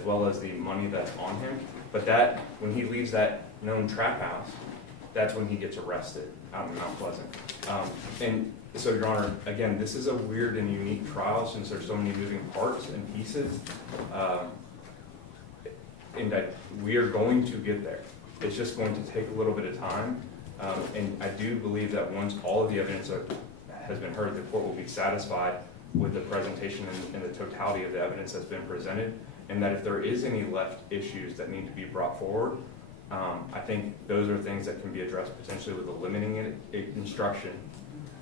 as well as the money that's on him. But that, when he leaves that known trap house, that's when he gets arrested out in Mount Pleasant. And so, Your Honor, again, this is a weird and unique trial since there's so many moving parts and pieces. And that we are going to get there. It's just going to take a little bit of time. And I do believe that once all of the evidence has been heard, the court will be satisfied with the presentation and the totality of the evidence that's been presented. And that if there is any left issues that need to be brought forward, I think those are things that can be addressed potentially with a limiting instruction.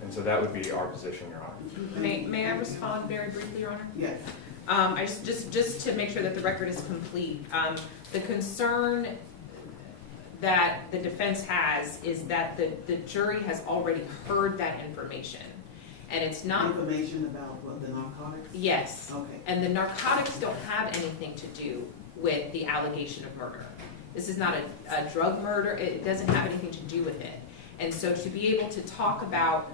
And so that would be our position, Your Honor. May I respond very briefly, Your Honor? Yes. I just to make sure that the record is complete. The concern that the defense has is that the jury has already heard that information. And it's not Information about what, the narcotics? Yes. Okay. And the narcotics don't have anything to do with the allegation of murder. This is not a drug murder. It doesn't have anything to do with it. And so to be able to talk about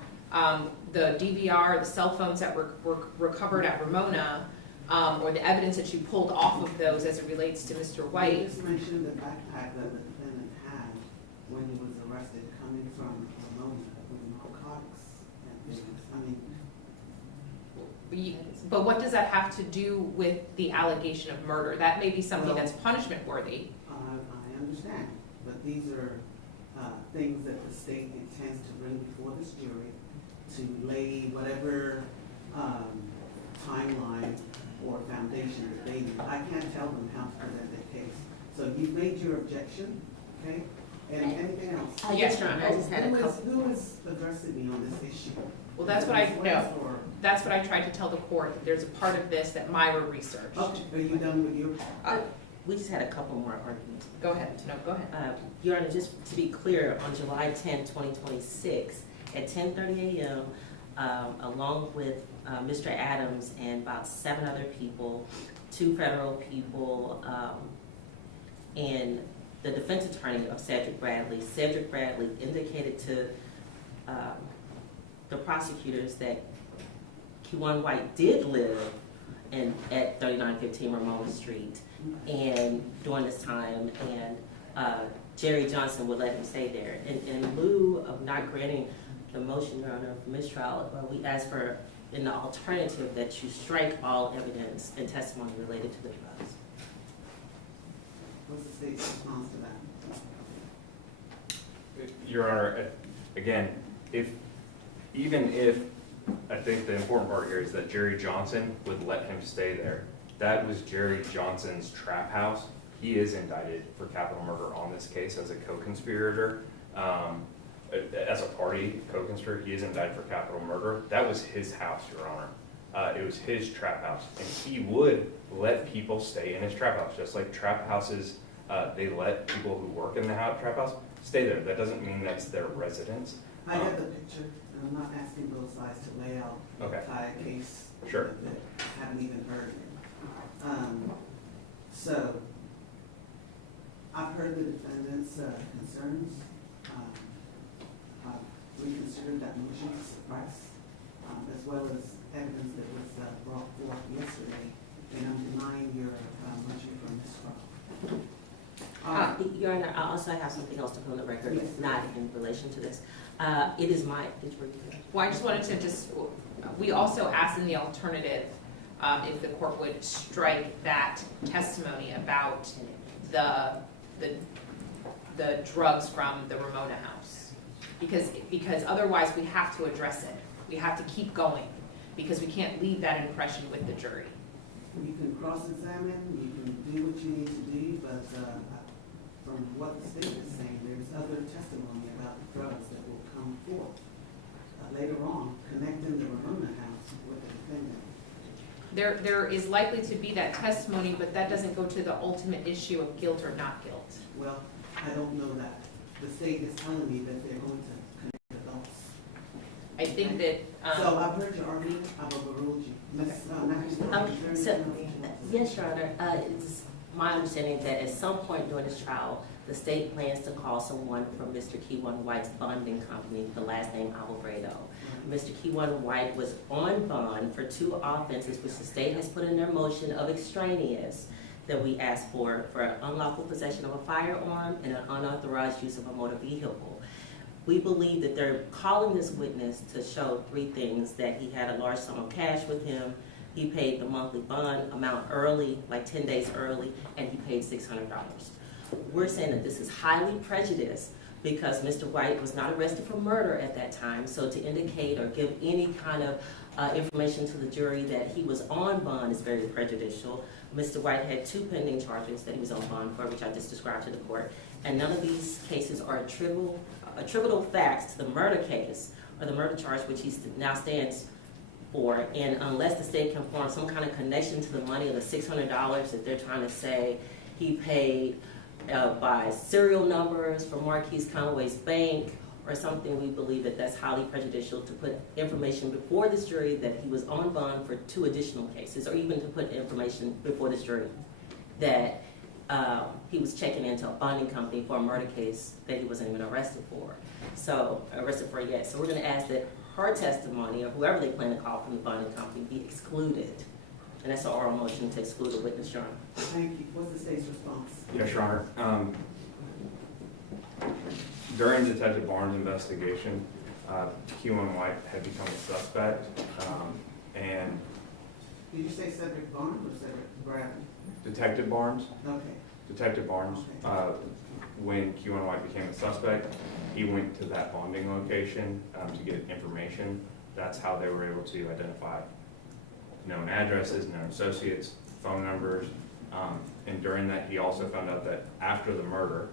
the DVR, the cell phones that were recovered at Ramona, or the evidence that you pulled off of those as it relates to Mr. White. You just mentioned the backpack that the defendant had when he was arrested coming from Ramona with narcotics and things. I mean, But what does that have to do with the allegation of murder? That may be something that's punishment worthy. I understand, but these are things that the state intends to bring before this jury to lay whatever timeline or foundation that they need. I can't tell them how to present their case. So you've made your objection, okay? And anything else? Yes, Your Honor. I just had a couple. Who is addressing me on this issue? Well, that's what I Ms. know. West or- That's what I tried to tell the court, that there's a part of this that Myra researched. Okay, are you done with your? We just had a couple more arguments. Go ahead. No, go ahead. Your Honor, just to be clear, on July 10, 2026, at 10:30 a.m., along with Mr. Adams and about 7 other people, 2 federal people, and the defense attorney of Cedric Bradley indicated to the prosecutors that Kewon White did live at 3915 Ramona Street and during this time, and Jerry Johnson would let him stay there. In lieu of not granting the motion, Your Honor, for mistrial, we ask for, in the alternative, that you strike all evidence and testimony related to the drugs. What's the state's response to that? Your Honor, again, even if I think the important part here is that Jerry Johnson would let him stay there. That was Jerry Johnson's trap house. He is indicted for capital murder on this case as a co-conspirator. As a party co-conspirator, he is indicted for capital murder. That was his house, Your Honor. It was his trap house. And he would let people stay in his trap house, just like trap houses, they let people who work in the trap house stay there. That doesn't mean that's their residence. I got the picture, and I'm not asking both sides to lay out the Okay. entire case. Sure. That I haven't even heard yet. So, I've heard the defendant's concerns. Reconsidered that motion to suppress, as well as evidence that was brought forth yesterday, and I'm denying your motion for mistrial. Your Honor, I also have something else to put on the record, Yes. not in relation to this. It is my, Well, I just wanted to we also asked in the alternative if the court would strike that testimony about the drugs from the Ramona house. Because otherwise we have to address it. We have to keep going because we can't leave that impression with the jury. You can cross-examine, you can do what you need to do, but from what the state is saying, there's other testimony about the drugs that will come forth later on, connecting the Ramona house with the defendant. There is likely to be that testimony, but that doesn't go to the ultimate issue of guilt or not guilt. Well, I don't know that. The state is telling me that they're going to connect the dots. I think that. So I've heard your argument, I've overruled you. Ms. Matthews, is there anything else you want to yes, Your Honor, it's my understanding that at some point during this trial, the state plans to call someone from Mr. Kewon White's bonding company, the last name Alvarado. Mr. Kewon White was on bond for 2 offenses, which the state has put in their motion of extraneous, that we asked for unlawful possession of a firearm and an unauthorized use of a motor vehicle. We believe that they're calling this witness to show three things: that he had a large sum of cash with him, he paid the monthly bond amount early, like 10 days early, and he paid $600. We're saying that this is highly prejudiced because Mr. White was not arrested for murder at that time, so to indicate or give any kind of information to the jury that he was on bond is very prejudicial. Mr. White had 2 pending charges that he was on bond for, which I just described to the court, and none of these cases are attributable facts to the murder case or the murder charge which he now stands for, and unless the state can form some kind of connection to the money of the $600 that they're trying to say he paid by serial numbers from Markies Conway's bank or something, we believe that that's highly prejudicial to put information before this jury that he was on bond for 2 additional cases, or even to put information before this jury that he was checking into a bonding company for a murder case that he wasn't even arrested for yet. So we're going to ask that her testimony, or whoever they plan to call from the bonding company, be excluded. And that's an oral motion to exclude the witness, Your Honor. Thank you. What's the state's response? Yes, Your Honor. During Detective Barnes' investigation, Kewon White had become a suspect, and Did you say Cedric Barnes or Cedric Bradley? Detective Barnes, Okay. When Kewon White became a suspect, he went to that bonding location to get information. That's how they were able to identify known addresses, known associates, phone numbers, and during that, he also found out that after the murder,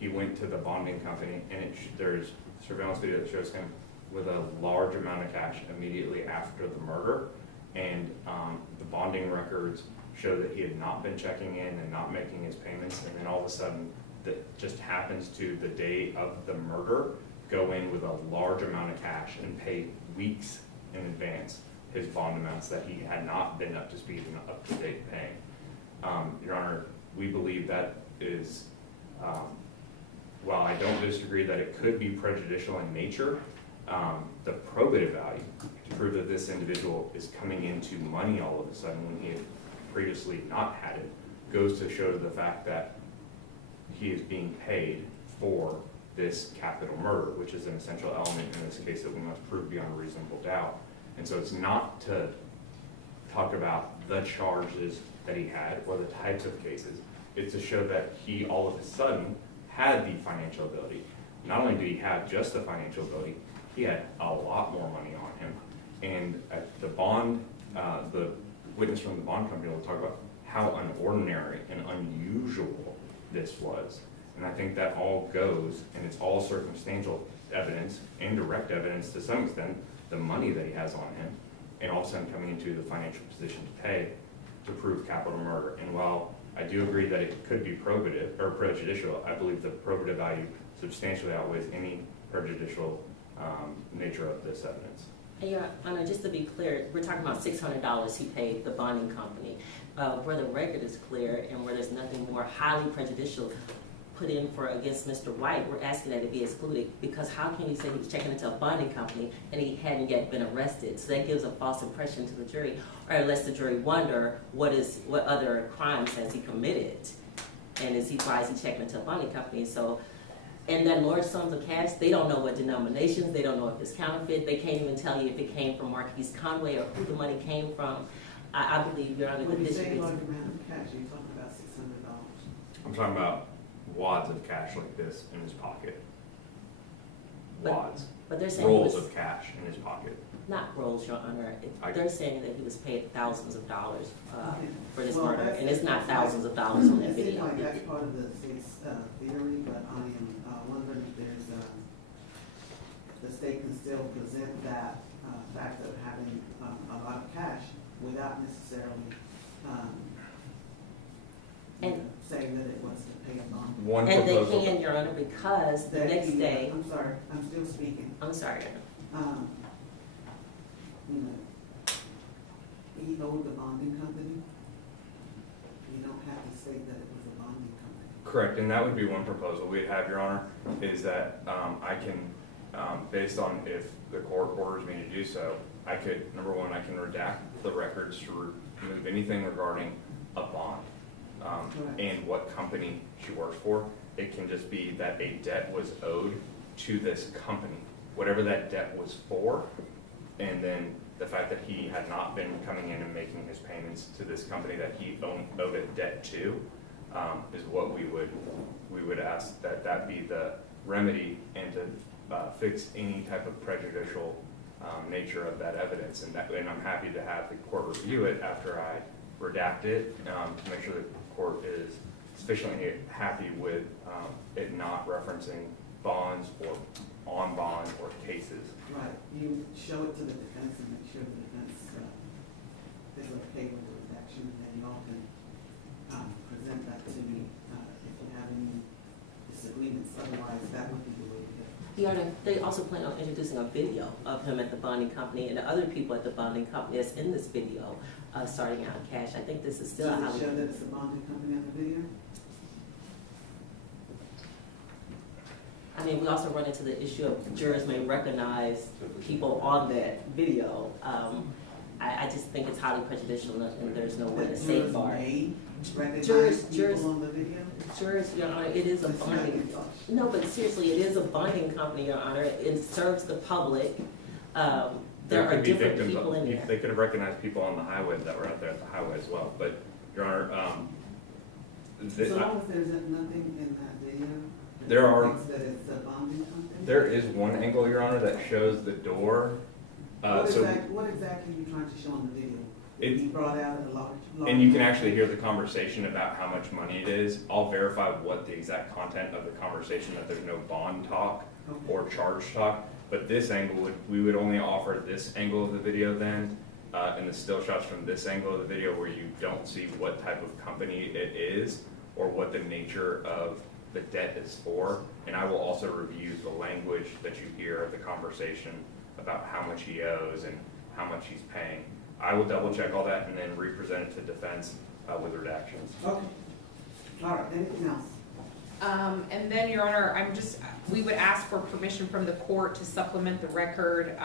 he went to the bonding company, and there's surveillance video that shows him with a large amount of cash immediately after the murder, and the bonding records show that he had not been checking in and not making his payments, and then all of a sudden, that just happens to the day of the murder, go in with a large amount of cash and pay weeks in advance his bond amounts that he had not been up to speed and up to date paying. Your Honor, we believe that is, while I don't disagree that it could be prejudicial in nature, the probative value to prove that this individual is coming into money all of a sudden when he had previously not had it goes to show the fact that he is being paid for this capital murder, which is an essential element in this case that we must prove beyond a reasonable doubt. And so it's not to talk about the charges that he had or the types of cases. It's to show that he all of a sudden had the financial ability. Not only did he have just the financial ability, he had a lot more money on him. And at the bond, the witness from the bond company will talk about how unordinary and unusual this was. And I think that all goes, and it's all circumstantial evidence and direct evidence to some extent, the money that he has on him, and all of a sudden coming into the financial position to pay to prove capital murder. And while I do agree that it could be probative or prejudicial, I believe the probative value substantially outweighs any prejudicial nature of this evidence. And Your Honor, just to be clear, we're talking about $600 he paid the bonding company. Where the record is clear and where there's nothing more highly prejudicial put in for against Mr. White, we're asking that it be excluded, because how can you say he was checking into a bonding company and he hadn't yet been arrested? So that gives a false impression to the jury, or lets the jury wonder what other crimes has he committed, and why is he checking into a bonding company? So, and that large sums of cash, they don't know what denominations, they don't know if it's counterfeit, they can't even tell you if it came from Markies Conway or who the money came from. I believe, Your Honor, When that you this say is. large amount of cash, you're talking about $600. I'm talking about wads of cash like this in his pocket. But- Wads. But they're saying Rolls he was, of cash in his pocket. not rolls, Your Honor. They're saying that he was paid thousands of dollars Okay. for this Well, murder, that's- and it's not thousands of dollars on that It seems video. like that's part of the state's theory, but I am wondering if there's, the state can still present that fact of having a lot of cash without necessarily saying that it was to pay a bond. One And they proposal. can, Your Honor, because the That next he- day, I'm sorry, I'm still speaking. I'm sorry, Your Honor. You know, he owed the bonding company. You don't have to state that it was a bonding company. Correct, and that would be one proposal we'd have, Your Honor, is that I can, based on if the court orders me to do so, I could, number one, I can redact the records to remove anything regarding a bond. Correct. and what company she works for. It can just be that a debt was owed to this company, whatever that debt was for, and then the fact that he had not been coming in and making his payments to this company that he owed a debt to, is what we would ask that be the remedy, and to fix any type of prejudicial nature of that evidence. And I'm happy to have the court review it after I redact it, to make sure the court is sufficiently happy with it not referencing bonds or on bond or cases. Right, you show it to the defense and make sure the defense is okay with the redaction, and then you all can present that to me if you have any disagreements. Otherwise, that would be the way to go. Your Honor, they also plan on introducing a video of him at the bonding company and the other people at the bonding company that's in this video, starting out cash. I think this is still Does how it show that it's a bonding company on the video? I mean, we also run into the issue of jurors may recognize people on that video. I just think it's highly prejudicial, and there's no way to That safeguard. jurors may Jurors- recognize people on the video? Jurors, Your Honor, it is a Let's not bonding. get touched. No, but seriously, it is a bonding company, Your Honor. It serves the public. There are could be different victims people in there. They could have recognized people on the highway that were out there at the highway as well. But, Your Honor, So long as there's nothing in that video There that are- thinks that it's a bonding company? there is one angle, Your Honor, that shows the door. What So, exactly are you trying to show on the video? It- You brought out a large. and you can actually hear the conversation about how much money it is. I'll verify what the exact content of the conversation, that there's no bond talk Okay. or charge talk. But this angle we would only offer this angle of the video then, and the still shots from this angle of the video where you don't see what type of company it is or what the nature of the debt is for. And I will also review the language that you hear of the conversation about how much he owes and how much he's paying. I will double check all that and then re-present it to defense with redactions. Okay. All right, anything else? And then, Your Honor, we would ask for permission from the court to supplement the record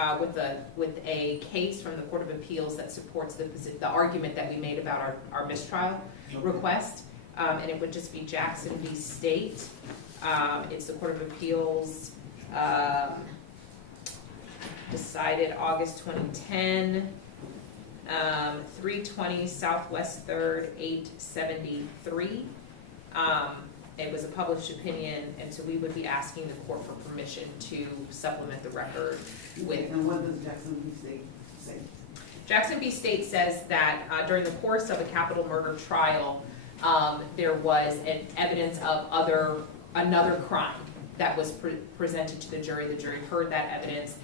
with a case from the Court of Appeals that supports the argument that we made about our mistrial Okay. request. And it would just be Jackson v. State. It's the Court of Appeals, decided August 2010, 320 Southwest 3rd, 873. It was a published opinion, and so we would be asking the court for permission to supplement the record with. And what does Jackson v. State say? Jackson v. State says that during the course of a capital murder trial, there was evidence of another crime that was presented to the jury. The jury heard that evidence.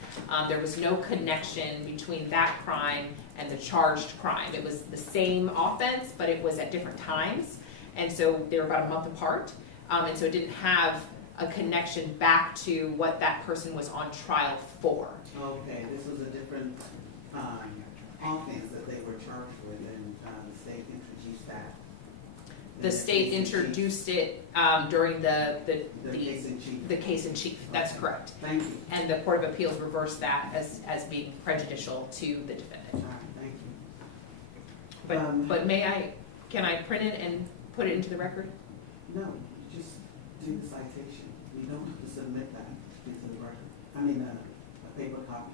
There was no connection between that crime and the charged crime. It was the same offense, but it was at different times. And so they were about a month apart. And so it didn't have a connection back to what that person was on trial for. Okay, this was a different offense that they were charged with, and the state introduced that. The state introduced it during the case in chief. the case in chief. That's correct. Thank you. And the Court of Appeals reversed that as being prejudicial to the defendant. All right, thank you. But can I print it and put it into the record? No, just do the citation. You don't have to submit that into the record. I mean, a paper copy.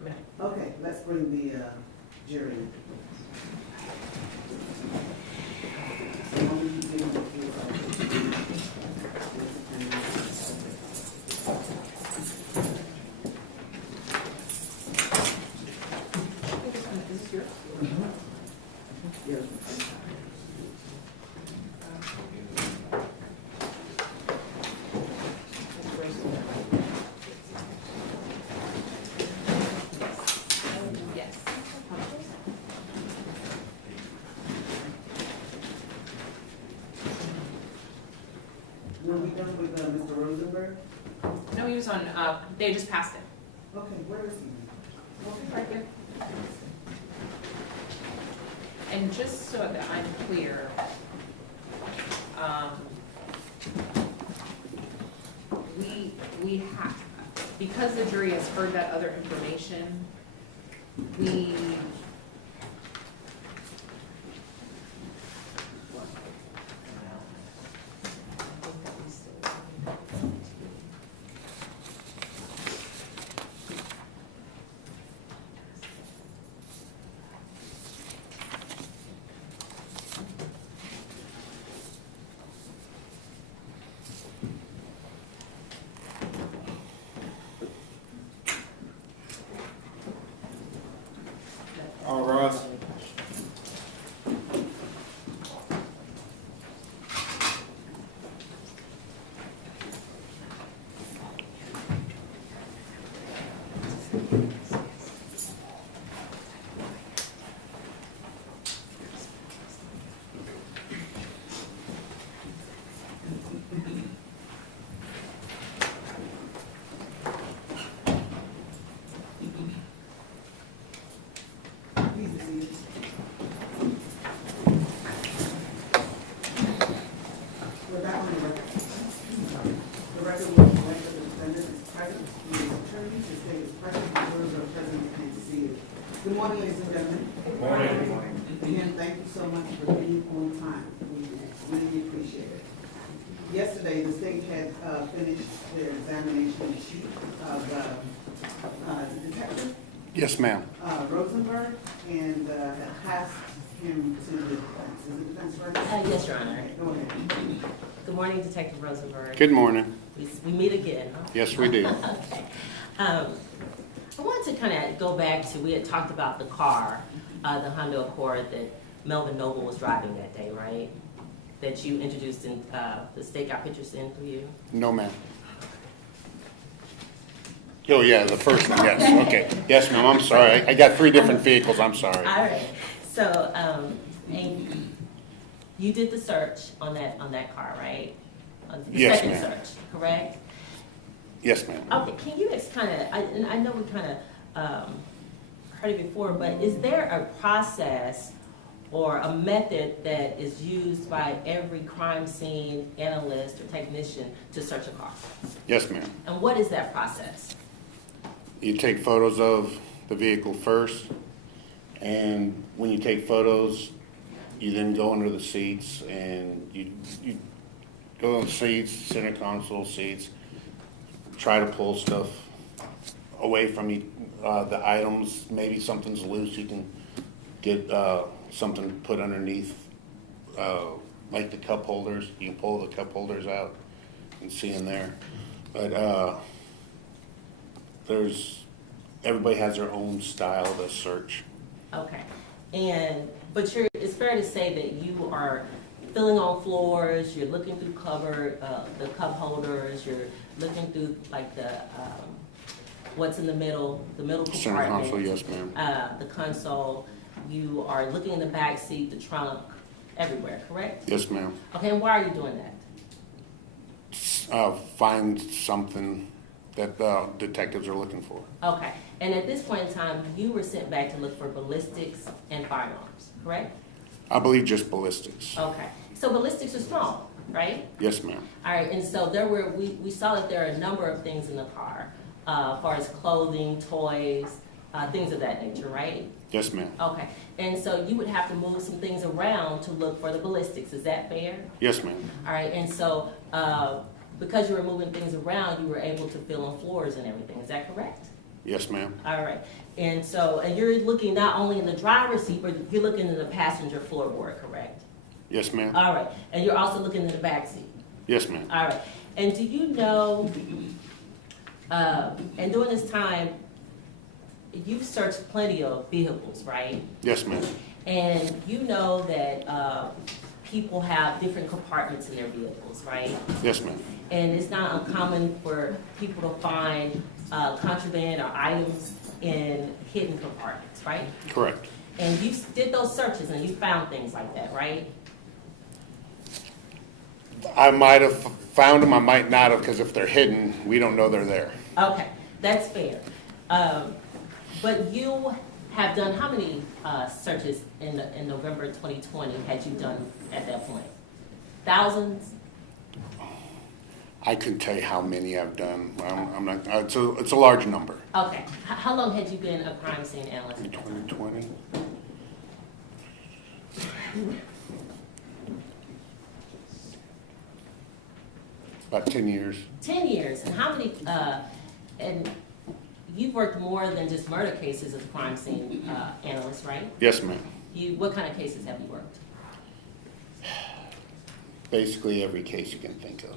I mean, Okay, let's bring the jury. So what are you doing with is this yours? your Yes. Were we done with Mr. Rosenberg? No, he was on, they just passed it. Okay, where is he? Okay, right there. And just so that I'm clear, we have, because the jury has heard that other information, we and gentlemen. Morning. Again, thank you so much for being on time. We really appreciate it. Yesterday, the state had finished their examination sheet of the detective, Yes, ma'am. Rosenberg, and had passed him to the defense. Is the defense first? Yes, Your Honor. Go ahead. Good morning, Detective Rosenberg. Good morning. We meet again, huh? Yes, we do. Okay. I wanted to kind of go back to, we had talked about the car, the Honda Accord that Melvin Noble was driving that day, right? That you introduced in, the state got pictures in for you? No, ma'am. Oh, yeah, the first one, yes, okay. Yes, ma'am, I'm sorry. I got 3 different vehicles, I'm sorry. All right. So, and you did the search on that car, right? On the Yes, second ma'am. search, correct? Yes, ma'am. Okay, can you kind of, and I know we kind of heard it before, but is there a process or a method that is used by every crime scene analyst or technician to search a car? Yes, ma'am. And what is that process? You take photos of the vehicle first, and when you take photos, you then go under the seats, and you go on the seats, center console seats, try to pull stuff away from the items. Maybe something's loose, you can get something put underneath, like the cup holders. You can pull the cup holders out and see in there. But everybody has their own style of search. Okay, but it's fair to say that you are filling on floors, you're looking through the cup holders, you're looking through like what's in the middle Center compartment. console, yes, ma'am. The console, you are looking in the back seat, the trunk, everywhere, correct? Yes, ma'am. Okay, and why are you doing that? Find something that detectives are looking for. Okay, and at this point in time, you were sent back to look for ballistics and firearms, correct? I believe just ballistics. Okay, so ballistics are small, right? Yes, ma'am. All right, and so we saw that there are a number of things in the car, as far as clothing, toys, things of that nature, right? Yes, ma'am. Okay, and so you would have to move some things around to look for the ballistics, is that fair? Yes, ma'am. All right, and so, because you were moving things around, you were able to fill in floors and everything, is that correct? Yes, ma'am. All right, and so, and you're looking not only in the driver's seat, but you're looking in the passenger floorboard, correct? Yes, ma'am. All right, and you're also looking in the back seat. Yes, ma'am. All right, and do you know, and during this time, you've searched plenty of vehicles, right? Yes, ma'am. And you know that people have different compartments in their vehicles, right? Yes, ma'am. And it's not uncommon for people to find contraband or items in hidden compartments, right? Correct. And you did those searches and you found things like that, right? I might have found them, I might not have, because if they're hidden, we don't know they're there. Okay, that's fair. But you have done how many searches in November 2020 had you done at that point? Thousands? I couldn't tell you how many I've done. I'm not. It's a large number. Okay. How long had you been a crime scene analyst? In 2020. About 10 years. 10 years. And how many, and you've worked more than just murder cases as a crime scene analyst, right? Yes, ma'am. What kind of cases have you worked? Basically every case you can think of.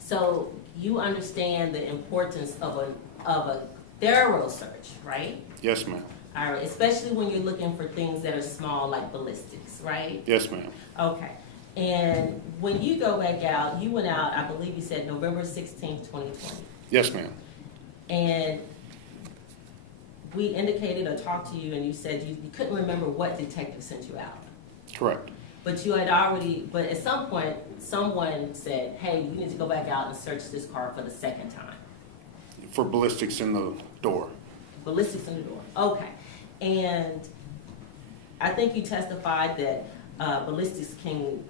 So you understand the importance of a thorough search, right? Yes, ma'am. All right, especially when you're looking for things that are small like ballistics, right? Yes, ma'am. Okay. And when you go back out, you went out, I believe you said November 16th, 2020. Yes, ma'am. And we indicated or talked to you and you said you couldn't remember what detective sent you out. Correct. But you had but at some point, someone said, hey, you need to go back out and search this car for the second time. For ballistics in the door. Ballistics in the door, okay. And I think you testified that ballistics can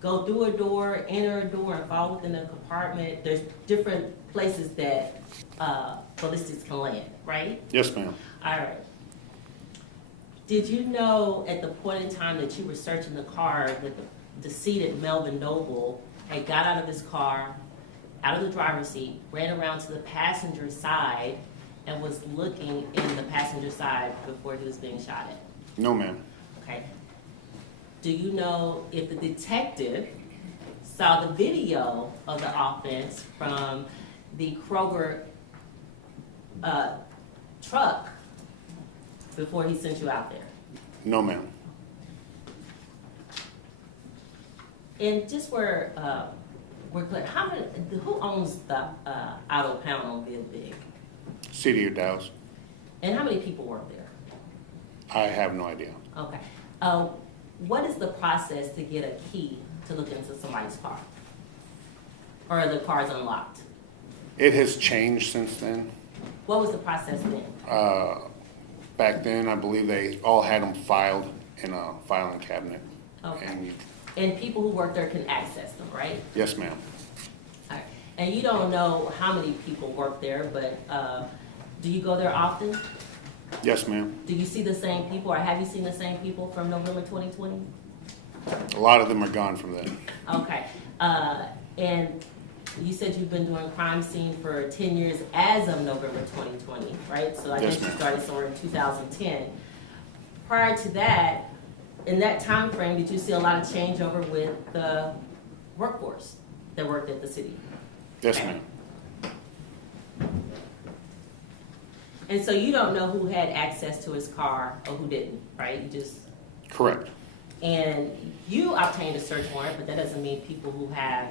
go through a door, enter a door, and fall within a compartment. There's different places that ballistics can land, right? Yes, ma'am. All right. Did you know at the point in time that you were searching the car that the decedent Melvin Noble had got out of his car, out of the driver's seat, ran around to the passenger side, and was looking in the passenger side before he was being shot at? No, ma'am. Okay. Do you know if the detective saw the video of the offense from the Kroger truck before he sent you out there? No, ma'am. And just where we're clear, who owns the auto pound on Big? City of Dallas. And how many people work there? I have no idea. Okay. What is the process to get a key to look into somebody's car? Or are the cars unlocked? It has changed since then. What was the process then? Back then, I believe they all had them filed in a filing cabinet. Okay. And And people who work there can access them, right? yes, ma'am. All right. And you don't know how many people work there, but do you go there often? Yes, ma'am. Do you see the same people, or have you seen the same people from November 2020? A lot of them are gone from then. Okay. And you said you've been doing crime scene for 10 years as of November 2020, right? So I Yes, guess you ma'am. started somewhere in 2010. Prior to that, in that time frame, did you see a lot of changeover with the workforce that worked at the city? Yes, ma'am. And so you don't know who had access to his car or who didn't, right? You just, Correct. and you obtained a search warrant, but that doesn't mean people who have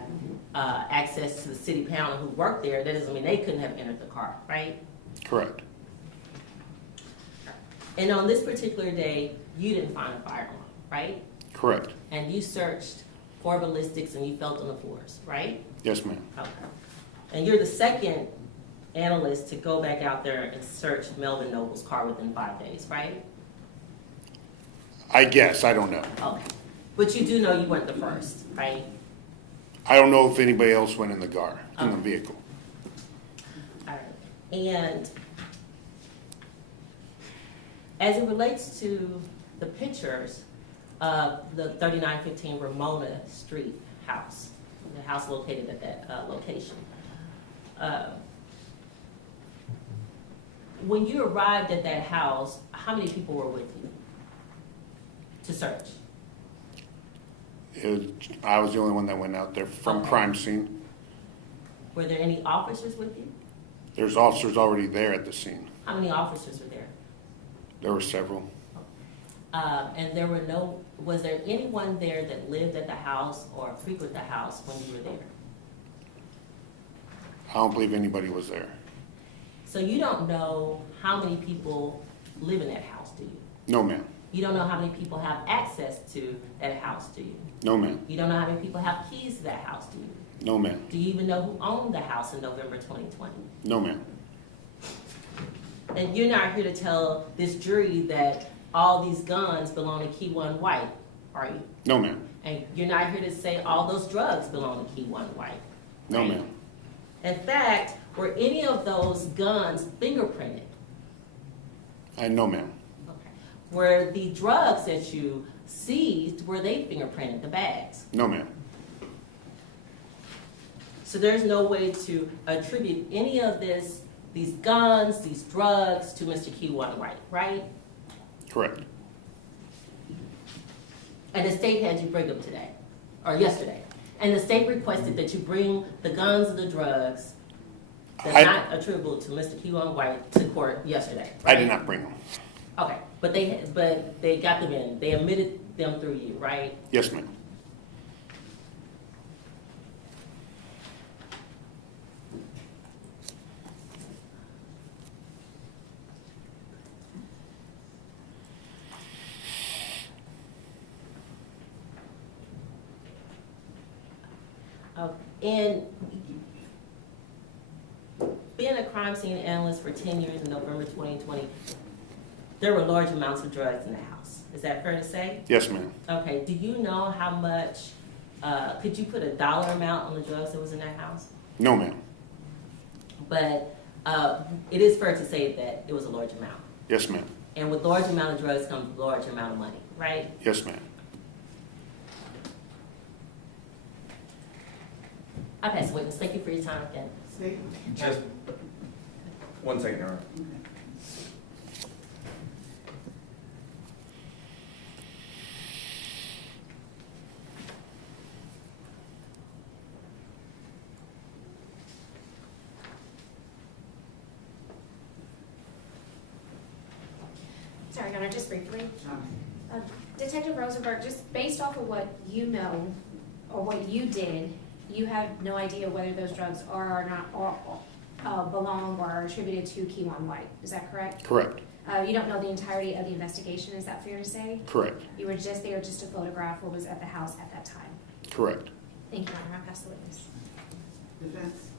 access to the city pound or who work there, that doesn't mean they couldn't have entered the car, right? Correct. And on this particular day, you didn't find a firearm, right? Correct. And you searched for ballistics and you felt on the floors, right? Yes, ma'am. Okay. And you're the second analyst to go back out there and search Melvin Noble's car within 5 days, right? I guess. I don't know. Okay. But you do know you weren't the first, right? I don't know if anybody else went in the car, in the Okay. vehicle. All right. And as it relates to the pictures of the 3915 Ramona Street house, the house located at that location, when you arrived at that house, how many people were with you to search? I was the only one that went out there from Okay. crime scene. Were there any officers with you? There's officers already there at the scene. How many officers were there? There were several. And was there anyone there that lived at the house or frequented the house when you were there? I don't believe anybody was there. So you don't know how many people live in that house, do you? No, ma'am. You don't know how many people have access to that house, do you? No, ma'am. You don't know how many people have keys to that house, do you? No, ma'am. Do you even know who owned the house in November 2020? No, ma'am. And you're not here to tell this jury that all these guns belong to Kewon White, are you? No, ma'am. And you're not here to say all those drugs belong to Kewon White. No, right? ma'am. In fact, were any of those guns fingerprinted? No, ma'am. Okay. Were the drugs that you seized, were they fingerprinted, the bags? No, ma'am. So there's no way to attribute any of these guns, these drugs to Mr. Kewon White, right? Correct. And the state had you bring them today, or yesterday. And the state requested that you bring the guns and the drugs that's not attributable to Mr. Kewon White to court yesterday. I Right? did not bring them. Okay, but they got them in. They admitted them through you, right? Yes, ma'am. And being a crime scene analyst for 10 years in November 2020, there were large amounts of drugs in the house. Is that fair to say? Yes, ma'am. Okay, do you know how much, could you put a dollar amount on the drugs that was in that house? No, ma'am. But it is fair to say that it was a large amount. Yes, ma'am. And with large amount of drugs comes large amount of money, right? Yes, ma'am. I pass the witness. Thank you for your time again. Statement? Just 1 second, Your Honor. Okay. Sorry, Your Honor, just briefly. John. Detective Rosenberg, just based off of what you know, or what you did, you have no idea whether those drugs are or not, or belong or are attributed to Kewon White. Is that correct? Correct. You don't know the entirety of the investigation, is that fair to say? Correct. You were just there just to photograph what was at the house at that time? Correct. Thank you, Your Honor. I pass the witness. Defense?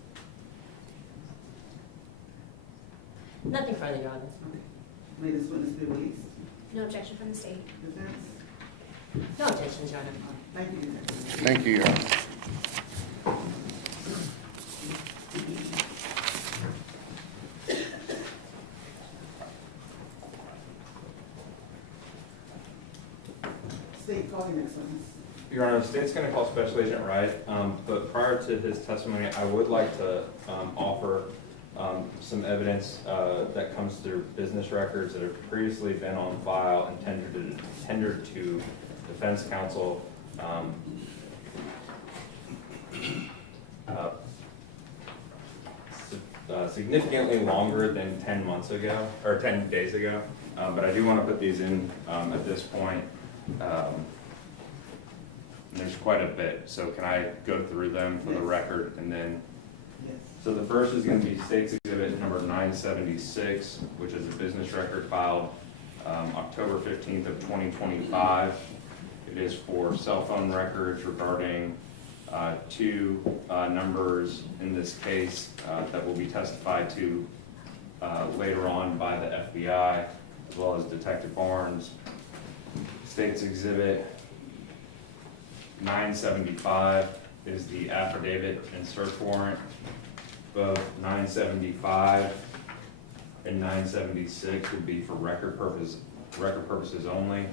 Nothing further, Your Honor. Okay. May this witness be released? No objection from the state. Defense? No objections, Your Honor. Thank you, Detective. Thank you, Your Honor. State, call your next witness. Your Honor, the state's gonna call Special Agent Wright, but prior to his testimony, I would like to offer some evidence that comes through business records that have previously been on file and tendered to defense counsel significantly longer than 10 months ago, or 10 days ago. But I do want to put these in at this point. There's quite a bit, so can I go through them for the record and then? Yes. So the first is going to be State's Exhibit number 976, which is a business record filed October 15th of 2025. It is for cell phone records regarding two numbers in this case that will be testified to later on by the FBI as well as Detective Barnes. State's Exhibit 975 is the affidavit and search warrant. Both 975 and 976 would be for record purposes only.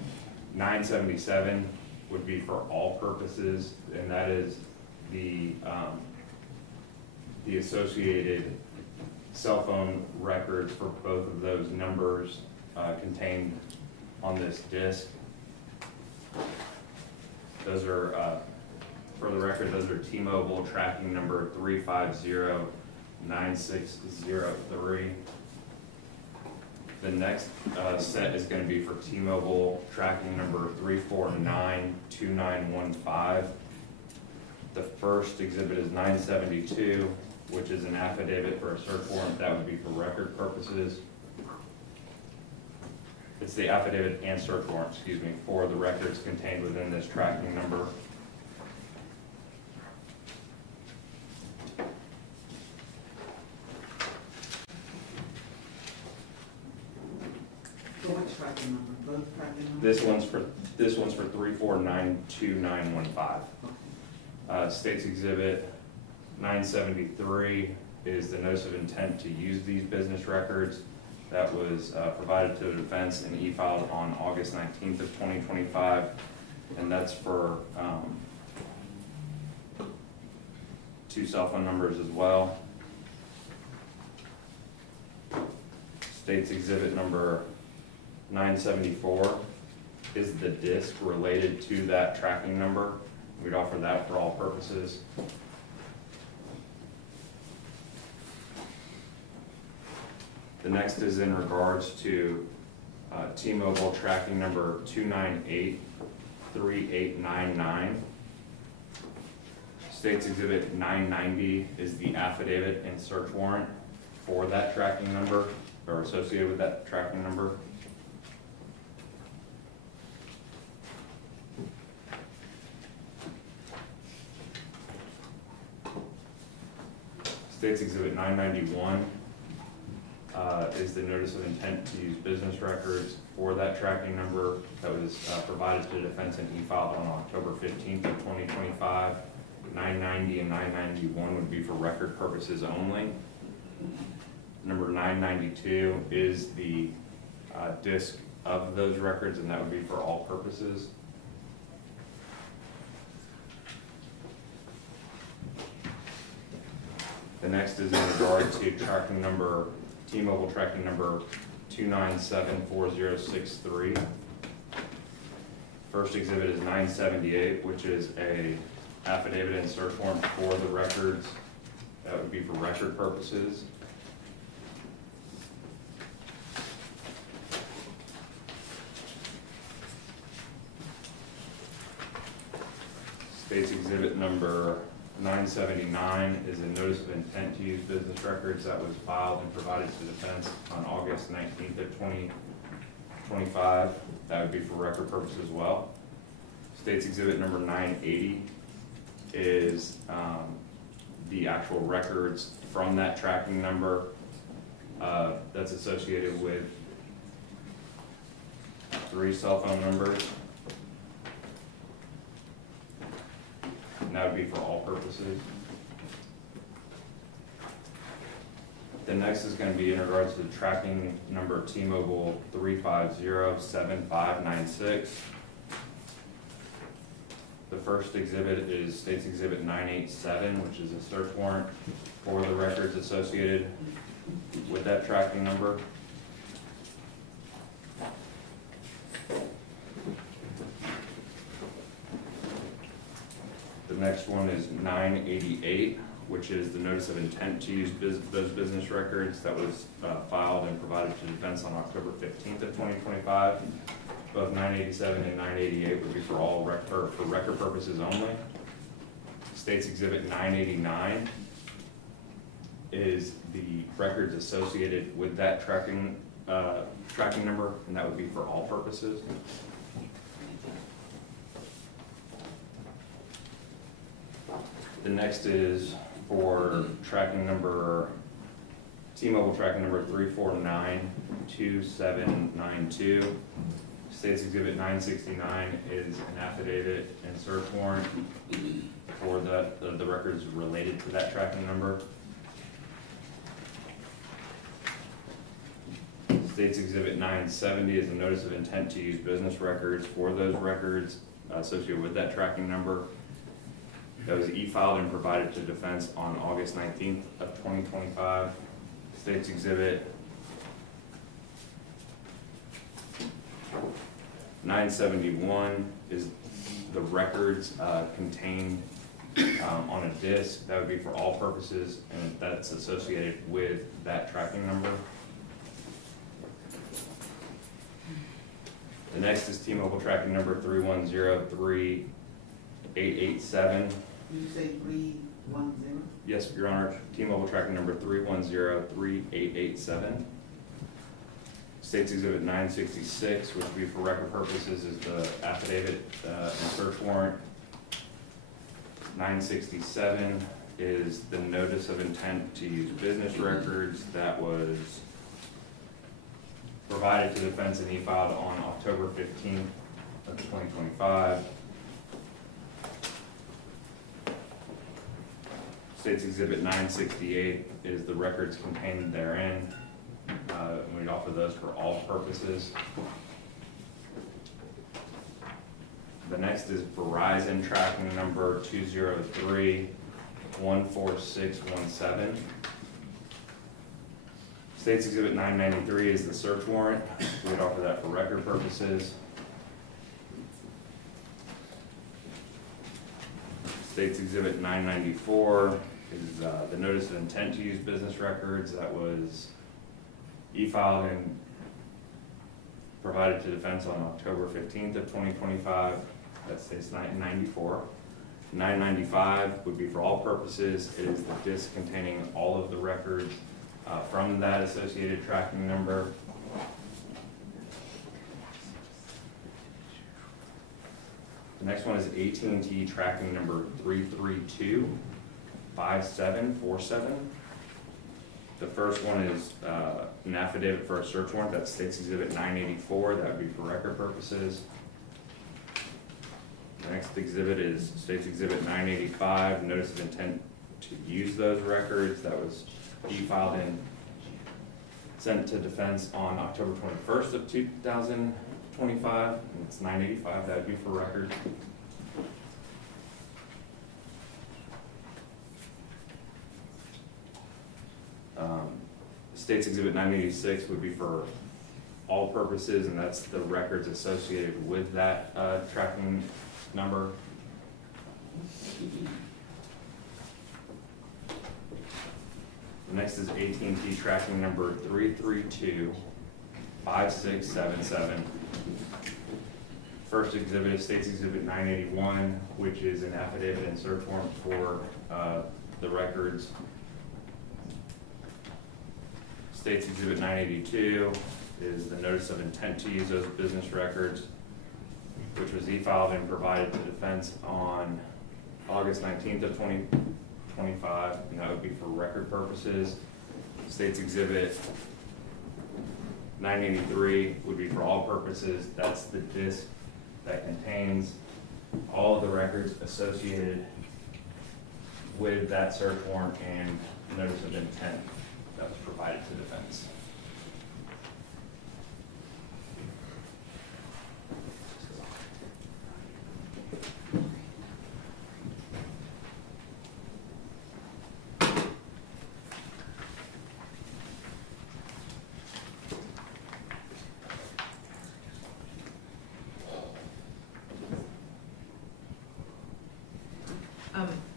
977 would be for all purposes, and that is the associated cell phone records for both of those numbers contained on this disc. Those are, for the record, those are T-Mobile tracking number 3509603. The next set is going to be for T-Mobile tracking number 3492915. The first exhibit is 972, which is an affidavit for a search warrant. That would be for record purposes. It's the affidavit and search warrant, excuse me, for the records contained within this tracking number. For which tracking number? Both tracking numbers? This one's for 3492915. State's Exhibit 973 is the notice of intent to use these business records that was provided to the defense and e-filed on August 19th of 2025, and that's for two cell phone numbers as well. State's Exhibit number 974 is the disc related to that tracking number. We'd offer that for all purposes. The next is in regards to T-Mobile tracking number 2983899. State's Exhibit 990 is the affidavit and search warrant for that tracking number, or associated with that tracking number. State's Exhibit 991 is the notice of intent to use business records for that tracking number that was provided to the defense and e-filed on October 15th of 2025. 990 and 991 would be for record purposes only. Number 992 is the disk of those records, and that would be for all purposes. The next is in regard to tracking number, T-Mobile tracking number 2974063. First exhibit is 978, which is a affidavit and search warrant for the records. That would be for record purposes. State's exhibit number 979 is a notice of intent to use business records that was filed and provided to the defense on August 19th of 2025. That would be for record purposes as well. State's exhibit number 980 is the actual records from that tracking number that's associated with 3 cell phone numbers. And that would be for all purposes. The next is going to be in regards to the tracking number T-Mobile 3507596. The first exhibit is State's Exhibit 987, which is a search warrant for the records associated with that tracking number. The next one is 988, which is the notice of intent to use those business records that was filed and provided to defense on October 15th of 2025. Both 987 and 988 would be for all for record purposes only. State's Exhibit 989 is the records associated with that tracking number, and that would be for all purposes. The next is for tracking number, T-Mobile tracking number 3492792. State's Exhibit 969 is an affidavit and search warrant for the records related to that tracking number. State's Exhibit 970 is a notice of intent to use business records for those records associated with that tracking number. That was e-filed and provided to defense on August 19th of 2025. State's Exhibit 971 is the records contained on a disk. That would be for all purposes, and that's associated with that tracking number. The next is T-Mobile tracking number 3103887. Did you say 310? Yes, Your Honor. T-Mobile tracking number 3103887. State's Exhibit 966, which would be for record purposes, is the affidavit and search warrant. 967 is the notice of intent to use business records that was provided to defense and e-filed on October 15th of 2025. State's Exhibit 968 is the records contained therein. We'd offer those for all purposes. The next is Verizon tracking number 203-14617. State's Exhibit 993 is the search warrant. We'd offer that for record purposes. State's Exhibit 994 is the notice of intent to use business records that was e-filed and provided to defense on October 15th of 2025. That states 994. 995 would be for all purposes. It is the disk containing all of the records from that associated tracking number. The next one is AT&T tracking number 3325747. The first one is an affidavit for a search warrant. That's State's Exhibit 984. That would be for record purposes. The next exhibit is State's Exhibit 985, notice of intent to use those records. That was e-filed and sent to defense on October 21st of 2025, and it's 985, that would be for record. State's Exhibit 986 would be for all purposes, and that's the records associated with that tracking number. The next is AT&T tracking number 3325677. First exhibit is State's Exhibit 981, which is an affidavit and search warrant for the records. State's Exhibit 982 is the notice of intent to use those business records, which was e-filed and provided to defense on August 19th of 2025, and that would be for record purposes. State's Exhibit 983 would be for all purposes. That's the disk that contains all of the records associated with that search warrant and notice of intent that was provided to defense.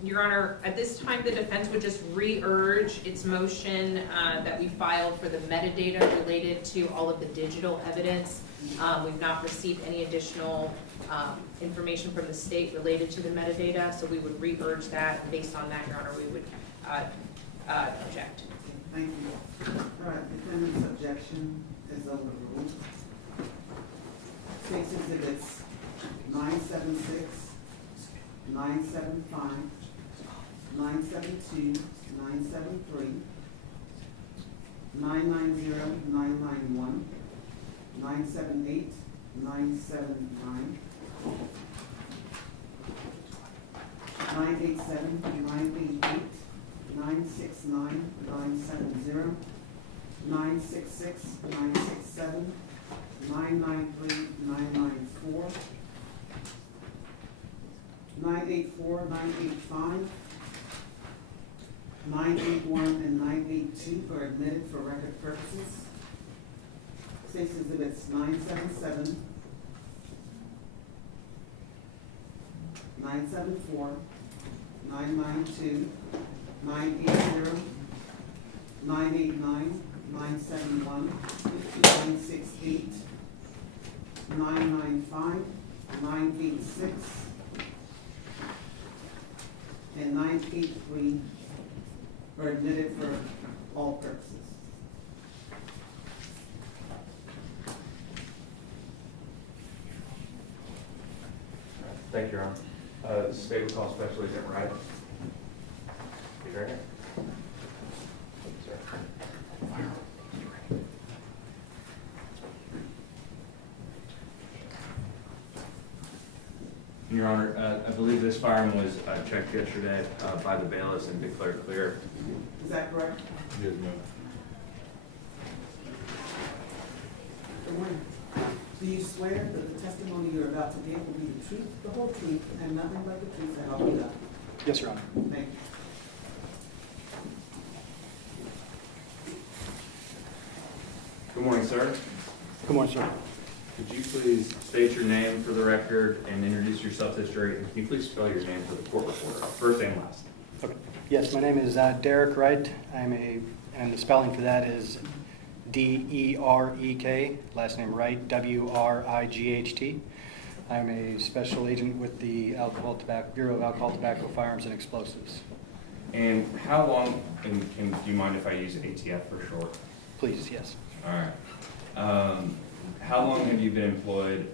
Your Honor, at this time, the defense would just re-urge its motion that we filed for the metadata related to all of the digital evidence. We've not received any additional information from the state related to the metadata, so we would re-urge that, and based on that, Your Honor, we would object. Thank you. All right, defendant's objection is overruled. State's Exhibits 976, 975, 972, 973, 990, 991, 978, 979, 987, 988, 969, 970, 966, 967, 993, 994, 984, 985, 981, and 982 are admitted for record purposes. State's Exhibits 977, 974, 992, 980, 989, 971, 968, 995, 986, and 983 are admitted for all purposes. Thank you, Your Honor. State will call Special Agent Wright. Be right here. Your Honor, I believe this firearm was checked yesterday by the bailiffs and declared clear. Is that correct? Yes, ma'am. Mr. Wayne, do you swear that the testimony you're about to give will be the truth, the whole truth, and nothing but the truth, and all you got? Yes, Your Honor. Thank you. Good morning, sir. Good morning, sir. Could you please state your name for the record and introduce yourself to the jury? And can you please spell your name for the court reporter, first and last? Okay. Yes, my name is Derek Wright. And the spelling for that is D-E-R-E-K, last name Wright, W-R-I-G-H-T. I'm a special agent with the Bureau of Alcohol, Tobacco, Firearms, and Explosives. And how long, and do you mind if I use ATF for short? Please, yes. All right. How long have you been employed?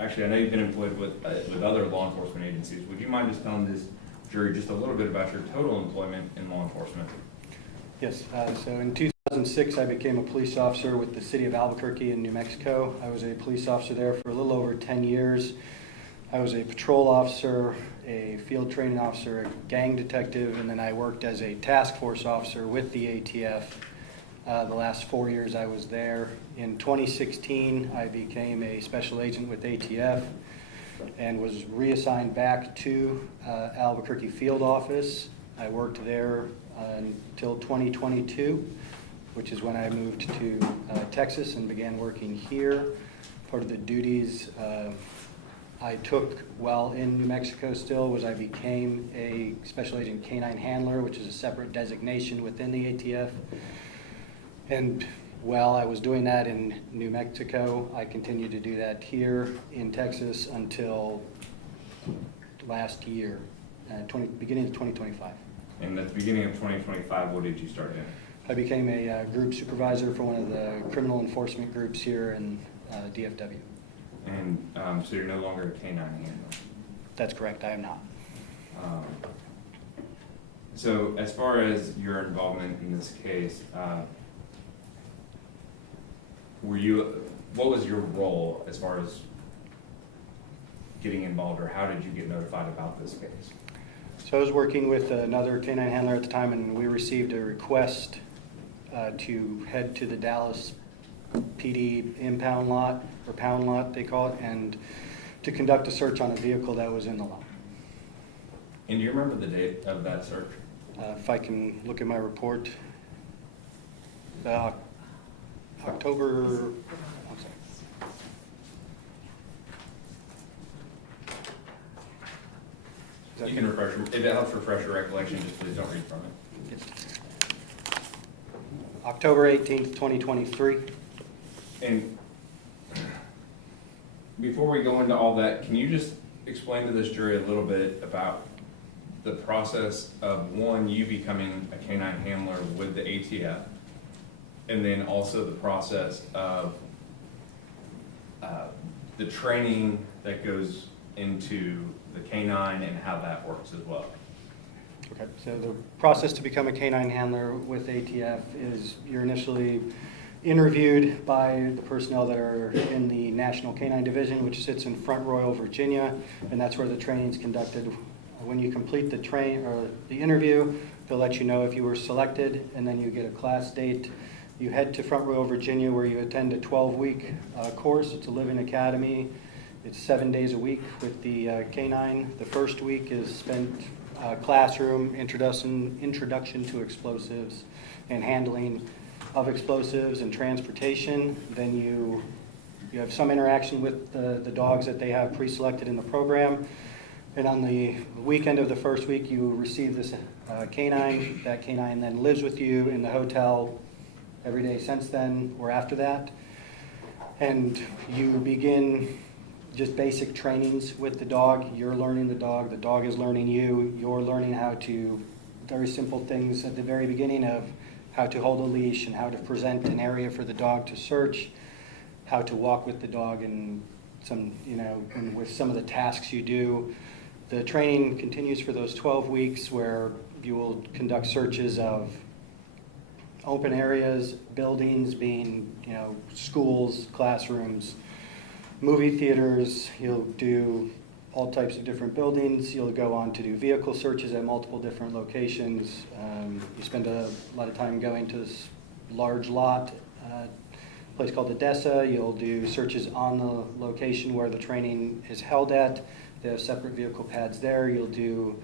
Actually, I know you've been employed with other law enforcement agencies. Would you mind just telling this jury just a little bit about your total employment in law enforcement? Yes, so in 2006, I became a police officer with the city of Albuquerque in New Mexico. I was a police officer there for a little over 10 years. I was a patrol officer, a field training officer, a gang detective, and then I worked as a task force officer with the ATF The last 4 years I was there. In 2016, I became a special agent with ATF and was reassigned back to Albuquerque field office. I worked there until 2022, which is when I moved to Texas and began working here. Part of the duties I took while in New Mexico still was I became a special agent canine handler, which is a separate designation within the ATF. And while I was doing that in New Mexico, I continued to do that here in Texas until last year, beginning of 2025. And at the beginning of 2025, what did you start doing? I became a group supervisor for one of the criminal enforcement groups here in DFW. And so you're no longer a canine handler. That's correct, I am not. So as far as your involvement in this case, what was your role as far as getting involved, or how did you get notified about this case? So I was working with another canine handler at the time, and we received a request to head to the Dallas PD impound lot, or pound lot they call it, and to conduct a search on a vehicle that was in the lot. And do you remember the date of that search? If I can look at my report, October, I'm sorry. Is that- You can refresh, if it helps refresh your recollection, just please don't read from it. October 18th, 2023. And before we go into all that, can you just explain to this jury a little bit about the process of, one, you becoming a canine handler with the ATF, and then also the process of the training that goes into the canine and how that works as well? Okay, so the process to become a canine handler with ATF is you're initially interviewed by the personnel that are in the National Canine Division, which sits in Front Royal, Virginia, and that's where the training is conducted. When you complete the interview, they'll let you know if you were selected, and then you get a class date. You head to Front Royal, Virginia, where you attend a 12-week course. It's a living academy. It's 7 days a week with the canine. The first week is spent classroom, introduction to explosives and handling of explosives and transportation. Then you have some interaction with the dogs that they have pre-selected in the program. And on the weekend of the first week, you receive this canine. That canine then lives with you in the hotel every day since then or after that. And you begin just basic trainings with the dog. You're learning the dog is learning you. You're learning how to, very simple things at the very beginning of how to hold a leash and how to present an area for the dog to search, how to walk with the dog, and and with some of the tasks you do. The training continues for those 12 weeks where you will conduct searches of open areas, buildings being, schools, classrooms, movie theaters. You'll do all types of different buildings. You'll go on to do vehicle searches at multiple different locations. You spend a lot of time going to this large lot, place called Odessa. You'll do searches on the location where the training is held at. They have separate vehicle pads there. You'll do...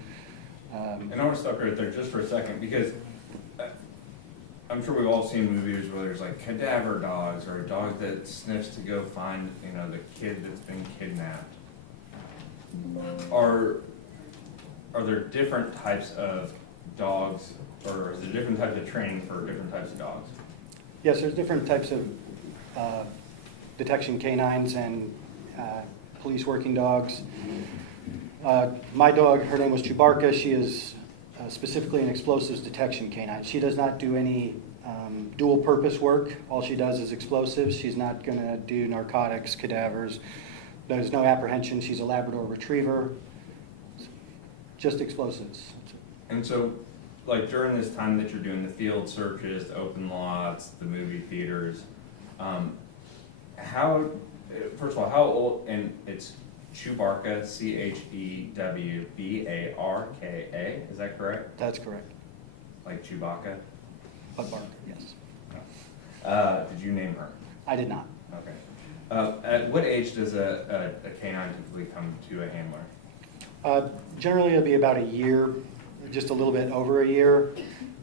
And I want to stop right there just for a second, because I'm sure we've all seen movies where there's like cadaver dogs or a dog that sniffs to go find, the kid that's been kidnapped. Are there different types of dogs, or is there different types of training for different types of dogs? Yes, there's different types of detection canines and police working dogs. My dog, her name was Chewbacca. She is specifically an explosives detection canine. She does not do any dual purpose work. All she does is explosives. She's not going to do narcotics, cadavers. There's no apprehension. She's a Labrador retriever. Just explosives. And so, like during this time that you're doing the field searches, the open lots, the movie theaters, first of all, how old, and it's Chewbacca, Chewbarka, is that correct? That's correct. Like Chewbacca? Bud Barker, yes. Did you name her? I did not. Okay. At what age does a canine typically come to a handler? Generally, it'll be about a year, just a little bit over a year.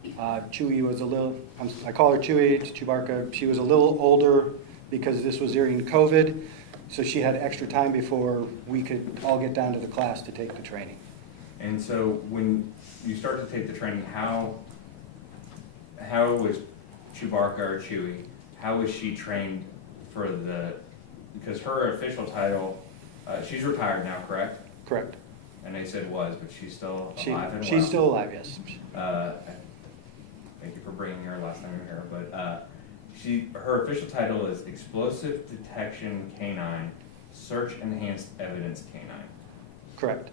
Chewy was a little, I call her Chewy, it's Chewbacca. She was a little older because this was during COVID, so she had extra time before we could all get down to the class to take the training. And so when you start to take the training, how was Chewbacca or Chewy, how was she trained for because her official title, she's retired now, correct? Correct. And they said was, but she's still alive and well. She's still alive, yes. Thank you for bringing her last time you were here, but her official title is Explosive Detection Canine, Search Enhanced Evidence Canine. Correct.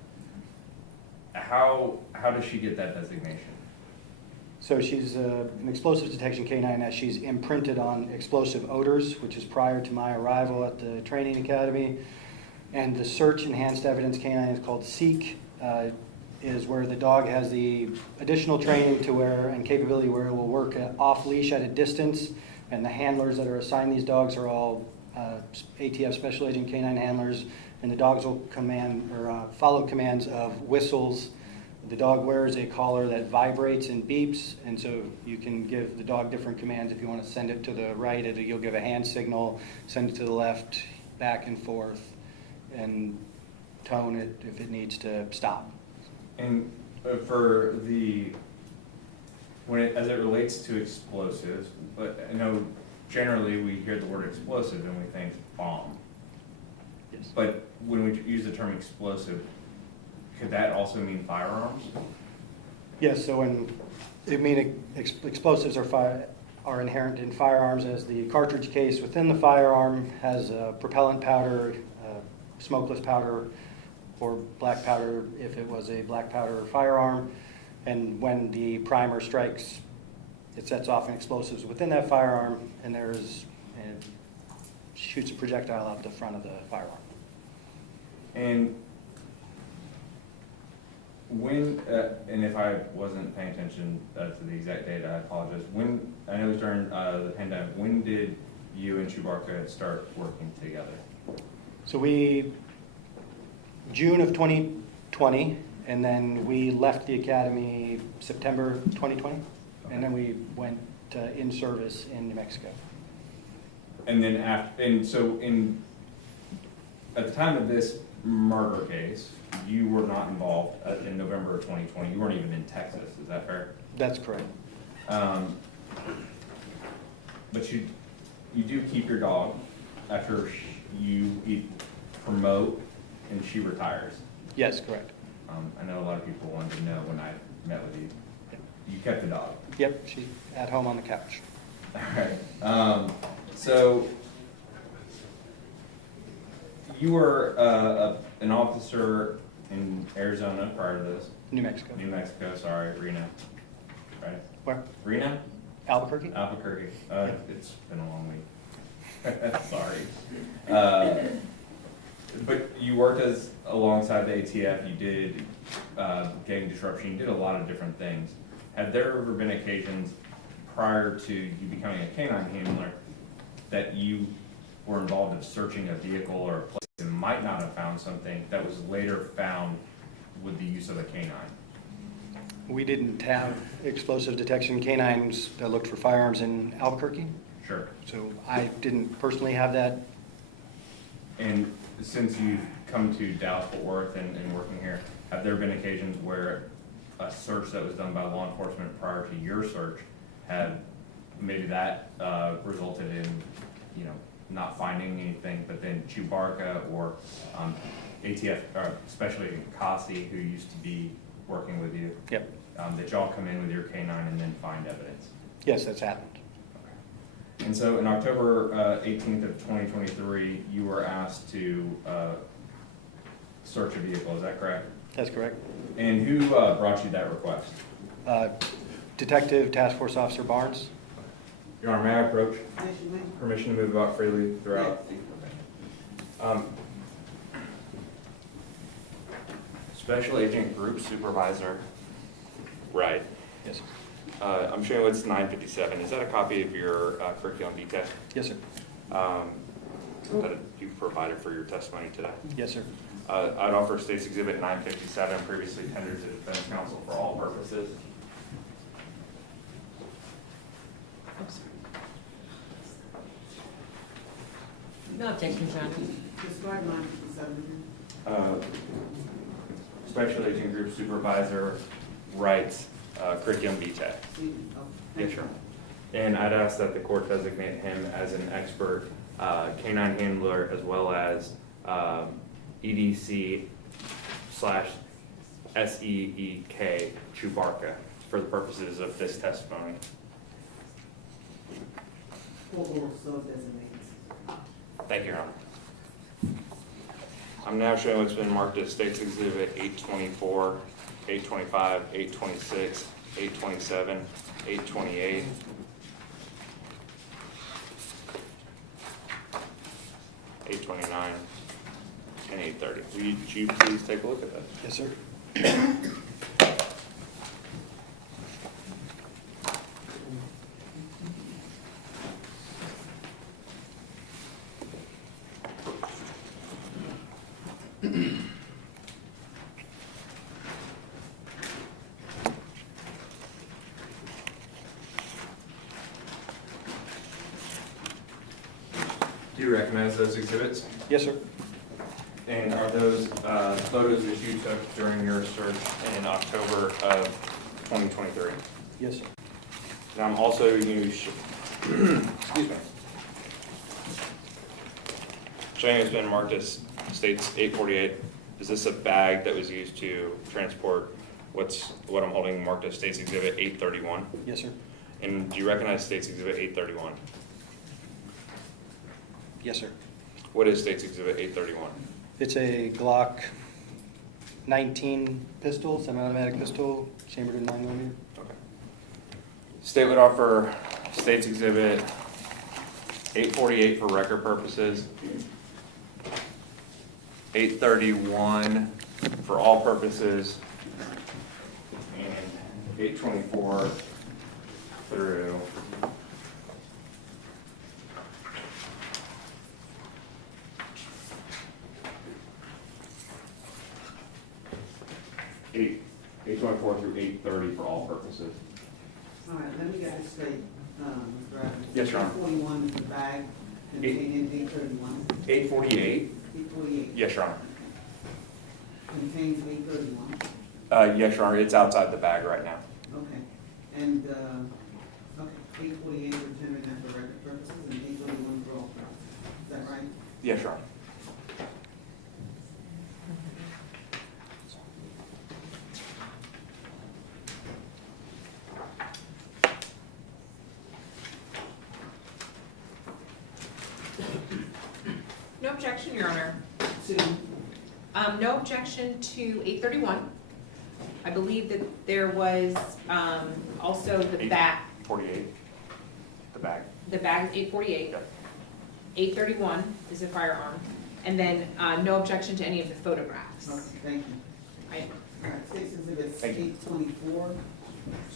How does she get that designation? So she's an explosive detection canine as she's imprinted on explosive odors, which is prior to my arrival at the training academy. And the search enhanced evidence canine is called SEEK, is where the dog has the additional training to where and capability where it will work off leash at a distance. And the handlers that are assigned these dogs are all ATF special agent canine handlers. And the dogs will command or follow commands of whistles. The dog wears a collar that vibrates and beeps, and so you can give the dog different commands. If you want to send it to the right, you'll give a hand signal, send it to the left, back and forth, and tone it if it needs to stop. And for as it relates to explosives, but I know generally we hear the word explosive and we think bomb. Yes. But when we use the term explosive, could that also mean firearms? Yes, so explosives are inherent in firearms, as the cartridge case within the firearm has propellant powder, smokeless powder, or black powder if it was a black powder firearm. And when the primer strikes, it sets off an explosives within that firearm, and shoots a projectile out the front of the firearm. And when, and if I wasn't paying attention to the exact date, I apologize. I know it was during the pandemic, when did you and Chewbacca start working together? So June of 2020, and then we left the academy September 2020, and then we went in service in New Mexico. And then at the time of this murder case, you were not involved in November of 2020. You weren't even in Texas. Is that fair? That's correct. But you do keep your dog after you promote and she retires. Yes, correct. I know a lot of people wanted to know when I met with you. You kept the dog. Yep, she's at home on the couch. All right. So you were an officer in Arizona prior to this. New Mexico. New Mexico, sorry, Reno. Right? Where? Reno? Albuquerque? Albuquerque. It's been a long week. Sorry. But you worked alongside the ATF. You did gang disruption. You did a lot of different things. Have there ever been occasions prior to you becoming a canine handler that you were involved in searching a vehicle or a place and might not have found something that was later found with the use of a canine? We didn't have explosive detection canines that looked for firearms in Albuquerque, Sure. so I didn't personally have that. And since you've come to Dallas-Fort Worth and working here, have there been occasions where a search that was done by law enforcement prior to your search had maybe that resulted in, not finding anything, but then Chewbacca or ATF, especially Kasi, who used to be working with you, Yep. that y'all come in with your canine and then find evidence? Yes, that's happened. And so in October 18th of 2023, you were asked to search a vehicle, is that correct? That's correct. And who brought you that request? Detective Task Force Officer Barnes. Your Honor, may I approach? Yes, you may. Permission to move about freely throughout? Special Agent Group Supervisor Wright. Yes. I'm showing what's 957. Is that a copy of your curriculum vitae Yes, sir. that you provided for your testimony today? Yes, sir. I'd offer State's Exhibit 957, previously tendered to defense counsel for all purposes. No objection, Your Honor. Describe 957 again. Special Agent Group Supervisor writes curriculum vitae. See, oh, Yes, sure. And I'd ask that the court designate him as an expert canine handler as well as EDC / SEEK Chewbacca for the purposes of this testimony. Court will so designate. Thank you, Your Honor. I'm now showing what's been marked as State's Exhibit 824, 825, 826, 827, 828. $829 and $830. Would you please take a look at that? Yes, sir. Do you recognize those exhibits? Yes, sir. And are those photos that you took during your search in October of 2023? Yes, sir. And I'm also excuse me. Showing it's been marked as State's 848. Is this a bag that was used to transport what I'm holding marked as State's Exhibit 831? Yes, sir. And do you recognize State's Exhibit 831? Yes, sir. What is State's Exhibit 831? It's a Glock 19 pistol, semi-automatic pistol, chambered in 9mm. Okay. State would offer State's Exhibit 848 for record purposes, 831 for all purposes, and 824 through eight 824 through 830 for all purposes. All right, let me get this straight, Mr. Evans. Yes, Your Honor. 841 is the bag containing 831. 848? 848 Yes, Your Honor. contains 831. Yes, Your Honor, it's outside the bag right now. Okay. And, okay, 848 we're tendering that for record purposes and 831 for all purposes. Is that right? Yes, Your Honor. No objection, Your Honor. Two. No objection to 831. I believe that there was also the bag, 48, the bag. the bag is 848. Yep. 831 is a firearm. And then no objection to any of the photographs. Okay, thank you. Right. All right, State's Exhibits Thank you. 824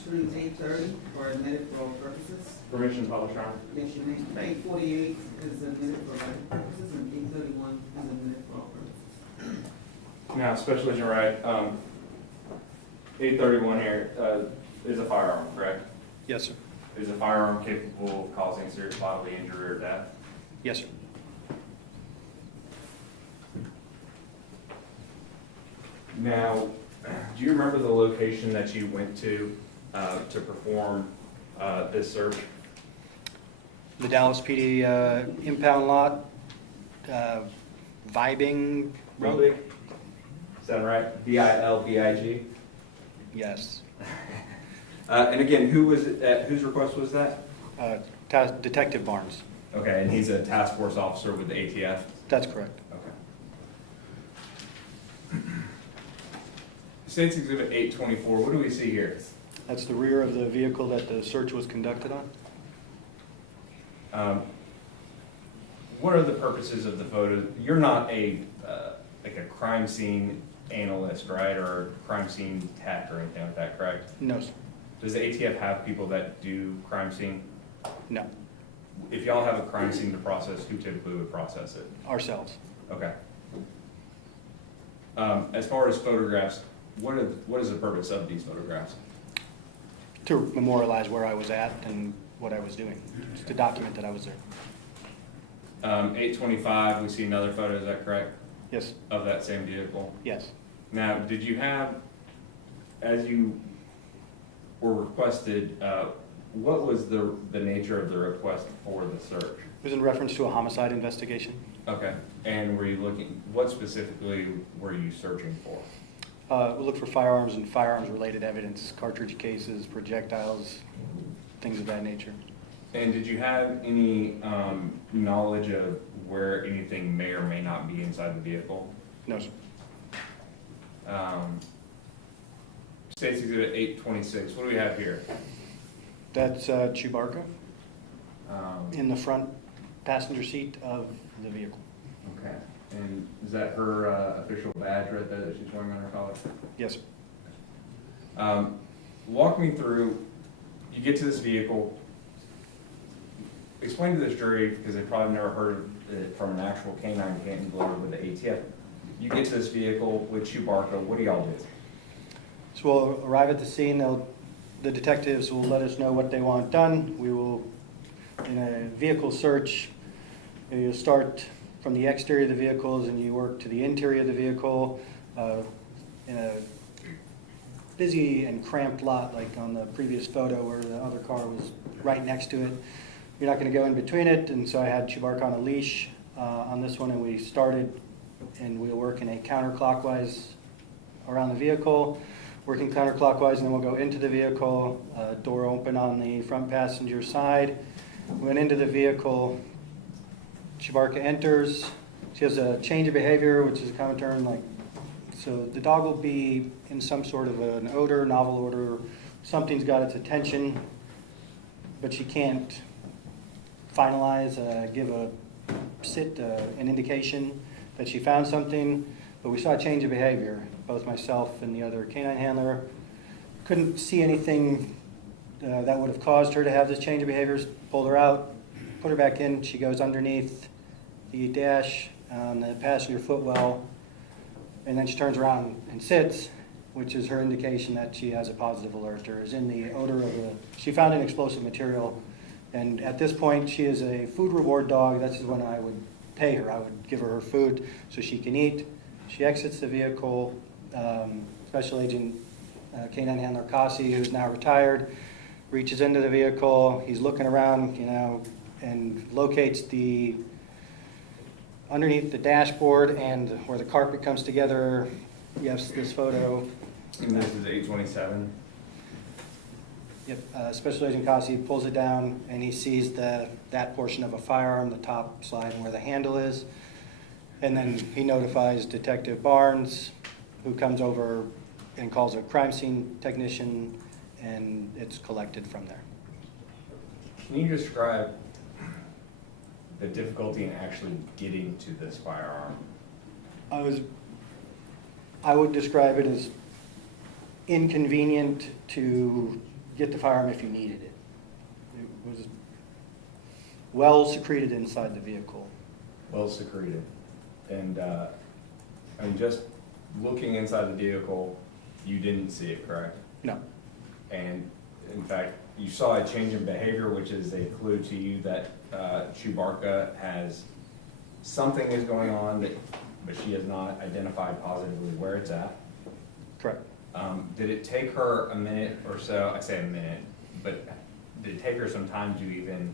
through 830 are admitted for all purposes. Permission to publish, Your Honor? Yes, you may. 848 is admitted for record purposes and 831 is admitted for all purposes. Now, Special Agent Wright, 831 here is a firearm, correct? Yes, sir. Is a firearm capable of causing serious bodily injury or death? Yes, sir. Now, do you remember the location that you went to perform this search? The Dallas PD impound lot, Vibing Road? Bilbig? Is that right? Bilbig? Yes. And again, whose request was that? Detective Barnes. Okay, and he's a task force officer with the ATF? That's correct. Okay. State's Exhibit 824, what do we see here? That's the rear of the vehicle that the search was conducted on. What are the purposes of the photos? You're not like a crime scene analyst, right, or crime scene tech or anything like that, correct? No, sir. Does the ATF have people that do crime scene? No, If y'all have a crime scene to process, who typically would process it? ourselves. Okay. As far as photographs, what is the purpose of these photographs? To memorialize where I was at and what I was doing, to document that I was there. 825, we see another photo, is that correct? Yes, Of that same vehicle? yes. Now, did you have, as you were requested, what was the nature of the request for the search? It was in reference to a homicide investigation. Okay, and were you looking, what specifically were you searching for? We look for firearms and firearms-related evidence, cartridge cases, projectiles, things of that nature. And did you have any knowledge of where anything may or may not be inside the vehicle? No, sir. State's Exhibit 826, what do we have here? That's Chewbacca Um, in the front passenger seat of the vehicle. Okay, and is that her official badge right there that she's wearing on her collar? Yes, sir. Walk me through, you get to this vehicle, explain to this jury, because they've probably never heard it from an actual canine handler with the ATF. You get to this vehicle with Chewbacca, what do y'all do? So we'll arrive at the scene. The detectives will let us know what they want done. We will, in a vehicle search, you'll start from the exterior of the vehicles and you work to the interior of the vehicle in a busy and cramped lot, like on the previous photo where the other car was right next to it. You're not going to go in between it, and so I had Chewbacca on a leash on this one, and we started, and we'll work in a counterclockwise around the vehicle, working counterclockwise, and then we'll go into the vehicle, door open on the front passenger side. Went into the vehicle, Chewbacca enters. She has a change of behavior, which is a common term, like, so the dog will be in some sort of an odor, novel odor, something's got its attention, but she can't finalize, give an indication that she found something, but we saw a change of behavior. Both myself and the other canine handler couldn't see anything that would have caused her to have this change of behaviors. Pulled her out, put her back in. She goes underneath the dash on the passenger footwell, and then she turns around and sits, which is her indication that she has a positive alert or is in the odor of she found an explosive material. And at this point, she is a food reward dog. This is when I would pay her. I would give her food so she can eat. She exits the vehicle. Special Agent Canine Handler Kasi, who's now retired, reaches into the vehicle. He's looking around, and locates underneath the dashboard and where the carpet comes together. Yes, this photo. And this is 827? Yep. Special Agent Kasi pulls it down, and he sees that portion of a firearm, the top slide where the handle is. And then he notifies Detective Barnes, who comes over and calls a crime scene technician, and it's collected from there. Can you describe the difficulty in actually getting to this firearm? I would describe it as inconvenient to get the firearm if you needed it. It was well secreted inside the vehicle. Well secreted. And just looking inside the vehicle, you didn't see it, correct? No. And in fact, you saw a change in behavior, which is a clue to you that Chewbacca has something is going on, but she has not identified positively where it's at. Correct. Did it take her a minute or so? I say a minute, but did it take her some time to even,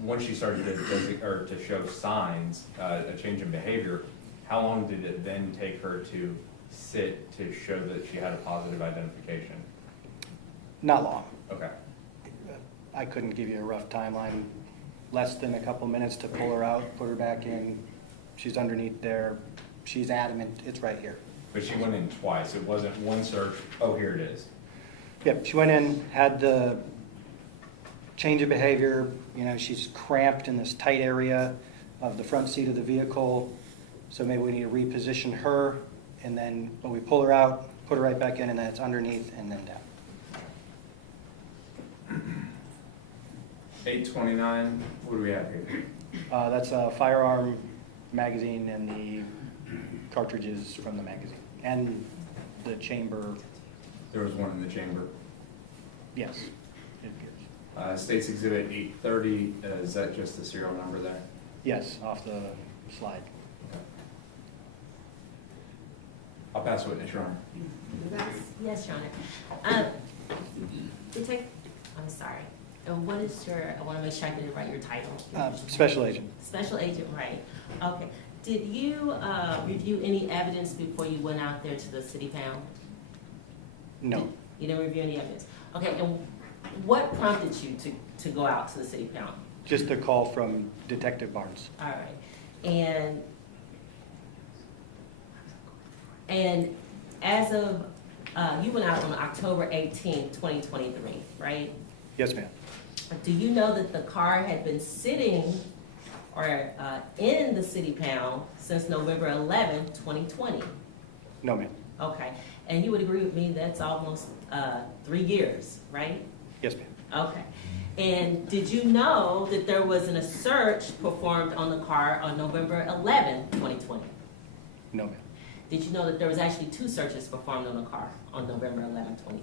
once she started to show signs, a change in behavior, how long did it then take her to sit to show that she had a positive identification? Not long. Okay. I couldn't give you a rough timeline. Less than a couple minutes to pull her out, put her back in. She's underneath there. She's adamant, it's right here. But she went in twice. It wasn't one search, oh, here it is. Yep, she went in, had the change of behavior. She's cramped in this tight area of the front seat of the vehicle. So maybe we need to reposition her, but we pull her out, put her right back in, and then it's underneath and then down. 829, what do we have here? That's a firearm magazine and the cartridges from the magazine. And the chamber, There was one in the chamber. yes, it appears. State's Exhibit 830, is that just the serial number there? Yes, off the slide. I'll pass witness, Your Honor. Yes, Your Honor. I'm sorry. What is your, I want to make sure I get it right, your title? Special agent. Special Agent Wright. Okay. Did you review any evidence before you went out there to the city pound? No. You didn't review any evidence? Okay, and what prompted you to go out to the city pound? Just a call from Detective Barnes. All right. And as of, you went out on October 18th, 2023, right? Yes, ma'am. Do you know that the car had been sitting or in the city pound since November 11, 2020? No, ma'am. Okay, and you would agree with me that's almost 3 years, right? Yes, ma'am. Okay, and did you know that there was a search performed on the car on November 11, 2020? No, ma'am. Did you know that there was actually 2 searches performed on the car on November 11, 2020?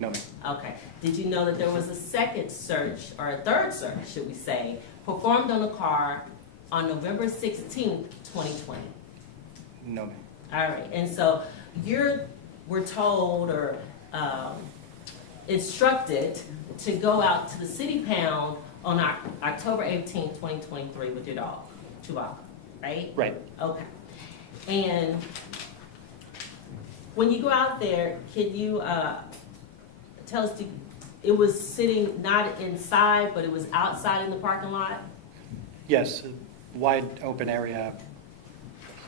No, ma'am. Okay. Did you know that there was a second search, or a third search, should we say, performed on the car on November 16th, 2020? No, ma'am. All right. And so we're told or instructed to go out to the city pound on October 18th, 2023 with your dog, Chihuahua, right? Right. Okay. And when you go out there, can you tell us, it was sitting not inside, but it was outside in the parking lot? Yes, a wide open area.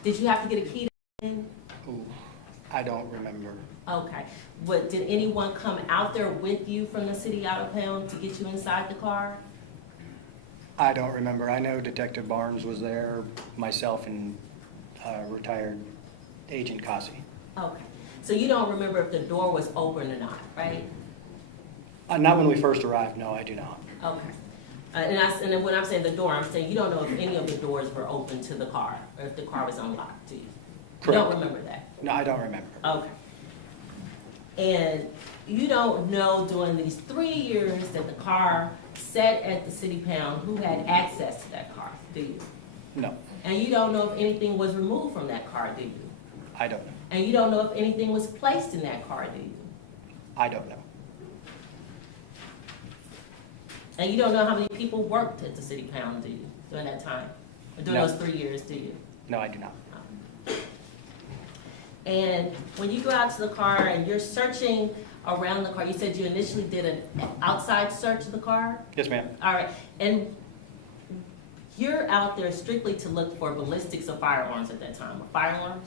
Did you have to get a key to get in? Ooh, I don't remember. Okay. But did anyone come out there with you from the city out of town to get you inside the car? I don't remember. I know Detective Barnes was there, myself, and retired Agent Kasi. Okay. So you don't remember if the door was open or not, right? Not when we first arrived, no, I do not. Okay. And then when I'm saying the door, I'm saying you don't know if any of the doors were open to the car, or if the car was unlocked, do you? You don't remember that? No, I don't remember. Okay. And you don't know during these 3 years that the car sat at the city pound who had access to that car, do you? No, And you don't know if anything was removed from that car, do you? I don't know. And you don't know if anything was placed in that car, do you? I don't know. And you don't know how many people worked at the city pound, do you, during that time? Or during No. those 3 years, do you? No, I do not. And when you go out to the car and you're searching around the car, you said you initially did an outside search of the car? Yes, ma'am. All right, and you're out there strictly to look for ballistics or firearms at that time, or firearms?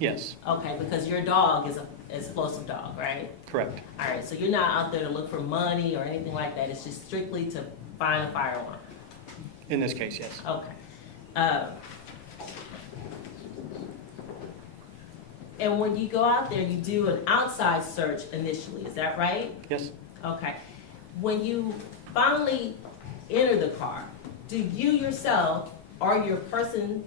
Yes, Okay, because your dog is an explosive dog, right? correct. All right, so you're not out there to look for money or anything like that, it's just strictly to find a firearm? In this case, yes. Okay. And when you go out there, you do an outside search initially, is that right? Yes, Okay. When you finally enter the car, do you yourself or your person,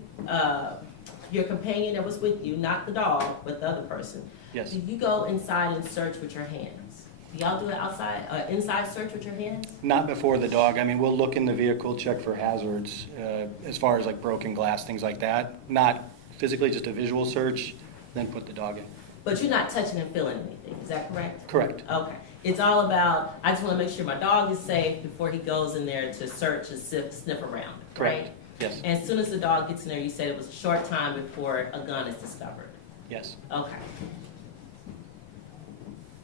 your companion that was with you, not the dog, but the other person, yes. do you go inside and search with your hands? Do y'all do an inside search with your hands? Not before the dog. I mean, we'll look in the vehicle, check for hazards, as far as like broken glass, things like that. Not physically, just a visual search, then put the dog in. But you're not touching and feeling anything, is that correct? Correct. Okay. It's all about, I just want to make sure my dog is safe before he goes in there to search and sniff around, Correct. right? Yes, And as soon as the dog gets in there, you said it was a short time before a gun is discovered. yes. Okay.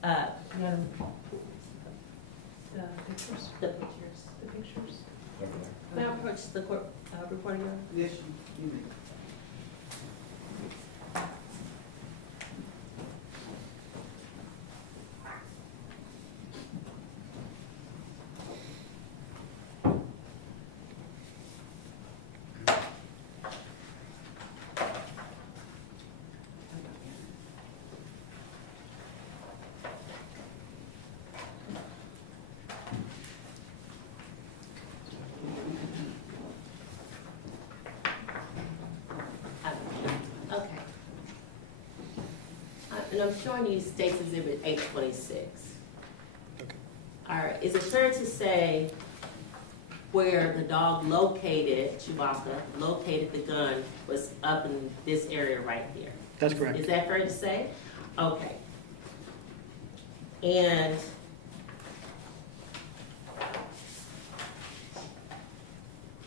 You wanna- The pictures. May I approach the court reporter? Yes, you may. And I'm showing you State's Exhibit 826. Okay. All right, is it fair to say where the dog located, Chewbacca, located the gun was up in this area right here? That's correct. Is that fair to say? Okay. And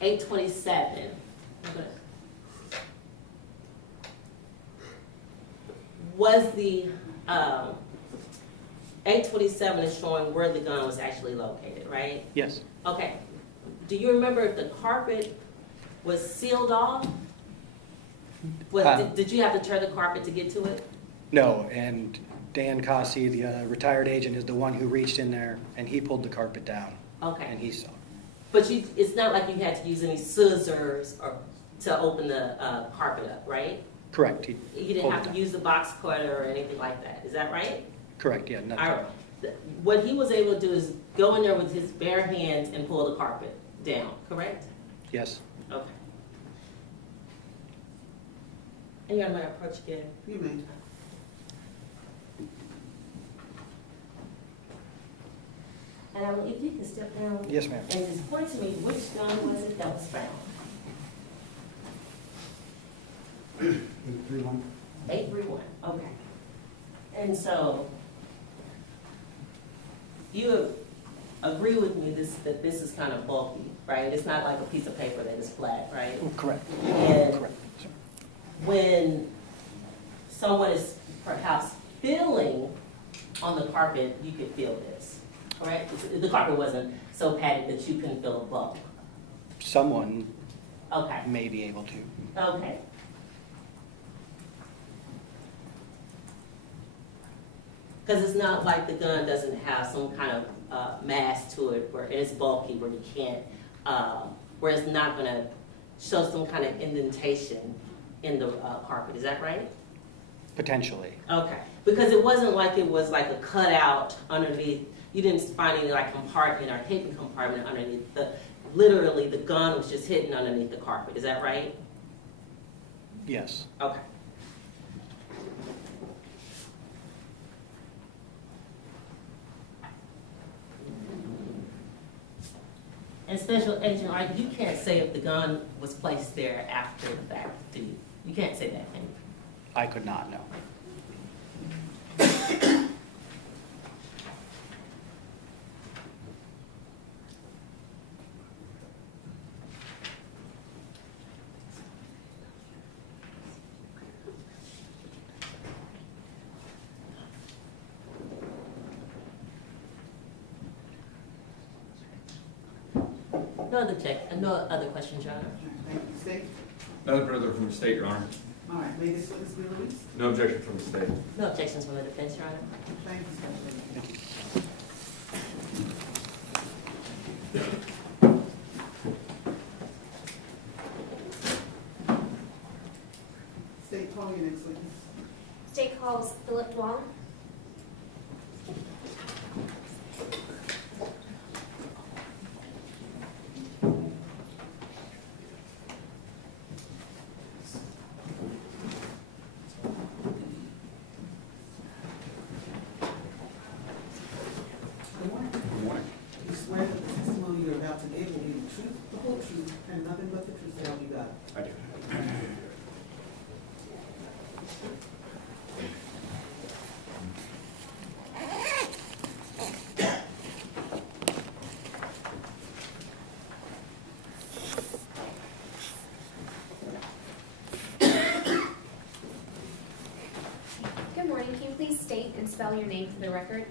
$827. Was the 827 is showing where the gun was actually located, right? Yes. Okay. Do you remember if the carpet was sealed off? Did you have to tear the carpet to get to it? No, and Dan Cossey, the retired agent, is the one who reached in there and he pulled the carpet down. Okay. And he saw. But it's not like you had to use any scissors or to open the carpet up, right? Correct. You didn't pulled have it to down. use the box cutter or anything like that. Is that right? Correct, yeah. All right. What he was able to do is go in there with his bare hands and pull the carpet down, correct? Yes. Okay. And you're on my approach again. You may. And if you can step down. Yes, ma'am. And just point to me, which gun was it that was found? 831. 831, okay. And so, you agree with me that this is kind of bulky, right? It's not like a piece of paper that is flat, right? Correct. And Correct. when someone is perhaps feeling on the carpet, you could feel this, correct? The carpet wasn't so padded that you couldn't feel a bump. Someone Okay, may be able to. okay. Because it's not like the gun doesn't have some kind of mass to it where it's bulky, where you can't, where it's not going to show some kind of indentation in the carpet. Is that right? Potentially. Okay. Because it wasn't like it was like a cutout underneath. You didn't find any like compartment or hidden compartment underneath. Literally, the gun was just hidden underneath the carpet. Is that right? Yes. Okay. And Special Agent, you can't say if the gun was placed there after the fact, do you? You can't say that, can you? I could not know. No other questions, Your Honor. Thank you, State. Another brother from the state, Your Honor. All right, may this witness be released? No objection from the state. No objections from the defense, Your Honor. Thank you, Special Agent. State, call your next witness. State calls Philip Wong. Good morning. You swear that the testimony you're about to give will be the truth, the whole truth, and nothing but the truth, so help you God. I do. Good morning. Can you please state and spell your name for the record?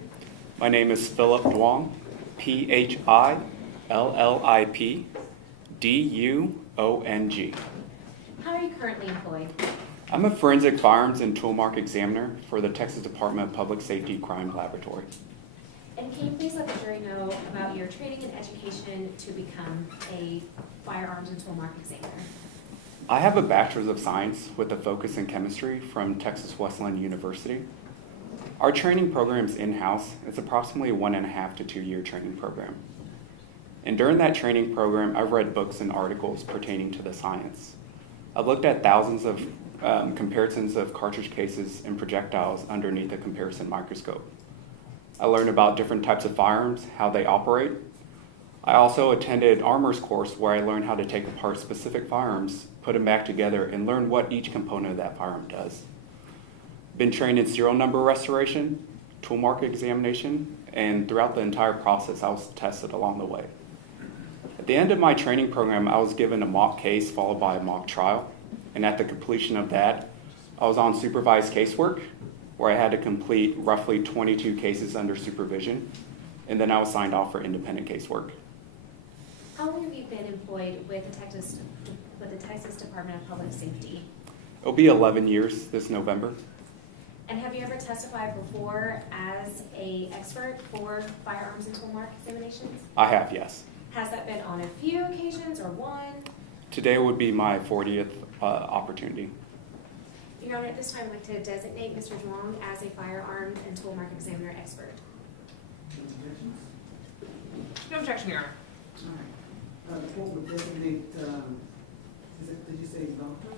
My name is Philip Duong, Phillip How are you currently employed? I'm a forensic firearms and tool mark examiner for the Texas Department of Public Safety Crime Laboratory. And can you please let the jury know about your training and education to become a firearms and tool mark examiner? I have a Bachelor's of Science with a focus in chemistry from Texas Wesleyan University. Our training program is in-house. It's approximately a 1.5 to 2 year training program. And during that training program, I've read books and articles pertaining to the science. I've looked at thousands of comparisons of cartridge cases and projectiles underneath a comparison microscope. I learned about different types of firearms, how they operate. I also attended armor's course where I learned how to take apart specific firearms, put them back together, and learn what each component of that firearm does. Been trained in serial number restoration, tool mark examination, and throughout the entire process, I was tested along the way. At the end of my training program, I was given a mock case followed by a mock trial. And at the completion of that, I was on supervised casework, where I had to complete roughly 22 cases under supervision. And then I was signed off for independent casework. How long have you been employed with the Texas Department of Public Safety? It'll be 11 years this November. And have you ever testified before as an expert for firearms and tool mark examinations? I have, yes. Has that been on a few occasions or one? Today would be my 40th opportunity. Your Honor, at this time, I'd like to designate Mr. Zhuang as a firearm and tool mark examiner expert. Any objections? No objection, Your Honor. All right. The court would designate, did you say doctor?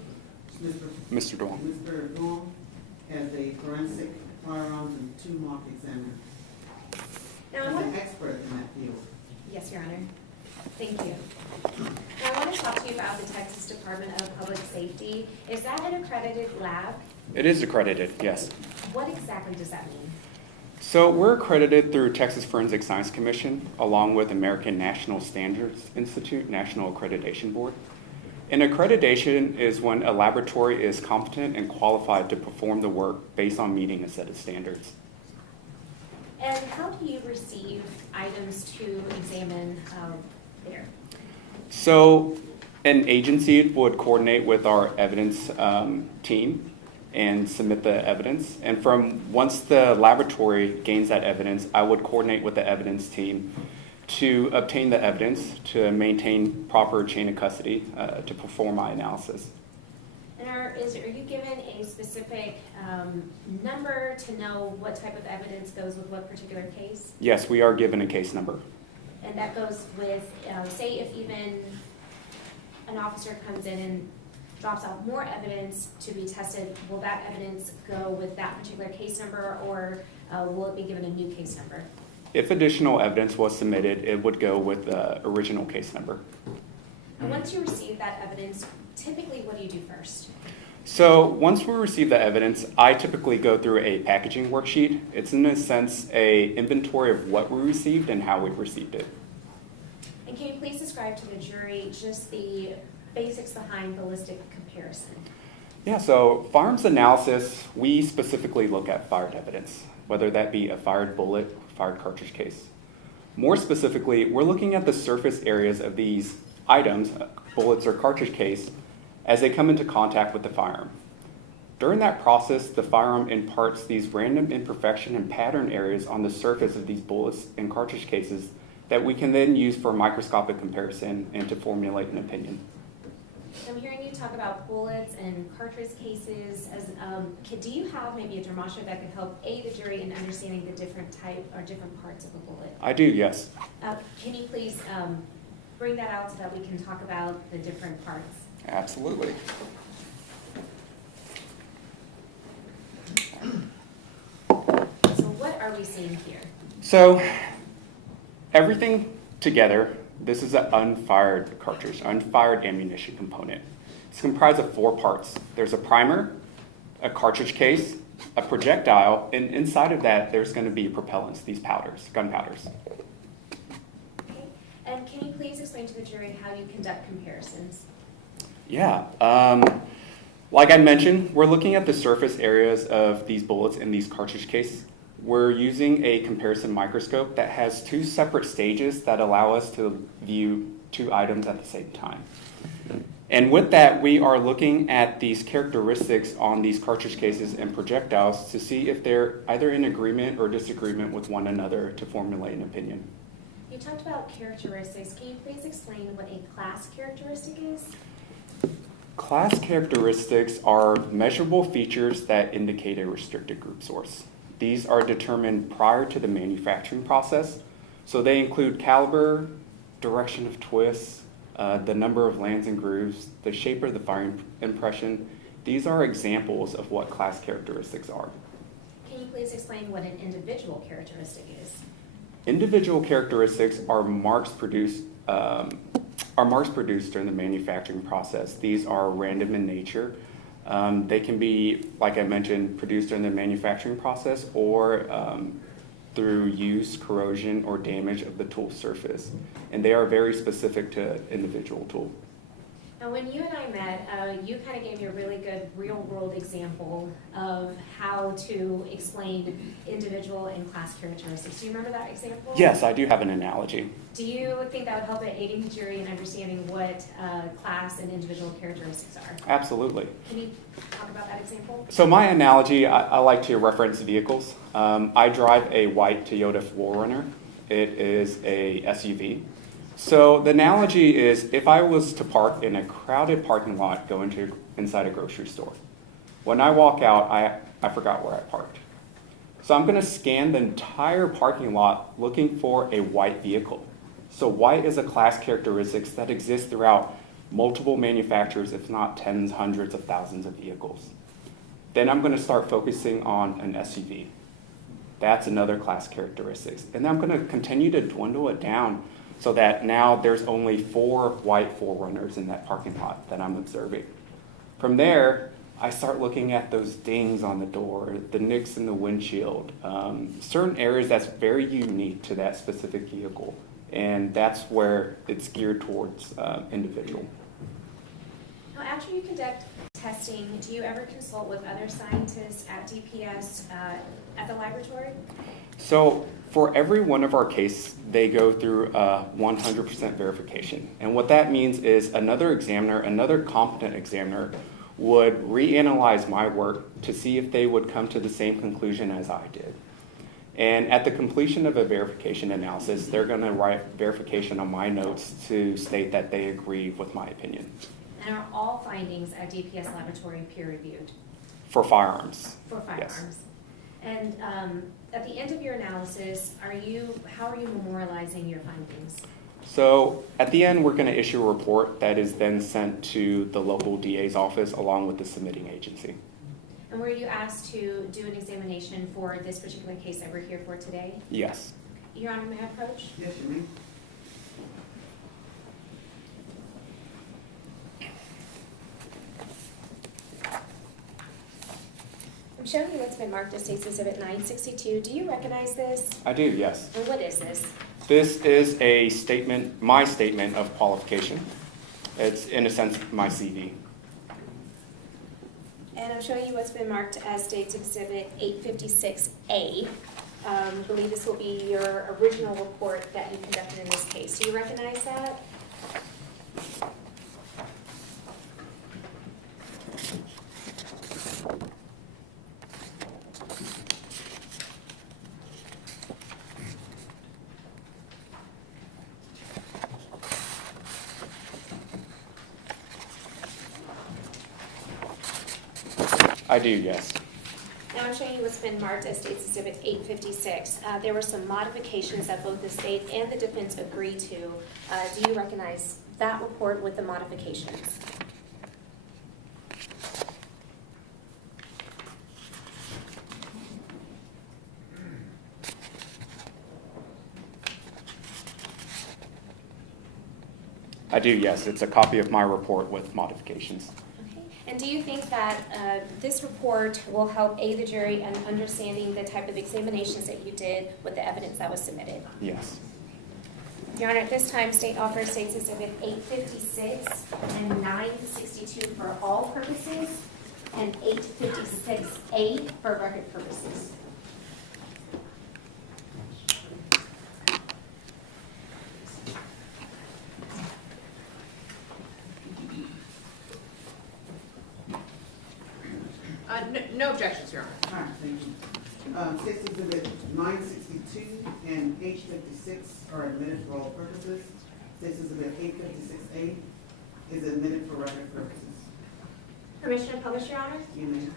Mr. Dwong. Mr. Dwong as a forensic firearms and tool mark examiner. Now, As an expert in that field. Yes, Your Honor. Thank you. Now, I want to talk to you about the Texas Department of Public Safety. Is that an accredited lab? It is accredited, yes. What exactly does that mean? So we're accredited through Texas Forensic Science Commission, along with American National Standards Institute, National Accreditation Board. An accreditation is when a laboratory is competent and qualified to perform the work based on meeting a set of standards. And how do you receive items to examine there? So an agency would coordinate with our evidence team and submit the evidence. And once the laboratory gains that evidence, I would coordinate with the evidence team to obtain the evidence, to maintain proper chain of custody, to perform my analysis. And are you given a specific number to know what type of evidence goes with what particular case? Yes, we are given a case number. And that goes with, say if even an officer comes in and drops out more evidence to be tested, will that evidence go with that particular case number, or will it be given a new case number? If additional evidence was submitted, it would go with the original case number. And once you receive that evidence, typically what do you do first? So once we receive the evidence, I typically go through a packaging worksheet. It's in a sense a inventory of what we received and how we received it. And can you please describe to the jury just the basics behind ballistic comparison? Yeah, so firearms analysis, we specifically look at fired evidence, whether that be a fired bullet, fired cartridge case. More specifically, we're looking at the surface areas of these items, bullets or cartridge case, as they come into contact with the firearm. During that process, the firearm imparts these random imperfection and pattern areas on the surface of these bullets and cartridge cases that we can then use for microscopic comparison and to formulate an opinion. I'm hearing you talk about bullets and cartridge cases. Do you have maybe a demonstrator that could help aid the jury in understanding the different type or different parts of a bullet? I do, yes. Can you please bring that out so that we can talk about the different parts? Absolutely. So what are we seeing here? So everything together, this is an unfired cartridge, unfired ammunition component. It's comprised of 4 parts. There's a primer, a cartridge case, a projectile, and inside of that there's going to be propellants, these powders, gunpowders. Okay. And can you please explain to the jury how you conduct comparisons? Yeah. Like I mentioned, we're looking at the surface areas of these bullets in these cartridge cases. We're using a comparison microscope that has 2 separate stages that allow us to view 2 items at the same time. And with that, we are looking at these characteristics on these cartridge cases and projectiles to see if they're either in agreement or disagreement with one another to formulate an opinion. You talked about characteristics. Can you please explain what a class characteristic is? Class characteristics are measurable features that indicate a restricted group source. These are determined prior to the manufacturing process, so they include caliber, direction of twist, the number of lands and grooves, the shape of the firing impression, These are examples of what class characteristics are. Can you please explain what an individual characteristic is? Individual characteristics are marks produced during the manufacturing process. These are random in nature. They can be, like I mentioned, produced during the manufacturing process or through use, corrosion, or damage of the tool surface. And they are very specific to individual tool. Now, when you and I met, you kind of gave me a really good real-world example of how to explain individual and class characteristics. Do you remember that example? Yes, I do have an analogy. Do you think that would help in aiding the jury in understanding what class and individual characteristics are? Absolutely. Can you talk about that example? So my analogy, I like to reference vehicles. I drive a white Toyota 4Runner. It is a SUV. So the analogy is if I was to park in a crowded parking lot going inside a grocery store. When I walk out, I forgot where I parked. So I'm going to scan the entire parking lot looking for a white vehicle. So white is a class characteristic that exists throughout multiple manufacturers, if not tens, hundreds of thousands of vehicles. Then I'm going to start focusing on an SUV. That's another class characteristic. And then I'm going to continue to dwindle it down so that now there's only 4 white 4Runners in that parking lot that I'm observing. From there, I start looking at those dings on the door, the nicks in the windshield, certain areas that's very unique to that specific vehicle. And that's where it's geared towards individual. Now, after you conduct testing, do you ever consult with other scientists at DPS at the laboratory? So for every one of our cases, they go through 100% verification. And what that means is another examiner, another competent examiner, would reanalyze my work to see if they would come to the same conclusion as I did. And at the completion of a verification analysis, they're going to write verification on my notes to state that they agree with my opinion. And are all findings at DPS laboratory peer-reviewed? For firearms. For firearms. Yes. And at the end of your analysis, how are you memorializing your findings? So at the end, we're going to issue a report that is then sent to the local DA's office along with the submitting agency. And were you asked to do an examination for this particular case that we're here for today? Yes. Your Honor, may I approach? Yes, you may. I'm showing you what's been marked as State's Exhibit 962. Do you recognize this? I do, yes. And what is this? This is a statement, my statement of qualification. It's, in a sense, my CV. And I'm showing you what's been marked as State's Exhibit 856A. I believe this will be your original report that you conducted in this case. Do you recognize that? I do, yes. Now I'm showing you what's been marked as State's Exhibit 856. There were some modifications that both the state and the defense agreed to. Do you recognize that report with the modifications? I do, yes. It's a copy of my report with modifications. And do you think that this report will help aid the jury in understanding the type of examinations that you did with the evidence that was submitted? Yes. Your Honor, at this time, State offers State's Exhibit 856 and 962 for all purposes, and 856A for record purposes. No objections, Your Honor. All right, thank you. State's Exhibit 962 and 856 are admitted for all purposes. State's Exhibit 856A is admitted for record purposes. Permission to publish, Your Honor? You may.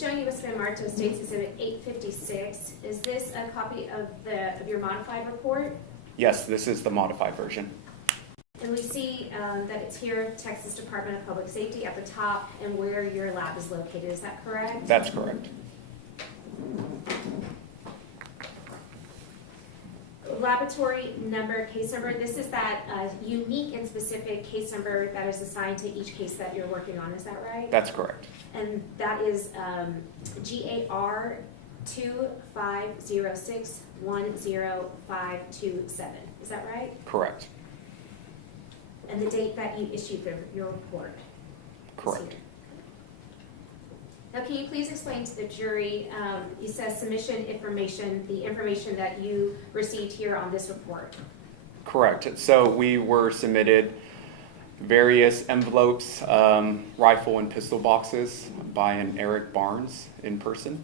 showing you what's been marked as States Exhibit 856. Is this a copy of your modified report? Yes, this is the modified version. And we see that it's here, Texas Department of Public Safety at the top, and where your lab is located. Is that correct? That's correct. Laboratory number, case number, this is that unique and specific case number that is assigned to each case that you're working on. Is that right? That's correct. And that is GAR 250610527. Is that right? Correct. And the date that you issued your report? Correct. Now, can you please explain to the jury, you said submission information, the information that you received here on this report? Correct. So we were submitted various envelopes, rifle and pistol boxes by an Eric Barnes in person.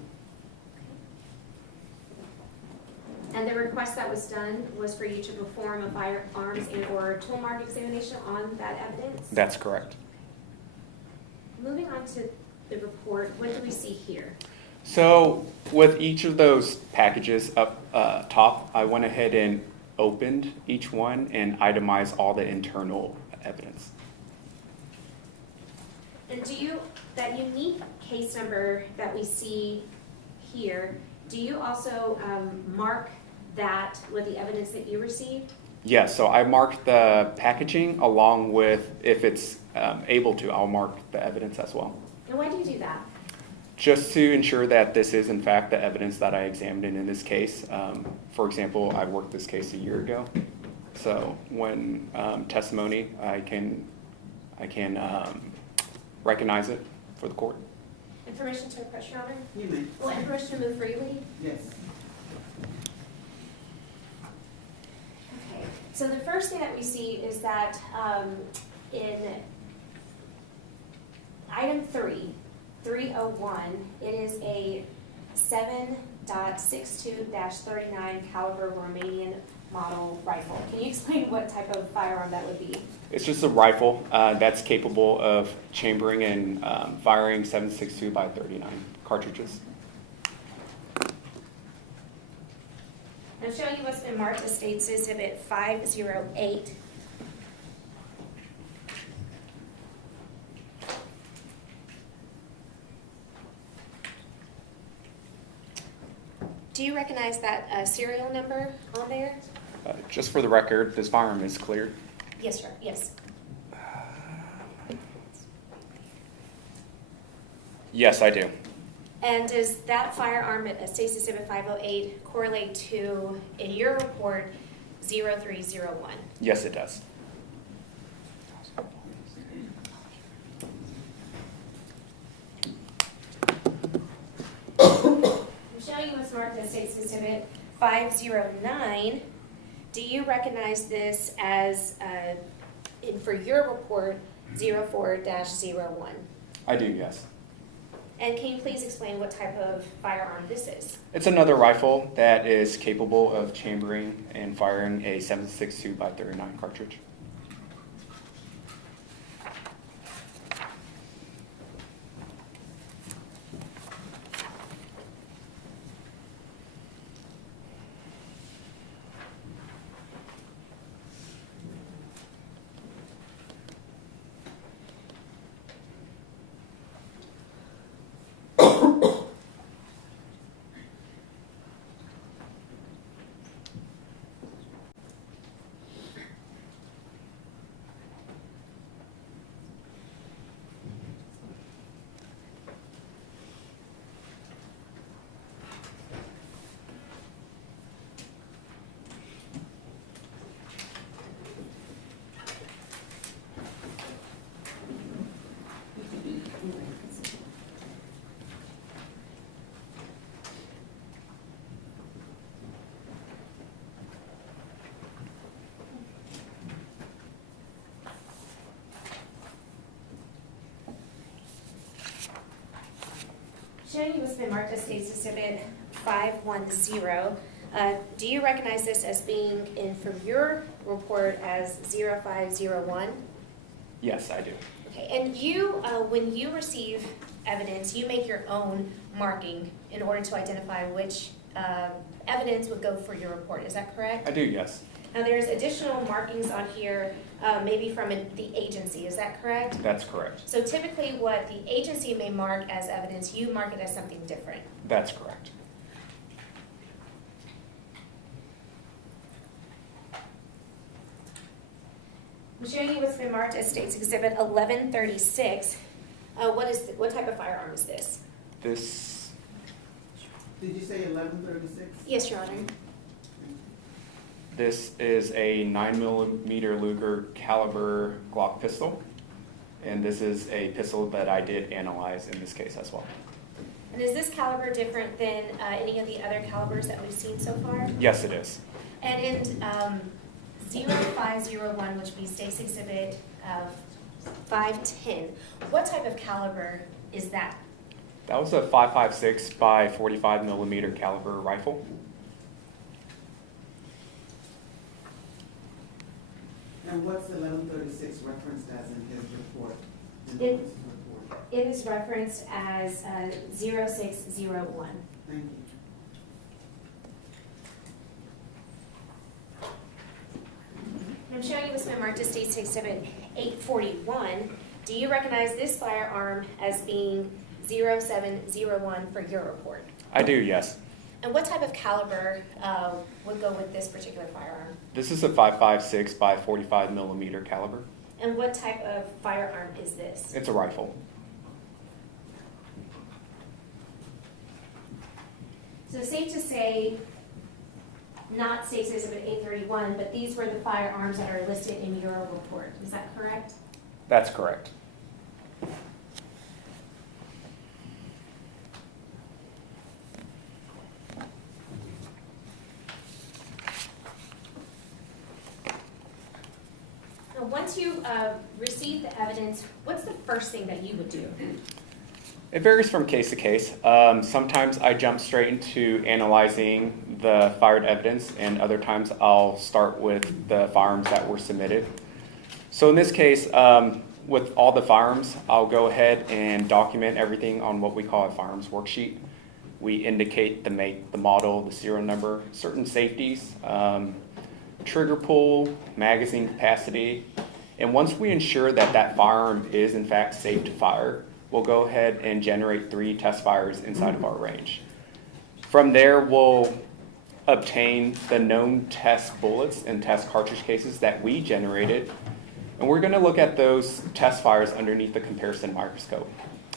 And the request that was done was for you to perform a firearms and or tool mark examination on that evidence? That's correct. Moving on to the report, what do we see here? So with each of those packages up top, I went ahead and opened each one and itemized all the internal evidence. And do you, that unique case number that we see here, do you also mark that with the evidence that you received? Yes, so I marked the packaging along with, if it's able to, I'll mark the evidence as well. And why do you do that? Just to ensure that this is in fact the evidence that I examined in this case. For example, I worked this case a year ago. So when testimony, I can recognize it for the court. And permission to approach, Your Honor? You may. Well, and permission to move freely? Yes. Okay. So the first thing that we see is that in item 301, it is a 7.62-39 caliber Romanian model rifle. Can you explain what type of firearm that would be? It's just a rifle that's capable of chambering and firing 7.62 by 39 cartridges. I'm showing you what's been marked as States Exhibit 508. Do you recognize that serial number on there? Just for the record, this firearm is cleared. Yes, sir. Yes. Yes, I do. And does that firearm at States Exhibit 508 correlate to, in your report, 0301? Yes, it does. I'm showing you what's marked as States Exhibit 509. Do you recognize this as, for your report, 04-01? I do, yes. And can you please explain what type of firearm this is? It's another rifle that is capable of chambering and firing a 7.62 by 39 cartridge. Showing you what's been marked as States Exhibit 510. Do you recognize this as being in from your report as 0501? Yes, I do. Okay, and you, when you receive evidence, you make your own marking in order to identify which evidence would go for your report. Is that correct? I do, yes. Now, there's additional markings on here, maybe from the agency. Is that correct? That's correct. So typically what the agency may mark as evidence, you mark it as something different. That's correct. I'm showing you what's been marked as State's Exhibit 1136. What type of firearm is this? This, Did you say 1136? Yes, Your Honor. this is a 9mm Luger caliber Glock pistol. And this is a pistol that I did analyze in this case as well. And is this caliber different than any of the other calibers that we've seen so far? Yes, it is. And in 0501, which would be State's Exhibit 510, what type of caliber is that? That was a 5.56 by 45mm caliber rifle. And what's 1136 referenced as in his report? In It- his report? It is referenced as 0601. Thank you. I'm showing you what's been marked as State's Exhibit 841. Do you recognize this firearm as being 0701 for your report? I do, yes. And what type of caliber would go with this particular firearm? This is a 5.56 by 45mm caliber. And what type of firearm is this? It's a rifle. So safe to say, not State's Exhibit 831, but these were the firearms that are listed in your report. Is that correct? That's correct. Now, once you receive the evidence, what's the first thing that you would do? It varies from case to case. Sometimes I jump straight into analyzing the fired evidence, and other times I'll start with the firearms that were submitted. So in this case, with all the firearms, I'll go ahead and document everything on what we call a firearms worksheet. We indicate the make, the model, the serial number, certain safeties, trigger pull, magazine capacity, and once we ensure that that firearm is in fact safe to fire, we'll go ahead and generate 3 test fires inside of our range. From there, we'll obtain the known test bullets and test cartridge cases that we generated, and we're going to look at those test fires underneath the comparison microscope.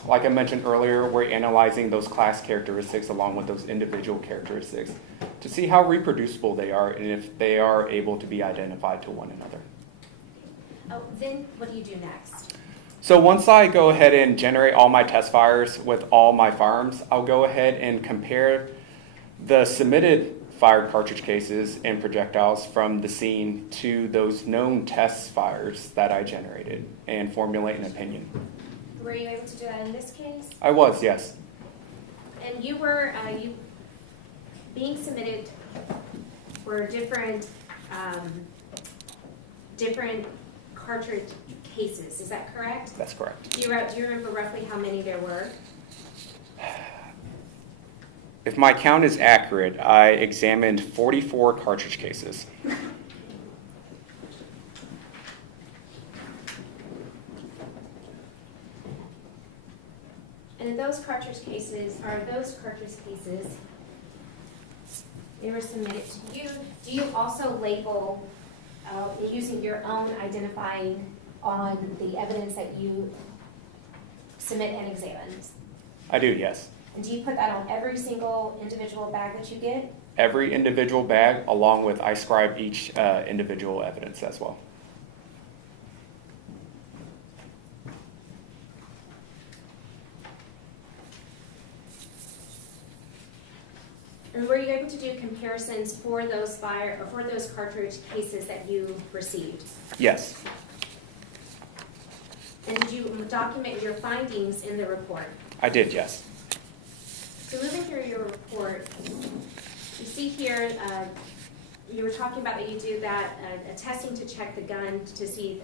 Like I mentioned earlier, we're analyzing those class characteristics along with those individual characteristics to see how reproducible they are and if they are able to be identified to one another. Oh, then what do you do next? So once I go ahead and generate all my test fires with all my firearms, I'll go ahead and compare the submitted fired cartridge cases and projectiles from the scene to those known test fires that I generated and formulate an opinion. Were you able to do that in this case? I was, yes. And you were being submitted for different cartridge cases. Is that correct? That's correct. Do you remember roughly how many there were? If my count is accurate, I examined 44 cartridge cases. And in those cartridge cases, they were submitted to you. Do you also label using your own identifying on the evidence that you submit and examine? I do, yes. And do you put that on every single individual bag that you get? Every individual bag, along with I scribe each individual evidence as well. And were you able to do comparisons for those cartridge cases that you received? Yes. And did you document your findings in the report? I did, yes. So moving through your report, you see here, you were talking about that you do that, a testing to check the gun to see,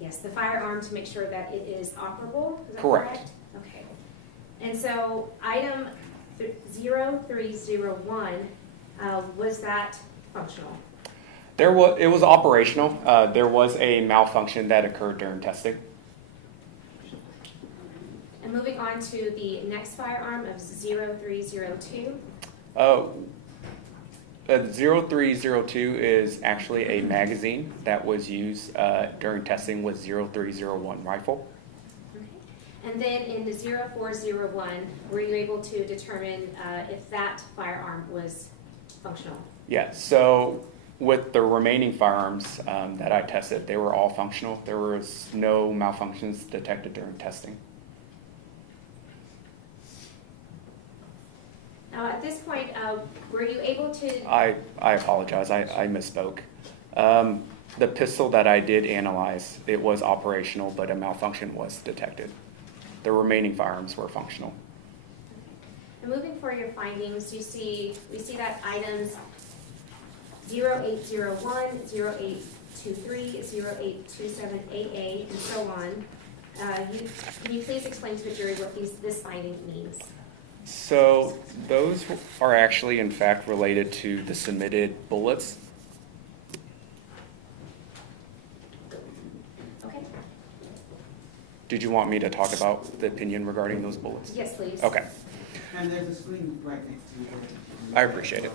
the firearm to make sure that it is operable, is that correct? Correct. Okay. And so item 0301, was that functional? It was operational. There was a malfunction that occurred during testing. And moving on to the next firearm of 0302. 0302 is actually a magazine that was used during testing with 0301 rifle. Okay. And then in the 0401, were you able to determine if that firearm was functional? Yeah, so with the remaining firearms that I tested, they were all functional. There was no malfunctions detected during testing. Now, at this point, were you able to? I apologize, I misspoke. The pistol that I did analyze, it was operational, but a malfunction was detected. The remaining firearms were functional. And moving for your findings, we see that items 0801, 0823, 0827AA, and so on. Can you please explain to the jury what this finding means? So those are actually in fact related to the submitted bullets. Okay. Did you want me to talk about the opinion regarding those bullets? Yes, please. Okay, And there's a screen right next to you. I appreciate it.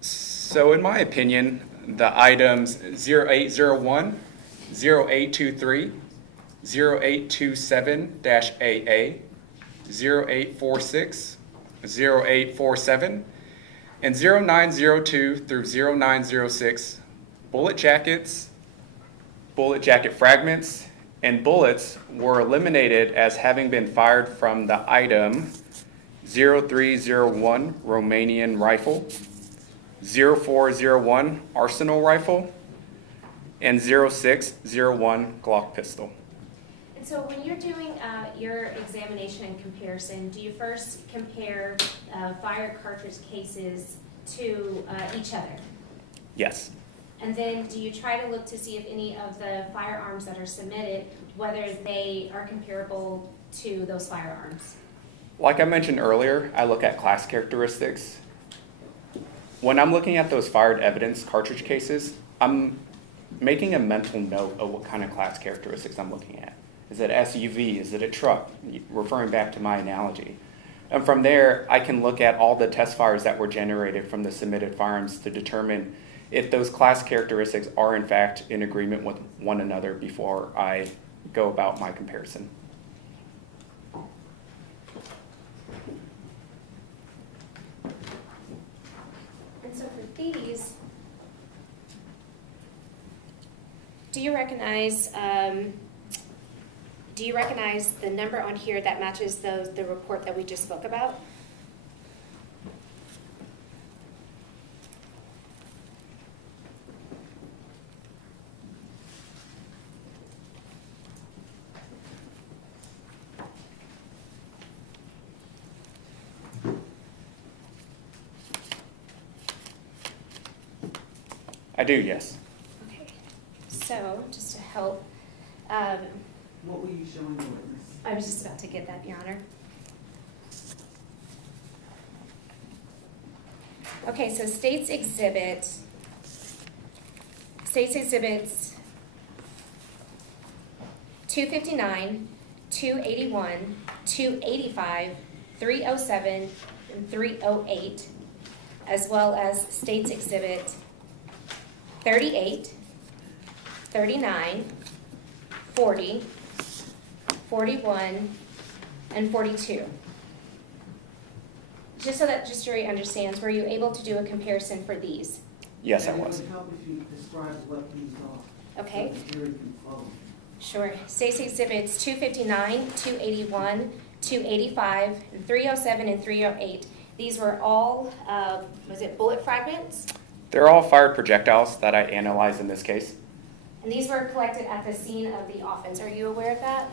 So in my opinion, the items 0801, 0823, 0827-AA, 0846, 0847, and 0902 through 0906, bullet jackets, bullet jacket fragments, and bullets were eliminated as having been fired from the item 0301 Romanian rifle, 0401 Arsenal rifle, and 0601 Glock pistol. And so when you're doing your examination and comparison, do you first compare fire cartridge cases to each other? Yes. And then do you try to look to see if any of the firearms that are submitted, whether they are comparable to those firearms? Like I mentioned earlier, I look at class characteristics. When I'm looking at those fired evidence cartridge cases, I'm making a mental note of what kind of class characteristics I'm looking at. Is it SUV? Is it a truck? Referring back to my analogy. And from there, I can look at all the test fires that were generated from the submitted firearms to determine if those class characteristics are in fact in agreement with one another before I go about my comparison. And so for these, do you recognize the number on here that matches the report that we just spoke about? I do, yes. Okay, so just to help, What were you showing the witness? I was just about to get that, Your Honor. Okay, so State's Exhibits 259, 281, 285, 307, and 308, as well as State's Exhibit 38, 39, 40, 41, and 42. Just so that jury understands, were you able to do a comparison for these? Yes, I And was. it would help if you describe what these are. Okay. So the jury can follow. Sure. State's Exhibits 259, 281, 285, and 307 and 308. These were all, was it bullet fragments? They're all fired projectiles that I analyzed in this case. And these were collected at the scene of the offense. Are you aware of that?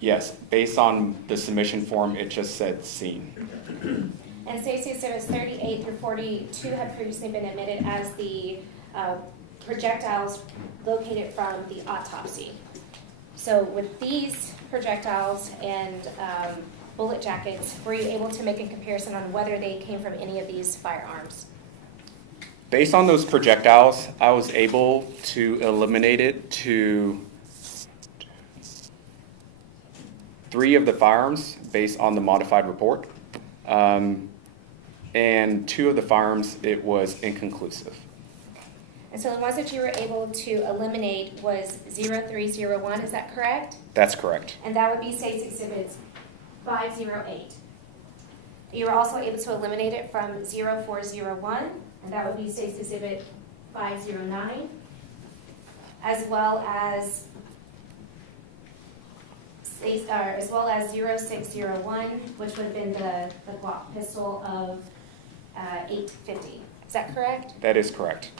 Yes, based on the submission form, it just said seen. And Stacy Exhibits 38 through 42 had previously been admitted as the projectiles located from the autopsy. So with these projectiles and bullet jackets, were you able to make a comparison on whether they came from any of these firearms? Based on those projectiles, I was able to eliminate it to 3 of the firearms based on the modified report. And 2 of the firearms, it was inconclusive. And so the ones that you were able to eliminate was 0301, is that correct? That's correct. And that would be State's Exhibit 508. You were also able to eliminate it from 0401, and that would be State's Exhibit 509, as well as 0601, which would have been the Glock pistol of 850. Is that correct? That is correct.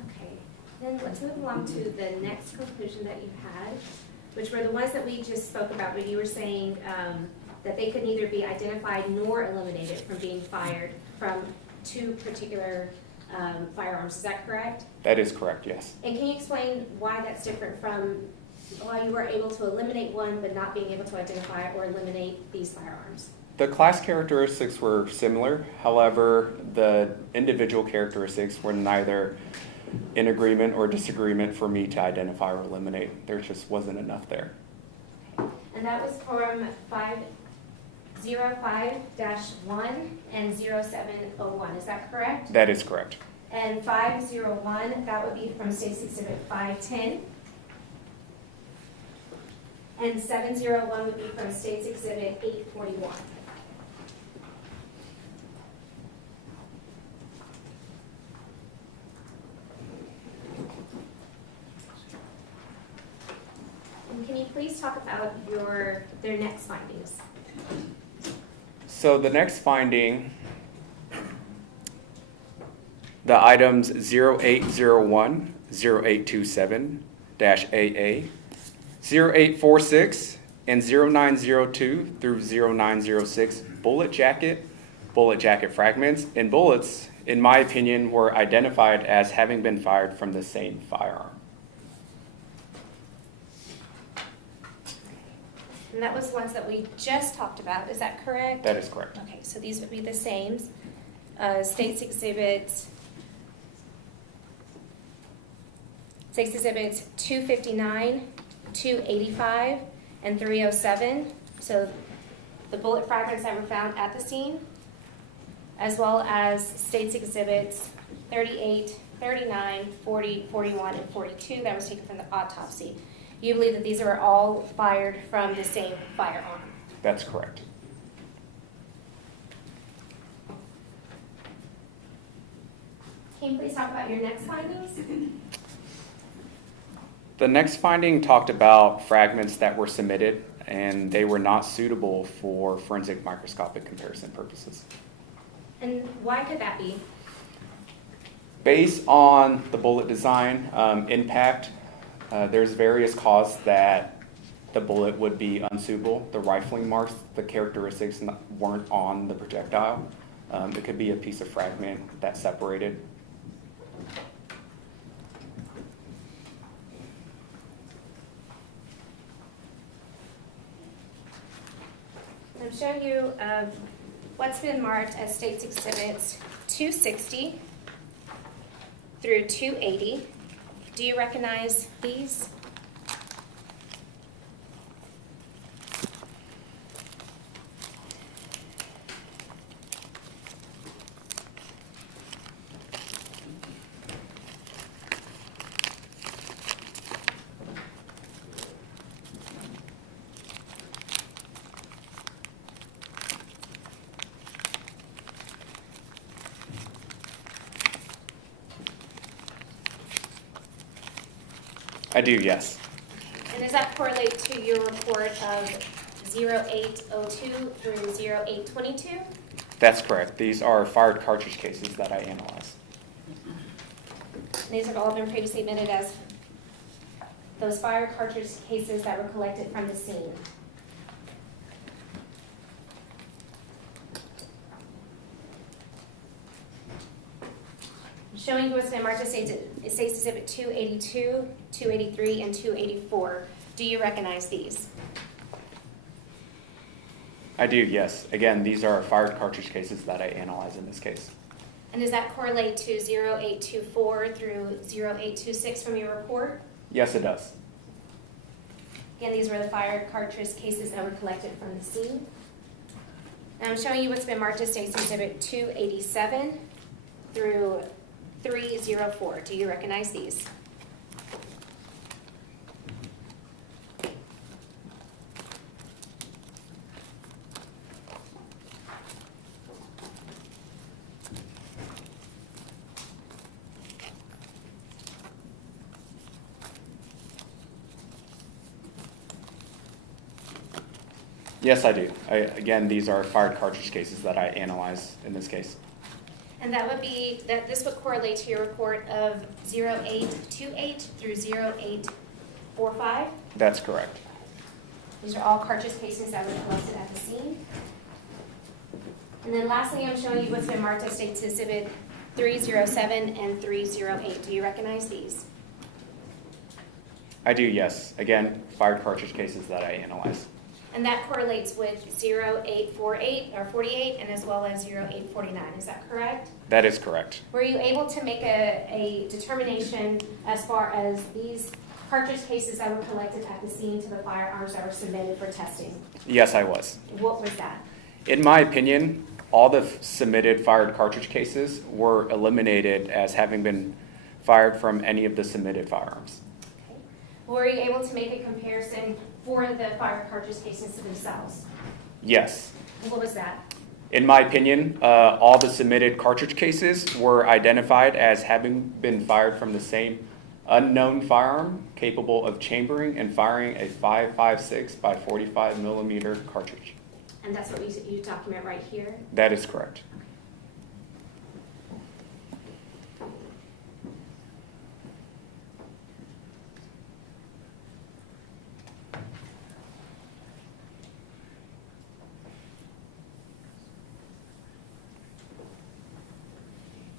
Okay, then let's move along to the next conclusion that you had, which were the ones that we just spoke about, where you were saying that they could neither be identified nor eliminated from being fired from 2 particular firearms. Is that correct? That is correct, yes. And can you explain why that's different from why you were able to eliminate one but not being able to identify or eliminate these firearms? The class characteristics were similar. However, the individual characteristics were neither in agreement or disagreement for me to identify or eliminate. There just wasn't enough there. And that was from 505-1 and 0701, is that correct? That is correct. And 501, that would be from State's Exhibit 510. And 701 would be from State's Exhibit 841. And can you please talk about their next findings? So the next finding, the items 0801, 0827-AA, 0846, and 0902 through 0906 bullet jacket fragments, and bullets, in my opinion, were identified as having been fired from the same firearm. And that was ones that we just talked about, is that correct? That is correct. Okay, so these would be the same. State's Exhibits 259, 285, and 307. So the bullet fragments that were found at the scene, as well as State's Exhibits 38, 39, 40, 41, and 42 that was taken from the autopsy. You believe that these are all fired from the same firearm? That's correct. Can you please talk about your next findings? The next finding talked about fragments that were submitted, and they were not suitable for forensic microscopic comparison purposes. And why could that be? Based on the bullet design, impact, there's various causes that the bullet would be unsuitable. The rifling marks, the characteristics weren't on the projectile. It could be a piece of fragment that separated. I'm showing you what's been marked as State's Exhibits 260 through 280. Do you recognize these? I do, yes. And does that correlate to your report of 0802 through 0822? That's correct. These are fired cartridge cases that I analyzed. And these have all been previously admitted as those fire cartridge cases that were collected from the scene. I'm showing you what's been marked as States Exhibit 282, 283, and 284. Do you recognize these? I do, yes. Again, these are fired cartridge cases that I analyze in this case. And does that correlate to 0824 through 0826 from your report? Yes, it does. Again, these were the fire cartridge cases that were collected from the scene. And I'm showing you what's been marked as States Exhibit 287 through 304. Do you recognize these? Yes, I do. Again, these are fired cartridge cases that I analyze in this case. And that would be, that this would correlate to your report of 0828 through 0845. That's correct. These are all cartridge cases that were collected at the scene. And then lastly, I'm showing you what's been marked as States Exhibit 307 and 308. Do you recognize these? I do, yes. Again, fired cartridge cases that I analyze. And that correlates with 0848 or 48 and as well as 0849. Is that correct? That is correct. Were you able to make a determination as far as these cartridge cases that were collected at the scene to the firearms that were submitted for testing? Yes, I was. What was that? In my opinion, all the submitted fired cartridge cases were eliminated as having been fired from any of the submitted firearms. Okay. Were you able to make a comparison for the fire cartridge cases to themselves? Yes. What was that? In my opinion, all the submitted cartridge cases were identified as having been fired from the same unknown firearm capable of chambering and firing a 5.56 by 45 millimeter cartridge. And that's what you document right here? That is correct.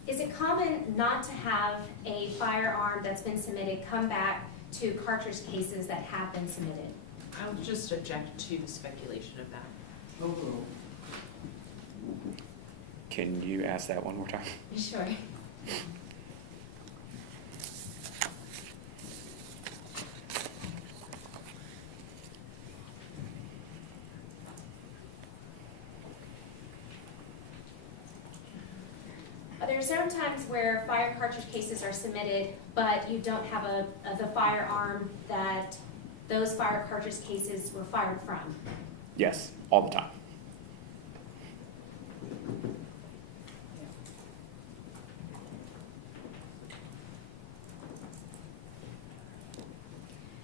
Is it common not to have a firearm that's been submitted come back to cartridge cases that have been submitted? I would just object to the speculation of that. Overall, Can you ask that one more time? Sure. There are certain times where fire cartridge cases are submitted, but you don't have the firearm that those fire cartridge cases were fired from. Yes, all the time.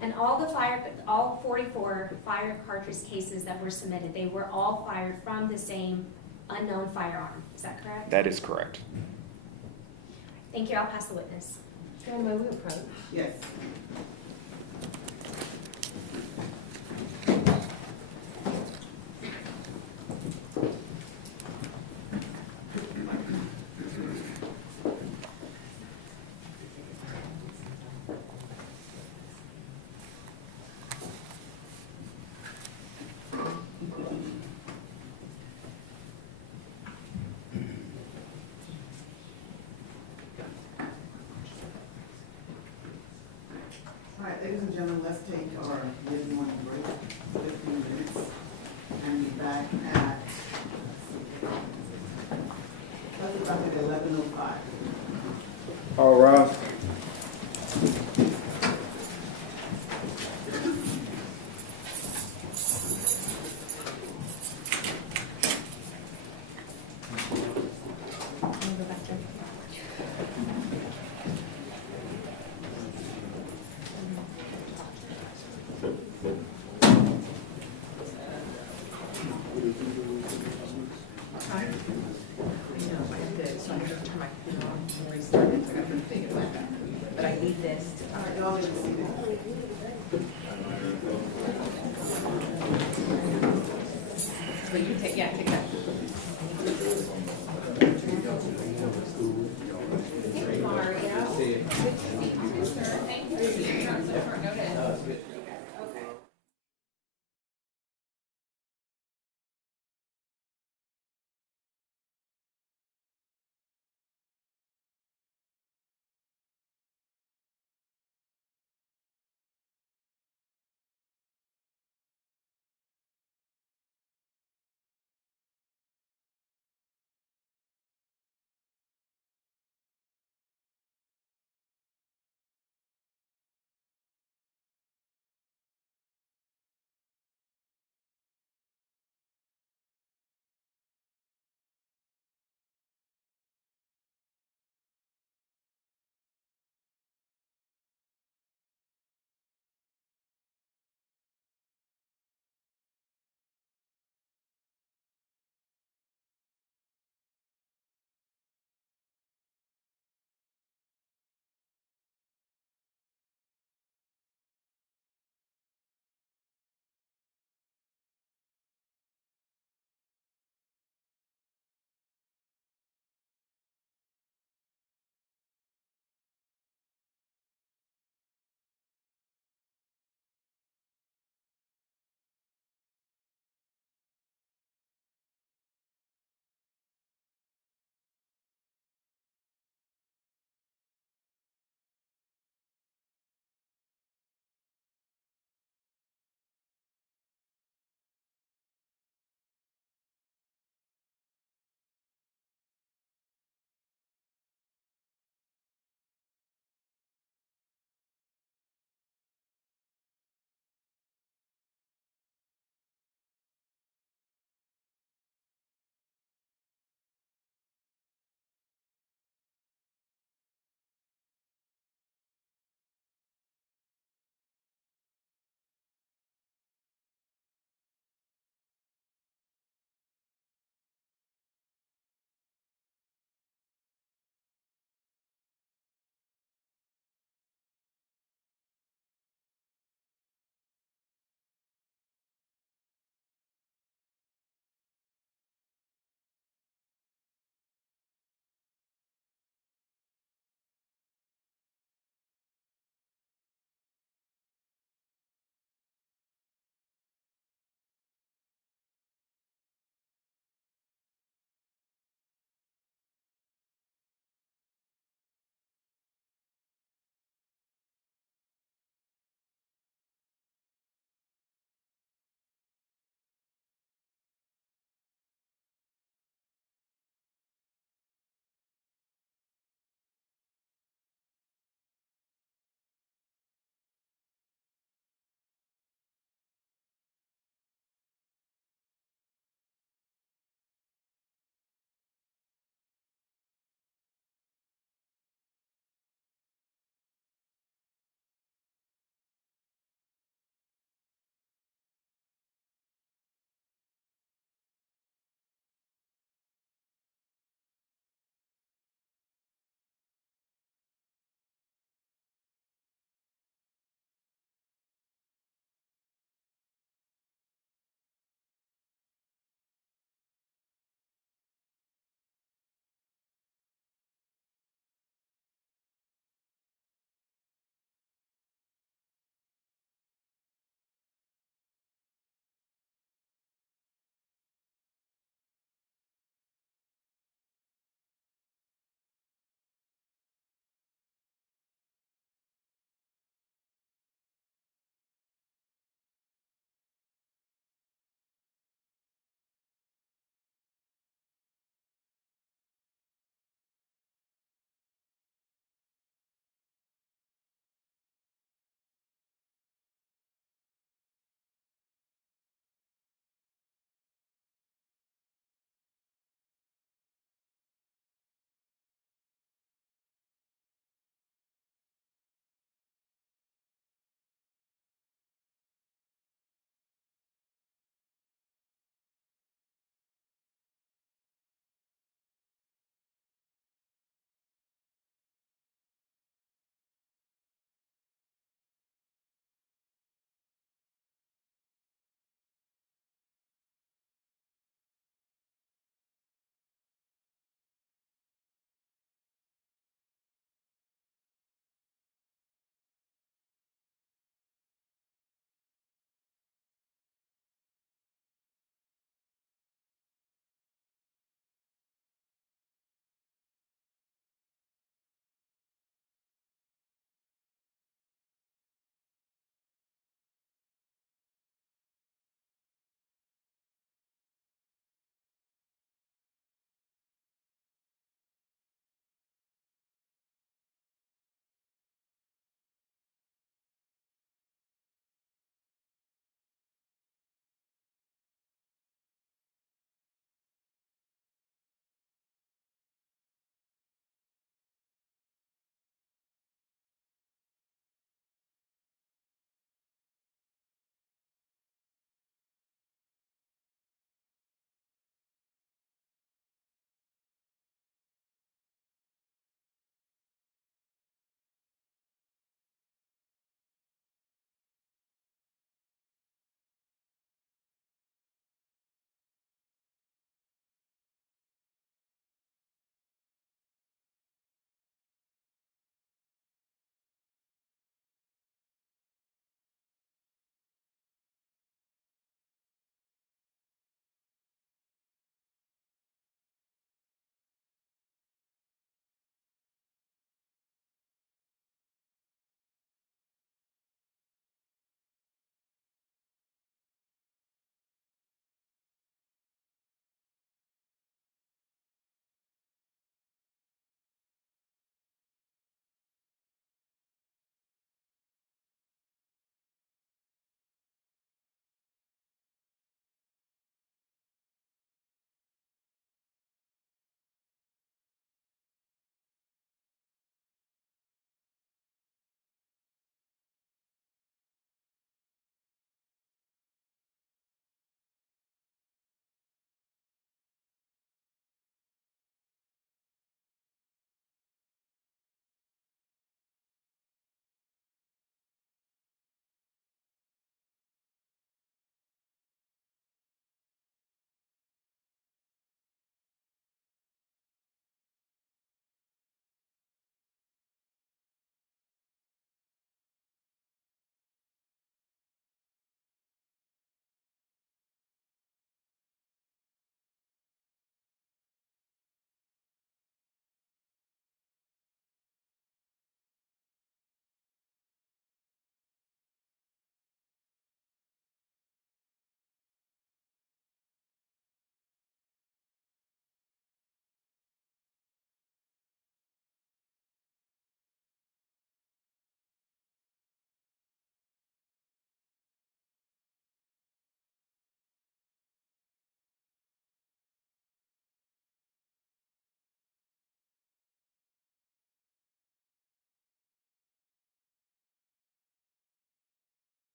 And all 44 fire cartridge cases that were submitted, they were all fired from the same unknown firearm. Is that correct? That is correct. Thank you. I'll pass the witness. Move approach. yes. All right, ladies and gentlemen, let's take our mid-morning break, 15 minutes, and be back at, let's be back at 11:05. All right. restart it, so I got to take it away. But I need this to. All right, y'all didn't see that. But you take, yeah, take that. Mario. Good to see you, sir. Thank you for being here on such short notice.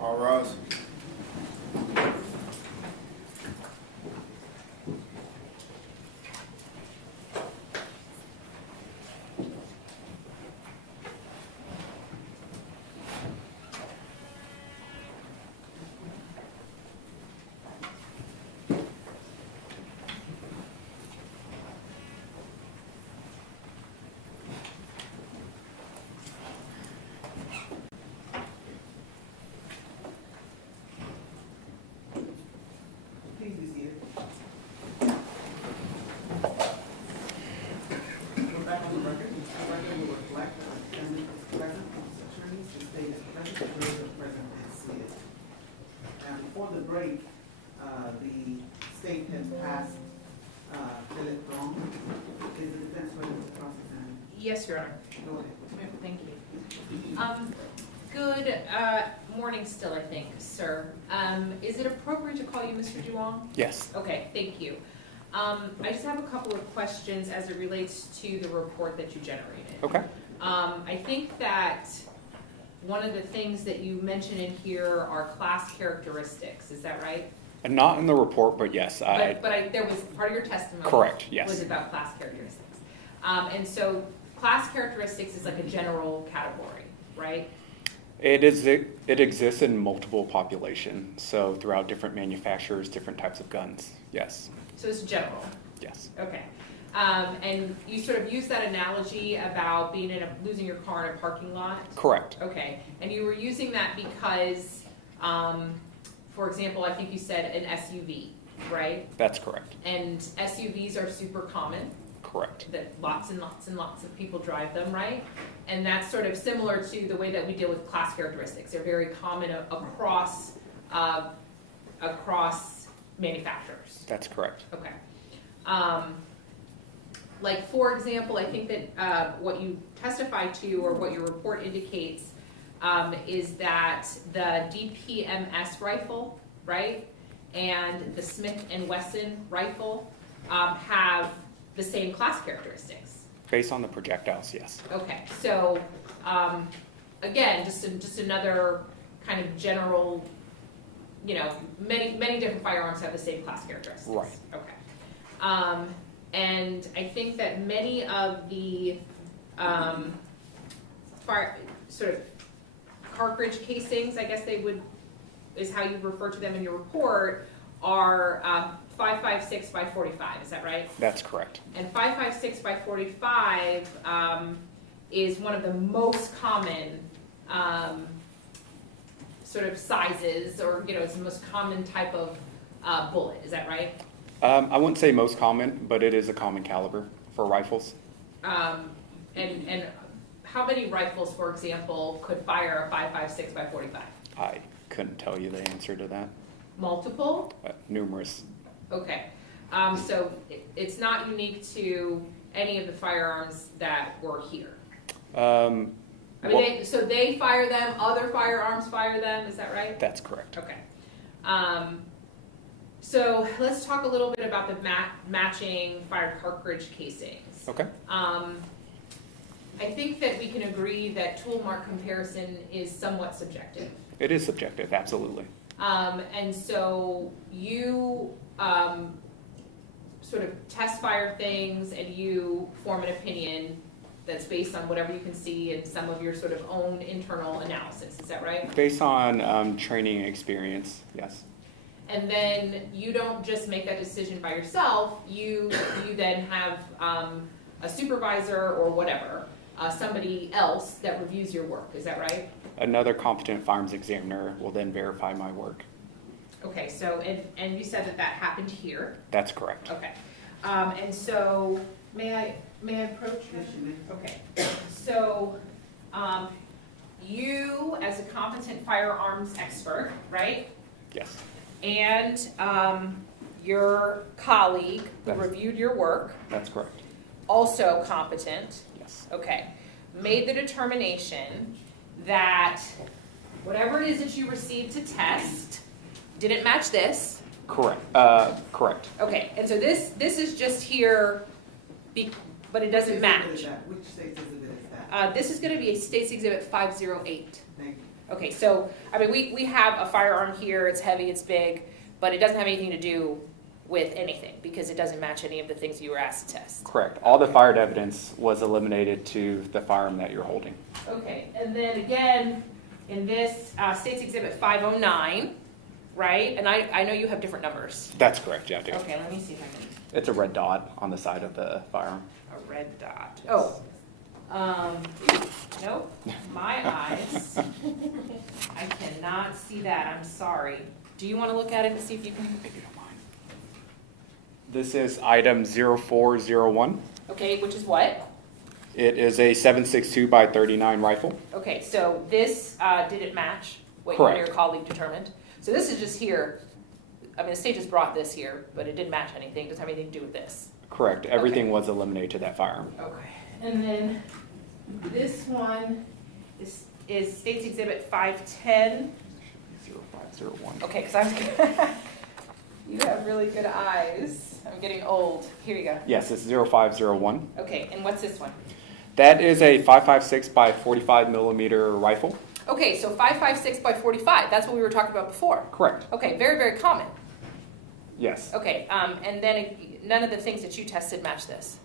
All rise. Please be seated. Go back on the record. The record will reflect that the defendant is present, his attorneys, the state is present, the jury is present and seated. And before the break, the state has passed Philip Gong. Is the defense ready to cross-examine? Yes, Your Honor. Go ahead. Thank you. Good morning still, I think, sir. Is it appropriate to call you Mr. Duong? Yes. Okay, thank you. I just have a couple of questions as it relates to the report that you generated. Okay. I think that one of the things that you mention in here are class characteristics, is that right? And not in the report, but yes, There was part of your testimony. Correct, yes. Was about class characteristics. And so class characteristics is like a general category, right? It exists in multiple populations, so throughout different manufacturers, different types of guns. Yes. So it's general. Yes. Okay. And you sort of used that analogy about being losing your car in a parking lot. Correct. Okay. And you were using that because, for example, I think you said an SUV, right? That's correct. And SUVs are super common. Correct. That lots and lots and lots of people drive them, right? And that's sort of similar to the way that we deal with class characteristics. They're very common across manufacturers. That's correct. Okay. Like, for example, I think that what you testify to or what your report indicates is that the DPMS rifle, right, and the Smith & Wesson rifle have the same class characteristics. Based on the projectiles, yes. Okay, so again, just another kind of general, many different firearms have the same class characteristics. Right. Okay. And I think that many of the sort of cartridge casings, I guess is how you refer to them in your report, are 5.56 by 45. Is that right? That's correct. And 5.56 by 45 is one of the most common sort of sizes, or it's the most common type of bullet. Is that right? I wouldn't say most common, but it is a common caliber for rifles. And how many rifles, for example, could fire a 5.56 by 45? I couldn't tell you the answer to that. Multiple? Numerous. Okay. So it's not unique to any of the firearms that were here. They fire them, other firearms fire them, is that right? That's correct. Okay. So let's talk a little bit about the matching fired cartridge casings. Okay. I think that we can agree that tool mark comparison is somewhat subjective. It is subjective, absolutely. And so you sort of test fire things and you form an opinion that's based on whatever you can see and some of your sort of own internal analysis. Is that right? Based on training experience, yes. And then you don't just make that decision by yourself. You then have a supervisor or whatever, somebody else that reviews your work. Is that right? Another competent firearms examiner will then verify my work. Okay, so, and you said that happened here. That's correct. Okay. And so, may I approach? Yes, you may. Okay. So, you as a competent firearms expert, right? Yes. And your colleague who That's- reviewed your work, That's correct. also competent, Yes. okay, made the determination that whatever it is that you received to test didn't match this. Correct. Correct. Okay, and so this is just here, but it doesn't Which match. exhibit is that? Which state's exhibit is that? This is going to be a State's Exhibit 508. Thank you. Okay, so, I mean, we have a firearm here, it's heavy, it's big, but it doesn't have anything to do with anything, because it doesn't match any of the things you were asked to test. Correct. All the fired evidence was eliminated to the firearm that you're holding. Okay, and then again, in this State's Exhibit 509, right? And I know you have different numbers. That's correct, yeah, I do. Okay, let me see if I can, It's a red dot on the side of the firearm. a red dot. Oh, nope, my eyes. I cannot see that, I'm sorry. Do you want to look at it and see if you can? If you don't mind. This is item 0401. Okay, which is what? It is a 7.62 by 39 rifle. Okay, so this didn't match what you and your Correct. colleague determined. So this is just here. I mean, the state just brought this here, but it didn't match anything. Doesn't have anything to do with this. Correct. Everything was eliminated to that firearm. Okay. And then this one is State's Exhibit 510. 0501. Okay, because I was you have really good eyes. I'm getting old. Here you go. Yes, it's 0501. Okay, and what's this one? That is a 5.56 by 45 millimeter rifle. Okay, so 5.56 by 45. That's what we were talking about before. Correct. Okay, very, very common. Yes. Okay, and then none of the things that you tested match this.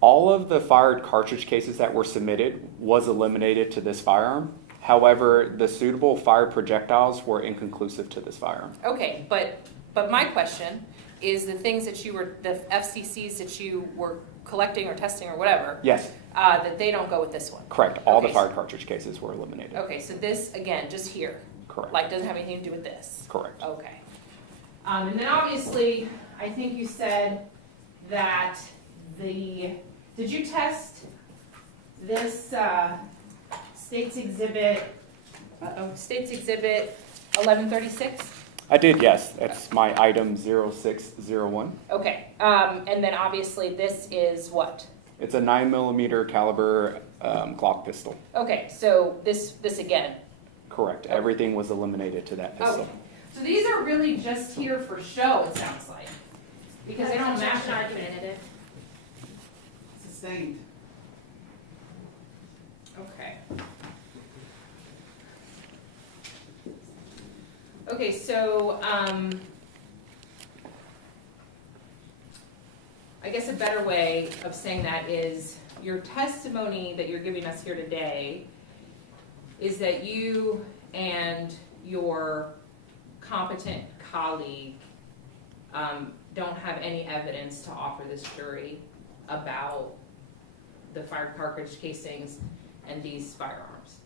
All of the fired cartridge cases that were submitted was eliminated to this firearm. However, the suitable fired projectiles were inconclusive to this firearm. Okay, but my question is the things that you were, the FCCs that you were collecting or testing or whatever, Yes, that they don't go with this one. correct. All the Okay. fired cartridge cases were eliminated. Okay, so this, again, just here, Correct. like doesn't have anything to do with this. Correct. Okay. And then obviously, I think you said that did you test this State's Exhibit 1136? I did, yes. That's my item 0601. Okay, and then obviously this is what? It's a 9 millimeter caliber Glock pistol. Okay, so this again. Correct. Everything was eliminated to that pistol. Okay. So these are really just here for show, it sounds like, because they don't match. Objection argumentative. Sustained. Okay. Okay, so, I guess a better way of saying that is your testimony that you're giving us here today is that you and your competent colleague don't have any evidence to offer this jury about the fired cartridge casings and these firearms.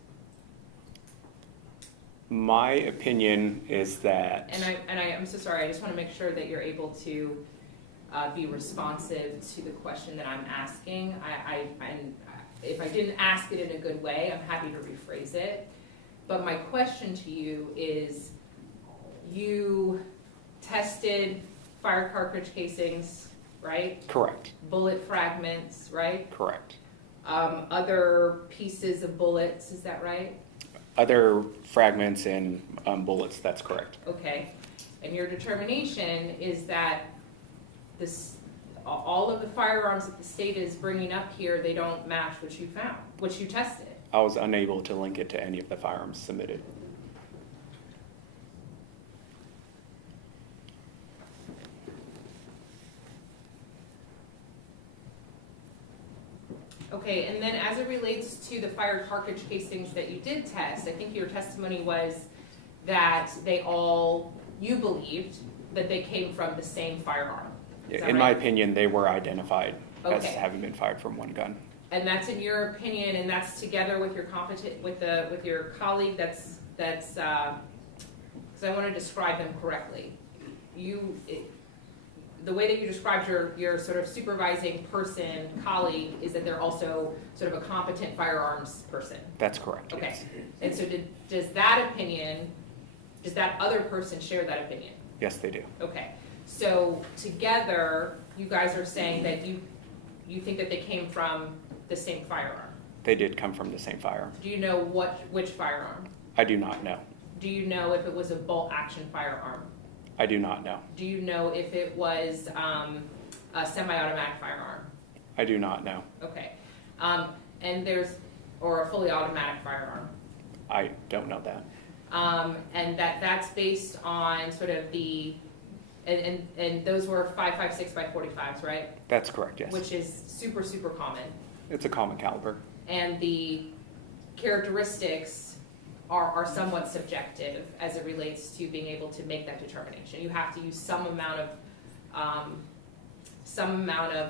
My opinion is that I'm so sorry, I just want to make sure that you're able to be responsive to the question that I'm asking. And if I didn't ask it in a good way, I'm happy to rephrase it. But my question to you is, you tested fire cartridge casings, right? correct. Bullet fragments, right? Correct. Other pieces of bullets, is that right? Other fragments and bullets, that's correct. Okay. And your determination is that all of the firearms that the state is bringing up here, they don't match what you found, what you tested. I was unable to link it to any of the firearms submitted. Okay, and then as it relates to the fired cartridge casings that you did test, I think your testimony was that you believed that they came from the same firearm. Is that In my right? opinion, they were identified as Okay. having been fired from one gun. And that's in your opinion, and that's together with your with your colleague. That's because I want to describe them correctly. The way that you described your sort of supervising person colleague is that they're also sort of a competent firearms person. That's correct, Okay. yes. And so does that other person share that opinion? Yes, they do. Okay. So together, you guys are saying that you think that they came from the same firearm. They did come from the same firearm. Do you know which firearm? I do not know. Do you know if it was a bolt action firearm? I do not know. Do you know if it was a semi-automatic firearm? I do not know. Okay. And or a fully automatic firearm? I don't know that. And that's based on sort of and those were 5.56 by 45s, right? That's correct, yes. Which is super, super common. It's a common caliber. And the characteristics are somewhat subjective as it relates to being able to make that determination. You have to use some amount of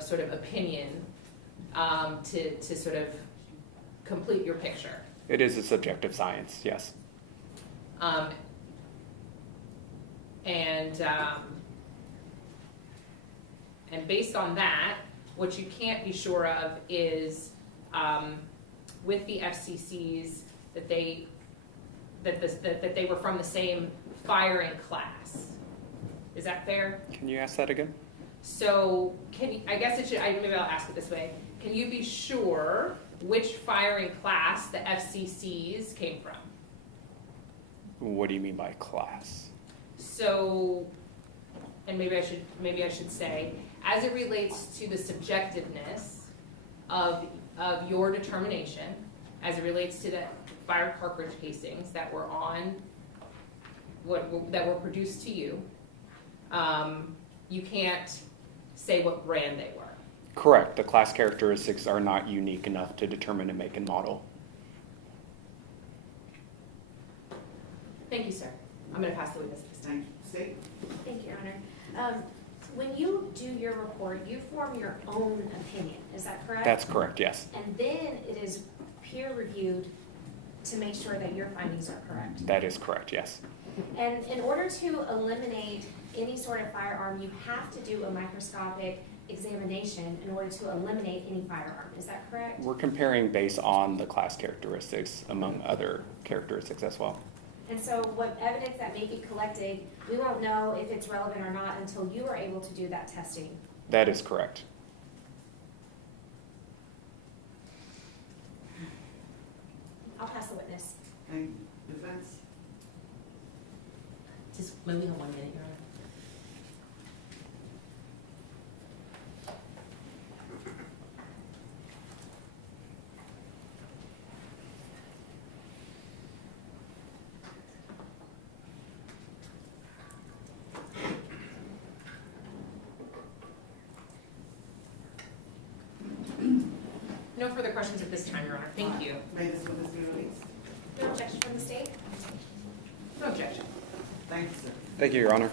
sort of opinion to sort of complete your picture. It is a subjective science, yes. And based on that, what you can't be sure of is with the FCCs that they were from the same firing class. Is that fair? Can you ask that again? So maybe I'll ask it this way. Can you be sure which firing class the FCCs came from? What do you mean by class? So, and maybe I should say, as it relates to the subjectiveness of your determination, as it relates to the fire cartridge casings that were that were produced to you, you can't say what brand they were. Correct. The class characteristics are not unique enough to determine a make and model. Thank you, sir. I'm going to pass the witness this time. Thank you. State. Thank you, Your Honor. When you do your report, you form your own opinion, is that correct? That's correct, yes. And then it is peer reviewed to make sure that your findings are correct. That is correct, yes. And in order to eliminate any sort of firearm, you have to do a microscopic examination in order to eliminate any firearm, is that correct? We're comparing based on the class characteristics among other characteristics as well. And so what evidence that may be collected, we won't know if it's relevant or not until you are able to do that testing. That is correct. I'll pass the witness. Thank you. Defense. Just maybe in 1 minute, Your Honor. No further questions at this time, Your Honor. Thank you. May this witness be released? No objection from the state? No objection. Thank you, sir. Thank you, Your Honor.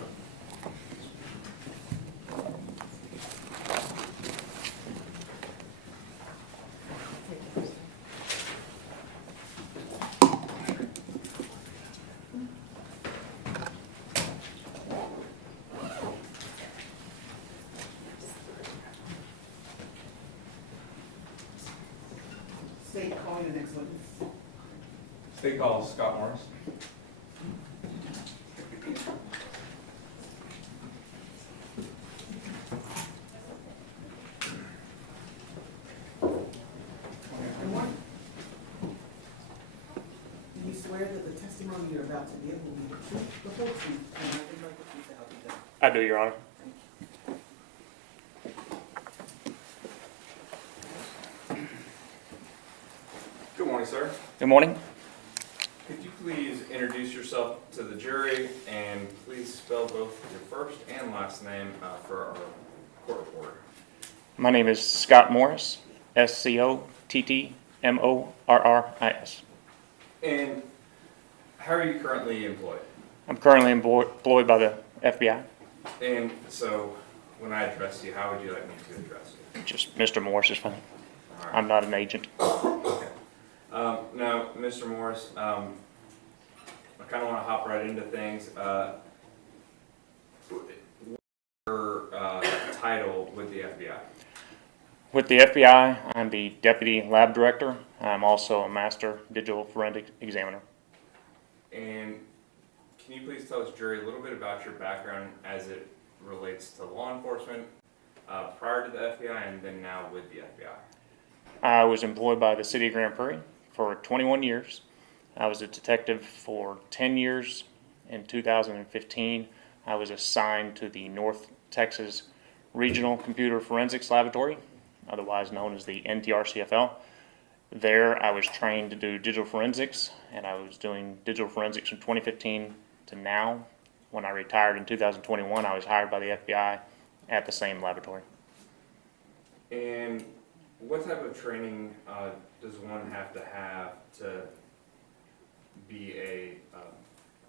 State, call your next witness. State calls Scott Morris. Everyone? Do you swear that the testimony you're about to give will be the truth, the whole truth, and nothing but the truth to help you God? I do, Your Honor. Good morning, sir. Good morning. Could you please introduce yourself to the jury and please spell both your first and last name for our court reporter? My name is Scott Morris, SCOTTMORRIS. And how are you currently employed? I'm currently employed by the FBI. And so when I address you, how would you like me to address you? Just Mr. Morris is fine. All right. I'm not an agent. Okay. Now, Mr. Morris, I kind of want to hop right into things. Your title with the FBI? With the FBI, I'm the Deputy Lab Director. I'm also a Master Digital Forensic Examiner. And can you please tell us, jury, a little bit about your background as it relates to law enforcement prior to the FBI and then now with the FBI? I was employed by the City of Grand Prairie for 21 years. I was a detective for 10 years. In 2015, I was assigned to the North Texas Regional Computer Forensics Laboratory, otherwise known as the NTRCFL. It There, I was trained to do digital forensics, and I was doing digital forensics from 2015 to now. When I retired in 2021, I was hired by the FBI at the same laboratory. And what type of training does one have to be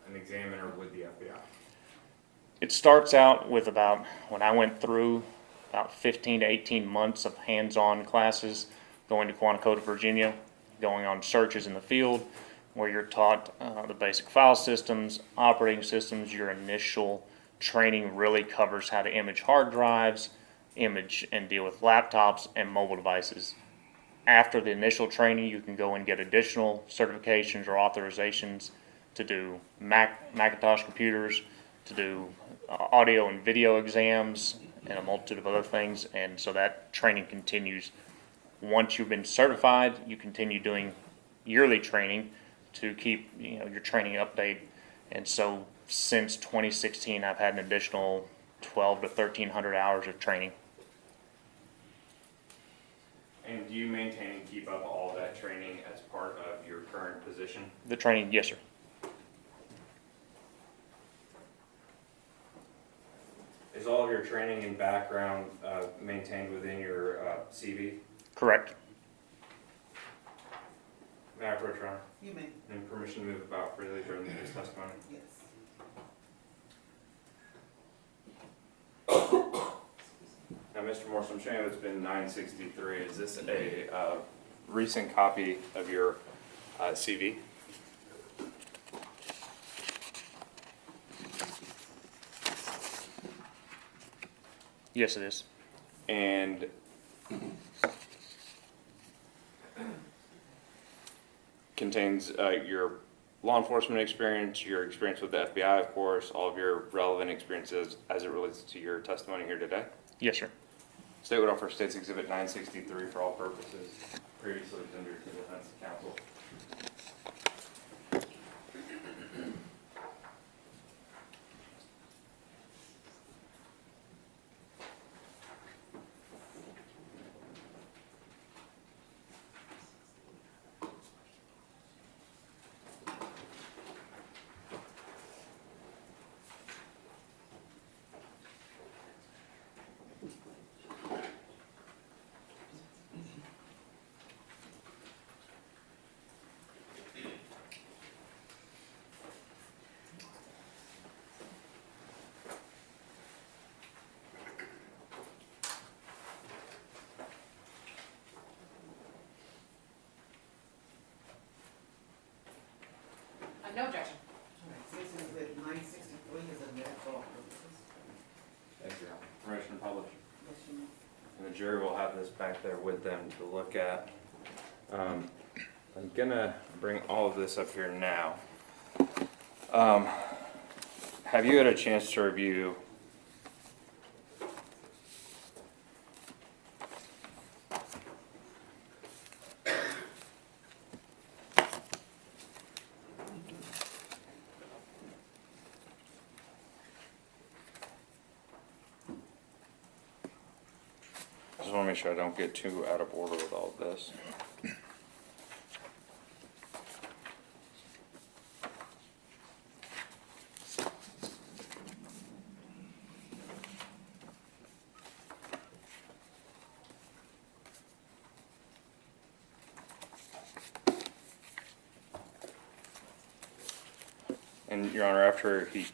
an examiner with the FBI? It starts out with when I went through, about 15 to 18 months of hands-on classes, going to Quantico, Virginia, going on searches in the field, where you're taught the basic file systems, operating systems. Your initial training really covers how to image hard drives, image and deal with laptops and mobile devices. After the initial training, you can go and get additional certifications or authorizations to do Macintosh computers, to do audio and video exams, and a multitude of other things. And so that training continues. Once you've been certified, you continue doing yearly training to keep your training update. And so since 2016, I've had an additional 12 to 1,300 hours of training. And do you maintain and keep up all that training as part of your current position? The training, yes, sir. Is all of your training and background maintained within your CV? Correct. May I approach, Your Honor? You may, And permission to move about freely during this testimony? yes. Now, Mr. Morse, I'm showing it's been 963. Is this a recent copy of your CV? Yes, it is. And contains your law enforcement experience, your experience with the FBI, of course, all of your relevant experiences as it relates to your testimony here today. Yes, sir. State would offer State's Exhibit 963 for all purposes previously tendered to the defense counsel. No objection. All right, State's Exhibit 963 is a met for all purposes. Thank you. Permission to publish. Yes, you may. And the jury will have this back there with them to look at. I'm gonna bring all of this up here now. Have you had a chance to review I just want to make sure I don't get too out of order with all of this. And Your Honor, after he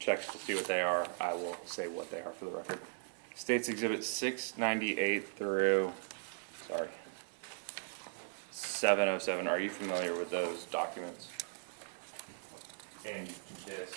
checks to see what they are, I will say what they are for the record. States Exhibit 698 through, 707, are you familiar with those documents? And this?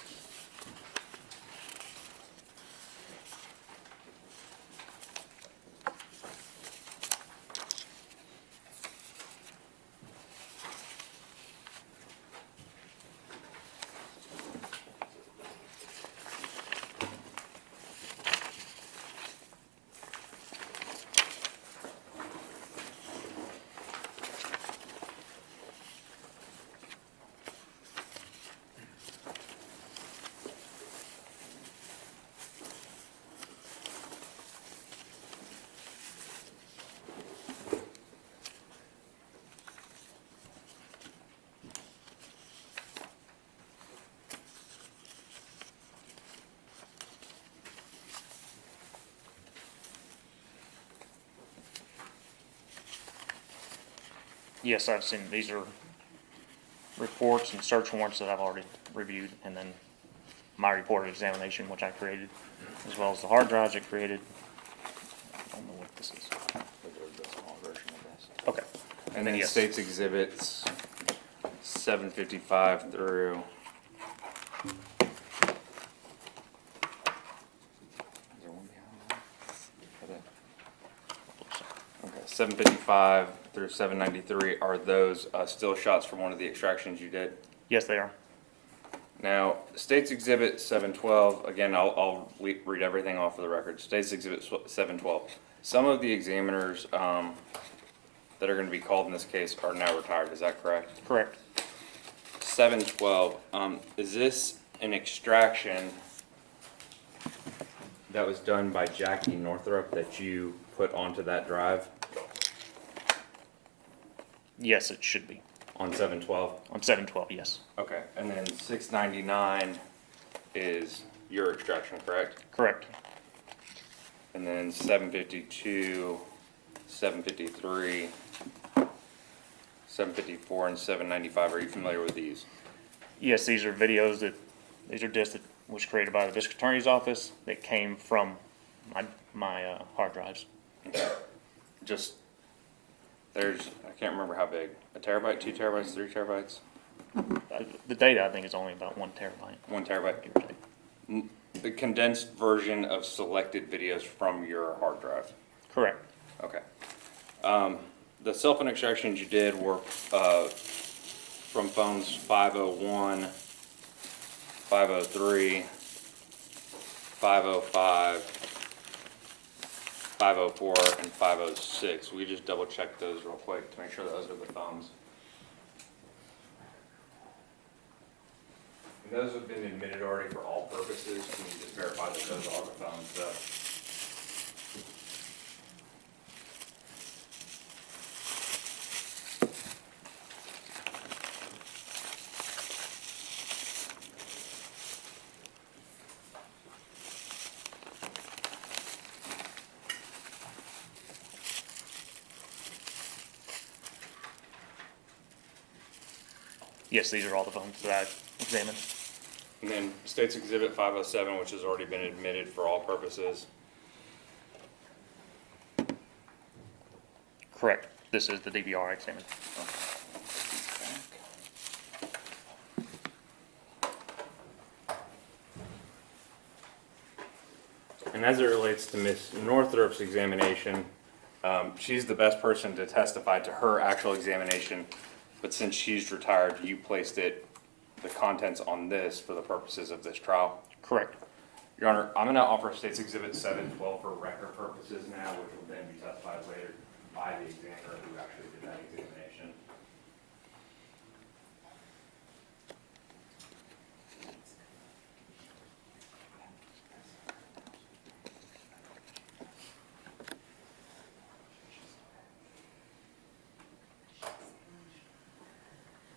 Yes, I've seen, these are reports and search warrants that I've already reviewed, and then my report of examination, which I created, as well as the hard drives I created. I don't know what this is. Okay. And then yes. State's Exhibits 755 through. Is there one behind that? Okay, 755 through 793, are those still shots from one of the extractions you did? Yes, they are. Now, State's Exhibit 712, again, I'll read everything off of the record. State's Exhibit 712. Some of the examiners that are going to be called in this case are now retired, is that correct? Correct. 712, is this an extraction that was done by Jackie Northrup that you put onto that drive Yes, it should be. on 712? On 712, yes. Okay, and then 699 is your extraction, correct? Correct. And then 752, 753, 754, and 795, are you familiar with these? Yes, these are videos these are discs that was created by the district attorney's office that came from my hard drives. Just, I can't remember how big, a terabyte, 2 terabytes, 3 terabytes? The data, I think, is only about 1 terabyte. 1 terabyte? Give or take. The condensed version of selected videos from your hard drive? Correct. Okay. The cell phone extractions you did were from phones 501, 503, 505, 504, and 506. We just double check those real quick to make sure those are the phones. And those have been admitted already for all purposes. Can you just verify that those are the phones, though? Yes, these are all the phones that I examined. And then State's Exhibit 507, which has already been admitted for all purposes. Correct. This is the DVR I examined. And as it relates to Ms. Northrup's examination, she's the best person to testify to her actual examination, but since she's retired, you placed the contents on this for the purposes of this trial. Correct. Your Honor, I'm gonna offer State's Exhibit 712 for record purposes now, which will then be testified later by the examiner who actually did that examination.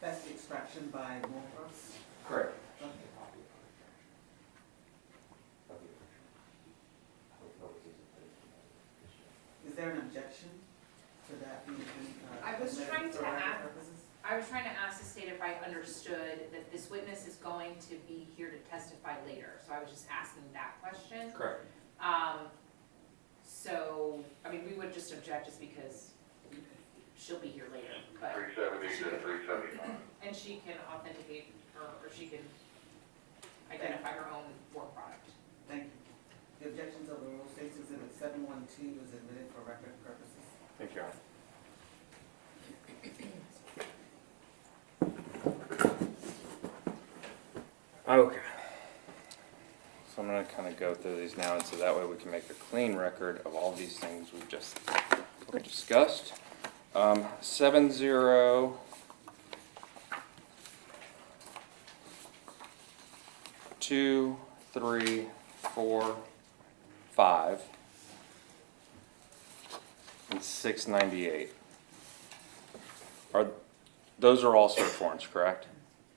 That's the extraction by Northrop. Correct. Is there an objection to that being? I was admitted trying for to record ask- purposes? I was trying to ask the state if I understood that this witness is going to be here to testify later, so I was just asking that question. Correct. So, I mean, we would just object just because she'll be here later, but. 370 to 375. And she can authenticate or she can identify her own work product. Thank you. The objections overruled. State's Exhibit 712 is admitted for record purposes. Thank you, Your Honor. Okay. So I'm gonna kind of go through these now, and so that way we can make a clean record of all these things we've just discussed. 70, 2, 3, 4, 5, and 698. Those are all search warrants, correct?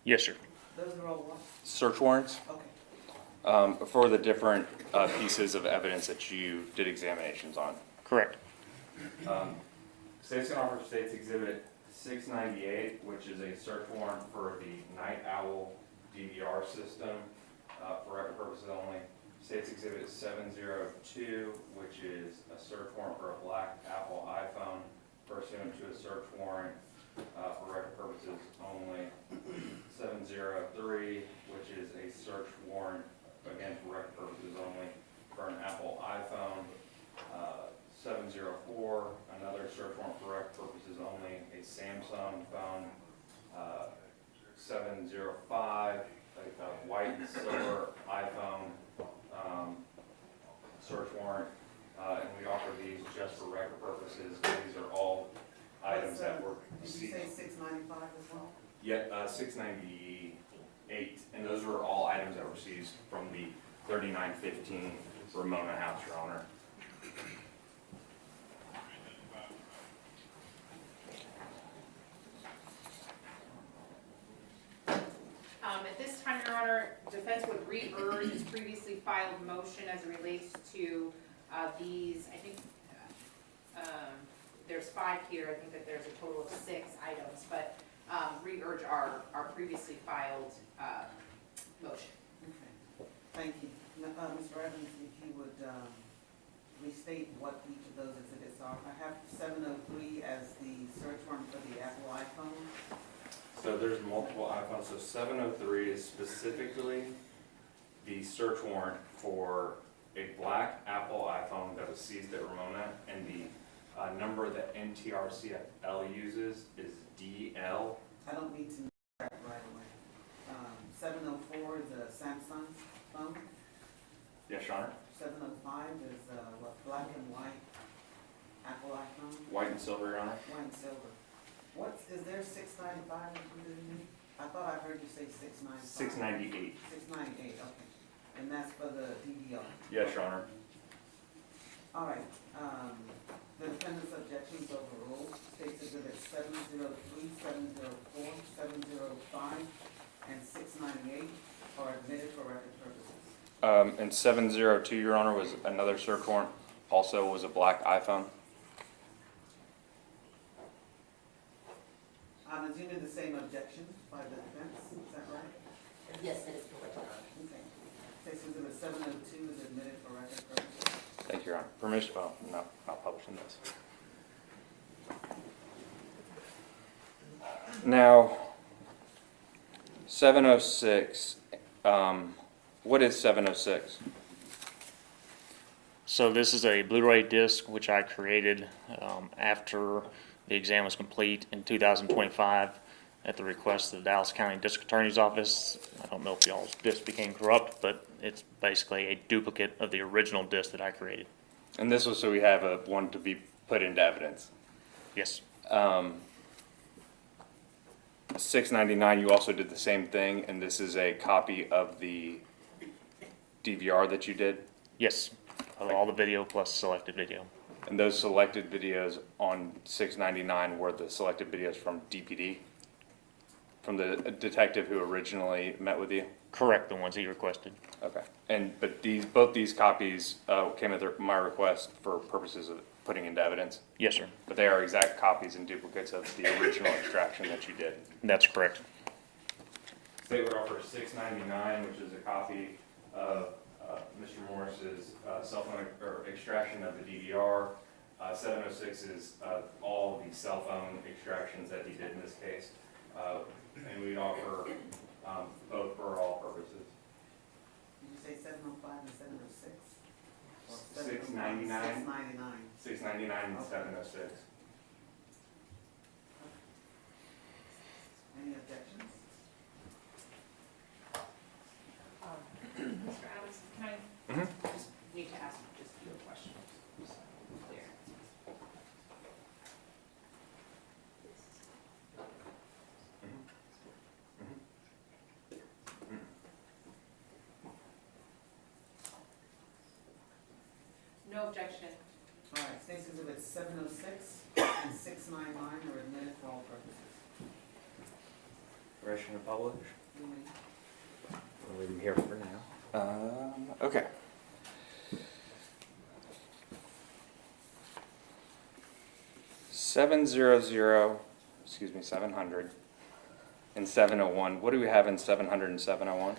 Yes, sir. Those are all what? Search warrants Okay. for the different pieces of evidence that you did examinations on. Correct. State's gonna offer State's Exhibit 698, which is a search warrant for the Night Owl DVR system, for record purposes only. State's Exhibit 702, which is a search warrant for a black Apple iPhone pursuant to a search warrant, for record purposes only. 703, which is a search warrant, again for record purposes only, for an Apple iPhone. 704, another search warrant for record purposes only, a Samsung phone. 705, a white and silver iPhone, search warrant, and we offer these just for record purposes. These are all items that were Did you seized. say 695 as well? Yeah, 698, and those were all items that were seized from the 3915 Ramona House, Your Honor. At this time, Your Honor, defense would re-urge its previously filed motion as it relates to these, I think, there's 5 here, I think that there's a total of 6 items, but re-urge our previously filed motion. Okay, thank you. Mr. Evans, if you would restate what each of those exhibits are. I have 703 as the search warrant for the Apple iPhone. So there's multiple iPhones. So 703 is specifically the search warrant for a black Apple iPhone that was seized at Ramona, and the number that NTRCFL uses is DL. I don't need to know that right away. 704 is a Samsung phone. Yes, Your Honor. 705 is what, black and white Apple iPhone, White and silver, Your Honor. white and silver. Is there 695 included in it? I thought I heard you say 695. 698. 698, okay. And that's for the DVR. Yes, Your Honor. All right, the defendant's objections overruled. States Exhibit 703, 704, 705, and 698 are admitted for record purposes. And 702, Your Honor, was another search warrant. Also was a black iPhone. I'm assuming the same objections by the defense, is that right? Yes, that is correct. Okay. States Exhibit 702 is admitted for record purposes. Thank you, Your Honor. Permission, well, not publishing this. Now, 706, what is 706? So this is a Blu-ray disc which I created after the exam was complete in 2025 at the request of the Dallas County District Attorney's Office. I don't know if y'all's disc became corrupt, but it's basically a duplicate of the original disc that I created. And this was so we have one to be put into evidence. Yes. 699, you also did the same thing, and this is a copy of the DVR that you did. Yes. Of all the video plus selected video. And those selected videos on 699 were the selected videos from DPD, from the detective who originally met with you? Correct, the ones he requested. Okay. But both these copies came at my request for purposes of putting into evidence? Yes, sir. But they are exact copies and duplicates of the original extraction that you did? That's correct. State would offer 699, which is a copy of Mr. Morris's cell phone or extraction of the DVR. 706 is all the cell phone extractions that he did in this case. And we'd offer both for all purposes. Did you say 705 and 706? 699. 699. 699 and 706. Any objections? Mr. Adams, can I Mhm. just need to ask just a few questions? Just so I'm clear. No objection. All right, State's Exhibit 706 and 699 are admitted for all purposes. Permission to publish? You may. We'll leave them here for now. Okay. 700, and 701. What do we have in 700 and 701?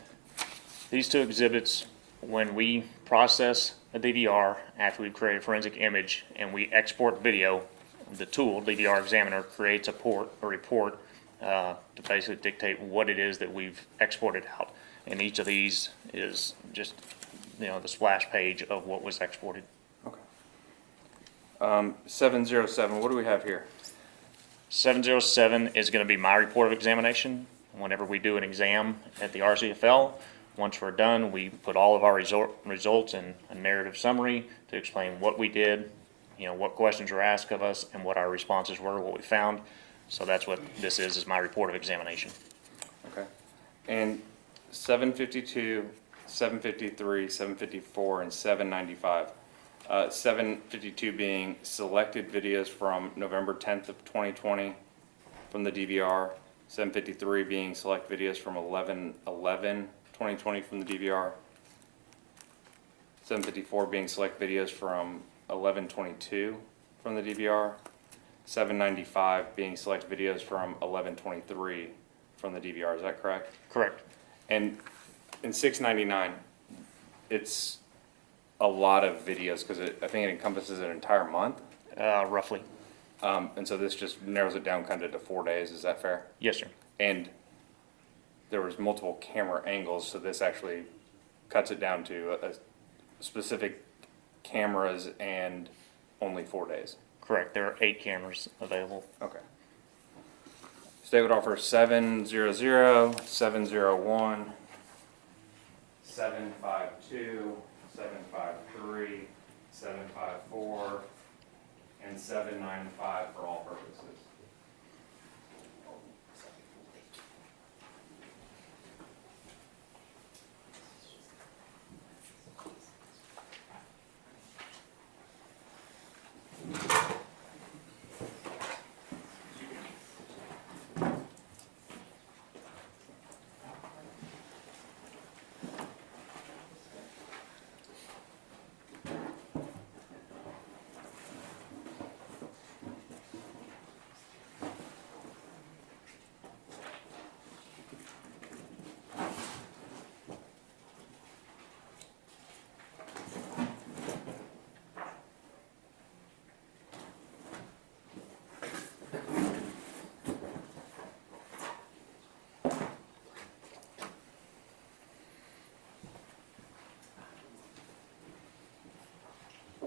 These two exhibits, when we process a DVR after we've created a forensic image and we export video, the tool, DVR examiner, creates a report to basically dictate what it is that we've exported out. And each of these is just, the splash page of what was exported. Okay. 707, what do we have here? 707 is going to be my report of examination. Whenever we do an exam at the RCFL, once we're done, we put all of our results in a narrative summary to explain what we did, what questions were asked of us, and what our responses were, what we found. So that's what this is my report of examination. Okay. And 752, 753, 754, and 795. 752 being selected videos from November 10th of 2020 from the DVR. 753 being select videos from 11/11/2020 from the DVR. 754 being select videos from 11/22 from the DVR. 795 being select videos from 11/23 from the DVR. Is that correct? Correct. And in 699, it's a lot of videos because I think it encompasses an entire month. Roughly. And so this just narrows it down kind of to 4 days. Is that fair? Yes, sir. And there was multiple camera angles, so this actually cuts it down to a specific cameras and only 4 days. Correct. There are 8 cameras available. Okay. State would offer 700, 701, 752, 753, 754, and 795 for all purposes.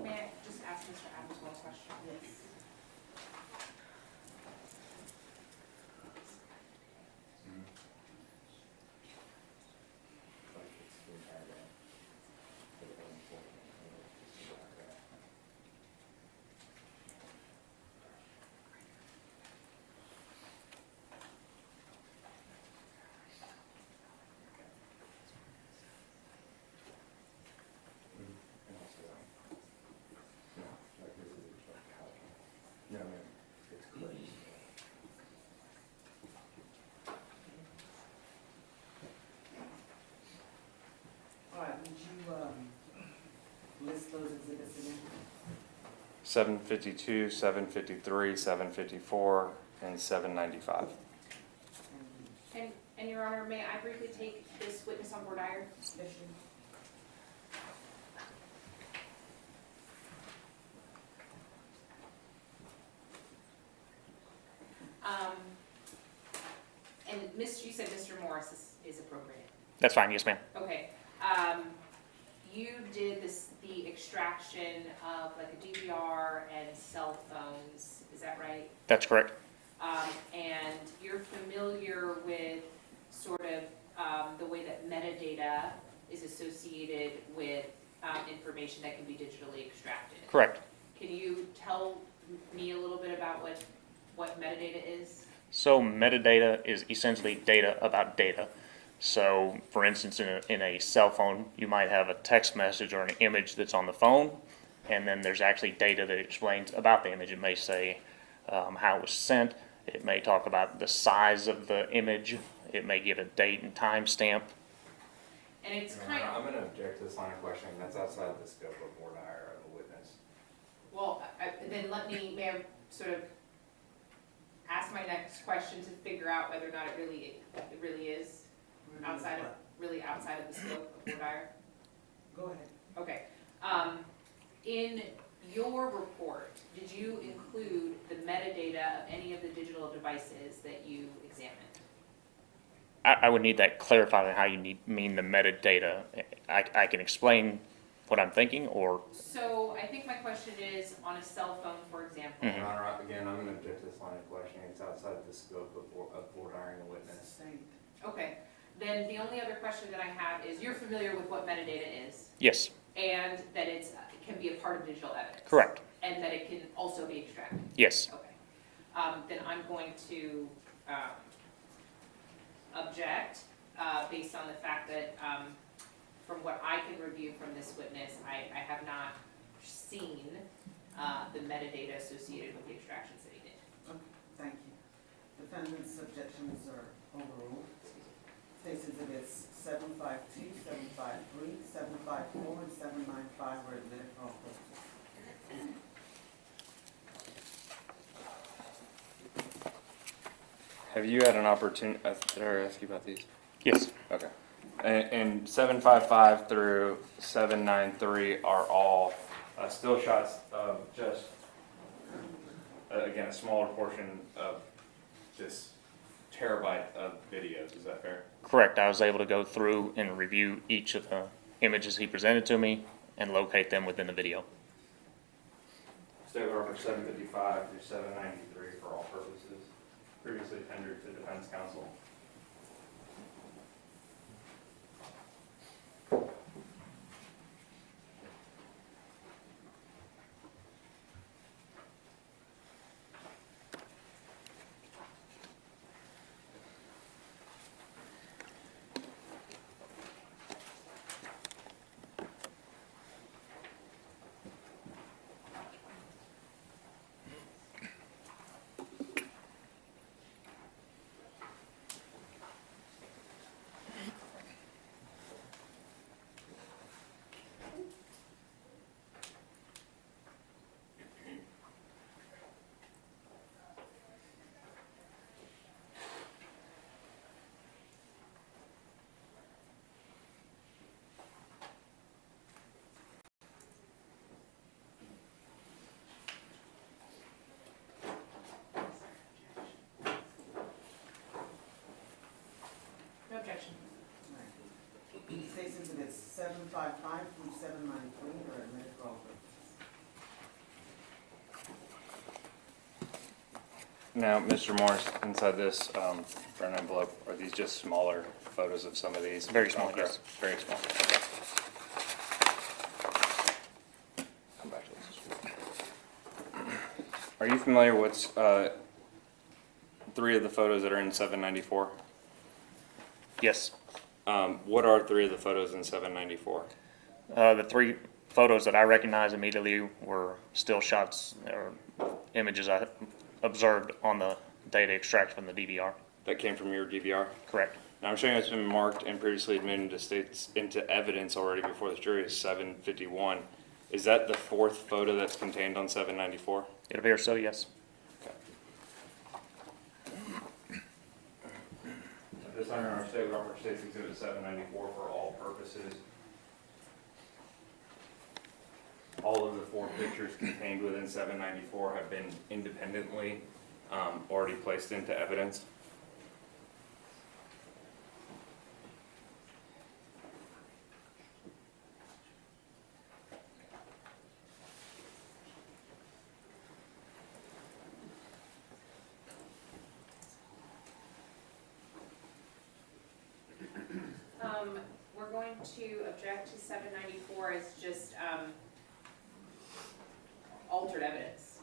May I just ask Mr. Adams one question? Yes. All right, would you, list those exhibits again? 752, 753, 754, and 795. And Your Honor, may I briefly take this witness on board iron? And you said Mr. Morris is appropriate. That's fine. Yes, ma'am. Okay. You did the extraction of like a DVR and cell phones, is that right? That's correct. And you're familiar with sort of the way that metadata is associated with information that can be digitally extracted. Correct. Can you tell me a little bit about what metadata is? So metadata is essentially data about data. So for instance, in a cell phone, you might have a text message or an image that's on the phone, and then there's actually data that explains about the image. It may say how it was sent. It may talk about the size of the image. It may give a date and time stamp. And it's Your kind Honor, of, I'm going to object to this line of questioning. That's outside the scope of voir dire of a witness. well, then may I sort of ask my next question to figure out whether or not it really is outside of the scope of voir dire? Go ahead. Okay. In your report, did you include the metadata of any of the digital devices that you examined? I would need that clarified on how you mean the metadata. I can explain what I'm thinking, or So I think my question is, on a cell phone, for example, Mhm. Your Honor, again, I'm going to object to this line of questioning. It's outside the scope of voir diring a witness. Same. okay, then the only other question that I have is, you're familiar with what metadata is, yes, and that it can be a part of digital evidence? correct, And that it can also be extracted? yes. Okay. Then I'm going to object based on the fact that from what I can review from this witness, I have not seen the metadata associated with the extractions that he did. Okay, thank you. Defendant's objections are overruled. State's exhibits 752, 753, 754, and 795 were admitted for all purposes. Have you had an opportunity, did I already ask you about these? Yes, Okay. And 755 through 793 are all still shots of just, again, a smaller portion of this terabyte of videos. Is that fair? correct. I was able to go through and review each of the images he presented to me and locate them within the video. State Order 755 through 793 for all purposes, previously tendered to defense counsel. No objection. Right. State's exhibits 755 through 793 are admitted for all purposes. Now, Mr. Morris, inside this brown envelope, are these just smaller photos of some of these? Very small, Okay, yes. Very small. Okay. Come back to this. Are you familiar with three of the photos that are in 794? Yes, What are three of the photos in 794? the three photos that I recognized immediately were still shots or images I observed on the data extracted from the DVR. That came from your DVR? Correct. Now, I'm showing it's been marked and previously admitted into evidence already before this jury as 751. Is that the fourth photo that's contained on 794? It appears so, yes. At this time, our state would offer State's Exhibit 794 for all purposes. All of the four pictures contained within 794 have been independently already placed into evidence. We're going to object to 794 as just altered evidence.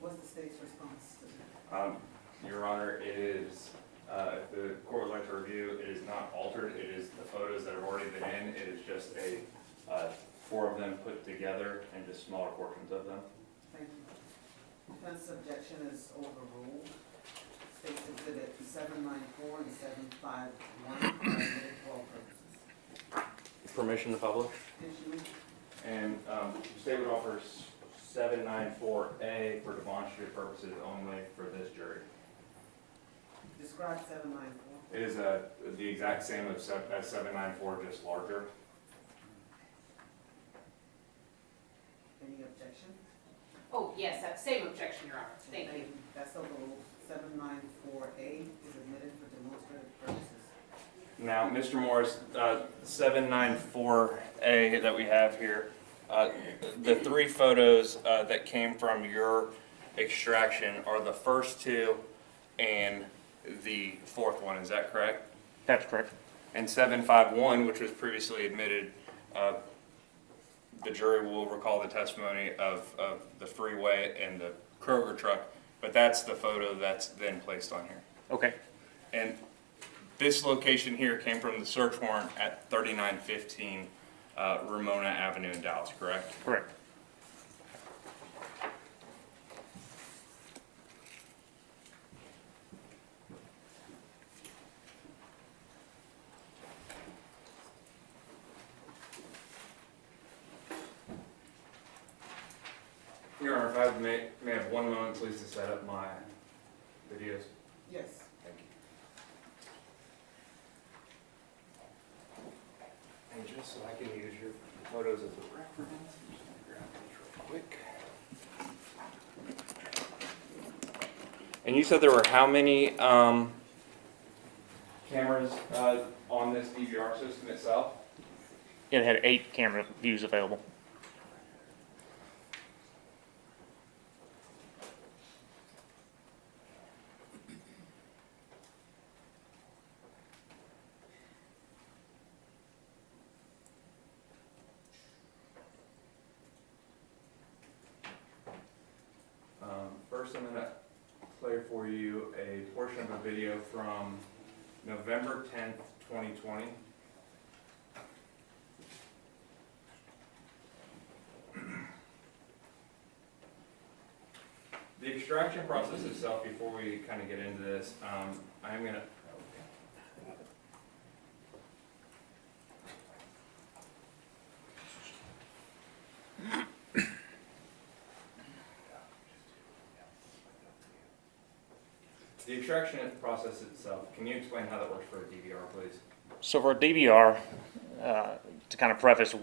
What's the state's response to that? Your Honor, it is, if the court would like to review, it is not altered. It is the photos that have already been in. It is just four of them put together and just smaller portions of them. Thank you. Defense objection is overruled. State's exhibit 794 and 751 are admitted for all purposes. Permission to publish. Issue. And the state would offer 794A for demonstrative purposes only for this jury. Describe 794. It is the exact same as 794, just larger. Any objection? Oh, yes, that same objection, Your Honor. Thank you. That's overruled. 794A is admitted for demonstrative purposes. Now, Mr. Morris, 794A that we have here, the three photos that came from your extraction are the first two and the fourth one, is that correct? That's correct. And 751, which was previously admitted, the jury will recall the testimony of the freeway and the Kroger truck, but that's the photo that's then placed on here. Okay. And this location here came from the search warrant at 3915 Ramona Avenue in Dallas, correct? Correct. Your Honor, if I may have one moment, please, to set up my videos. Yes. Thank you. And just so I can use your photos as a reference, I'm just gonna grab these real quick. And you said there were how many cameras on this DVR system itself? It had 8 camera views available. First, I'm going to play for you a portion of a video from November 10th, 2020. The extraction process itself, before we kind of get into this, I'm going to... The extraction process itself, can you explain how that works for a DVR, please? So for a DVR, to kind of preface,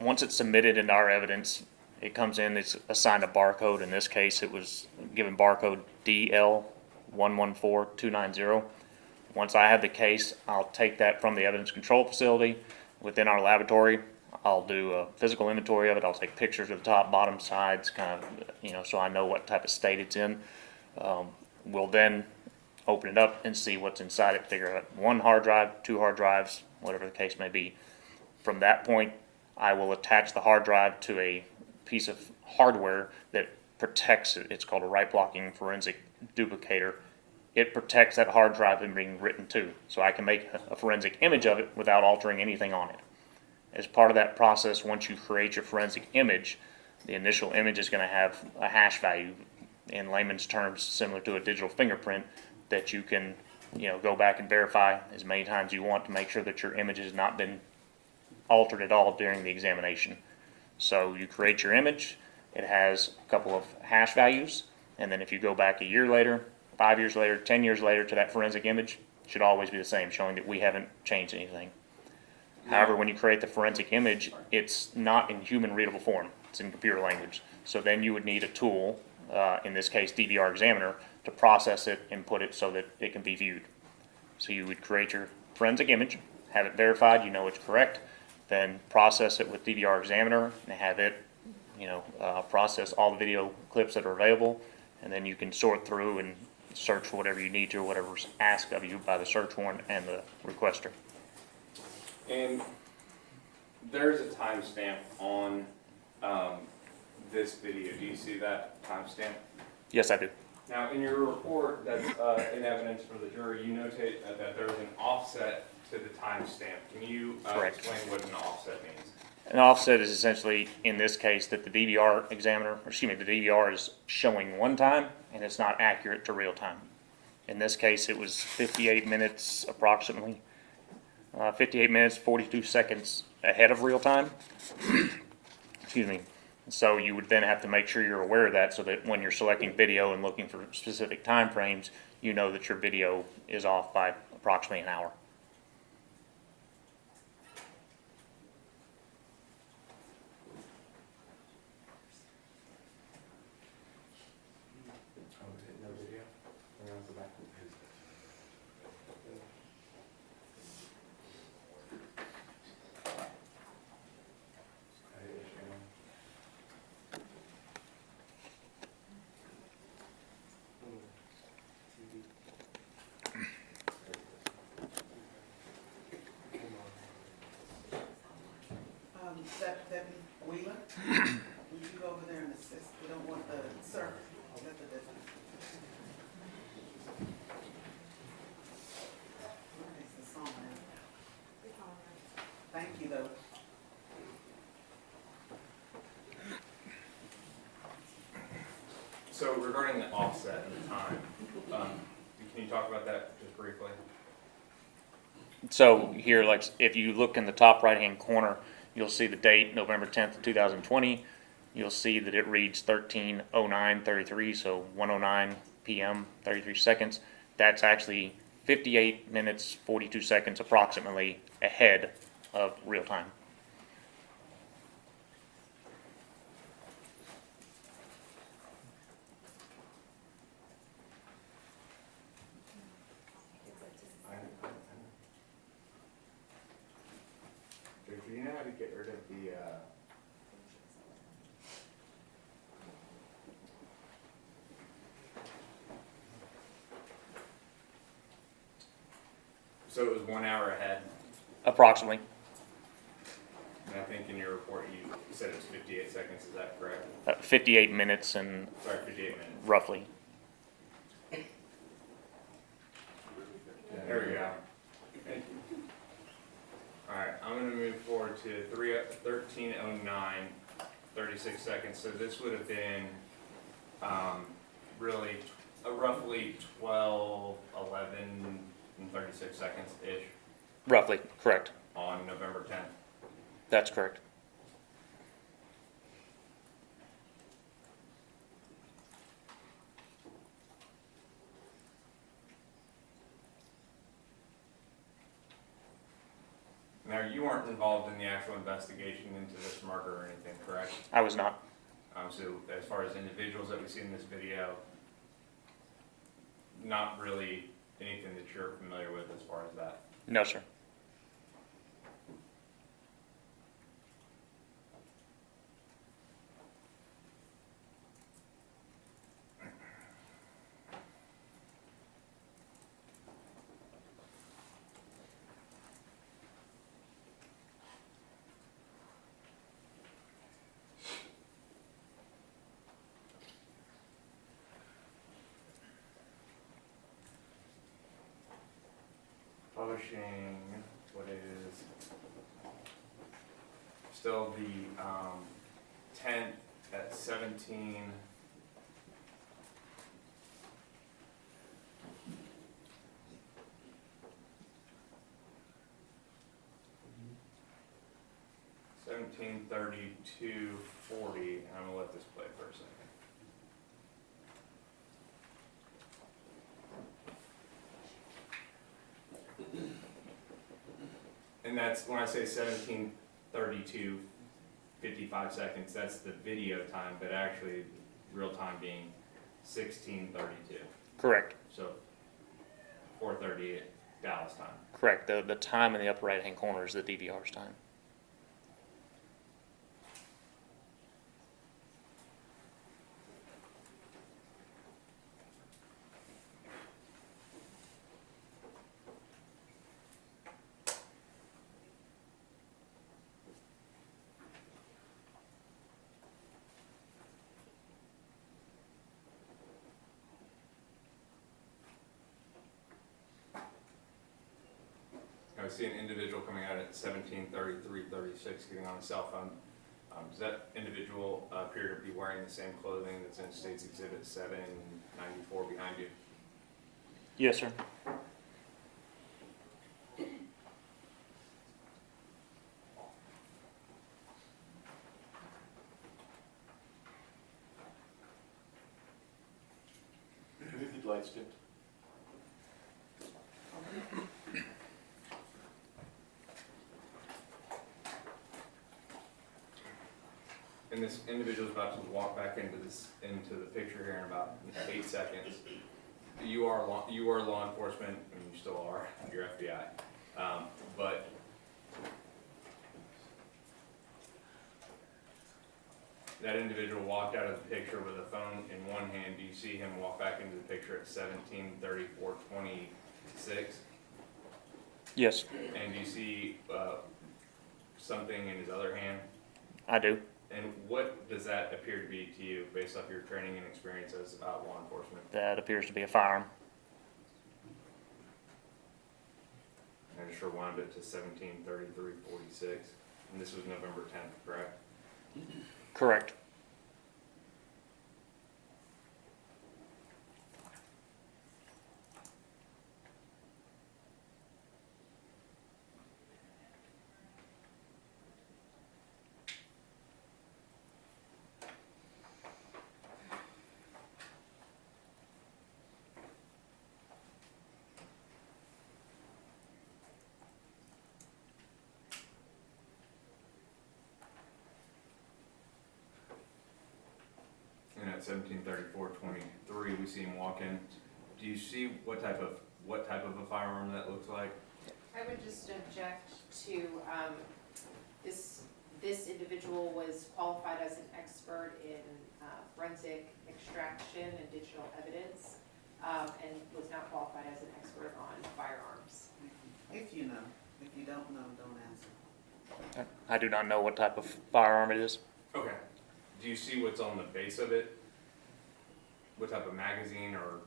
once it's submitted into our evidence, it comes in, it's assigned a barcode. In this case, it was given barcode DL114290. Once I have the case, I'll take that from the evidence control facility within our laboratory. I'll do a physical inventory of it. I'll take pictures of the top, bottom, sides, kind of, so I know what type of state it's in. We'll then open it up and see what's inside it, figure out 1 hard drive, 2 hard drives, whatever the case may be. From that point, I will attach the hard drive to a piece of hardware that protects it. It's called a write blocking forensic duplicator. It protects that hard drive from being written to, so I can make a forensic image of it without altering anything on it. As part of that process, once you create your forensic image, the initial image is going to have a hash value, in layman's terms, similar to a digital fingerprint, that you can, go back and verify as many times you want to make sure that your image has not been altered at all during the examination. So you create your image, it has a couple of hash values, and then if you go back a year later, 5 years later, 10 years later to that forensic image, it should always be the same, showing that we haven't changed anything. However, when you create the forensic image, it's not in human readable form, it's in computer language. So then you would need a tool, in this case DVR examiner, to process it and put it so that it can be viewed. So you would create your forensic image, have it verified, you know it's correct, then process it with DVR examiner and have it, process all the video clips that are available, and then you can sort through and search for whatever you need to, or whatever's asked of you by the search warrant and the requester. And there's a timestamp on this video. Do you see that timestamp? Yes, I do. Now, in your report that's in evidence for the jury, you notate that there's an offset to the timestamp. Can you Correct. explain what an offset means? An offset is essentially, in this case, that the DVR the DVR is showing one time and it's not accurate to real time. In this case, it was 58 minutes approximately, 58 minutes, 42 seconds ahead of real time. Excuse me. So you would then have to make sure you're aware of that so that when you're selecting video and looking for specific time frames, you know that your video is off by approximately an hour. No video? Debbie Wheeler, would you go over there and assist? We don't want the, sir, that's the difference. Okay, it's the song now. Thank you, though. So regarding the offset and the time, can you talk about that just briefly? So here, like, if you look in the top right-hand corner, you'll see the date, November 10th, 2020. You'll see that it reads 13:09:33, so 1:09 p.m., 33 seconds. That's actually 58 minutes, 42 seconds approximately ahead of real time. Do you know how to get rid of the, so it was 1 hour ahead, Approximately. and I think in your report you said it was 58 seconds, is that correct? 58 minutes and Sorry, 58 minutes. roughly. There we go. Thank you. All right, I'm gonna move forward to 13:09, 36 seconds. So this would have been, really, roughly 12, 11, and 36 seconds-ish Roughly, correct. on November 10th. That's correct. Now, you weren't involved in the actual investigation into this murder or anything, correct? I was not. So as far as individuals that we see in this video, not really anything that you're familiar with as far as that. No, sir. Publishing what is still the 10th at 17. $17:32:40, and I'm gonna let this play for a second. And that's, when I say 17:32:55 seconds, that's the video time, but actually real time being 16:32. Correct. So 4:38 Dallas time. Correct. The time in the upper right-hand corner is the DVR's time. I see an individual coming out at 17:33:36, getting on a cell phone. Does that individual appear to be wearing the same clothing that's in State's Exhibit 794 behind you? Yes, sir. lights dimmed. And this individual's about to walk back into the picture here in about 8 seconds. You are law enforcement, and you still are, you're FBI. But that individual walked out of the picture with a phone in one hand. Do you see him walk back into the picture at 17:34:26? Yes, And do you see something in his other hand? I do. And what does that appear to be to you, based off your training and experience as about law enforcement? That appears to be a firearm. I just rewound it to 17:33:46, and this was November 10th, correct? Correct. And at 17:34:23, we see him walk in. Do you see what type of a firearm that looks like? I would just object to, this individual was qualified as an expert in forensic extraction and digital evidence, and was not qualified as an expert on firearms. If you know, if you don't know, don't answer. I do not know what type of firearm it is. Okay. Do you see what's on the base of it? What type of magazine, or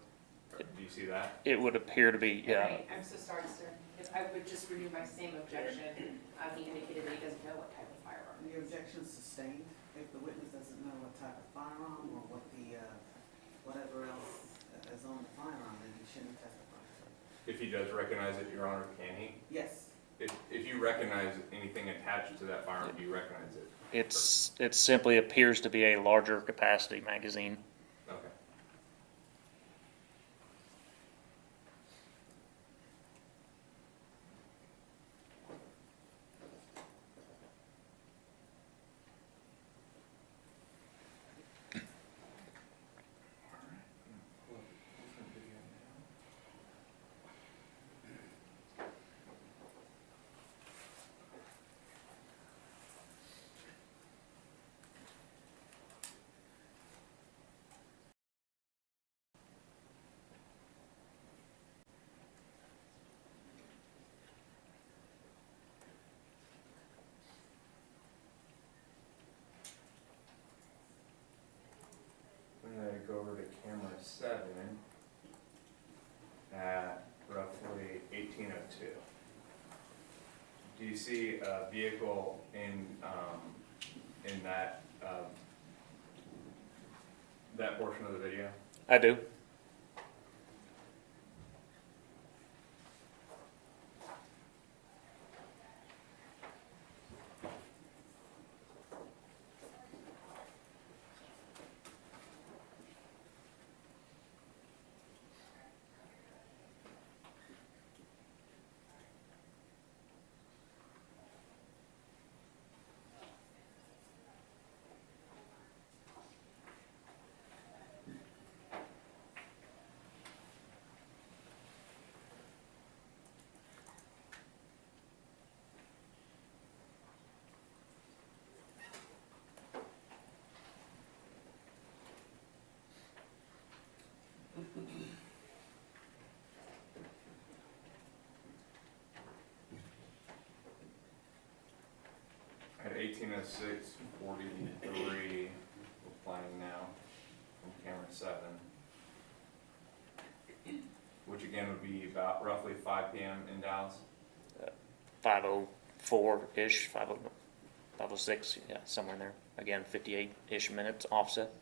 do you see that? It would appear to be, yeah. Right, I'm so sorry, sir. If I would just renew my same objection, he indicated that he doesn't know what type of firearm. Your objection sustained if the witness doesn't know what type of firearm or what the, whatever else is on the firearm, then he shouldn't testify. If he does recognize it, Your Honor, can he? Yes. If you recognize anything attached to that firearm, do you recognize it? It simply appears to be a larger capacity magazine. Okay. I'm gonna go over to camera 7 at roughly 18:02. Do you see a vehicle in that that portion of the video? I do. At 18:06:43, we're playing now from camera 7, which again would be about roughly 5 p.m. in Dallas. 5:04-ish, 5:06, yeah, somewhere in there. Again, 58-ish minutes offset.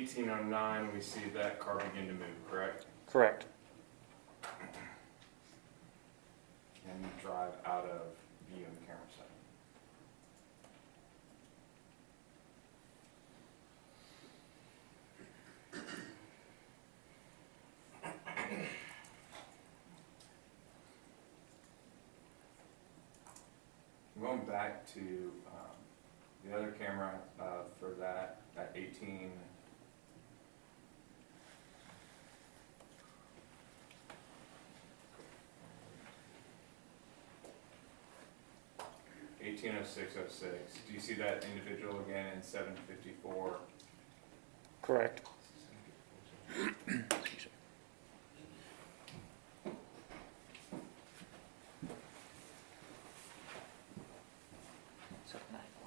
1809, we see that car begin to move, correct? Correct. And drive out of view in the camera set. Going back to the other camera for that 18. Eighteen oh six oh six. Do you see that individual again in 754? Correct. Excuse me.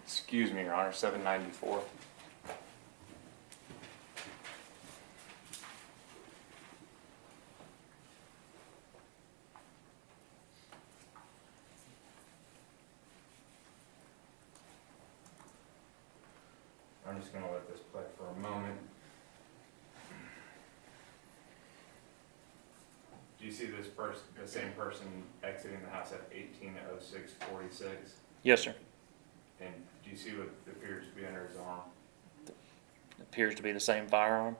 Excuse me, Your Honor, 794. I'm just going to let this play for a moment. Do you see this person, the same person exiting the house at 180646? Yes, sir. And do you see what appears to be under his arm? Appears to be the same firearm.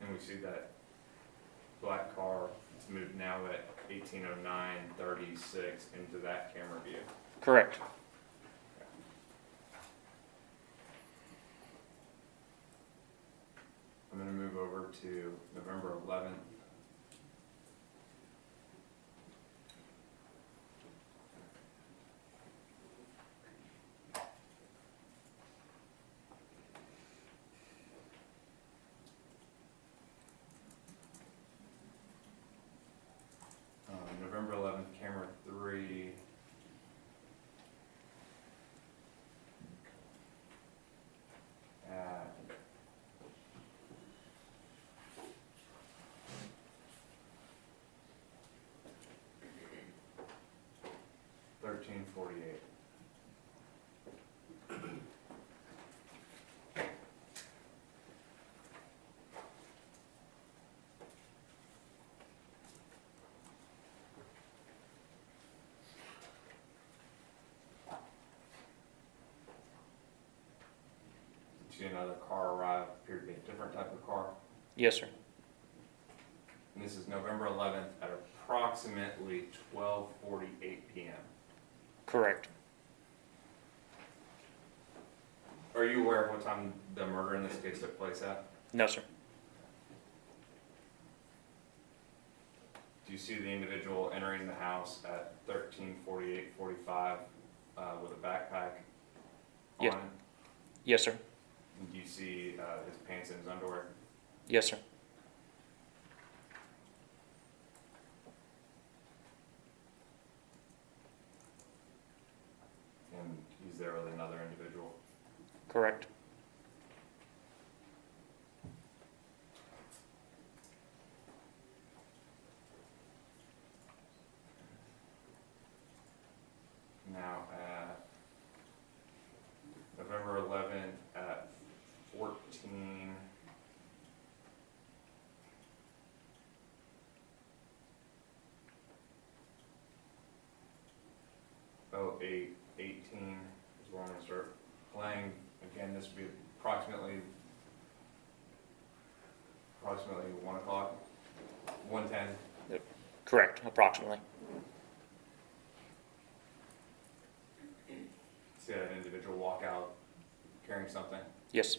And we see that black car, it's moved now at 1809:36 into that camera view. Correct. I'm going to move over to November 11th. November 11th, camera 3. At 13:48. See another car arrive, appear to be a different type of car. Yes, sir. And this is November 11th at approximately 12:48 p.m. Correct. Are you aware of what time the murder in this case took place at? No, sir. Do you see the individual entering the house at 13:48:45 with a backpack on? Yes. Yes, sir. And do you see his pants and his underwear? Yes, sir. And he's there with another individual. Correct. Now at November 11th at 14. Oh, 18 is where I'm gonna start playing. Again, this would be approximately 1 o'clock, 1:10. Correct. Approximately. See that individual walk out carrying something. Yes.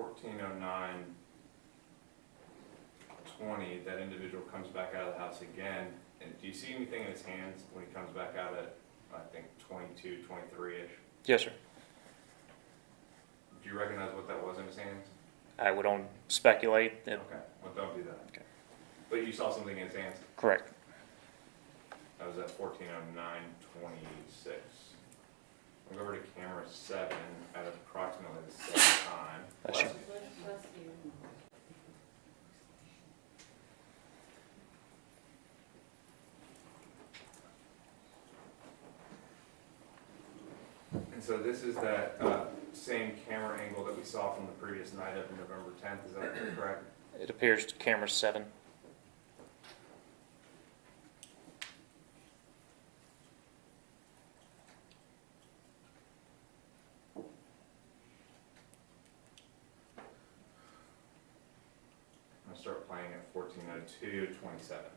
14:09:20, that individual comes back out of the house again, and do you see anything in his hands when he comes back out at, I think, 22, 23-ish? Yes, sir. Do you recognize what that was in his hands? I would only speculate that, Okay, well, don't do that. Okay. But you saw something in his hands? correct. That was at 14:09:26. We'll go over to camera 7 at approximately the same time. Bless you. And so this is that same camera angle that we saw from the previous night of November 10th, is that correct? It appears to camera 7. I'm gonna start playing at 14:02:27.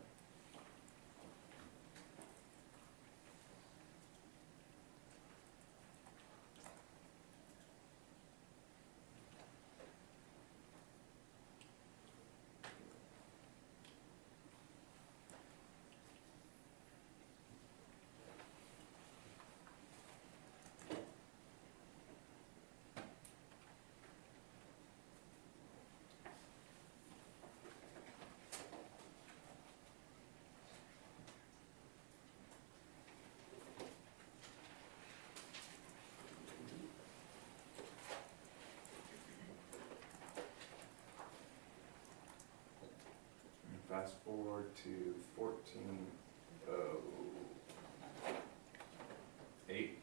And fast forward to 14:08.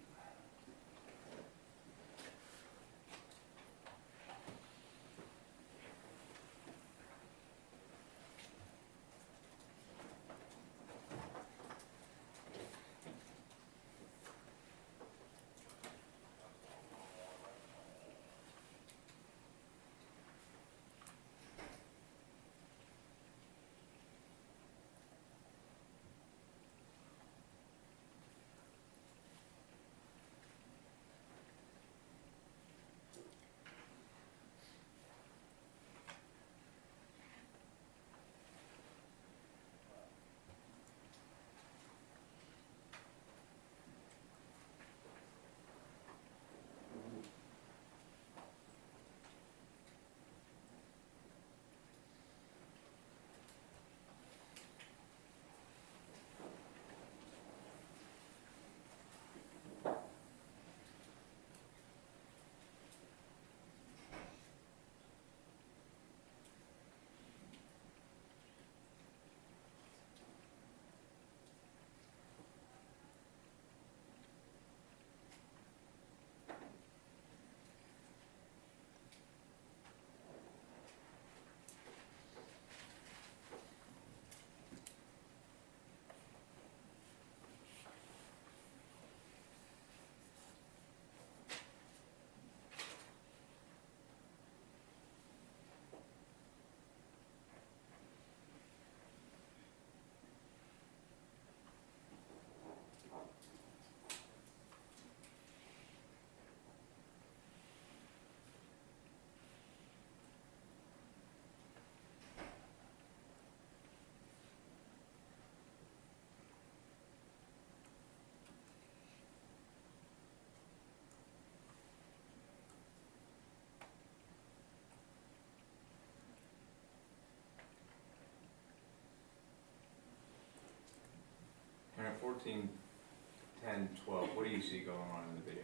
And at 14:10:12, what do you see going on in the video?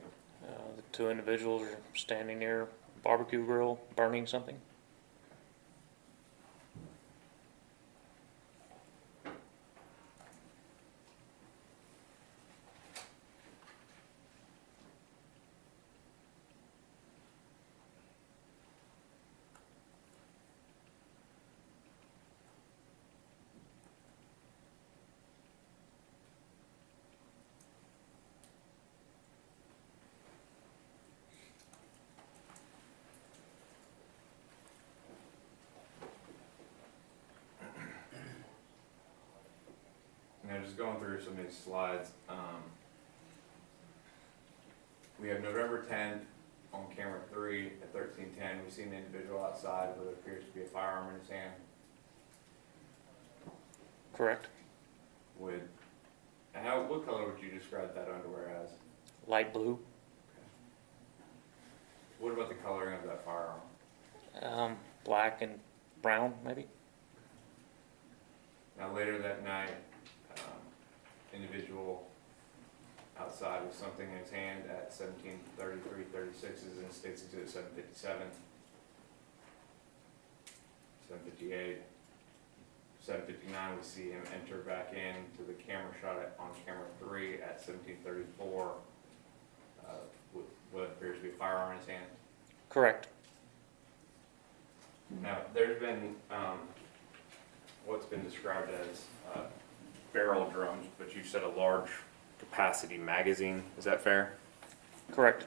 The two individuals are standing near a barbecue grill burning something. Now, just going through some of these slides, we have November 10th, on camera 3 at 1310, we see an individual outside with what appears to be a firearm in his hand. Correct. What color would you describe that underwear as? Light blue. What about the coloring of that firearm? Black and brown, maybe. Now later that night, individual outside with something in his hand at 17:33:36 is in State's Exhibit 757, 758, 759. We see him enter back into the camera shot on camera 3 at 17:34 with what appears to be a firearm in his hand. Correct. Now there's been what's been described as barrel drums, but you said a large capacity magazine. Is that fair? Correct.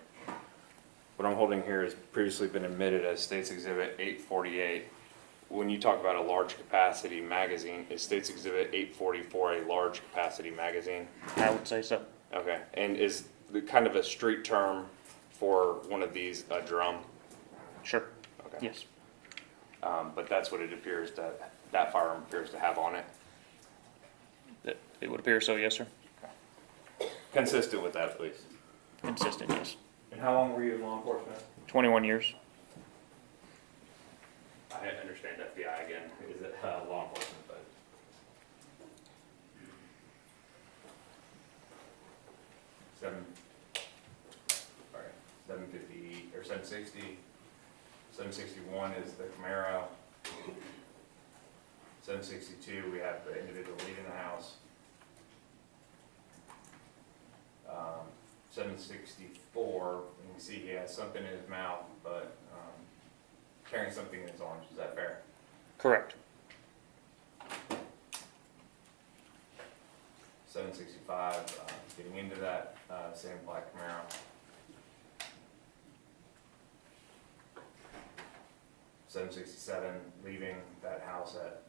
What I'm holding here has previously been admitted as State's Exhibit 848. When you talk about a large capacity magazine, is State's Exhibit 844 a large capacity magazine? I would say so. Okay, and is the kind of a street term for one of these a drum? Sure. Okay. Yes. But that's what it appears that firearm appears to have on it. It would appear so, yes, sir. Consistent with that, please. Consistent, yes. And how long were you in law enforcement? 21 years. I understand FBI again, is it law enforcement, but. Seven, sorry, 750, or 760, 761 is the Camaro. 762, we have the individual leaving the house. 764, you can see he has something in his mouth, but carrying something in his arms. Is that fair? Correct. 765, getting into that same black Camaro. 767, leaving that house at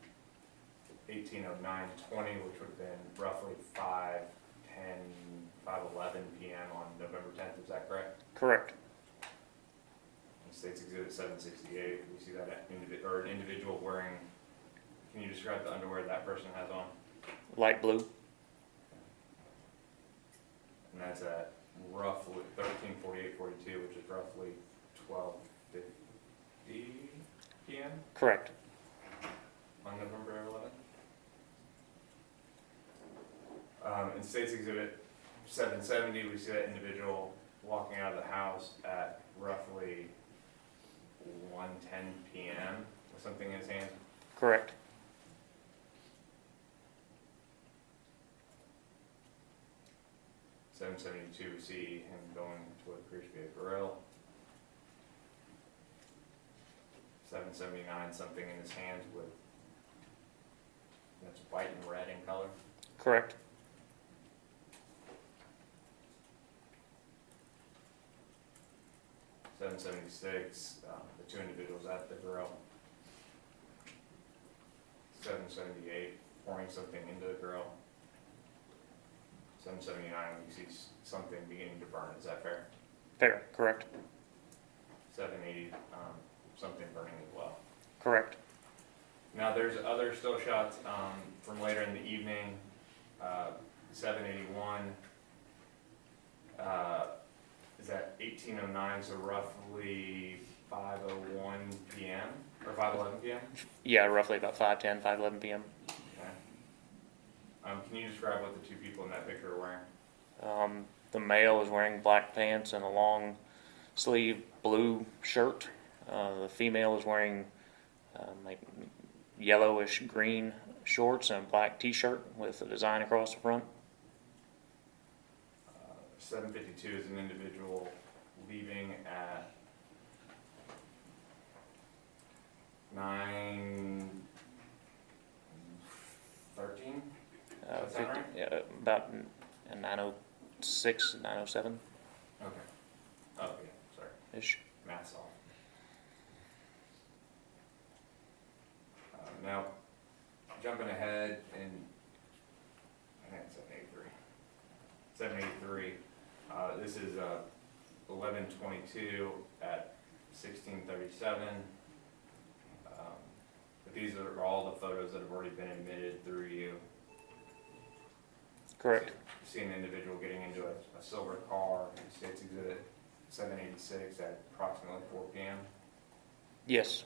18:09:20, which would have been roughly 5:11 p.m. on November 10th. Is that correct? Correct. In State's Exhibit 768, we see that an individual wearing. Can you describe the underwear that person has on? Light blue. And that's at roughly 13:48:42, which is roughly 12:50 p.m. Correct. on November 11th. In State's Exhibit 770, we see that individual walking out of the house at roughly 1:10 p.m. with something in his hand. Correct. 772, we see him going to what appears to be a grill. 779, something in his hands with, that's white and red in color. Correct. 776, the two individuals at the grill. 778, pouring something into the grill. 779, we see something beginning to burn. Is that fair? Fair. Correct. 780, something burning as well. Correct. Now, there's other still shots from later in the evening. 781 is at 18:09, so roughly 5:01 p.m. or 5:11 p.m. Yeah, roughly about 5:10, 5:11 p.m. Okay. Can you describe what the two people in that picture are wearing? The male is wearing black pants and a long sleeve blue shirt. The female is wearing like yellowish green shorts and a black t-shirt with a design across the front. 752 is an individual leaving at 9:13. Does that sound right? About 9:06, 9:07 Okay. Oh, yeah, sorry. ish. Math's off. Now, jumping ahead in, I think it's 783. 783. This is 11:22 at 1637. But these are all the photos that have already been admitted through you. Correct. You see an individual getting into a silver car, you see it's exhibit 786 at approximately 4 p.m. Yes.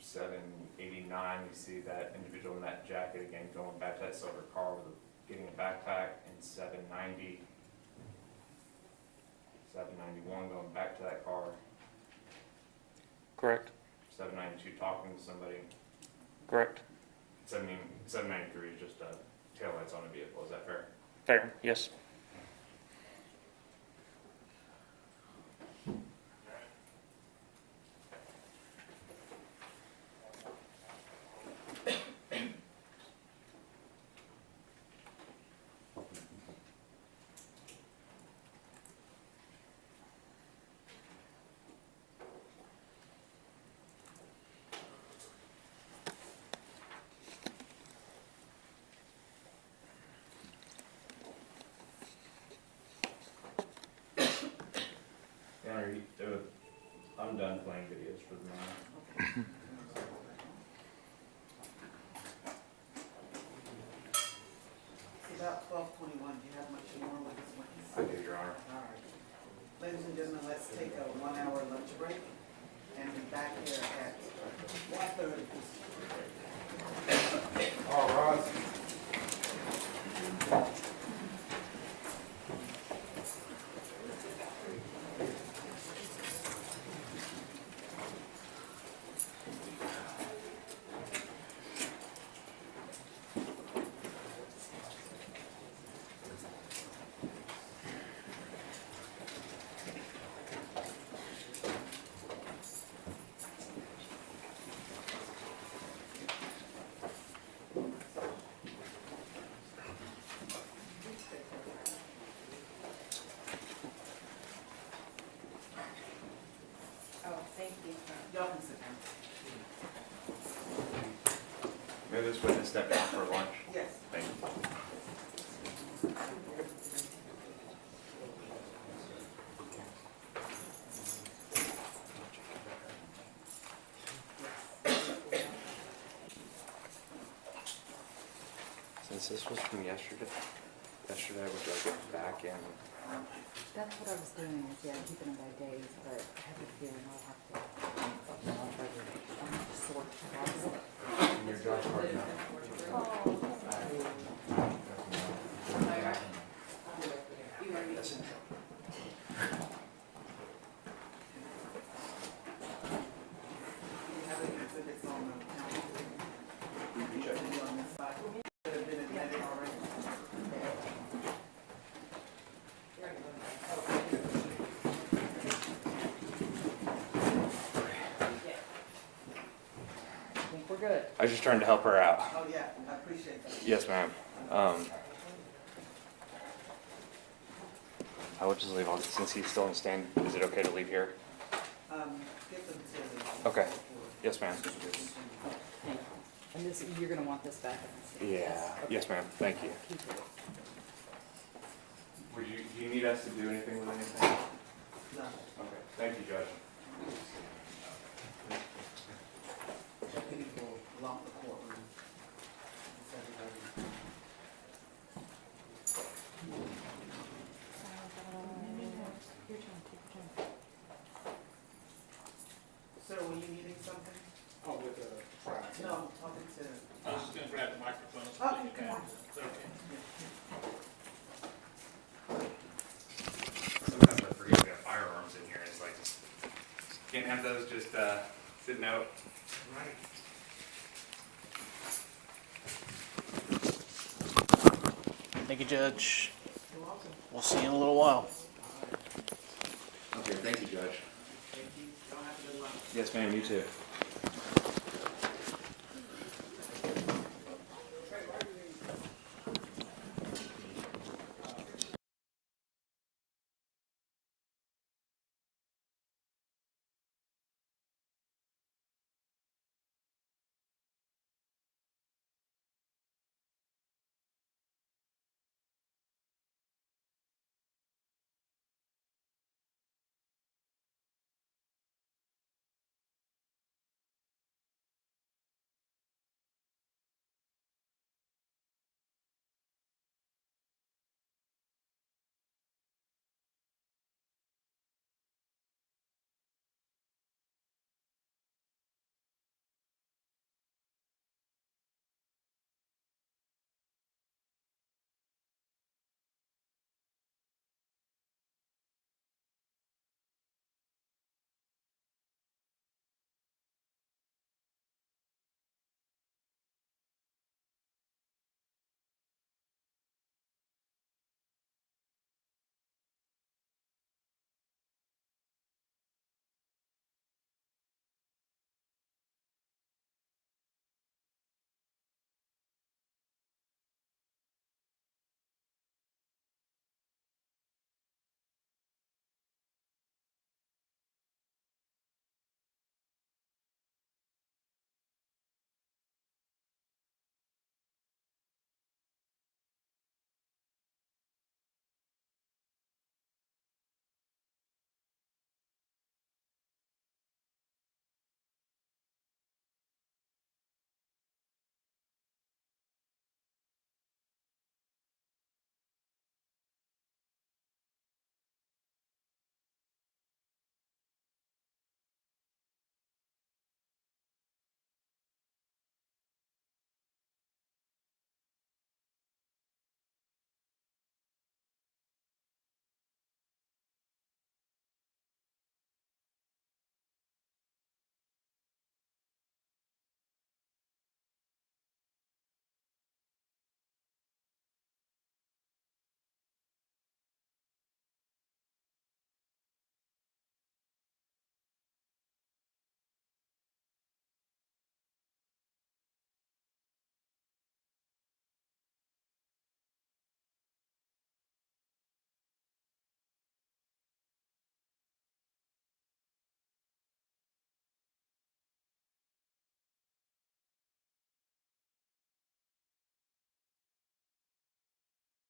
789, you see that individual in that jacket again going back to that silver car with getting a backpack, and 790, 791 going back to that car, Correct. 792 talking to somebody, Correct. 793 is just taillights on a vehicle. Is that fair? Fair. Yes. Your Honor, I'm done playing videos for the moment. It's about 12:21. Do you have much more with this witness? I do, Your Honor. All right. Ladies and gentlemen, let's take a 1-hour lunch break and be back here at 1:30. All rise. Oh, thank you. Y'all can sit down. May this witness step down for lunch? Yes. Thank you. Since this was from yesterday, would you like it back in? That's what I was doing, is keeping them by days, but I have a feeling I'll have to sort it out. In your judge card now? We have the exhibits on the counter. You should be on this side. Should have been admitted already. I think we're good. I was just trying to help her out. Oh, yeah, I appreciate that. Yes, ma'am. I will just leave since he's still in stand. Is it okay to leave here? Get them to the. Okay. Yes, ma'am. Thank you. And this, you're gonna want this back. Yeah. Okay. Yes, ma'am. Thank you. Keep it. Do you need us to do anything with anything? No. Okay. Thank you, Judge. Deputy will lock the courtroom. It's everybody. Your turn, take your turn. Sir, were you needing something? Oh, with the trial. No, I'm talking to. I was just gonna grab the microphone. so Okay, you come can- on. Sometimes I forget we have firearms in here. It's like, can't have those just sitting out. Right. Thank you, Judge. You're welcome. We'll see you in a little while. Okay. Thank you, Judge. Thank you. Y'all have a good lunch. Yes, ma'am. You too.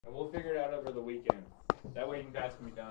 And we'll figure it out over the weekend. That way you guys can be done.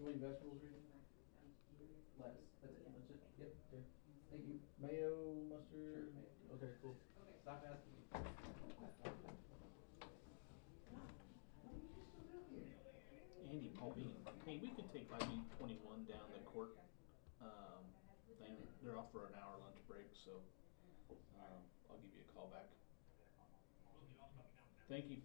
How many vegetables are you eating? Lettuce. That's it. That's it. Yep. Okay. Thank you. Mayo, mustard. Sure. Okay. Cool. Stop asking. Andy Pauline. Hey, we could take IB-21 down the court thing. They're off for an hour lunch break, so I'll give you a call back. Thank you.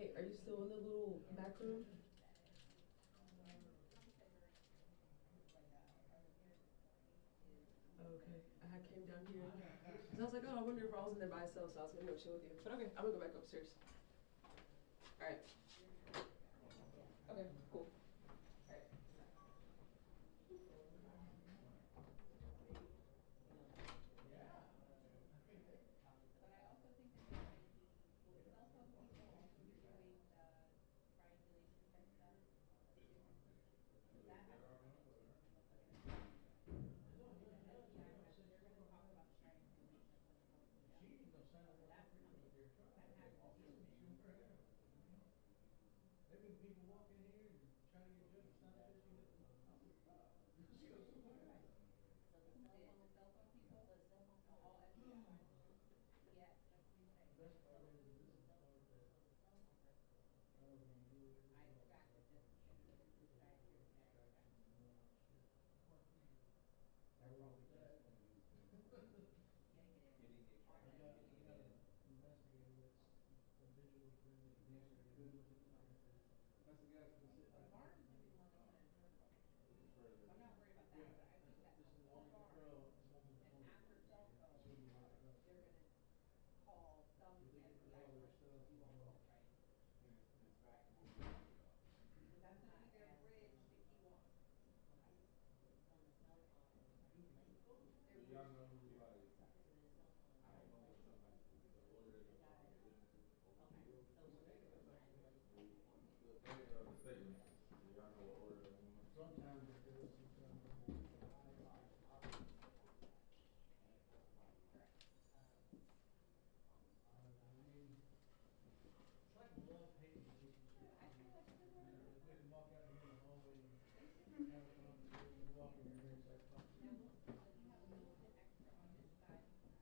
Hey, are you still in the little back room? Okay, I came down here. So I was like, oh, I wonder if I was in there by myself, so I was gonna go chill with you. But okay, I'm gonna go back upstairs. Alright. Okay, cool. Alright. But I also think that there may be, will cell phone people also be doing the triangulation type stuff? Is that has to come into the plan? Because FBI has, they're gonna talk about the triangulation when it comes to that. So that's coming, that has to be in there. There've been people walking here and trying to get judges signed this shit. The cell phone people, all FBI. Yes, that's what he's saying. The best part is, and this is the part that I don't know who it is. I extracted this guy here today. They're probably just Getting it in. Getting I extracted, got getting it an in. investigator that's a digital forensic investigator, who look at the fingerprints. That's the guy that's been sitting right Barnum's there. gonna be the one that put in her phone. Further. I'm not worried about that, but I think that This is the whole one, Barnum, well, it's gonna be the and phone. at her cell phone, It's gonna be like, they're gonna call some if they get rid of FBI all their person stuff, to do you all know. this triangulation. And it's back to what we were talking about. Because that's gonna be their bridge to Kewon. So y'all know who, like, I don't know what some, like, the order of businesses OPO. The pay of the statements, do y'all know what order they're in? Sometimes it does, sometimes it doesn't. I mean, it's like a love-hate relationship. I feel like it's a little. If we can walk out here in the hallway and have a conversation, walk in here and start talking. Now, does he have a little bit extra on his side?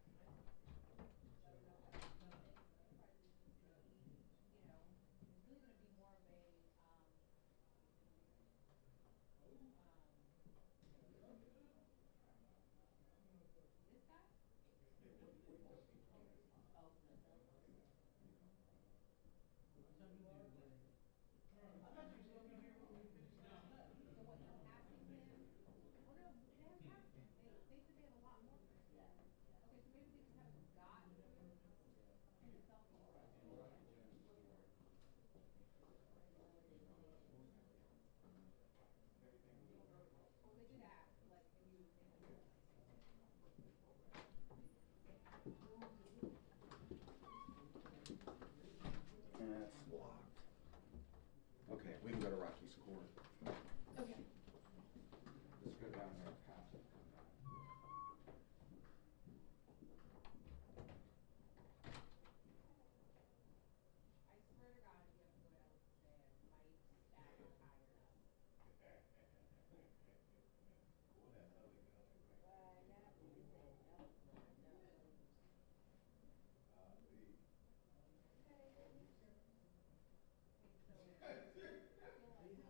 Let him know that. You know, it's really gonna be more of a, this guy? What time you leave today? I thought you was gonna be here when we finished last night. So what you're asking him, oh no, they have passed him, they said they have a lot more for him. Okay, so maybe they just haven't gotten his cell phone. Well, they did ask, like, can you, And it's locked. Okay, we can go to Rocky's Court. Okay. Just go down there past it. I swear to God, if you have to go to Ellis today, I might stab your tires. Okay. Wait, so, I feel like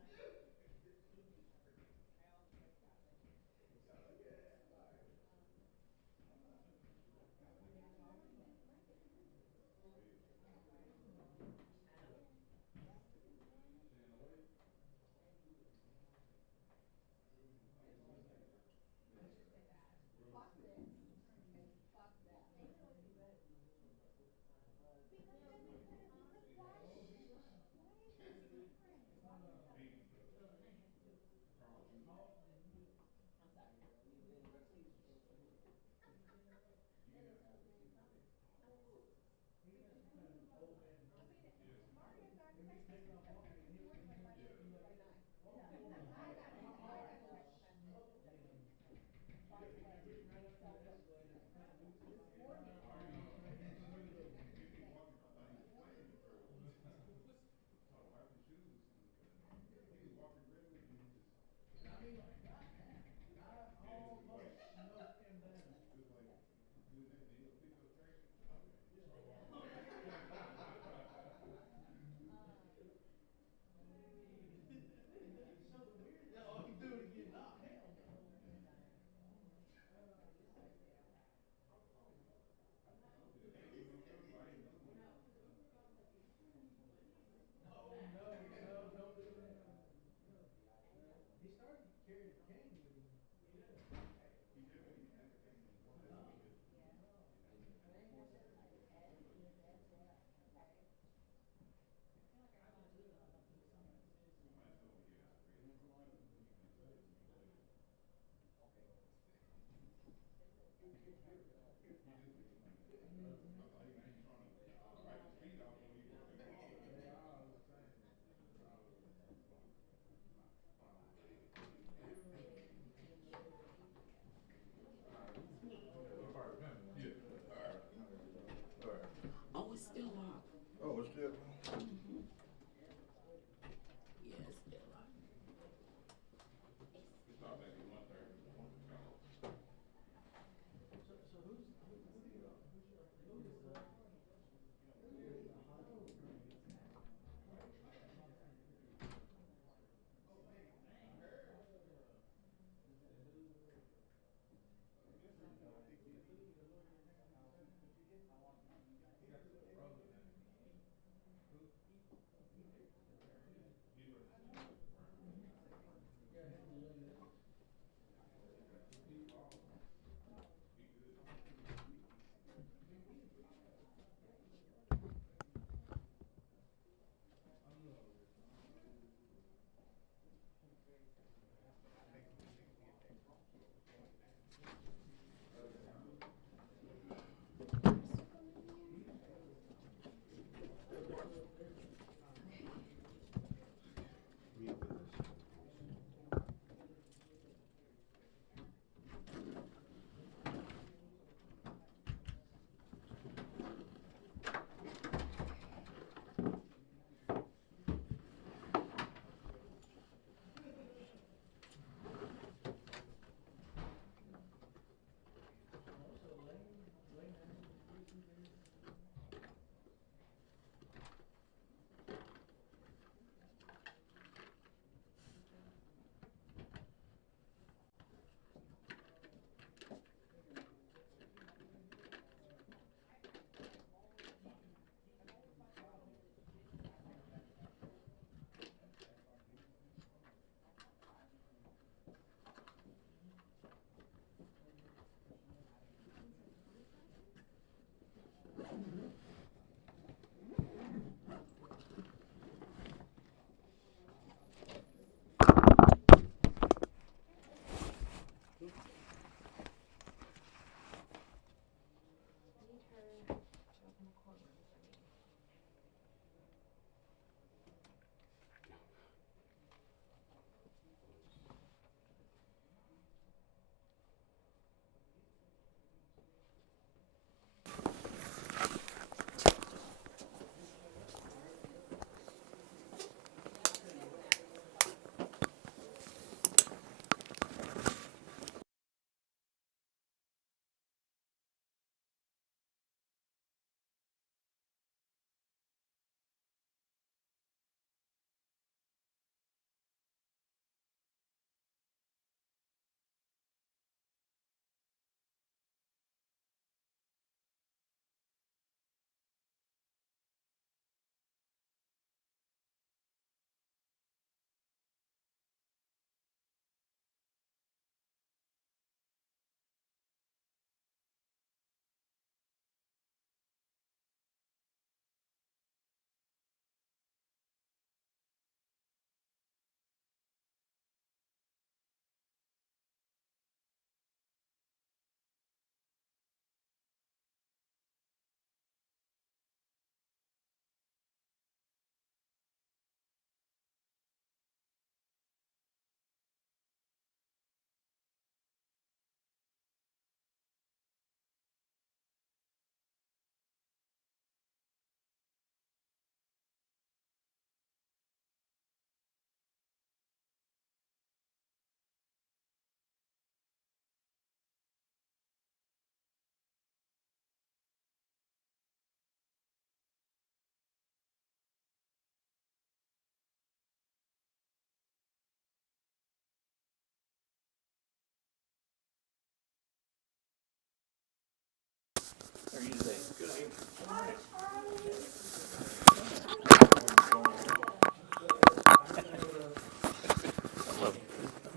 I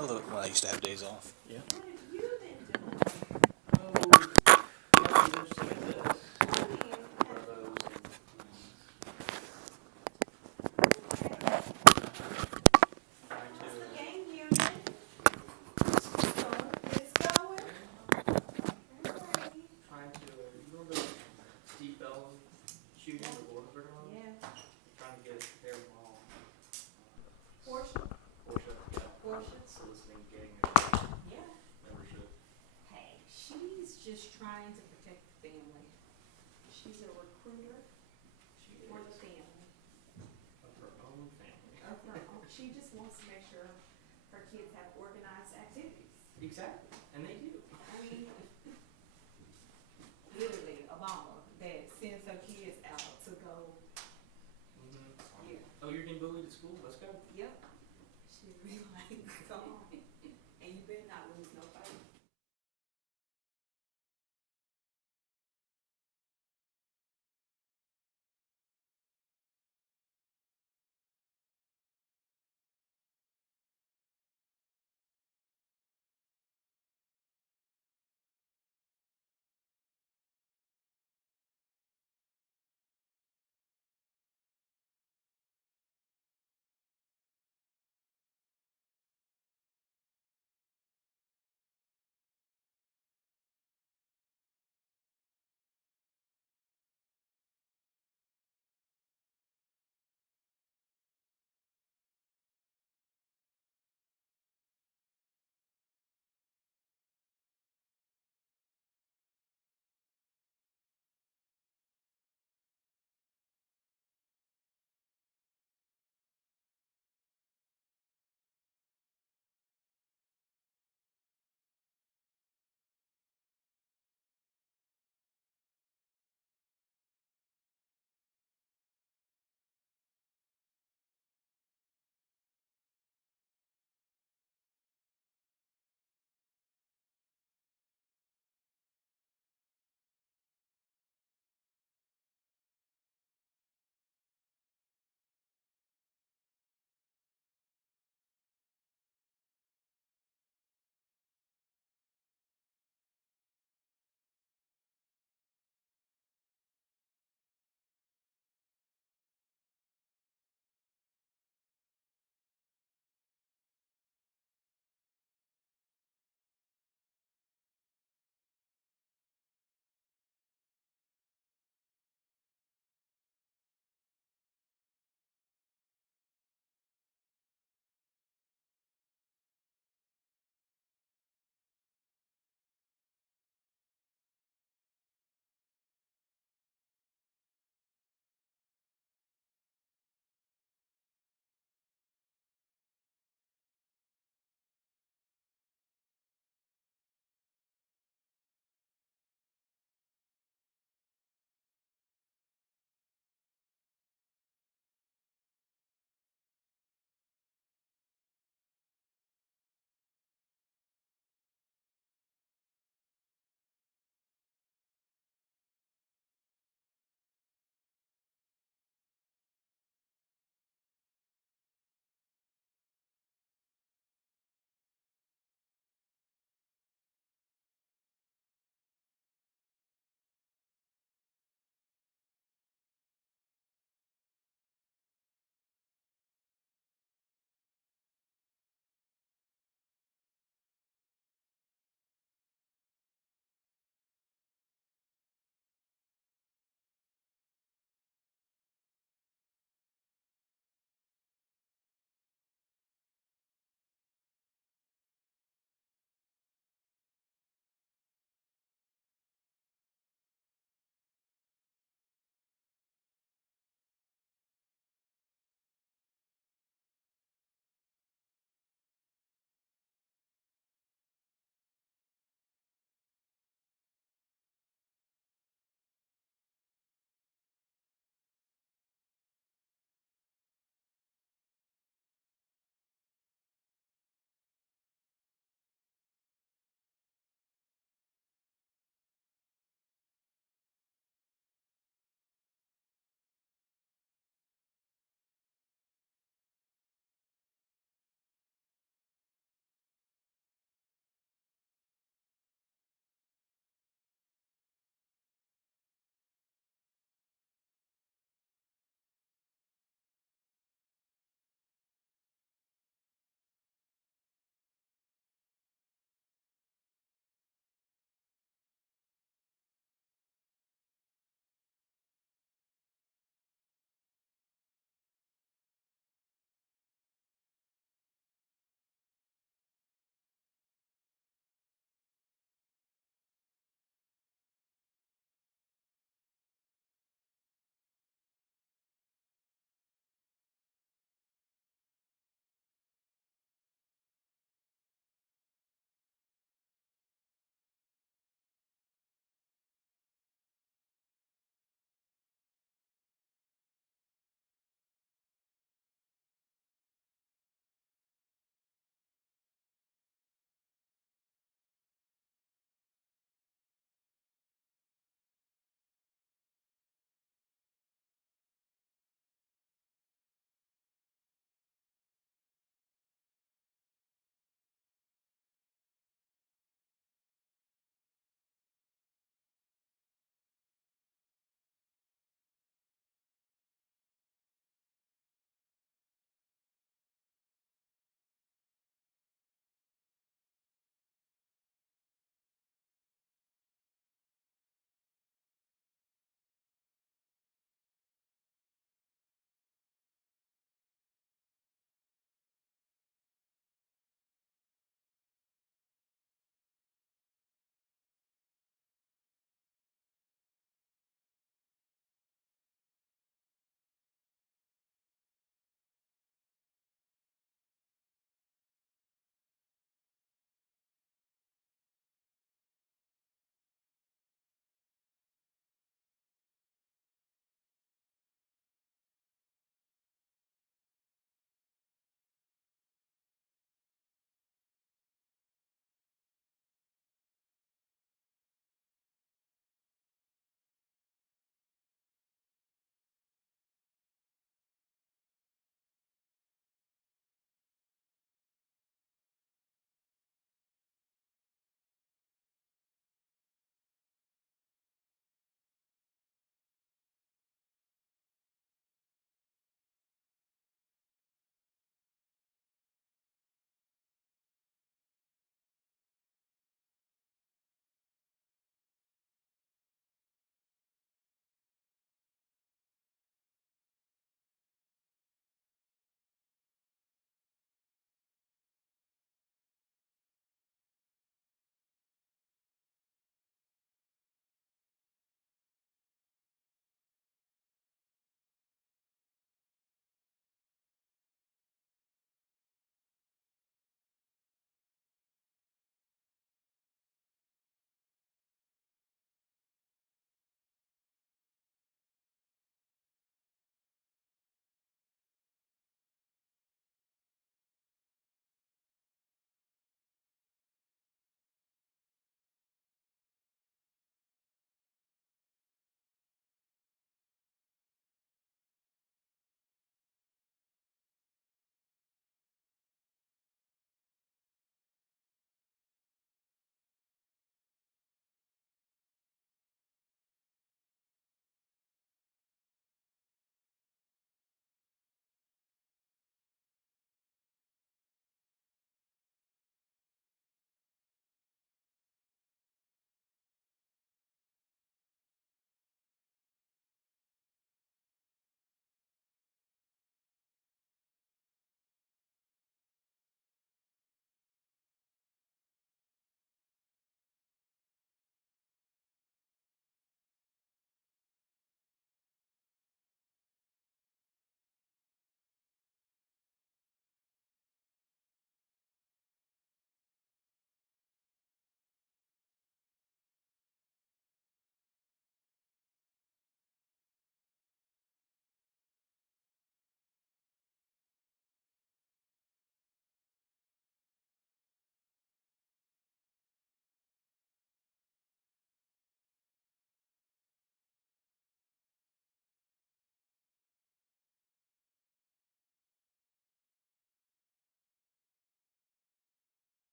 love it when I used to have days off. Yeah. Trying to, you remember Steve Bell shooting the Whataburger on? Yeah. Trying to get their mom. Portia? Portia, yeah. Portia? Soliciting, getting a Yeah. membership. Hey, she's just trying to protect the family. She's a recruiter She for the is family. of her own family. Of her own. She just wants to make sure her kids have organized activities. Exactly, and they do. I mean, literally a mama that sends her kids out to go. Yeah. Oh, you're getting bullied at school? Let's go. Yep. She'll be like, come on. And you better not lose no fight.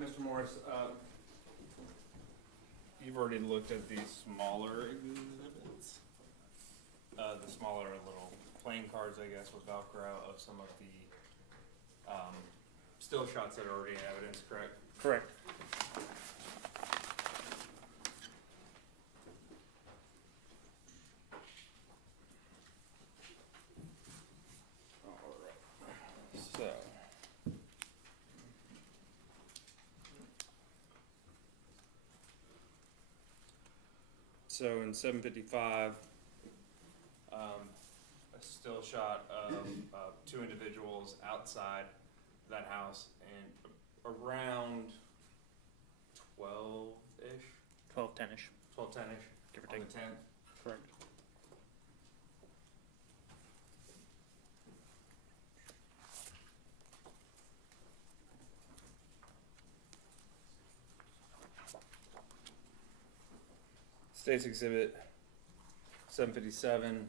Mr. Morris, you've already looked at these smaller exhibits, the smaller little playing cards, I guess, with Velcro of some of the still shots that are already in evidence, correct? Correct. Alright, so in 755, a still shot of two individuals outside that house and around 12-ish, 12:10-ish, 12:10-ish, give or on take. the 10th. Correct. State's Exhibit 757,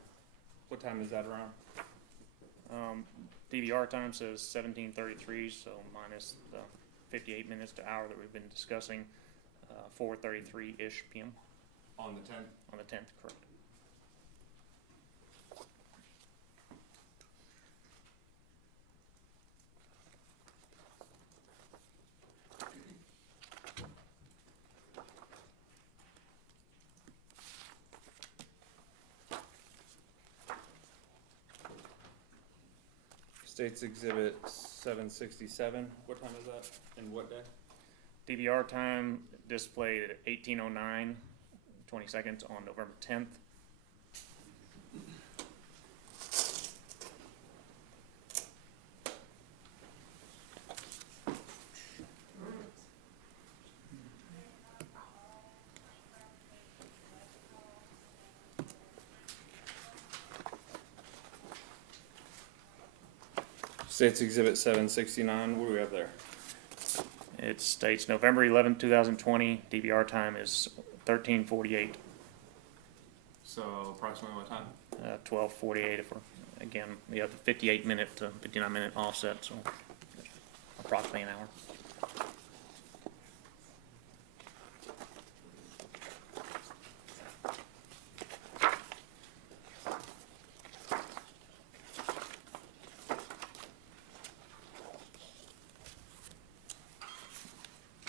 what time is that around? DVR time says 17:33, so minus the 58 minutes to hour that we've been discussing, 4:33-ish p.m. On the 10th? On the 10th, correct. State's Exhibit 767, what time is that and what day? DVR time displayed at 18:09, 20 seconds on November 10th. State's Exhibit 769, what do we have there? It states November 11th, 2020. DVR time is 13:48, So approximately what time? 12:48 if we're, again, we have the 58-minute to 59-minute offset, so approximately an hour.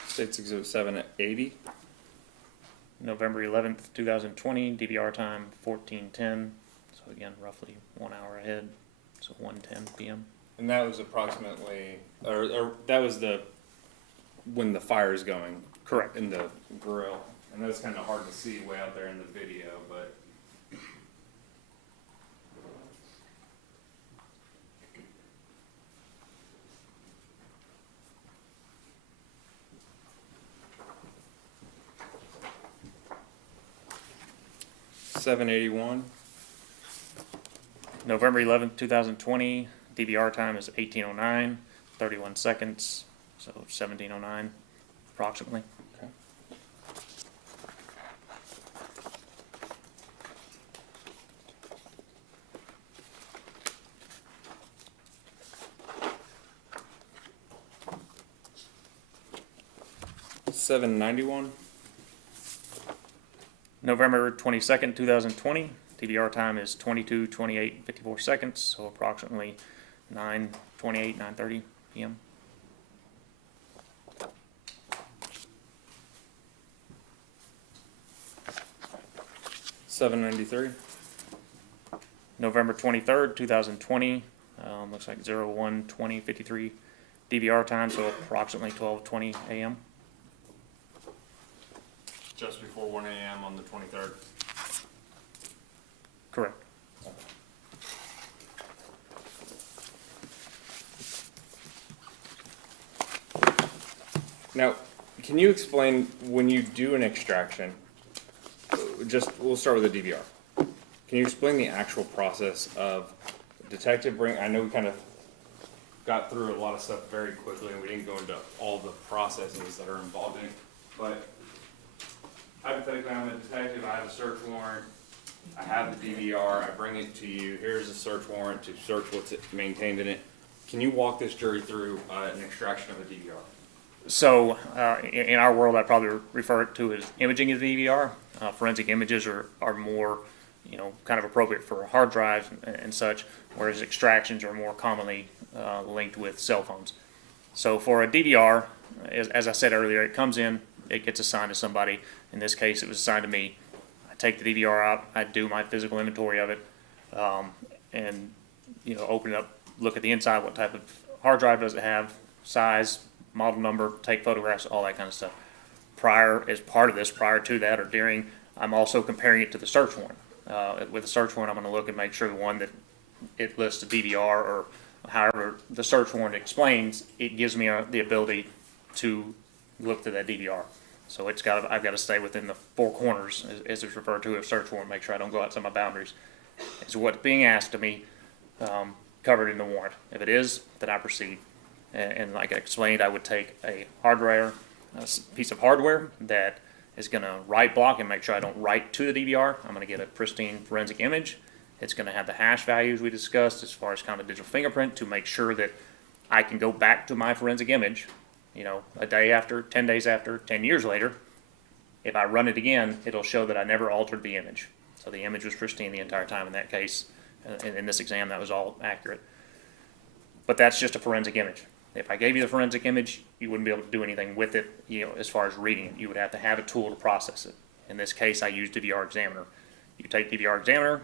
State's Exhibit 780. November 11th, 2020, DVR time 14:10, so again, roughly 1 hour ahead, so 1:10 p.m. And that was approximately, or that was when the fire is going. Correct. In the grill. I know it's kind of hard to see way out there in the video, but. $781. November 11th, 2020, DVR time is 18:09, 31 seconds, so 17:09 approximately. Okay. $791. November 22nd, 2020, DVR time is 22:28, 54 seconds, so approximately 9:28, 9:30 p.m. $793. November 23rd, 2020, looks like 01:20:53 DVR time, so approximately 12:20 a.m. Just before 1 a.m. on the 23rd. Correct. Now, can you explain when you do an extraction, we'll start with the DVR. Can you explain the actual process of detective I know we kind of got through a lot of stuff very quickly and we didn't go into all the processes that are involved in it, but hypothetically, I'm a detective, I have a search warrant, I have the DVR, I bring it to you, here's a search warrant to search what's maintained in it. Can you walk this jury through an extraction of a DVR? So in our world, I probably refer it to as imaging as DVR. Forensic images are more, kind of appropriate for hard drives and such, whereas extractions are more commonly linked with cell phones. So for a DVR, as I said earlier, it comes in, it gets assigned to somebody. In this case, it was assigned to me. I take the DVR out, I do my physical inventory of it, and open it up, look at the inside, what type of hard drive does it have, size, model number, take photographs, all that kind of stuff. Prior to that or during, I'm also comparing it to the search warrant. With the search warrant, I'm going to look and make sure the one that it lists a DVR or however the search warrant explains, it gives me the ability to look to that DVR. So I've got to stay within the four corners, as it's referred to, of search warrant, make sure I don't go outside my boundaries. Is what's being asked of me covered in the warrant? If it is, then I proceed. And like I explained, I would take a piece of hardware that is going to write block and make sure I don't write to the DVR. I'm going to get a pristine forensic image. It's going to have the hash values we discussed as far as kind of digital fingerprint to make sure that I can go back to my forensic image, a day after, 10 days after, 10 years later. If I run it again, it'll show that I never altered the image. So the image was pristine the entire time in that case. In this exam, that was all accurate. But that's just a forensic image. If I gave you the forensic image, you wouldn't be able to do anything with it, as far as reading it. You would have to have a tool to process it. In this case, I used DVR Examiner. You take DVR Examiner,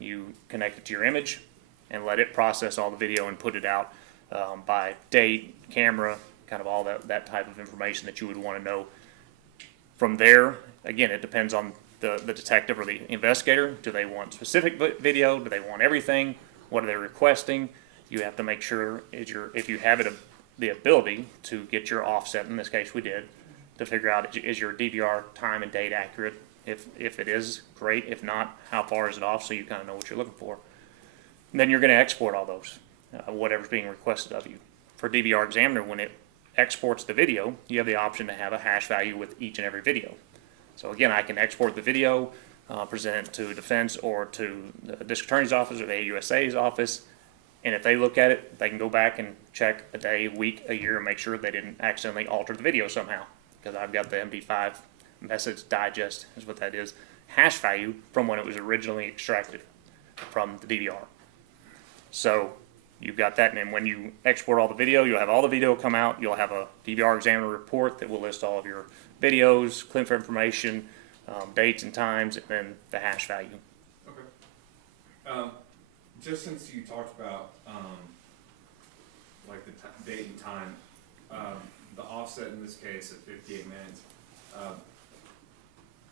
you connect it to your image, and let it process all the video and put it out by date, camera, kind of all that type of information that you would want to know. From there, again, it depends on the detective or the investigator. Do they want specific video? Do they want everything? What are they requesting? You have to make sure if you have the ability to get your offset, in this case we did, to figure out is your DVR time and date accurate. If it is, great. If not, how far is it off so you kind of know what you're looking for. And then you're going to export all those, whatever's being requested of you. For DVR Examiner, when it exports the video, you have the option to have a hash value with each and every video. So again, I can export the video, present it to defense or to the district attorney's office or the AUSA's office, and if they look at it, they can go back and check a day, week, a year, and make sure they didn't accidentally alter the video somehow. Because I've got the MD5 message digest, is what that is, hash value from when it was originally extracted from the DVR. So you've got that, and then when you export all the video, you'll have all the video come out. You'll have a DVR Examiner report that will list all of your videos, clip information, dates and times, and then the hash value. Okay. Just since you talked about like the date and time, the offset in this case at 58 minutes,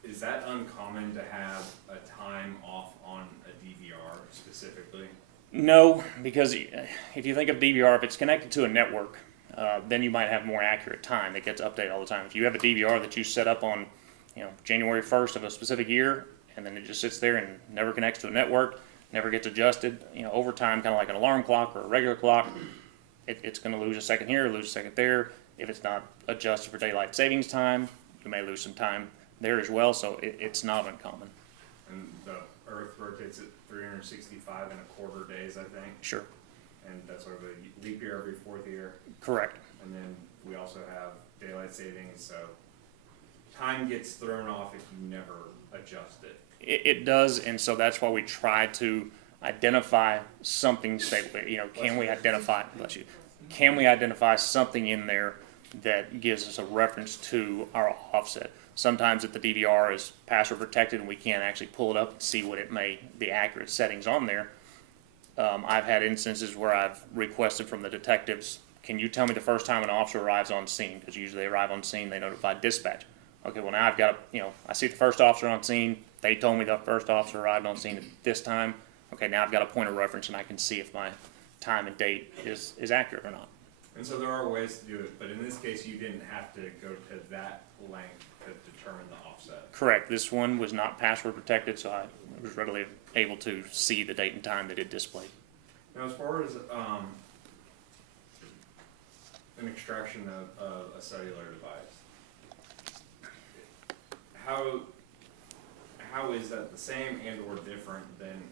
is that uncommon to have a time off on a DVR specifically? No, because if you think of DVR, if it's connected to a network, then you might have more accurate time that gets updated all the time. If you have a DVR that you set up on, January 1st of a specific year, and then it just sits there and never connects to a network, never gets adjusted, over time, kind of like an alarm clock or a regular clock, it's going to lose a second here, lose a second there. If it's not adjusted for daylight savings time, you may lose some time there as well, so it's not uncommon. And the Earth rotates at 365 and a quarter days, I think. Sure. And that's sort of a leap year every fourth year. Correct. And then we also have daylight savings, so time gets thrown off if you never adjust it. It does, and so that's why we try to identify something stable. Can we identify something in there that gives us a reference to our offset? Sometimes if the DVR is password protected and we can't actually pull it up and see what the accurate settings on there, I've had instances where I've requested from the detectives, can you tell me the first time an officer arrives on scene? Because usually they arrive on scene, they notify dispatch. Okay, well now I've got I see the first officer on scene, they told me the first officer arrived on scene at this time. Okay, now I've got a point of reference and I can see if my time and date is accurate or not. And so there are ways to do it, but in this case you didn't have to go to that length to determine the offset. Correct. This one was not password protected, so I was readily able to see the date and time that it displayed. Now, as far as an extraction of a cellular device, how is that the same and or different than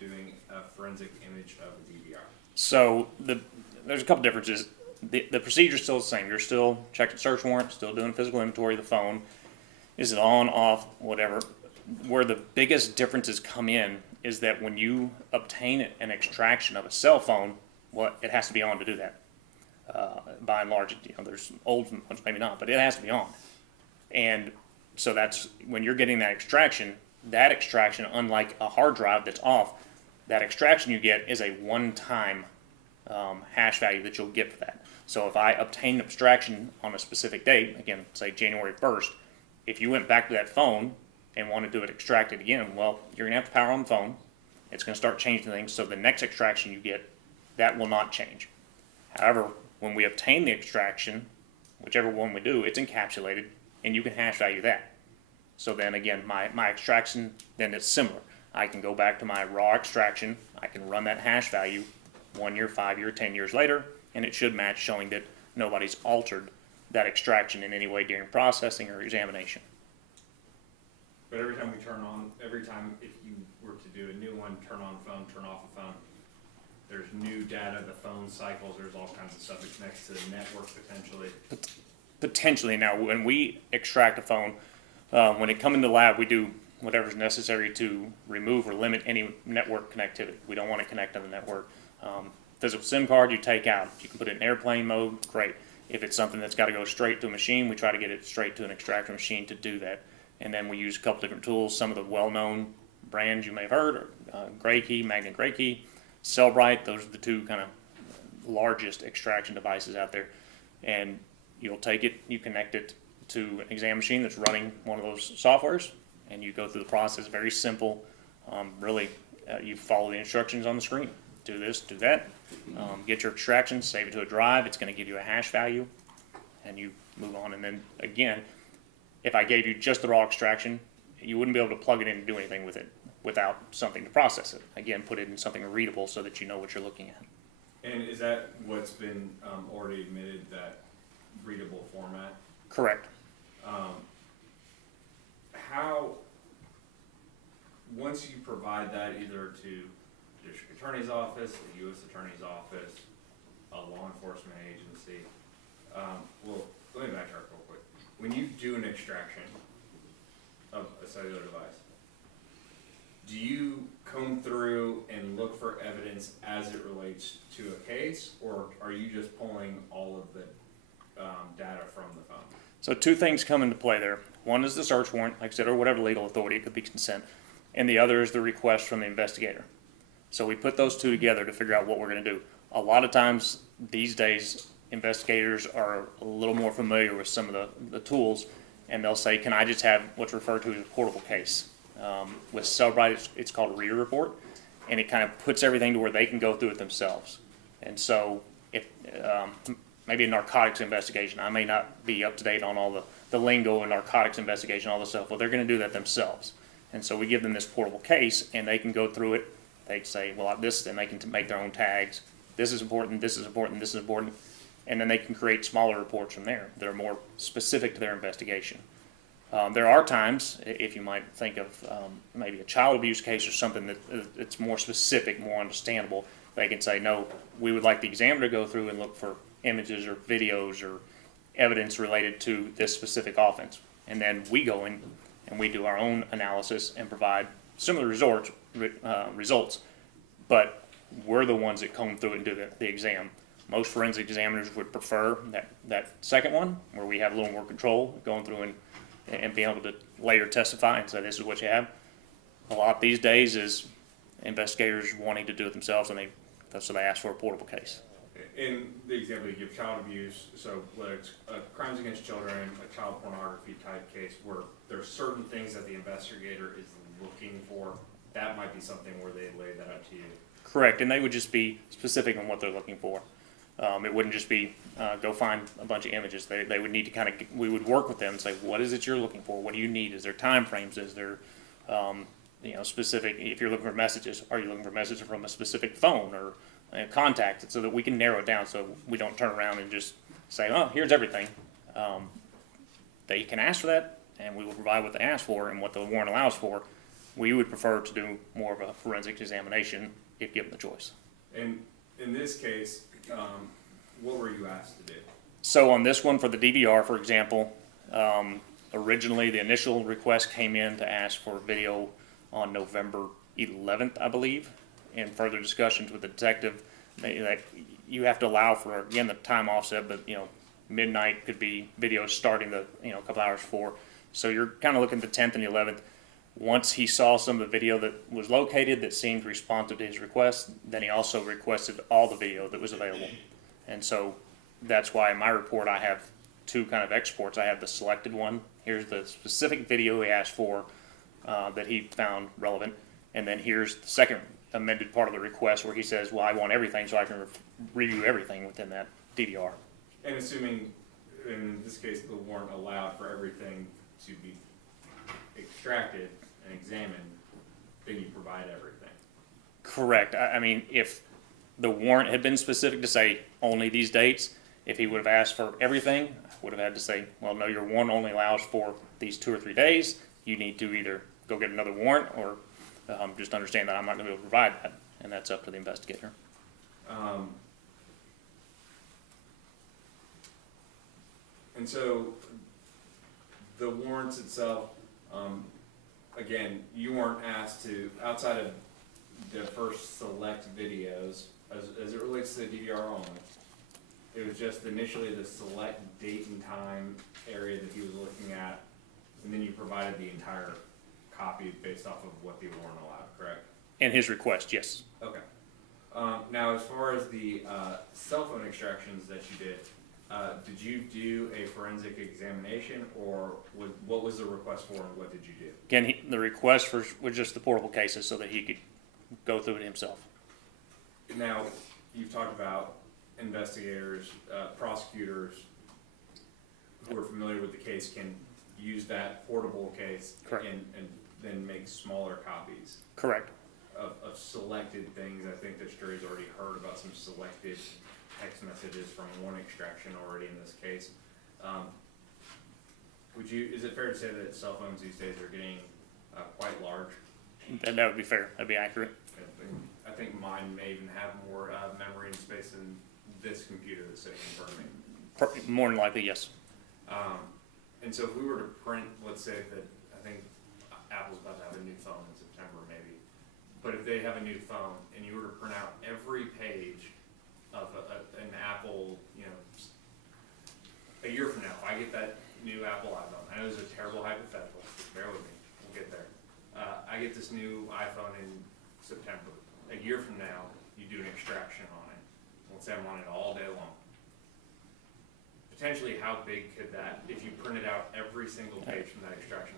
doing a forensic image of a DVR? So there's a couple differences. the procedure's still the same. You're still checking search warrant, still doing physical inventory of the phone. Is it on, off, whatever? Where the biggest differences come in is that when you obtain an extraction of a cell phone, well, it has to be on to do that. By and large, there's old ones, maybe not, but it has to be on. And so that's when you're getting that extraction, unlike a hard drive that's off, that extraction you get is a one-time hash value that you'll get for that. So if I obtain an abstraction on a specific date, again, say January 1st, if you went back to that phone and wanted to extract it again, well, you're gonna have to power on the phone. It's gonna start changing things, so the next extraction you get, that will not change. However, when we obtain the extraction, whichever one we do, it's encapsulated, and you can hash value that. So then again, my extraction, then it's similar. I can go back to my raw extraction, I can run that hash value 1 year, 5 year, 10 years later, and it should match, showing that nobody's altered that extraction in any way during processing or examination. But every time if you were to do a new one, turn on the phone, turn off the phone, there's new data, the phone cycles, there's all kinds of stuff that connects to the network potentially. Potentially. Now, when we extract a phone, when it comes into the lab, we do whatever's necessary to remove or limit any network connectivity. We don't want to connect to the network. If there's a SIM card you take out, you can put it in airplane mode, great. If it's something that's got to go straight to a machine, we try to get it straight to an extractor machine to do that. And then we use a couple different tools. Some of the well-known brands you may have heard are Gray Key, Magnet Gray Key, Cellbrite. Those are the two kind of largest extraction devices out there. And you'll take it, you connect it to an exam machine that's running one of those softwares, and you go through the process. Very simple. You follow the instructions on the screen. Do this, do that. Get your extraction, save it to a drive. It's going to give you a hash value, and you move on. And then again, if I gave you just the raw extraction, you wouldn't be able to plug it in and do anything with it without something to process it. Again, put it in something readable so that you know what you're looking at. And is that what's been already admitted, that readable format? Correct. How, once you provide that either to the district attorney's office, the U.S. attorney's office, a law enforcement agency, well, let me backtrack real quick. When you do an extraction of a cellular device, do you comb through and look for evidence as it relates to a case, or are you just pulling all of the data from the phone? So two things come into play there. One is the search warrant, like I said, or whatever legal authority, it could be consent. And the other is the request from the investigator. So we put those two together to figure out what we're going to do. A lot of times these days, investigators are a little more familiar with some of the tools, and they'll say, can I just have what's referred to as a portable case? With Cellbrite, it's called a reader report, and it kind of puts everything to where they can go through it themselves. And so if maybe a narcotics investigation, I may not be up to date on all the lingo and narcotics investigation, all this stuff. Well, they're going to do that themselves. And so we give them this portable case, and they can go through it. They say, well, this, and they can make their own tags. This is important, this is important, this is important. And then they can create smaller reports from there that are more specific to their investigation. There are times, if you might think of maybe a child abuse case or something that it's more specific, more understandable, they can say, no, we would like the examiner to go through and look for images or videos or evidence related to this specific offense. And then we go in and we do our own analysis and provide similar results, but we're the ones that comb through it and do the exam. Most forensic examiners would prefer that second one, where we have a little more control, going through and being able to later testify and say, this is what you have. A lot these days is investigators wanting to do it themselves, and so they ask for a portable case. In the example you give, child abuse, so whether it's crimes against children, a child pornography type case, where there's certain things that the investigator is looking for, that might be something where they lay that out to you. Correct, and they would just be specific on what they're looking for. It wouldn't just be go find a bunch of images. They would need to we would work with them and say, what is it you're looking for? What do you need? Is there time frames? Is there specific, if you're looking for messages, are you looking for messages from a specific phone or contact, so that we can narrow it down so we don't turn around and just say, oh, here's everything. They can ask for that, and we will provide what they ask for and what the warrant allows for. We would prefer to do more of a forensic examination if given the choice. And in this case, what were you asked to do? So on this one, for the DVR, for example, originally the initial request came in to ask for video on November 11th, I believe. In further discussions with the detective, that you have to allow for, again, the time offset, but, midnight could be video starting a couple hours before. So you're kind of looking at the 10th and the 11th. Once he saw some of the video that was located that seemed responsive to his request, then he also requested all the video that was available. And so that's why in my report I have two kind of exports. I have the selected one. Here's the specific video he asked for that he found relevant. And then here's the second amended part of the request where he says, well, I want everything so I can review everything within that DVR. And assuming, in this case, the warrant allowed for everything to be extracted and examined, then you provide everything. Correct. I mean, if the warrant had been specific to say only these dates, if he would have asked for everything, I would have had to say, well, no, your warrant only allows for these 2 or 3 days. You need to either go get another warrant or just understand that I'm not going to be able to provide that, and that's up to the investigator. And so the warrants itself, again, you weren't asked to, outside of the first select videos, as it relates to the DVR only, it was just initially the select date and time area that he was looking at, and then you provided the entire copy based off of what the warrant allowed, correct? And his request, yes. Okay. Now, as far as the cell phone extractions that you did you do a forensic examination, or what was the request for, and what did you do? Again, the request was just the portable cases so that he could go through it himself. Now, you've talked about investigators, prosecutors who are familiar with the case can use that portable case and then make smaller copies. Correct. Of selected things. I think this jury's already heard about some selected text messages from one extraction already in this case. Is it fair to say that cell phones these days are getting quite large? And that would be fair. That'd be accurate. I think mine may even have more memory and space than this computer that's sitting in front of me. More than likely, yes. And so if we were to print, let's say that, I think Apple's about to have a new phone in September maybe, but if they have a new phone and you were to print out every page of an Apple, a year from now, if I get that new Apple iPhone, I know this is a terrible hypothetical, bear with me, we'll get there. I get this new iPhone in September. A year from now, you do an extraction on it. Let's say I'm on it all day long. Potentially, how big could that, if you printed out every single page from that extraction,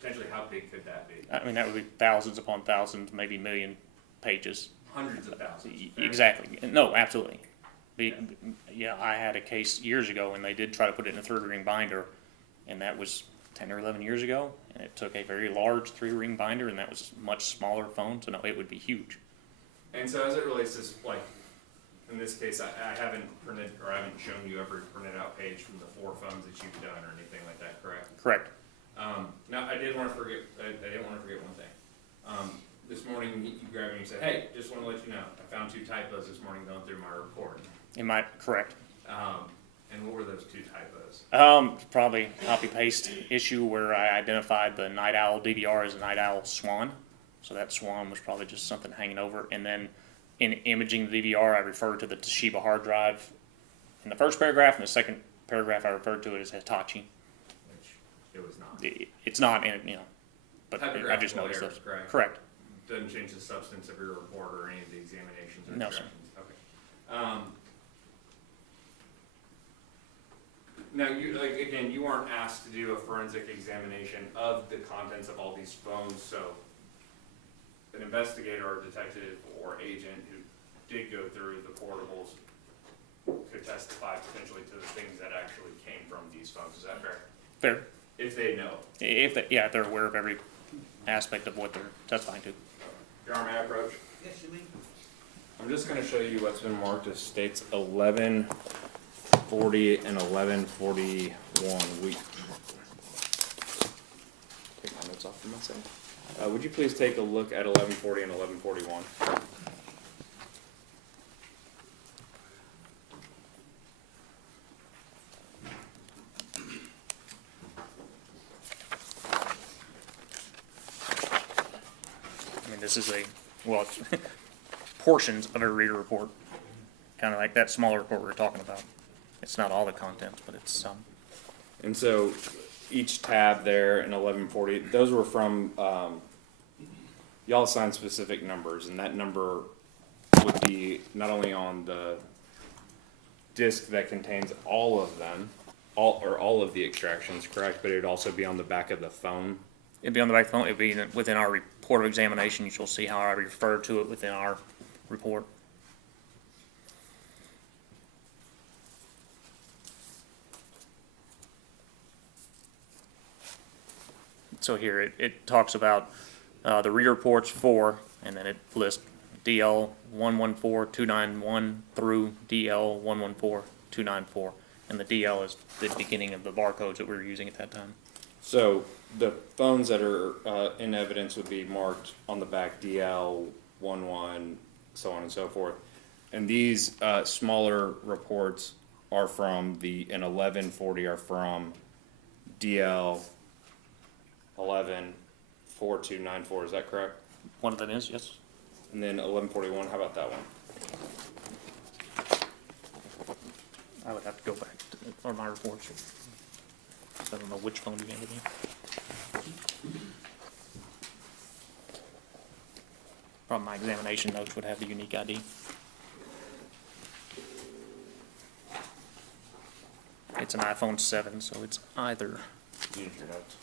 potentially how big could that be? I mean, that would be thousands upon thousands, maybe million pages. Hundreds of thousands. Exactly. No, absolutely. Yeah, I had a case years ago, and they did try to put it in a 3-ring binder, and that was 10 or 11 years ago, and it took a very large 3-ring binder, and that was a much smaller phone, so no, it would be huge. And so as it relates to, like, in this case, I haven't printed, or I haven't shown you every printed out page from the 4 phones that you've done or anything like that, correct? Correct. Now, I didn't want to forget one thing. This morning, you grabbed me and you said, hey, just want to let you know, I found 2 typos this morning going through my report. Correct. And what were those 2 typos? Probably copy-paste issue where I identified the Night Owl DVR as a Night Owl Swan. So that Swan was probably just something hanging over. And then in imaging the DVR, I referred to the Toshiba hard drive in the first paragraph, and the second paragraph I referred to it as Hitachi. Which it was not. It's not, and but I just Typographical noticed errors, those. correct? Correct. Doesn't change the substance of your report or any of the examinations or No, sir. instructions. Okay. Now, you weren't asked to do a forensic examination of the contents of all these phones, so an investigator or detective or agent who did go through the portables could testify potentially to the things that actually came from these phones. Is that fair? Fair. If they know. If they're aware of every aspect of what they're testifying to. Your Honor, may I approach? Yes, you may. I'm just going to show you what's been marked as states 1140 and 1141. Take my notes off for myself. Would you please take a look at 1140 and 1141? this is well, it's portions of a reader report, kind of like that smaller report we were talking about. It's not all the contents, but it's some. And so each tab there in 1140, those were from, y'all assigned specific numbers, and that number would be not only on the disk that contains all of them, all of the extractions, correct? But it would also be on the back of the phone. It'd be on the back of the phone. It'd be within our report of examination. You shall see how I refer to it within our report. So here it talks about the reader reports for, and then it lists DL 114291 through DL 114294, and the DL is the beginning of the barcodes that we were using at that time. So the phones that are in evidence would be marked on the back DL 11, so on and so forth. And these smaller reports are from in 1140 are from DL 114294. Is that correct? One of them is, yes. And then 1141. How about that one? I would have to go back to my reports. I don't know which phone you handed me. Probably my examination notes would have the unique ID. It's an iPhone 7, so it's either. Use your notes.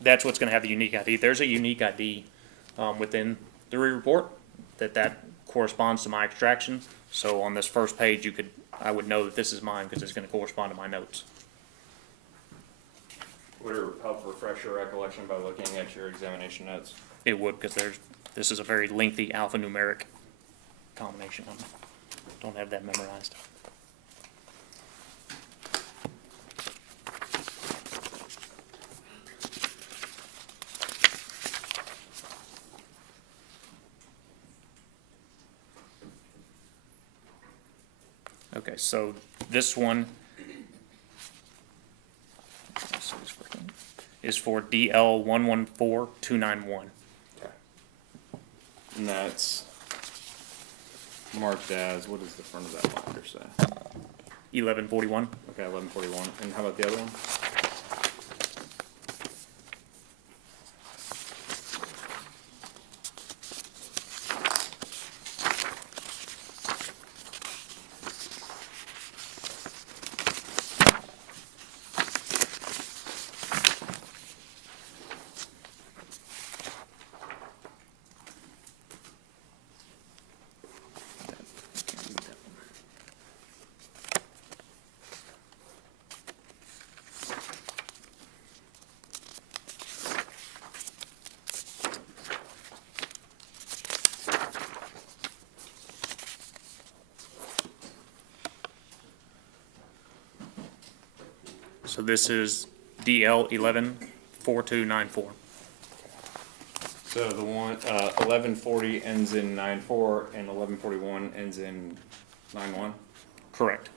That's what's going to have the unique ID. There's a unique ID within the report that corresponds to my extraction. So on this first page, I would know that this is mine because it's going to correspond to my notes. Would it help refresh your recollection by looking at your examination notes? It would, because this is a very lengthy alphanumeric combination. I don't have that memorized. Okay, so this one is for DL 114291. Okay. And that's marked as, what does the front of that binder say? 1141. Okay, 1141. And how about the other one? So this is DL 114294. So the one, 1140 ends in 94 and 1141 ends in 91? Correct.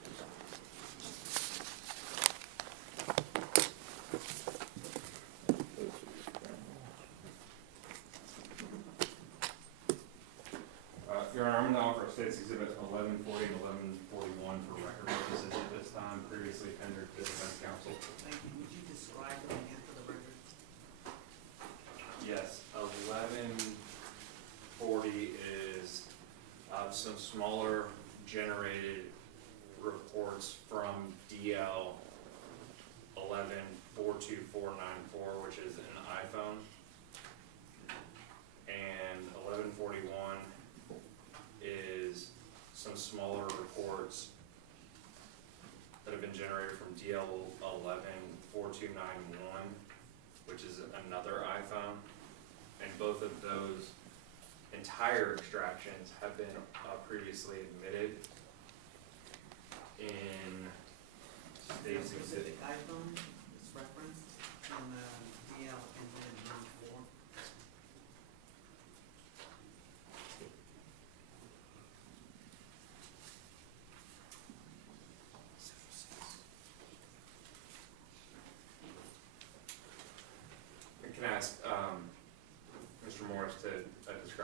Your Honor, I'm going to offer State's Exhibit 1140 and 1141 for record purposes at this time, previously tendered to defense counsel. Thank you. Would you describe them again for the record? Yes, 1140 is some smaller generated reports from DL 11-42494, which is an iPhone, and 1141 is some smaller reports that have been generated from DL 11-4291, which is another iPhone, and both of those entire extractions have been previously admitted in The State's Exhibit. specific iPhone is referenced in DL and then 94. Can I ask Mr. Morris to describe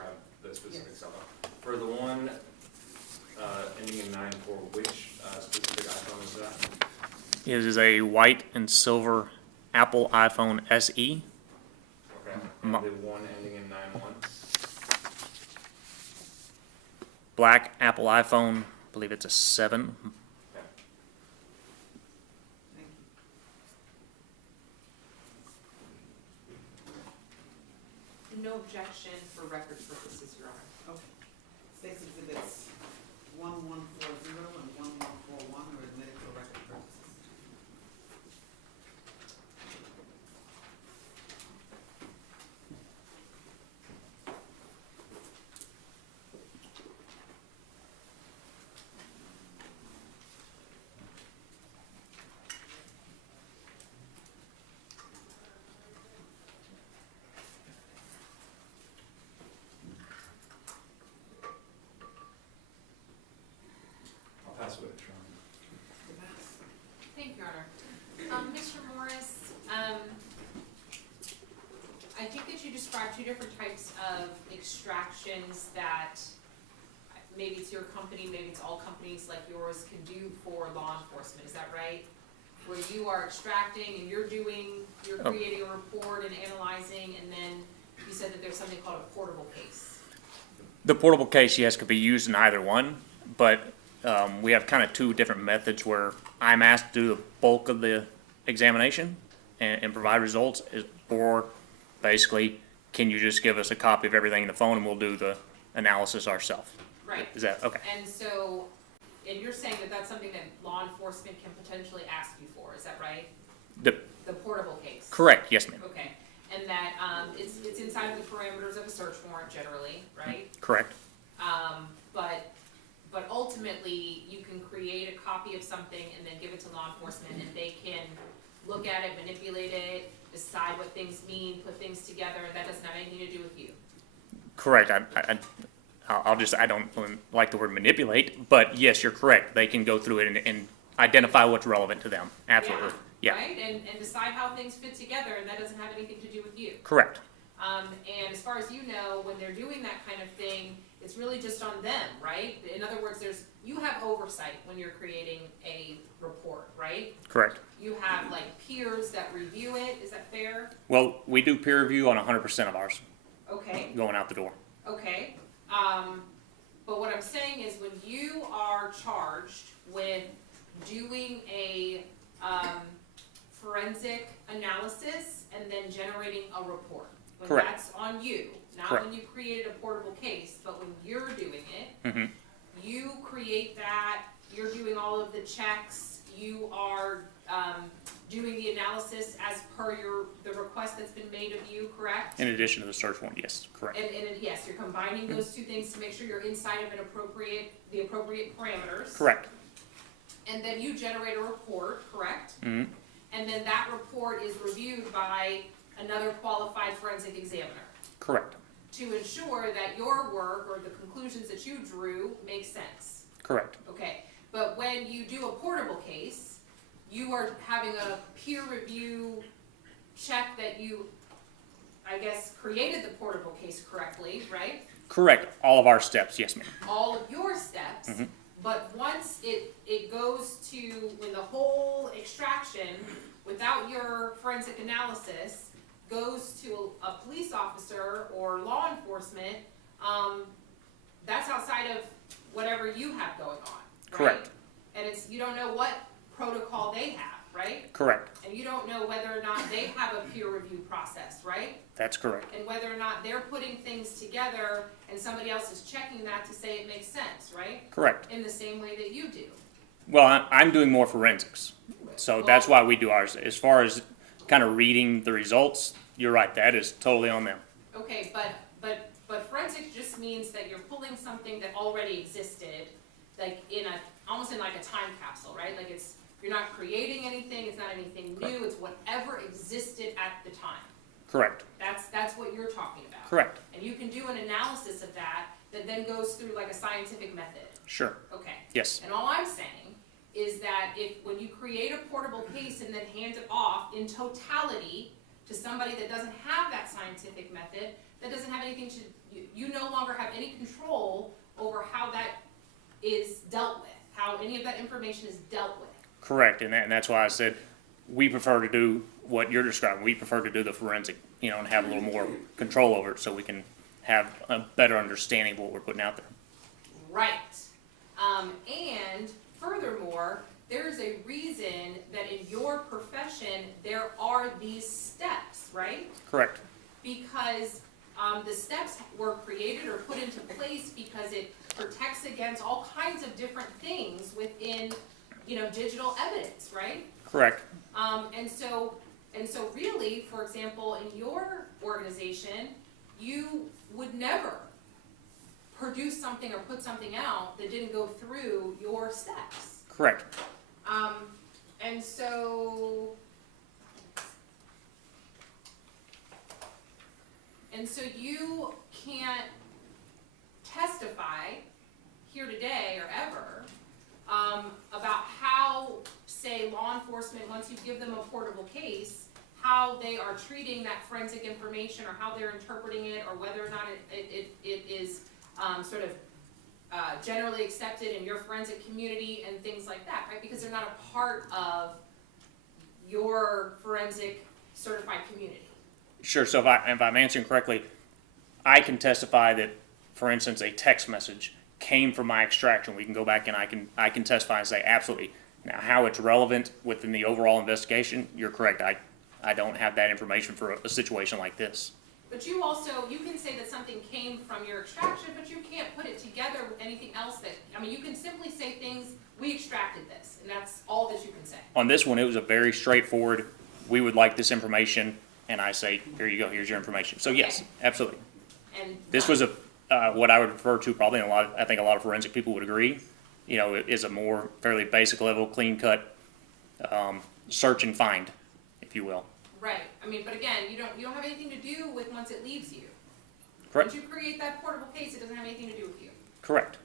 is that? It is a white and silver Apple iPhone SE. Okay. Mo- And the one ending in 91? Black Apple iPhone, I believe it's a 7. Okay. Thank you. No objection for record purposes, Your Honor. Okay. State's exhibits 1140 and 1141 are admitted for record purposes. I'll pass it with Sean. Thank you, Your Honor. Mr. Morris, I think that you described two different types of extractions that maybe it's your company, maybe it's all companies like yours can do for law enforcement. Is that right? Where you are extracting and you're creating a report and analyzing, and then you said that there's something called a portable case. The portable case, yes, could be used in either one, but we have kind of two different methods where I'm asked to do the bulk of the examination and provide results, or basically, can you just give us a copy of everything in the phone and we'll do the analysis ourselves? Right. Is that okay? And so, and you're saying that that's something that law enforcement can potentially ask you for, is that right? The portable case? Correct, yes, ma'am. Okay, and that, it's inside of the parameters of a search warrant generally, right? Correct. But ultimately, you can create a copy of something and then give it to law enforcement, and they can look at it, manipulate it, decide what things mean, put things together, and that doesn't have anything to do with you. Correct. I don't like the word manipulate, but yes, you're correct. They can go through it and identify what's relevant to them. Absolutely. Yeah. Right, and decide how things fit together, and that doesn't have anything to do with you. Correct. And as far as you know, when they're doing that kind of thing, it's really just on them, right? In other words, you have oversight when you're creating a report, right? Correct. You have like peers that review it, is that fair? Well, we do peer review on 100% of ours Okay, going out the door. okay. But what I'm saying is when you are charged with doing a forensic analysis and then generating a report, when Correct. that's on you, not Correct. when you created a portable case, but when you're doing it, Mm-hmm. you create that, you're doing all of the checks, you are doing the analysis as per the request that's been made of you, correct? In addition to the search warrant, yes, correct. And yes, you're combining those two things to make sure you're inside of the appropriate parameters. Correct. And then you generate a report, correct? Mm-hmm. And then that report is reviewed by another qualified forensic examiner Correct. to ensure that your work or the conclusions that you drew make sense. Correct. Okay, but when you do a portable case, you are having a peer review check that you, I guess, created the portable case correctly, right? Correct. All of our steps, yes, ma'am. All of your steps, Mhm. but once it goes to, when the whole extraction, without your forensic analysis, goes to a police officer or law enforcement, that's outside of whatever you have going on, right? Correct. And you don't know what protocol they have, right? Correct. And you don't know whether or not they have a peer review process, right? That's correct. And whether or not they're putting things together and somebody else is checking that to say it makes sense, right? Correct. In the same way that you do. Well, I'm doing more forensics, so that's why we do ours. As far as kind of reading the results, you're right. That is totally on them. Okay, but forensics just means that you're pulling something that already existed, like almost in like a time capsule, right? Like you're not creating anything, it's not anything Correct. new, it's whatever existed at the time. Correct. That's what you're talking about. Correct. And you can do an analysis of that then goes through like a scientific method. Sure. Okay. Yes. And all I'm saying is that when you create a portable case and then hand it off in totality to somebody that doesn't have that scientific method, that doesn't have anything to, you no longer have any control over how that is dealt with, how any of that information is dealt with. Correct, and that's why I said we prefer to do what you're describing. We prefer to do the forensic, and have a little more control over it so we can have a better understanding of what we're putting out there. Right. And furthermore, there's a reason that in your profession there are these steps, right? Correct. Because the steps were created or put into place because it protects against all kinds of different things within, digital evidence, right? Correct. And so really, for example, in your organization, you would never produce something or put something out that didn't go through your steps. Correct. And so you can't testify here today or ever about how, say, law enforcement, once you give them a portable case, how they are treating that forensic information or how they're interpreting it or whether or not it is generally accepted in your forensic community and things like that, right? Because they're not a part of your forensic certified community. Sure, so if I'm answering correctly, I can testify that, for instance, a text message came from my extraction. We can go back and I can testify and say absolutely. Now, how it's relevant within the overall investigation, you're correct. I don't have that information for a situation like this. But you can say that something came from your extraction, but you can't put it together with anything else you can simply say things, we extracted this, and that's all that you can say. On this one, it was a very straightforward, we would like this information, and I say, here you go, here's your information. So yes, absolutely. And This was what I would refer to probably, and I think a lot of forensic people would agree, it is a more fairly basic level, clean cut, search and find, if you will. right. But again, you don't have anything to do with once it leaves you. Correct. Once you create that portable case, it doesn't have anything to do with you. Correct.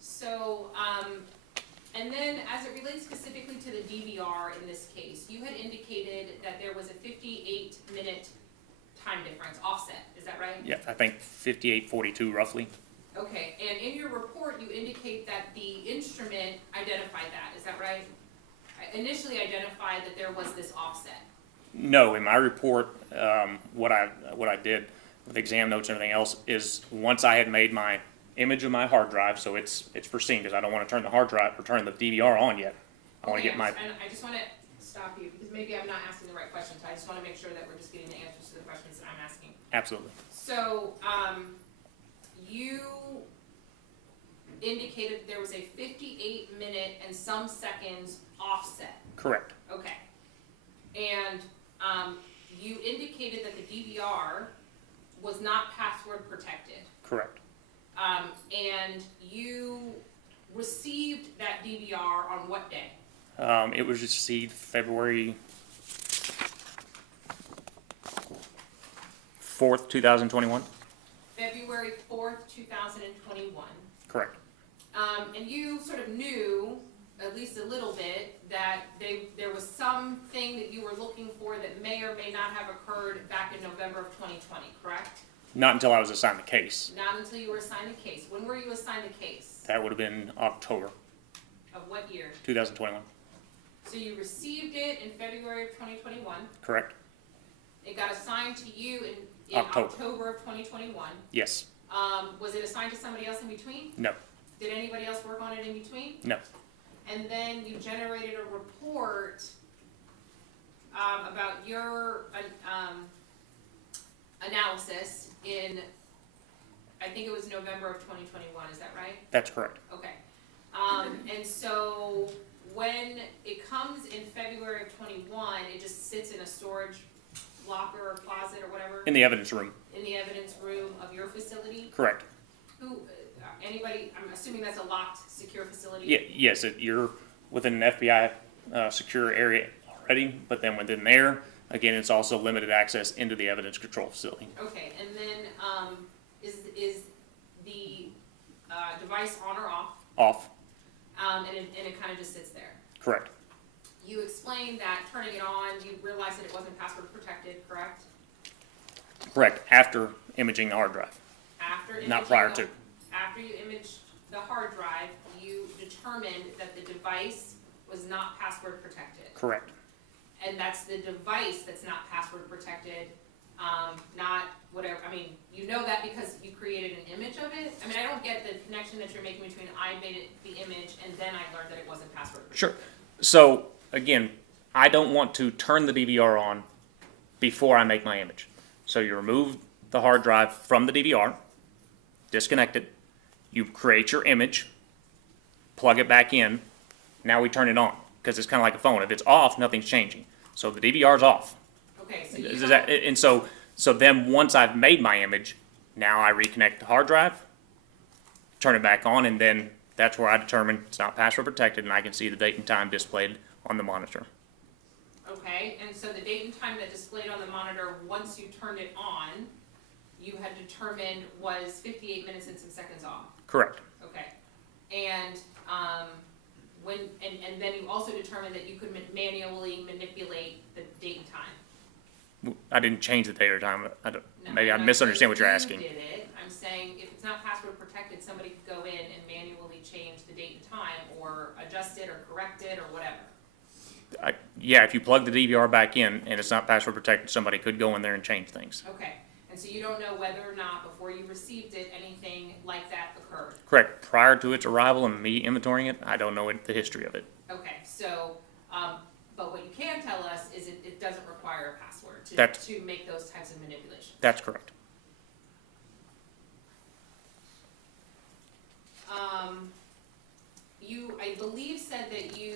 So, and then as it relates specifically to the DVR in this case, you had indicated that there was a 58-minute time difference offset. Is that right? Yeah, I think 58:42 roughly. Okay, and in your report, you indicate that the instrument identified that. Is that right? Initially identified that there was this offset. No, in my report, what I did with exam notes and everything else is once I had made my image of my hard drive, so it's pristine because I don't want to turn the hard drive or turn the DVR on yet. I want to get my. And I just want to stop you because maybe I'm not asking the right questions. I just want to make sure that we're just getting the answers to the questions that I'm asking. Absolutely. So, you indicated there was a 58-minute and some seconds offset. Correct. Okay. And you indicated that the DVR was not password protected. Correct. And you received that DVR on what day? It was received February 4th, 2021. February 4th, 2021. Correct. And you sort of knew, at least a little bit, that there was something that you were looking for that may or may not have occurred back in November of 2020, correct? Not until I was assigned the case. Not until you were assigned the case. When were you assigned the case? That would have been October Of what year? 2021. So you received it in February of 2021. Correct. It got assigned to you in October of 2021. Yes. Was it assigned to somebody else in between? No. Did anybody else work on it in between? No. And then you generated a report about your analysis in, I think it was November of 2021, is that right? That's correct. Okay. And so when it comes in February of 21, it just sits in a storage locker or closet or whatever? In the evidence room. In the evidence room of your facility? Correct. Anybody, I'm assuming that's a locked, secure facility? Yeah, yes, you're within an FBI secure area already, but then within there, again, it's also limited access into the evidence control facility. Okay, and then is the device on or off? Off. And it kind of just sits there? Correct. You explained that turning it on, you realized that it wasn't password protected, correct? Correct, after imaging the hard drive. after imaging. Not prior to. After you imaged the hard drive, you determined that the device was not password protected. Correct. And that's the device that's not password protected, not whatever, I mean, you know that because you created an image of it? I mean, I don't get the connection that you're making between I made it the image and then I learned that it wasn't password protected. Sure. So, again, I don't want to turn the DVR on before I make my image. So you remove the hard drive from the DVR, disconnect it, you create your image, plug it back in, now we turn it on. Because it's kind of like a phone. If it's off, nothing's changing. So the DVR's off. Okay, so you Is don't- that, and so then once I've made my image, now I reconnect the hard drive, turn it back on, and then that's where I determine it's not password protected, and I can see the date and time displayed on the monitor. Okay, and so the date and time that displayed on the monitor, once you turned it on, you had determined was 58 minutes and some seconds off. Correct. Okay, and and then you also determined that you could manually manipulate the date and time. I didn't change the date or time. No, Maybe I I'm not misunderstand what you're saying asking. You did it. I'm saying if it's not password protected, somebody could go in and manually change the date and time, or adjust it, or correct it, or whatever. Yeah, if you plug the DVR back in and it's not password protected, somebody could go in there and change things. Okay, and so you don't know whether or not before you received it, anything like that occurred. Correct. Prior to its arrival and me inventorying it, I don't know the history of it. Okay, so, but what you can tell us is it doesn't require a password to make those types of manipulations. That's correct. You, I believe, said that you,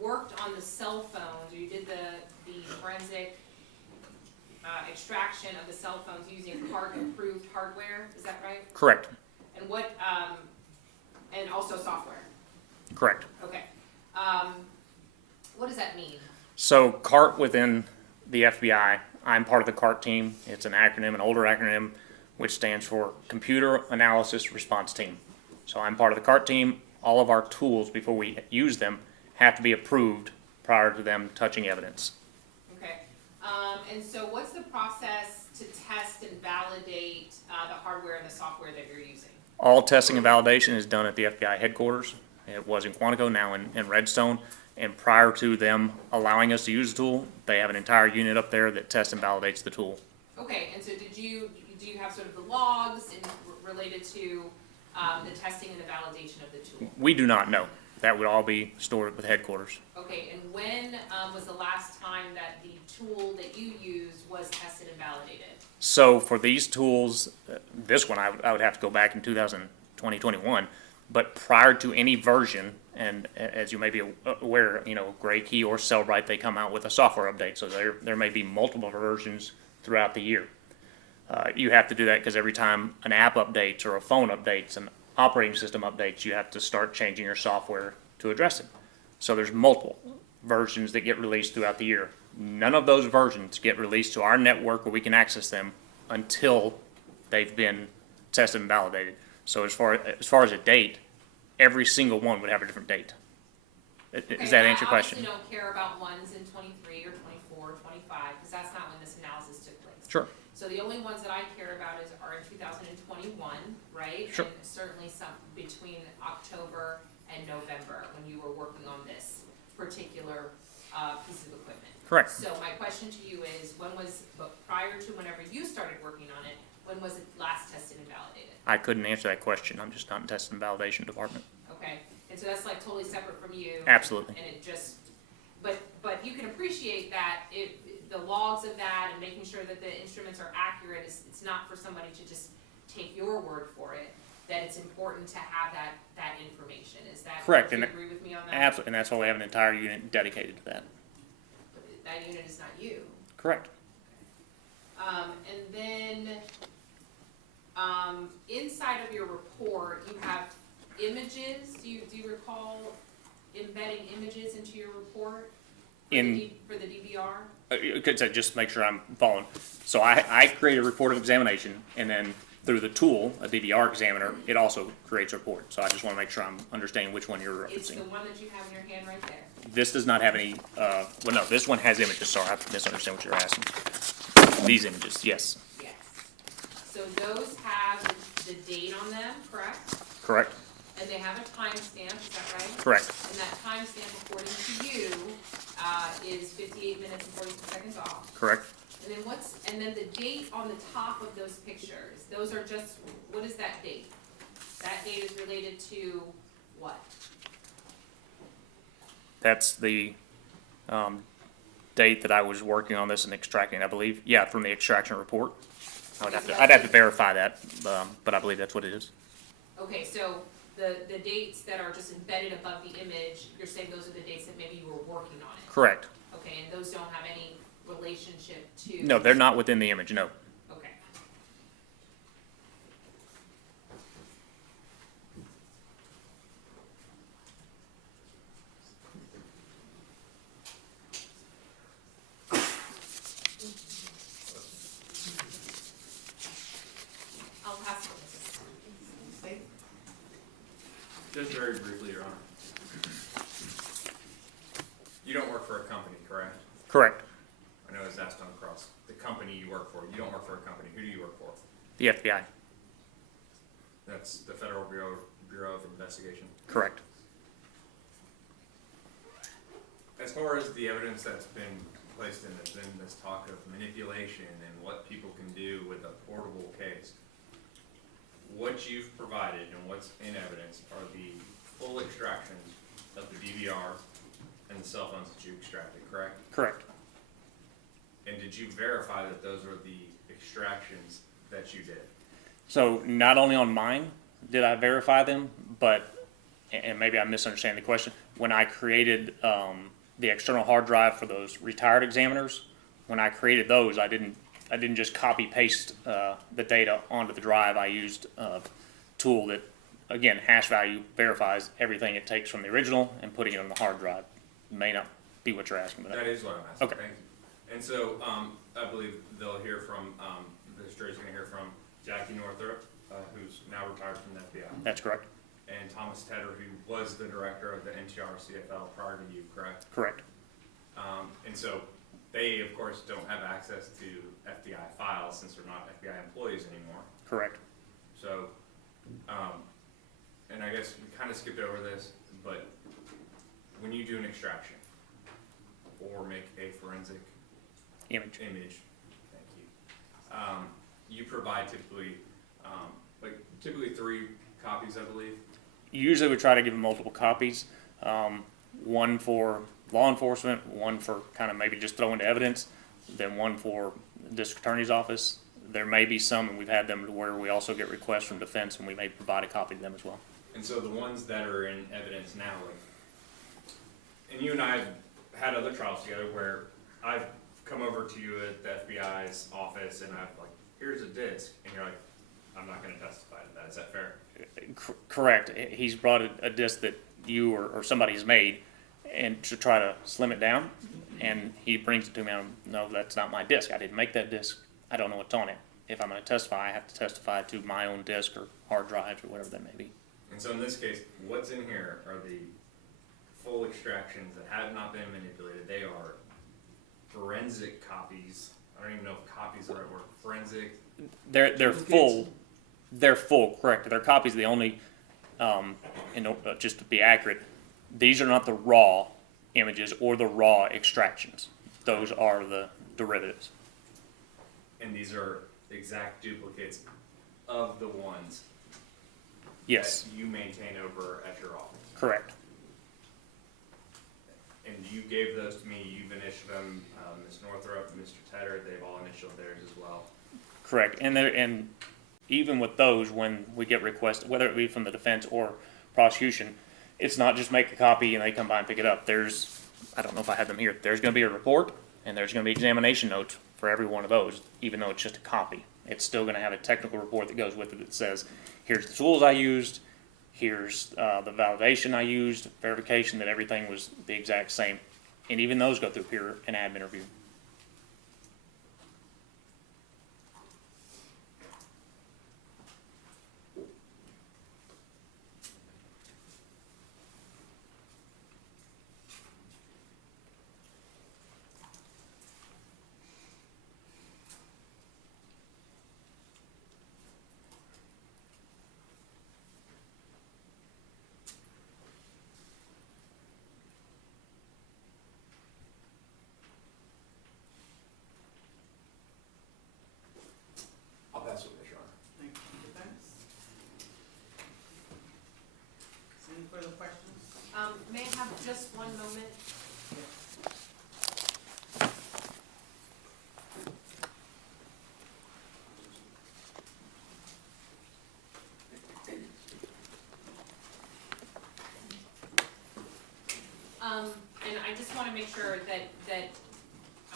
worked on the cell phones, or you did the forensic, extraction of the cell phones using CART-approved hardware, is that right? Correct. And what, and also software? Correct. Okay. What does that mean? So CART within the FBI, I'm part of the CART team. It's an acronym, an older acronym, which stands for Computer Analysis Response Team. So I'm part of the CART team. All of our tools, before we use them, have to be approved prior to them touching evidence. Okay. And so what's the process to test and validate the hardware and the software that you're using? All testing and validation is done at the FBI headquarters. It was in Quantico, now in Redstone. And prior to them allowing us to use the tool, they have an entire unit up there that tests and validates the tool. Okay, and so do you have sort of the logs related to the testing and the validation of the tool? We do not know. That would all be stored with headquarters. Okay, and when was the last time that the tool that you used was tested and validated? So for these tools, this one I would have to go back in 2021, but prior to any version, and as you may be aware, Gray Key or Cellbrite, they come out with a software update, so there may be multiple versions throughout the year. You have to do that because every time an app updates or a phone updates, an operating system updates, you have to start changing your software to address it. So there's multiple versions that get released throughout the year. None of those versions get released to our network where we can access them until they've been tested and validated. So as far as a date, every single one would have a different date. Does that answer your question? I obviously don't care about ones in 23 or 24 or 25, because that's not when this analysis took place. Sure. So the only ones that I care about are in 2021, right? Sure. And certainly some between October and November when you were working on this particular piece of equipment. Correct. So my question to you is, prior to whenever you started working on it, when was it last tested and validated? I couldn't answer that question. I'm just not in test and validation department. Okay, and so that's like totally separate from you. Absolutely. And it just, but you can appreciate that if the logs of that and making sure that the instruments are accurate, it's not for somebody to just take your word for it, that it's important to have that information. Is that Correct. Do you And agree with me on that? Absolutely, and that's why we have an entire unit dedicated to that. That unit is not you. Correct. And then, inside of your report, you have images. Do you recall embedding images into your report for the DVR? Could say just make sure I'm following. So I create a report of examination, and then through the tool, a DVR examiner, it also creates a report. So I just want to make sure I'm understanding which one you're referencing. It's the one that you have in your hand right there. This does not have any, well, no, this one has images. Sorry, I misunderstand what you're asking. These images, yes. Yes. so those have the date on them, correct? Correct. And they have a timestamp, is that right? Correct. And that timestamp, according to you, is 58 minutes and 42 seconds off. Correct. And then the date on the top of those pictures, those are just, what is that date? That date is related to what? That's the date that I was working on this and extracting, I believe. Yeah, from the extraction report. I'd have to verify that, but I believe that's what it is. Okay, so the dates that are just embedded above the image, you're saying those are the dates that maybe you were working on it? Correct. Okay, and those don't have any relationship to? No, they're not within the image, no. Okay. I'll pass it. Just very briefly, Your Honor. You don't work for a company, correct? Correct. I know it's asked on cross. The company you work for, you don't work for a company. Who do you work for? The FBI. That's the Federal Bureau of Investigation. Correct. As far as the evidence that's been placed in, there's been this talk of manipulation and what people can do with a portable case. What you've provided and what's in evidence are the full extractions of the DVR and the cell phones that you extracted, correct? Correct. And did you verify that those were the extractions that you did? So not only on mine did I verify them, but, and maybe I misunderstand the question, when I created the external hard drive for those retired examiners, when I created those, I didn't just copy paste the data onto the drive. I used a tool that, again, hash value verifies everything it takes from the original and putting it on the hard drive. May not be what you're asking, but That is what I'm asking. Okay. Thank you. And so I believe they'll hear from, the jury's going to hear from Jackie Northrop, who's now retired from the FBI. That's correct. And Thomas Tedder, who was the director of the NTR CFL prior to you, correct? Correct. And so they, of course, don't have access to FBI files since they're not FBI employees anymore. Correct. So, and I guess we kind of skipped over this, but when you do an extraction or make a forensic Image. thank you, you provide typically 3 copies, I believe. Usually we try to give them multiple copies, one for law enforcement, one for kind of maybe just throwing to evidence, then one for the district attorney's office. There may be some, and we've had them to where we also get requests from defense, and we may provide a copy to them as well. And so the ones that are in evidence now, and you and I have had other trials together where I've come over to you at the FBI's office and I've here's a disc, and you're like, I'm not going to testify to that. Is that fair? Correct. He's brought a disc that you or somebody has made, and to try to slim it down, and he brings it to me. No, that's not my disc. I didn't make that disc. I don't know what's on it. If I'm going to testify, I have to testify to my own disc or hard drives or whatever that may be. And so in this case, what's in here are the full extractions that have not been manipulated. They are forensic copies. I don't even know if copy is the right word. Forensic. They're full. They're full. Correct. They're copies. The only, just to be accurate, these are not the raw images or the raw extractions. Those are the derivatives. And these are exact duplicates of the ones Yes. that you maintain over at your office. Correct. And you gave those to me. You've initialed them. Ms. Northrop, Mr. Tedder, they've all initialed theirs as well. Correct. And even with those, when we get requests, whether it be from the defense or prosecution, it's not just make a copy and they come by and pick it up. There's, I don't know if I have them here, there's going to be a report and there's going to be examination notes for every one of those, even though it's just a copy. It's still going to have a technical report that goes with it that says, here's the tools I used, here's the validation I used, verification that everything was the exact same. And even those go through peer and admin review. make sure that, I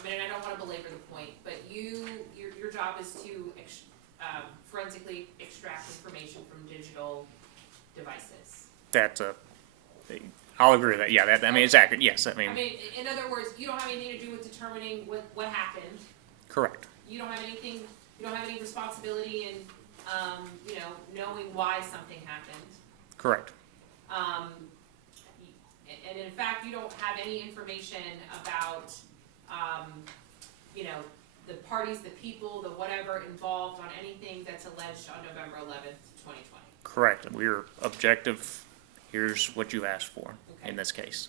mean, and I don't wanna belabor the point, but your job is to forensically extract information from digital devices. That's I'll agree with that. Yeah, I mean, it's accurate. Yes, I mean, I mean, in other words, you don't have anything to do with determining what happened. correct. You don't have any responsibility in, knowing why something happened. Correct. And in fact, you don't have any information about, the parties, the people, the whatever involved on anything that's alleged on November 11th, 2020. Correct. We're objective. Here's what you asked for in this case.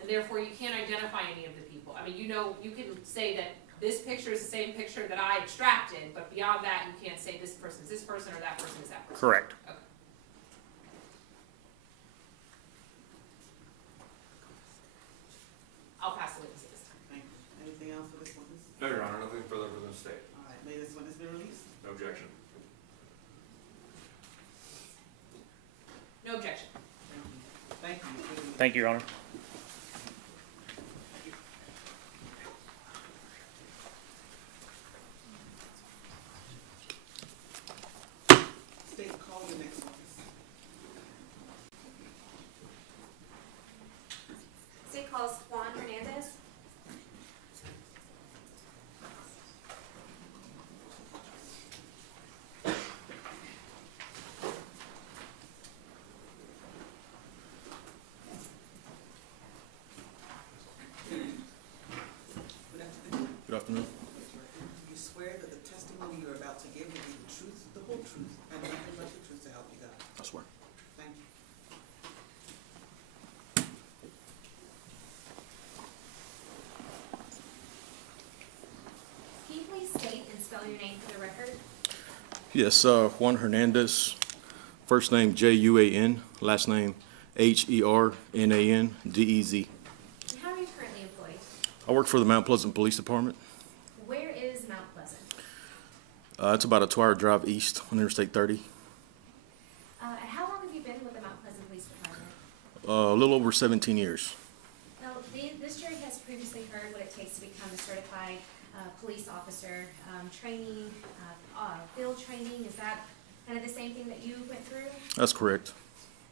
And therefore, you can't identify any of the people. I mean, you can say that this picture is the same picture that I extracted, but beyond that, you can't say this person is this person or that person is that person. Correct. Okay. I'll pass the witnesses. Thank you. Anything else for this witness? No, Your Honor, nothing further for the state. All right, may this witness be released? No objection. No objection. Thank you. Thank you. Thank you, Your Honor. State, call your next witness. State calls Juan Hernandez. Good afternoon. Good afternoon. You swear that the testimony you're about to give will be the truth, the whole truth, and nothing but the truth to help you God? I swear. Thank you. Can you please state and spell your name for the record? Yes, Juan Hernandez. First name Juan, last name Hernandez. And how are you currently employed? I work for the Mount Pleasant Police Department. Where is Mount Pleasant? It's about a 2-hour drive east on Interstate 30. How long have you been with the Mount Pleasant Police Department? A little over 17 years. Now, this jury has previously heard what it takes to become a certified police officer, training, field training. Is that kind of the same thing that you went through? That's correct.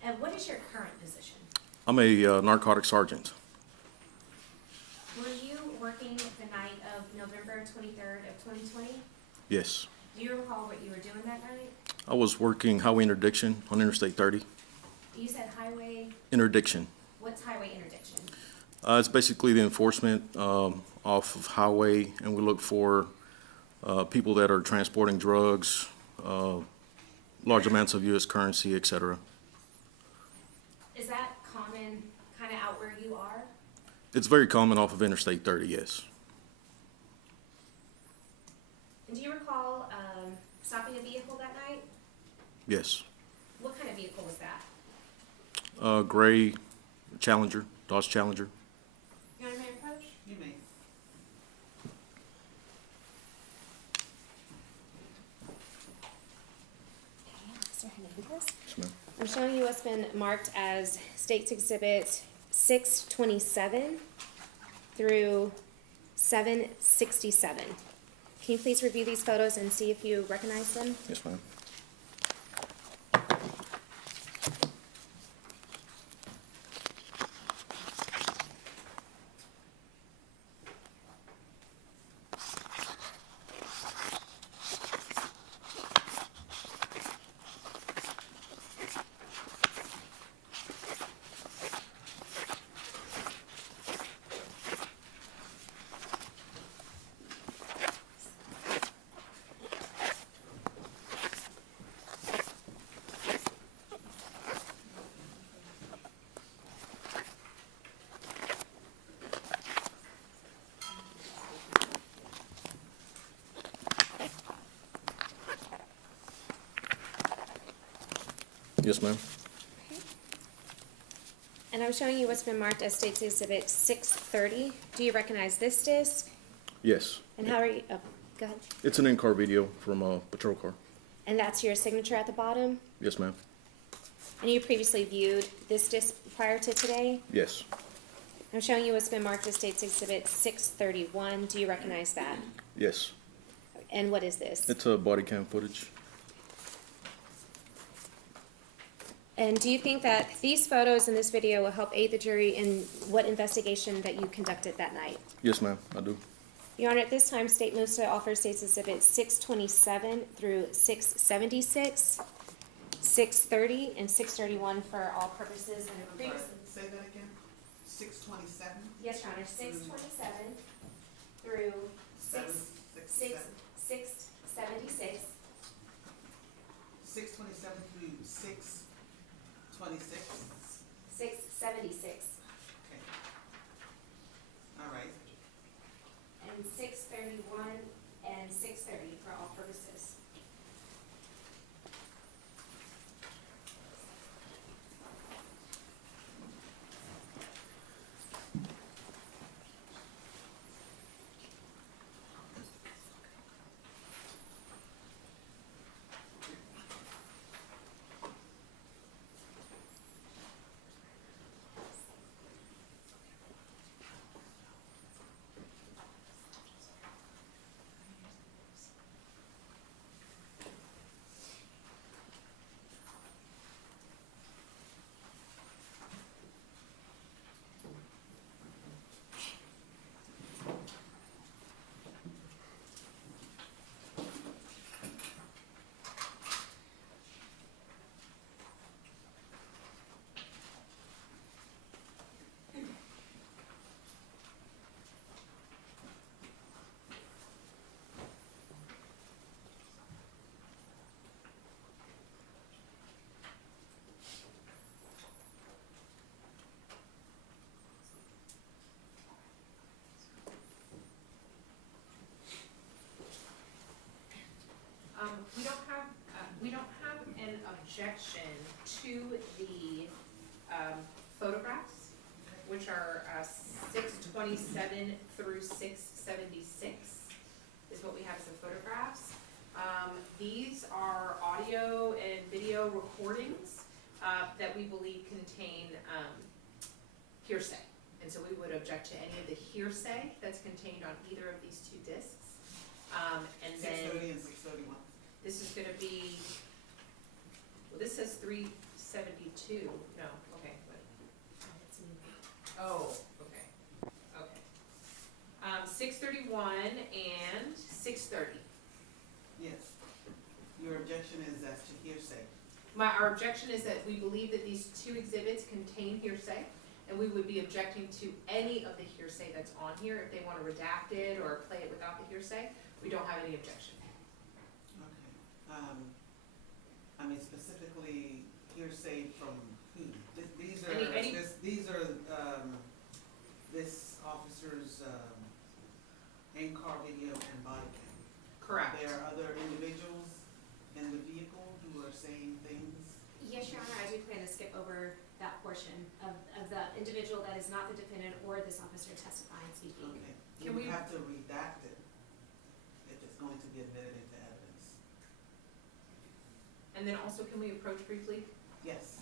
And what is your current position? I'm a narcotic sergeant. Were you working the night of November 23rd of 2020? Yes. Do you recall what you were doing that night? I was working highway interdiction on Interstate 30. You said highway, Interdiction. what's highway interdiction? It's basically the enforcement off of highway, and we look for people that are transporting drugs, large amounts of U.S. currency, etc. Is that common kind of out where you are? It's very common off of Interstate 30, yes. And do you recall stopping a vehicle that night? Yes. What kind of vehicle was that? Gray Challenger, Dodge Challenger. Your Honor, may I approach? You may. Mr. Hernandez? Yes, ma'am. I'm showing you what's been marked as State's Exhibit 627 through 767. Can you please review these photos and see if you recognize them? Yes, ma'am. Yes, ma'am. And I'm showing you what's been marked as State's Exhibit 630. Do you recognize this disc? Yes. And how are you, oh, go ahead. It's an in-car video from a patrol car. And that's your signature at the bottom? Yes, ma'am. And you previously viewed this disc prior to today? Yes, I'm showing you what's been marked as State's Exhibit 631. Do you recognize that? yes. And what is this? It's a body cam footage. And do you think that these photos and this video will help aid the jury in what investigation that you conducted that night? Yes, ma'am, I do. Your Honor, at this time, State moves to offer State's Exhibit 627 through 676, 630, and 631 for all purposes. And I'm sorry, say that again? 627? Yes, Your Honor, 627 through 676. 627 through 626? 676. Okay. All right. And 631 and 630 for all purposes. We don't have an objection to the photographs, which are 627 through 676 is what we have as the photographs. These are audio and video recordings that we believe contain hearsay. And so we would object to any of the hearsay that's contained on either of these two discs. And then 630 and 631. this is gonna be, well, this says 372. No, okay, wait. Oh, okay, okay. 631 and 630. Yes. Your objection is as to hearsay. Our objection is that we believe that these two exhibits contain hearsay, and we would be objecting to any of the hearsay that's on here. If they want to redact it or play it without the hearsay, we don't have any objection. Okay. I mean specifically hearsay from who? These are this officer's in-car video and body cam. Correct. There are other individuals in the vehicle who are saying things. Yes, Your Honor, I do plan to skip over that portion of the individual that is not the defendant or this officer testifying speaking. Okay. Can You we- have to redact it if it's going to be admitted into evidence. And then also, can we approach briefly? Yes.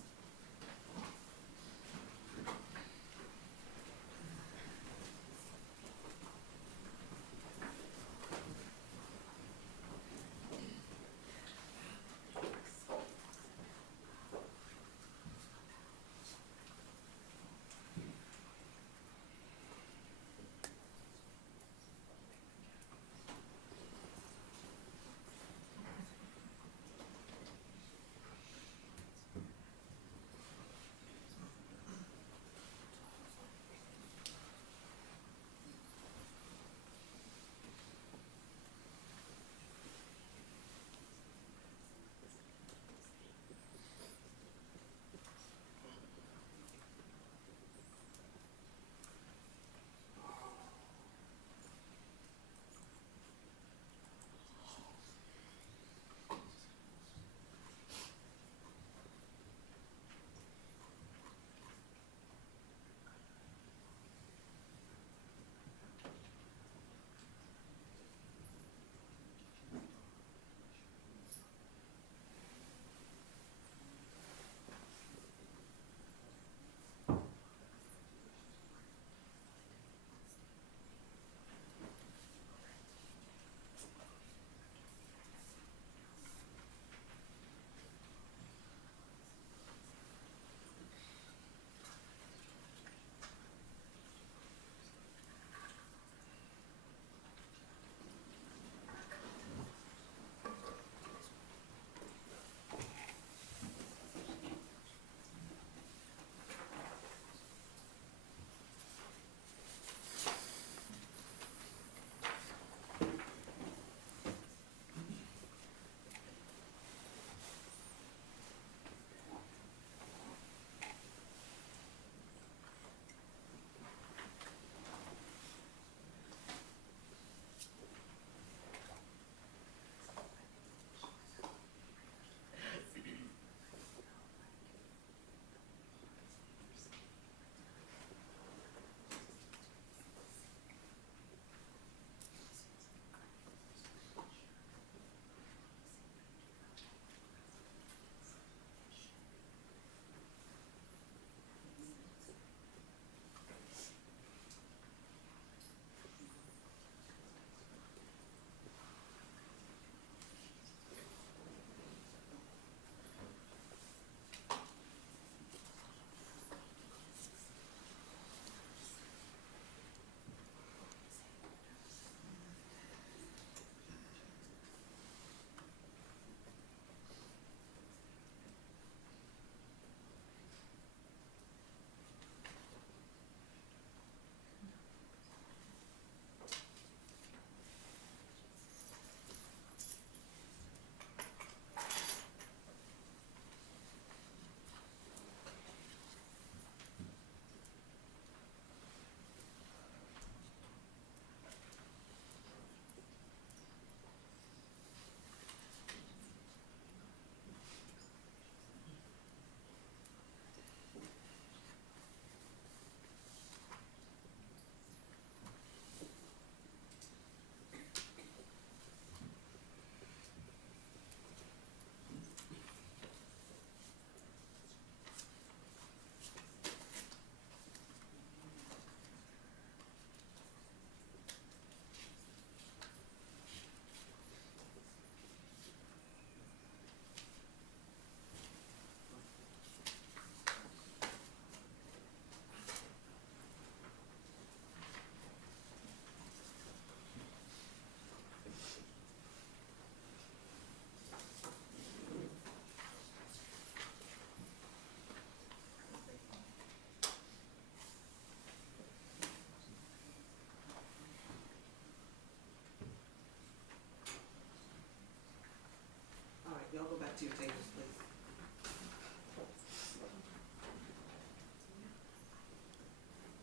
back to your tables, please.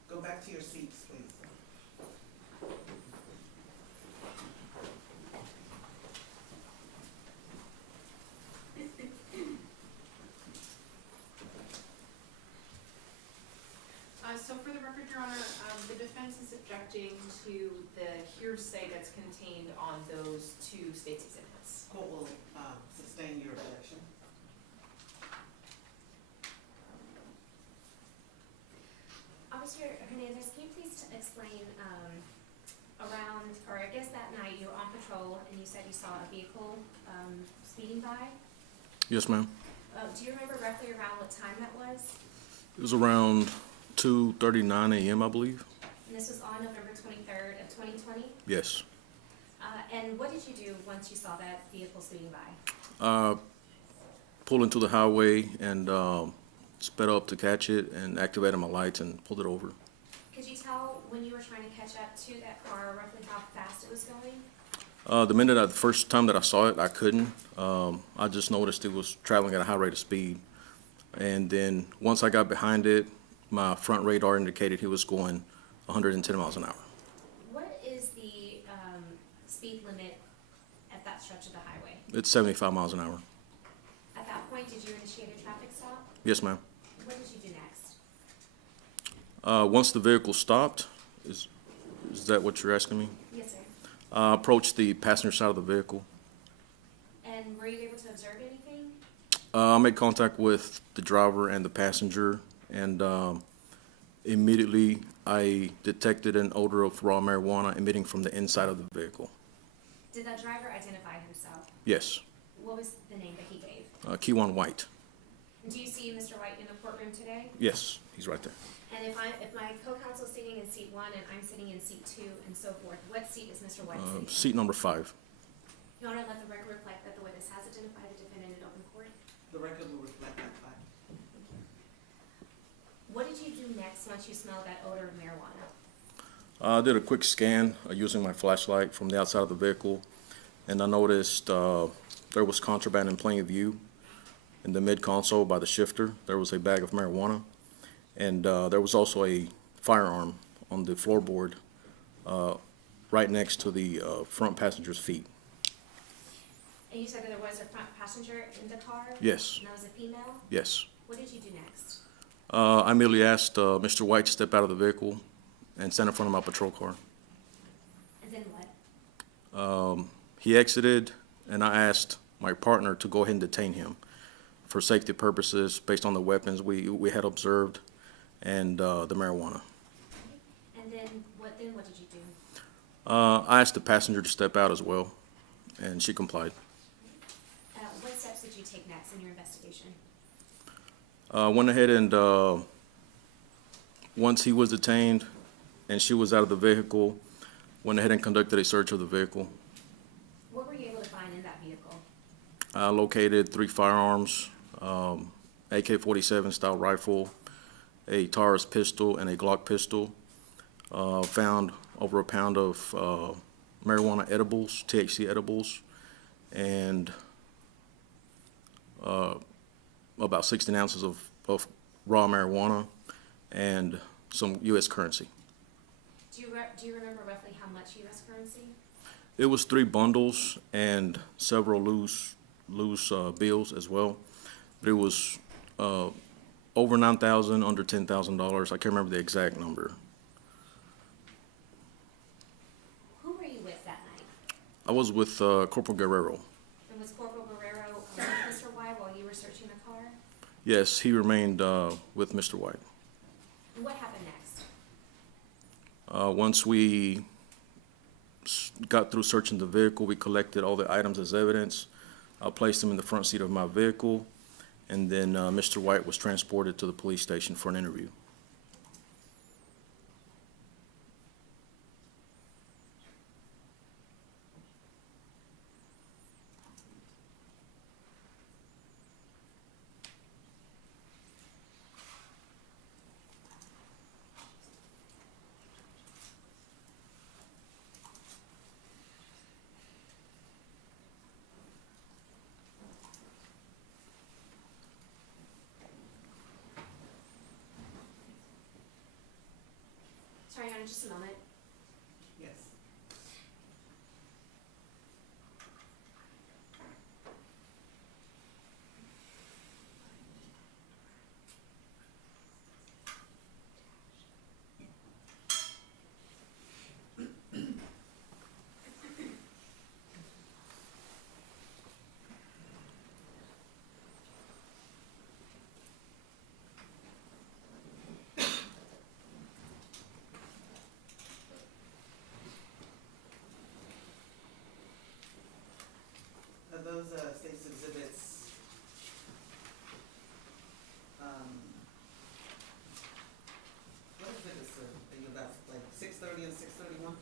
Go back to your seats, please. So for the record, Your Honor, the defense is objecting to the hearsay that's contained on those two state's exhibits. Court will sustain your objection. Officer Hernandez, can you please explain, around, or I guess that night you were on patrol and you said you saw a vehicle, speeding by? Yes, ma'am. Do you remember roughly around what time that was? It was around 2:39 a.m., I believe. And this was on November 23rd of 2020? Yes. And what did you do once you saw that vehicle speeding by? Pulled into the highway and sped up to catch it and activated my lights and pulled it over. Could you tell when you were trying to catch up to that car roughly how fast it was going? The first time that I saw it, I couldn't. I just noticed it was traveling at a high rate of speed. And then once I got behind it, my front radar indicated he was going 110 miles an hour. What is the speed limit at that stretch of the highway? It's 75 miles an hour. At that point, did you initiate a traffic stop? Yes, ma'am. What did you do next? Once the vehicle stopped, is that what you're asking me? Yes, sir. I approached the passenger side of the vehicle. And were you able to observe anything? I made contact with the driver and the passenger, and immediately I detected an odor of raw marijuana emitting from the inside of the vehicle. Did that driver identify himself? Yes, What was the name that he gave? Kewon White. Do you see Mr. White in the courtroom today? Yes, he's right there. And if my co-counsel is sitting in seat 1 and I'm sitting in seat 2 and so forth, what seat is Mr. White sitting in? Seat number 5. Your Honor, let the record reflect that the witness has identified the defendant in open court. The record will reflect that fact. What did you do next once you smelled that odor of marijuana? I did a quick scan using my flashlight from the outside of the vehicle, and I noticed there was contraband in plain view. In the mid-console by the shifter, there was a bag of marijuana, and there was also a firearm on the floorboard right next to the front passenger's feet. And you said that there was a front passenger in the car? Yes. And that was a female? Yes. What did you do next? I immediately asked Mr. White to step out of the vehicle and stand in front of my patrol car. And then what? He exited, and I asked my partner to go ahead and detain him for safety purposes based on the weapons we had observed and the marijuana. And then what did you do? I asked the passenger to step out as well, and she complied. What steps did you take next in your investigation? Went ahead and once he was detained and she was out of the vehicle, went ahead and conducted a search of the vehicle. What were you able to find in that vehicle? I located 3 firearms, AK-47 style rifle, a Taurus pistol, and a Glock pistol. Found over a pound of marijuana edibles, THC edibles, and about 16 ounces of raw marijuana and some U.S. currency. Do you remember roughly how much U.S. currency? It was 3 bundles and several loose bills as well. But it was over $9,000, under $10,000. I can't remember the exact number. Who were you with that night? I was with Corporal Guerrero. And was Corporal Guerrero with Mr. White while you were searching the car? Yes, he remained with Mr. White. And what happened next? Once we got through searching the vehicle, we collected all the items as evidence. I placed them in the front seat of my vehicle, and then Mr. White was transported to the police station for an interview. just a moment. Yes. Are those state's exhibits, what exhibits are you about, like 630 and 631?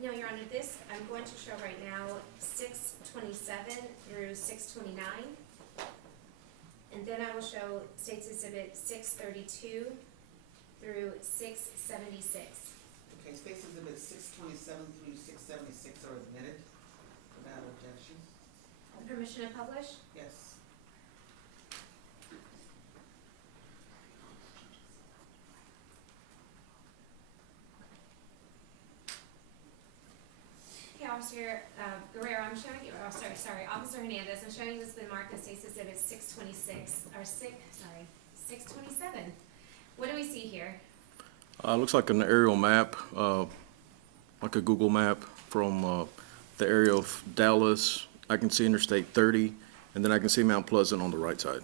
No, Your Honor, this, I'm going to show right now 627 through 629. And then I will show State's Exhibit 632 through 676. Okay, state's exhibits 627 through 676 are admitted without objection. Permission to publish? Yes. Okay, Officer Guerrero, I'm showing you, Officer Hernandez, I'm showing you this has been marked as State's Exhibit 627. What do we see here? Looks like an aerial map, like a Google map from the area of Dallas. I can see Interstate 30, and then I can see Mount Pleasant on the right side.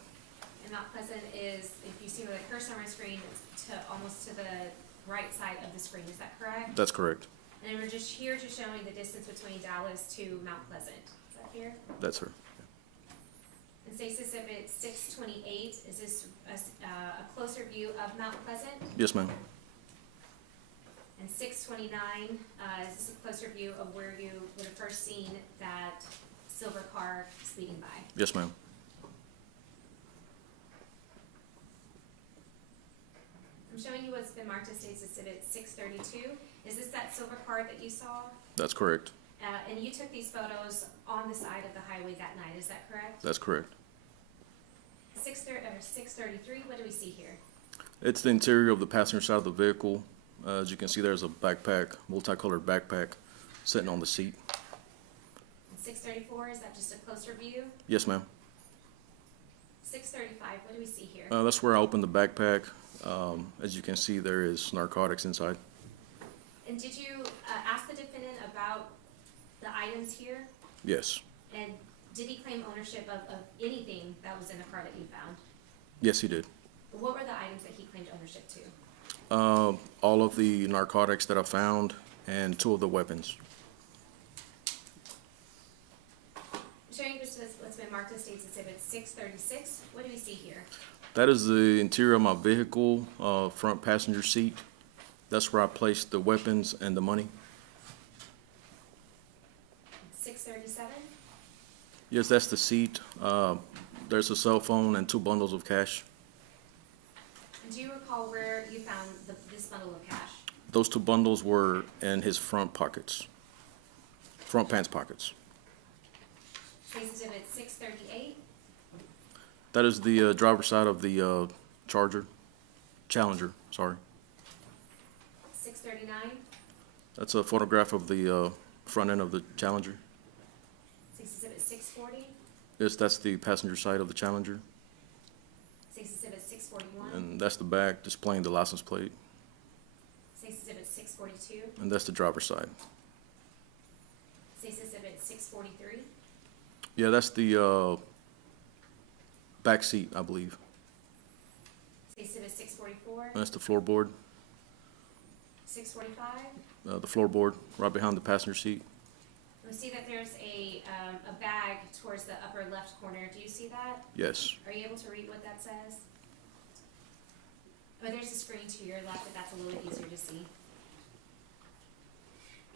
And Mount Pleasant is, if you see the cursor on my screen, it's almost to the right side of the screen, is that correct? That's correct. And we're just here just showing the distance between Dallas to Mount Pleasant, is that here? That's her. And State's Exhibit 628, is this a closer view of Mount Pleasant? Yes, ma'am. And 629, is this a closer view of where you would have first seen that silver car speeding by? Yes, ma'am. I'm showing you what's been marked as State's Exhibit 632. Is this that silver car that you saw? That's correct. And you took these photos on the side of the highway that night, is that correct? That's correct. 633, what do we see here? It's the interior of the passenger side of the vehicle. As you can see, there's a backpack, multicolored backpack, sitting on the seat. 634, is that just a closer view? Yes, ma'am. 635, what do we see here? That's where I opened the backpack. As you can see, there is narcotics inside. And did you ask the defendant about the items here? Yes. And did he claim ownership of anything that was in the car that you found? Yes, he did. What were the items that he claimed ownership to? All of the narcotics that I found and 2 of the weapons. I'm showing you just what's been marked as State's Exhibit 636. What do we see here? That is the interior of my vehicle, front passenger seat. That's where I placed the weapons and the money. 637? Yes, that's the seat. There's a cell phone and 2 bundles of cash. And do you recall where you found this bundle of cash? Those 2 bundles were in his front pockets, front pants pockets. State's Exhibit 638? That is the driver's side of the Challenger, sorry. 639? That's a photograph of the front end of the Challenger. State's Exhibit 640? Yes, that's the passenger side of the Challenger. State's Exhibit 641? And that's the back displaying the license plate. State's Exhibit 642? And that's the driver's side. State's Exhibit 643? Yeah, that's the back seat, I believe. State's Exhibit 644? That's the floorboard, 645? the floorboard right behind the passenger seat. We see that there's a bag towards the upper left corner. Do you see that? Yes. Are you able to read what that says? Oh, there's a screen to your left, but that's a little easier to see.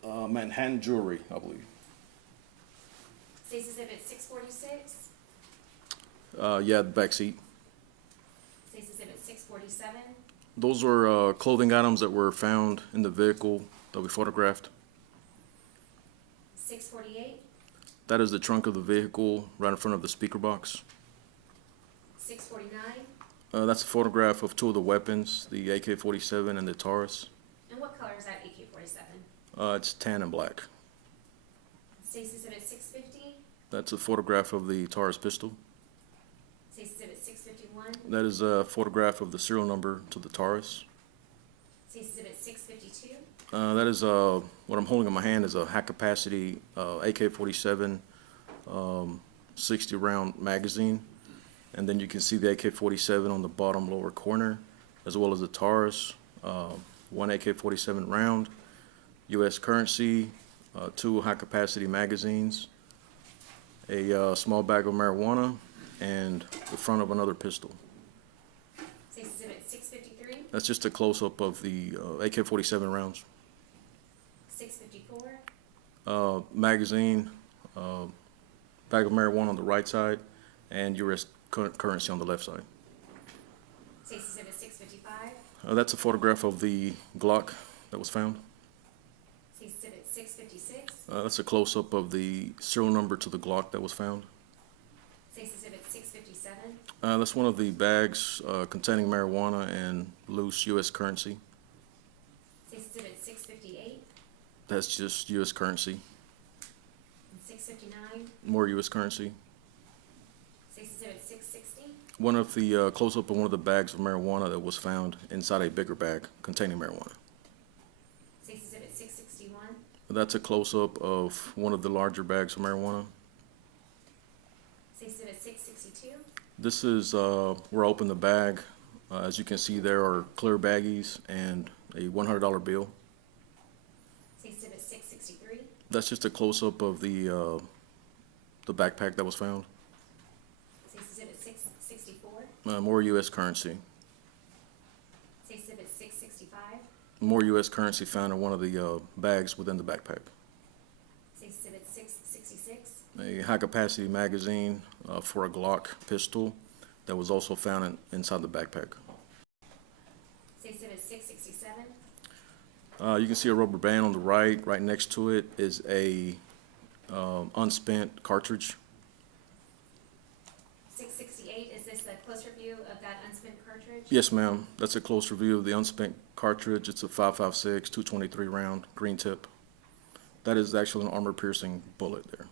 Manhattan jewelry, I believe. State's Exhibit 646? Yeah, the back seat. State's Exhibit 647? Those are clothing items that were found in the vehicle that we photographed. 648? That is the trunk of the vehicle right in front of the speaker box. 649? That's a photograph of 2 of the weapons, the AK-47 and the Taurus. And what color is that AK-47? It's tan and black. State's Exhibit 650, That's a photograph of the Taurus pistol. State's Exhibit 651, That is a photograph of the serial number to the Taurus. State's Exhibit 652, That is what I'm holding in my hand is a high capacity AK-47 60 round magazine. And then you can see the AK-47 on the bottom lower corner, as well as the Taurus, one AK-47 round, U.S. currency, 2 high capacity magazines, a small bag of marijuana, and the front of another pistol. State's Exhibit 653, That's just a close-up of the AK-47 rounds. 654, Magazine, bag of marijuana on the right side, and U.S. currency on the left side. State's Exhibit 655, That's a photograph of the Glock that was found. State's Exhibit 656, That's a close-up of the serial number to the Glock that was found. State's Exhibit 657, That's one of the bags containing marijuana and loose U.S. currency. State's Exhibit 658, That's just U.S. currency. and 659, More U.S. currency. State's Exhibit 660, One of the close-up of one of the bags of marijuana that was found inside a bigger bag containing marijuana. State's Exhibit 661, That's a close-up of one of the larger bags of marijuana. State's Exhibit 662, This is where I opened the bag. As you can see, there are clear baggies and a $100 bill. State's Exhibit 663, That's just a close-up of the backpack that was found. State's Exhibit 664, More U.S. currency. State's Exhibit 665, More U.S. currency found in one of the bags within the backpack. State's Exhibit 666, A high-capacity magazine for a Glock pistol that was also found inside the backpack. State's Exhibit 667, You can see a rubber band on the right. Right next to it is a unspent cartridge. 668, is this a closer view of that unspent cartridge? Yes, ma'am. That's a closer view of the unspent cartridge. It's a 5.56, 223 round, green tip. That is actually an armor-piercing bullet there.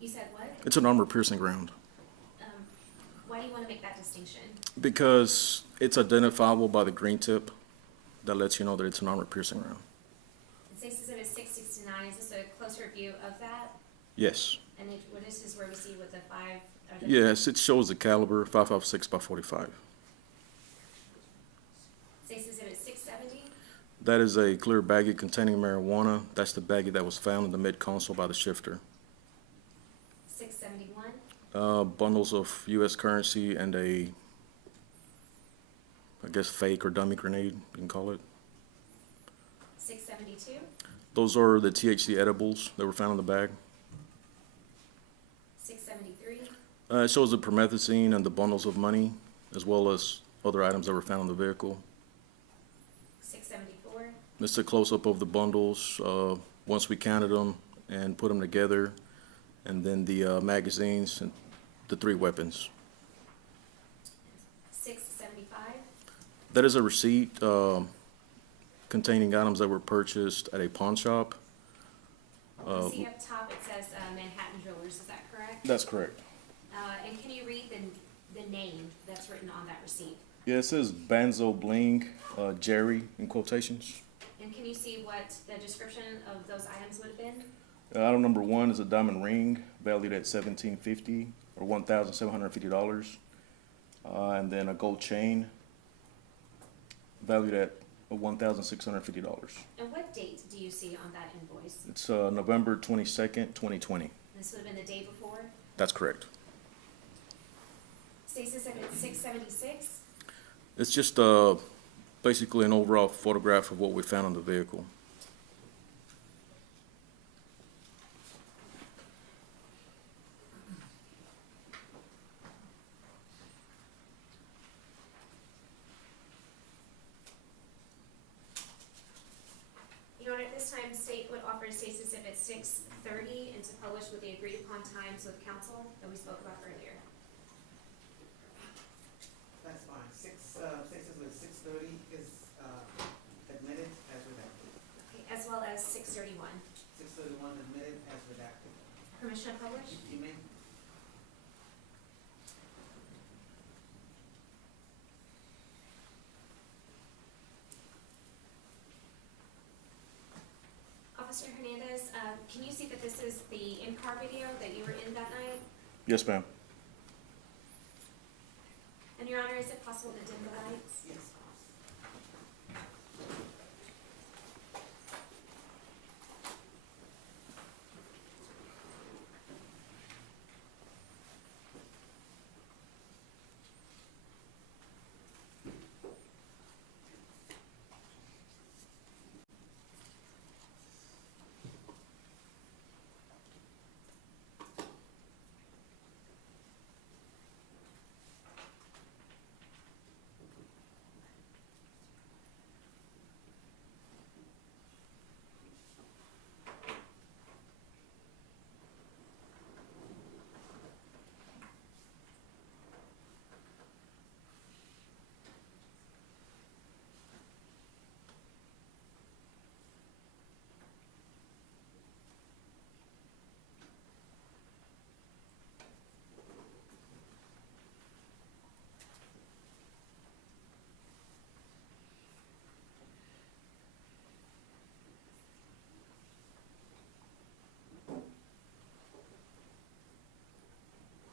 You said what? It's an armor-piercing round Why do you want to make that distinction? because it's identifiable by the green tip. That lets you know that it's an armor-piercing round. And State's Exhibit 669, is this a closer view of that? Yes. And what is this where we see with the 5? Yes, it shows the caliber, 5.56 by 45. State's Exhibit 670, That is a clear baggie containing marijuana. That's the baggie that was found in the mid-console by the shifter. 671, Bundles of U.S. currency and a, I guess, fake or dummy grenade, you can call it. 672, Those are the THC edibles that were found in the bag. 673, It shows the promethazine and the bundles of money, as well as other items that were found in the vehicle. 674, This is a close-up of the bundles, once we counted them and put them together, and then the magazines and the 3 weapons. 675, That is a receipt containing items that were purchased at a pawn shop. see up top it says Manhattan Jewelers, is that correct? That's correct. And can you read the name that's written on that receipt? Yeah, it says Banzo Bling, Jerry, in quotations. And can you see what the description of those items would have been? Item number 1 is a diamond ring valued at $1,750 or $1,750, and then a gold chain valued at $1,650. And what date do you see on that invoice? It's November 22nd, 2020. This would have been the day before? That's correct. State's Exhibit 676, It's just basically an overall photograph of what we found in the vehicle. Your Honor, at this time, state would offer State's Exhibit 630 and to publish with the agreed upon times with counsel that we spoke about earlier. That's fine. Six Exhibit 630 is admitted as redacted. was 6/31. 631 admitted as redacted. Permission to publish? You may. Officer Hernandez, can you see that this is the in-car video that you were in that night? Yes, ma'am. And Your Honor, is it possible to dim the lights? Yes.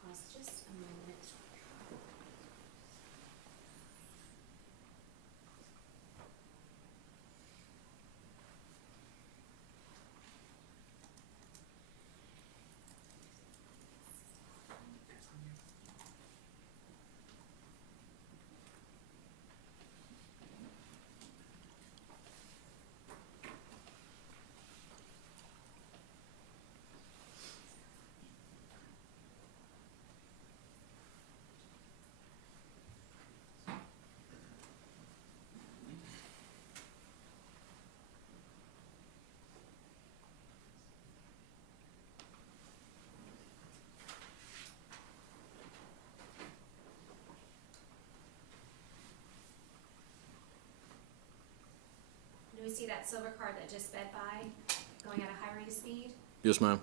Pause just a moment. Do we see that silver car that just sped by, going at a high rate of speed? Yes, ma'am.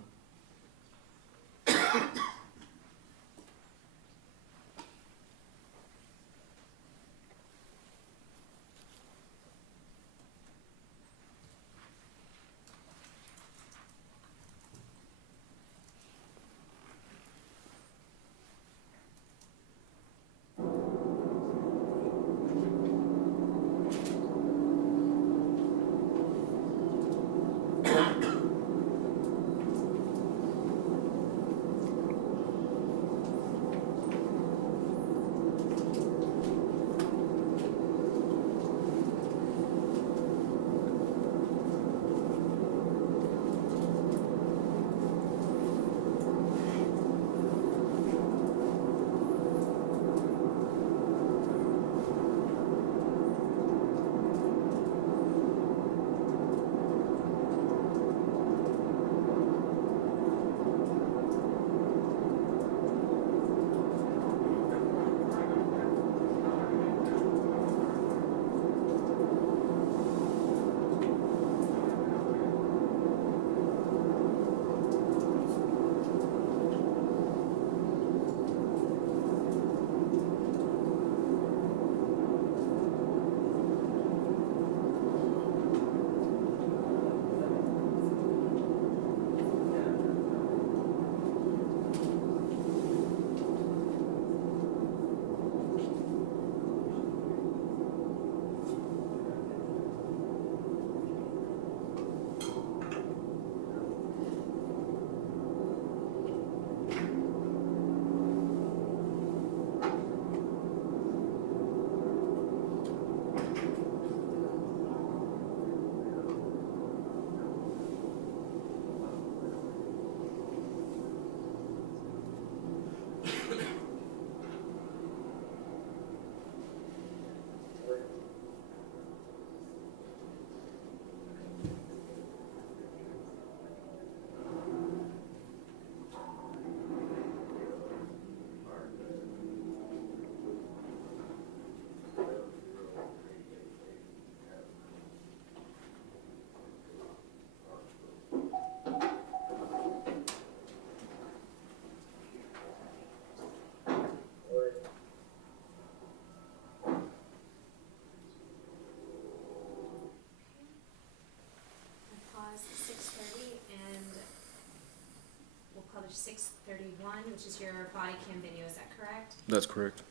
6:31, which is your body cam video, is that correct? That's correct.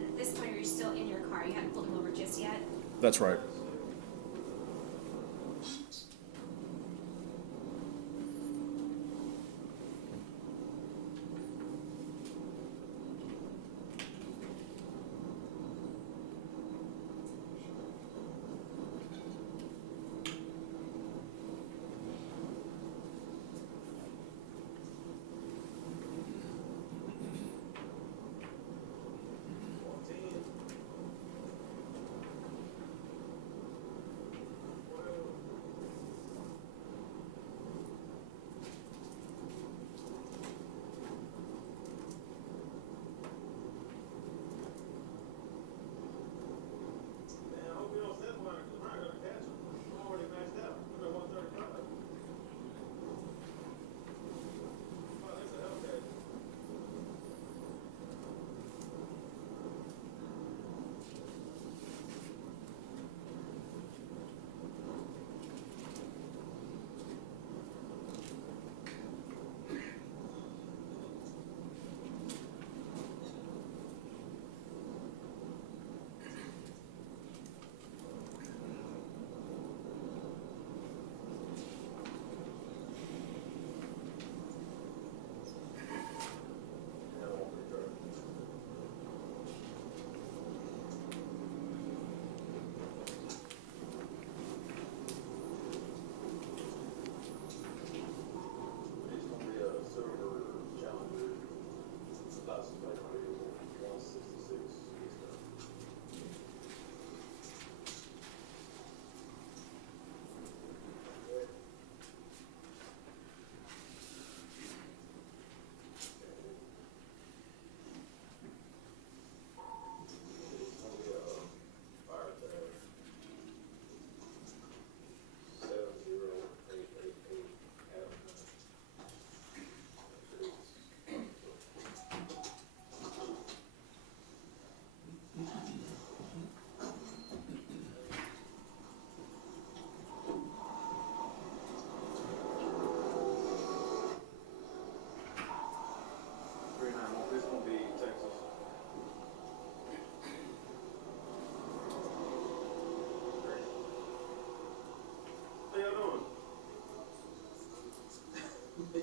At this point, are you still in your car? You haven't pulled him over just yet? That's right.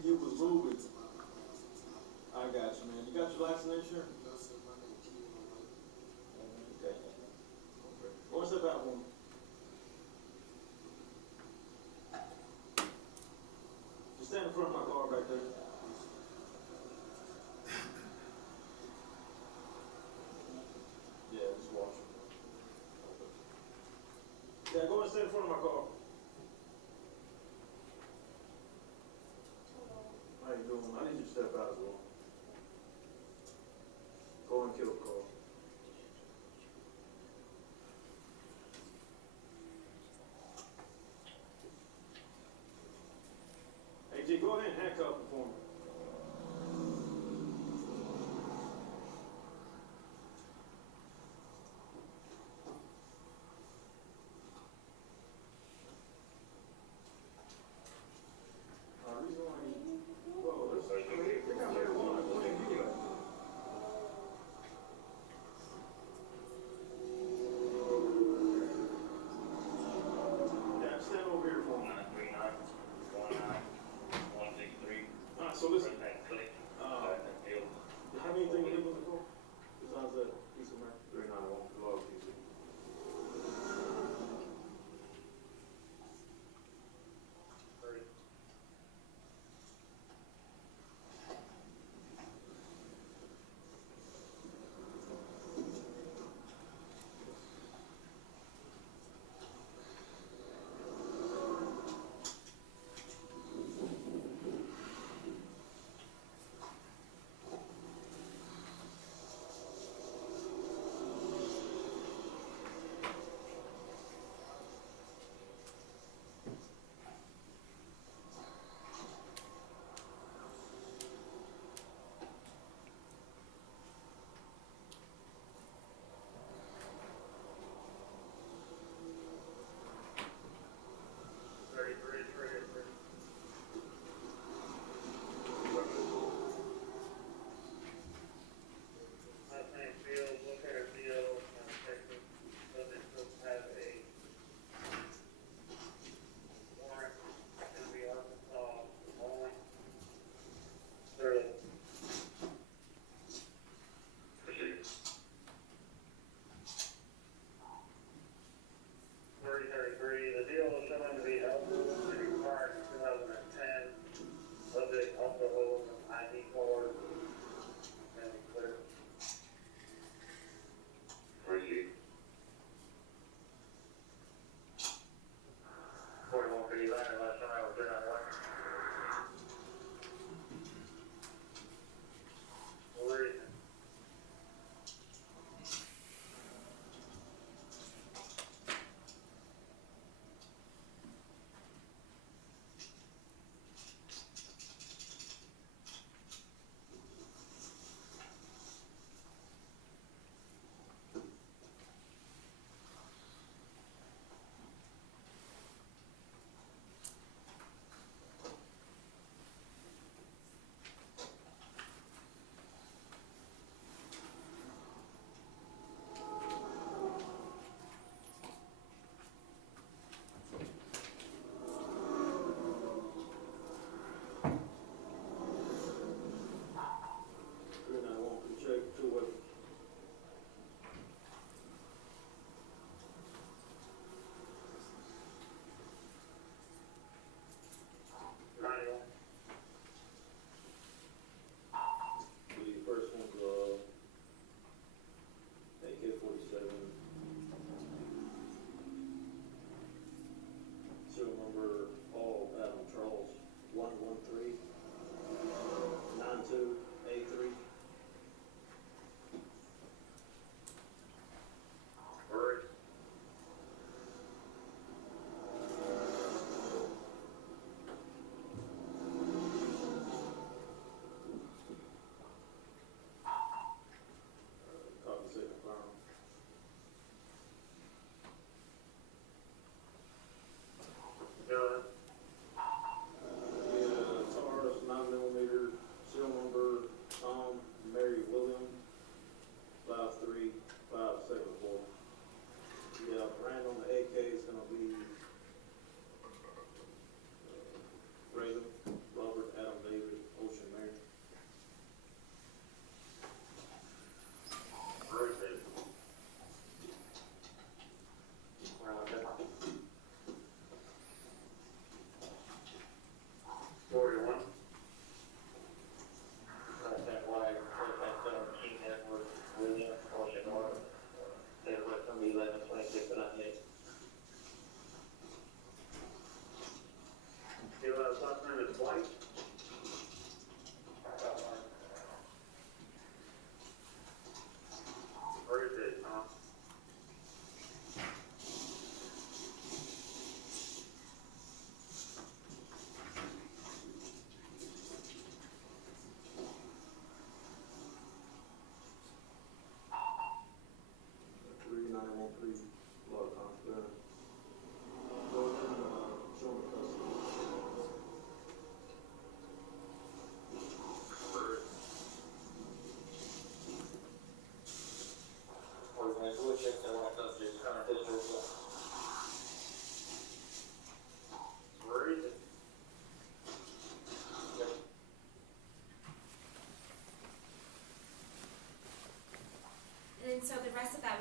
You was moving. I got you, man. You got your license and insurance? Okay. What's that about, woman? Just stand in front of my car back there. Yeah, just watch it. Yeah, go and stand in front of my car. How you doing? I need you to step out as well. Go and kill the car. Hey, G, go ahead and handcuff him for me. Reason why he, well, let's say, they got marijuana, go ahead and give it. Yeah, stand over here for me. 939, 19, 163. Alright, so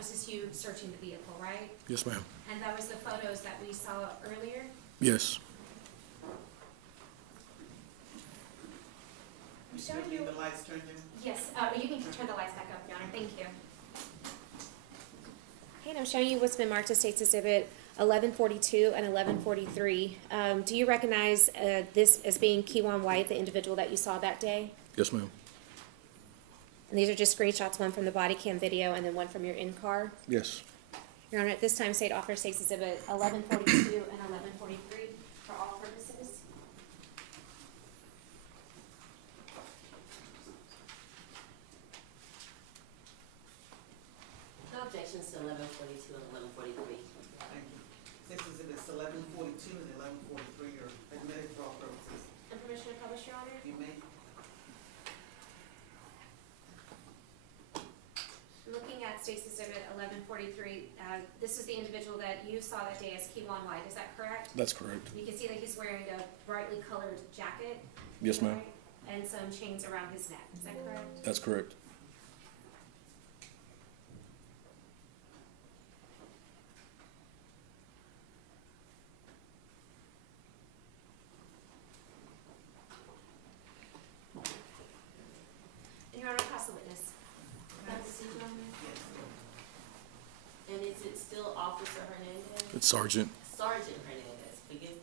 this is you searching the vehicle, right? Yes, ma'am. And that was the photos that we saw earlier? Yes. I'm showing you. The lights turned in? Yes, you can turn the lights back up, Your Honor, thank you. Okay, and I'm showing you what's been marked as State's Exhibit 1142 and 1143. Do you recognize this as being Kewon White, the individual that you saw that day? Yes, ma'am. And these are just screenshots, one from the body cam video and then one from your in-car. Yes. Your Honor, at this time, State offers State's Exhibit 1142 and 1143 for all purposes. No objections to 1142 and 1143. Thank you. This is it's 1142 and 1143 are admitted for all purposes. And permission to publish, Your Honor? You may. Looking at State's Exhibit 1143, this is the individual that you saw that day as Kewon White, is that correct? That's correct. You can see that he's wearing a brightly colored jacket. Yes, ma'am. right? And some chains around his neck, is that correct? That's correct. And Your Honor, pass the witness. And is it still Officer Hernandez? It's Sergeant. Sergeant Hernandez, forgive me.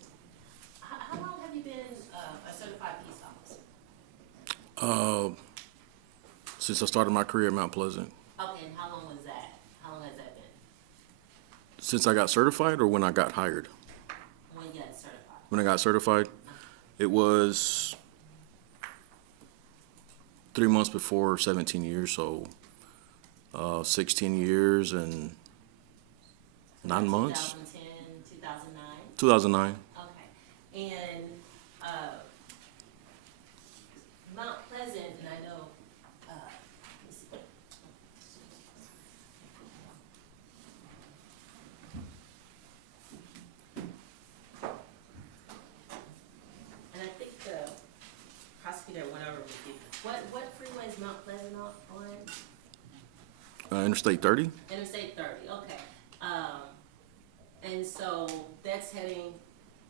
How long have you been a certified peace officer? Since I started my career at Mount Pleasant. Okay, and how long was that? How long has that been? Since I got certified or when I got hired? When you got certified? When I got certified, it was 3 months before 17 years, so 16 years and 9 months. 2010, 2009? 2009. Okay, and Mount Pleasant, and I know, let me see. And I think the prosecutor went over with you. What freeway is Mount Pleasant on? Interstate 30. Interstate 30, okay. And so that's heading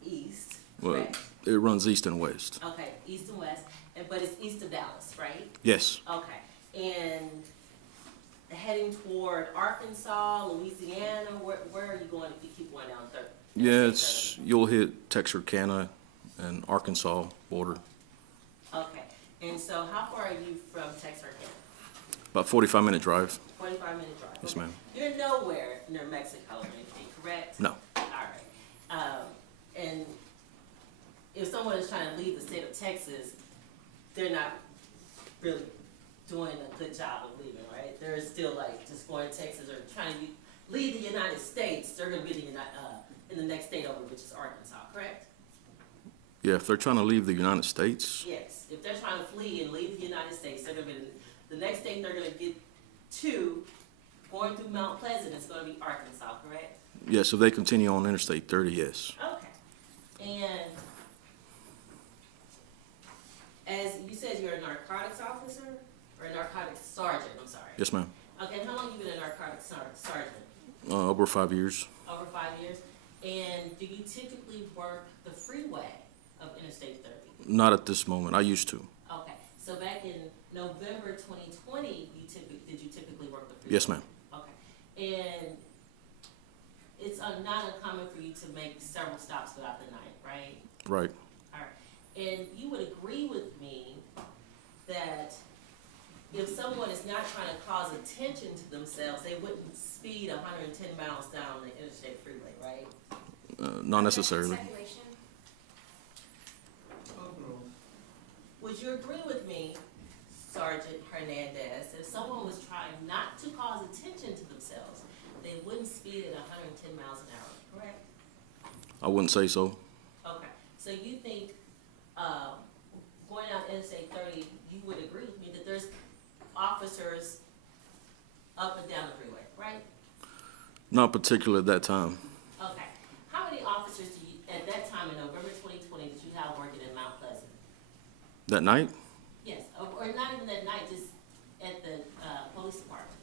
east, Well, correct? it runs east and west. Okay, east and west, but it's east of Dallas, right? Yes. Okay, and heading toward Arkansas, Louisiana, where are you going if you keep going down 30? Yeah, it's, you'll hit Texarkana and Arkansas border. Okay, and so how far are you from Texarkana? About 45-minute drive. 45-minute drive. Yes, okay. ma'am. You're nowhere near Mexico or anything, correct? No. All right. And if someone is trying to leave the state of Texas, they're not really doing a good job of leaving, right? They're still like just going to Texas or trying to leave the United States. They're going to be in the next state over, which is Arkansas, correct? Yeah, if they're trying to leave the United States. Yes. If they're trying to flee and leave the United States, they're going to be the next state they're going to get to, going through Mount Pleasant, is going to be Arkansas, correct? Yes, if they continue on Interstate 30, yes. Okay. And as you said, you're a narcotics officer or a narcotics sergeant, I'm sorry. Yes, ma'am. Okay, and how long you been a narcotics sergeant? Over 5 years. Over 5 years. And do you typically work the freeway of Interstate 30? Not at this moment. I used to. Okay, so back in November 2020, did you typically work the freeway? Yes, ma'am. Okay, and it's not uncommon for you to make several stops throughout the night, right? Right. All right, and you would agree with me that if someone is not trying to cause attention to themselves, they wouldn't speed 110 miles down the interstate freeway, right? Not necessarily. Speculation. Would you agree with me, Sergeant Hernandez, if someone was trying not to cause attention to themselves, they wouldn't speed at 110 miles an hour, correct? I wouldn't say so. Okay, so you think going down Interstate 30, you would agree with me that there's officers up and down the freeway, right? Not particular at that time. Okay, how many officers do you, at that time in November 2020, did you have working in Mount Pleasant? That night? Yes, or not even that night, just at the police department.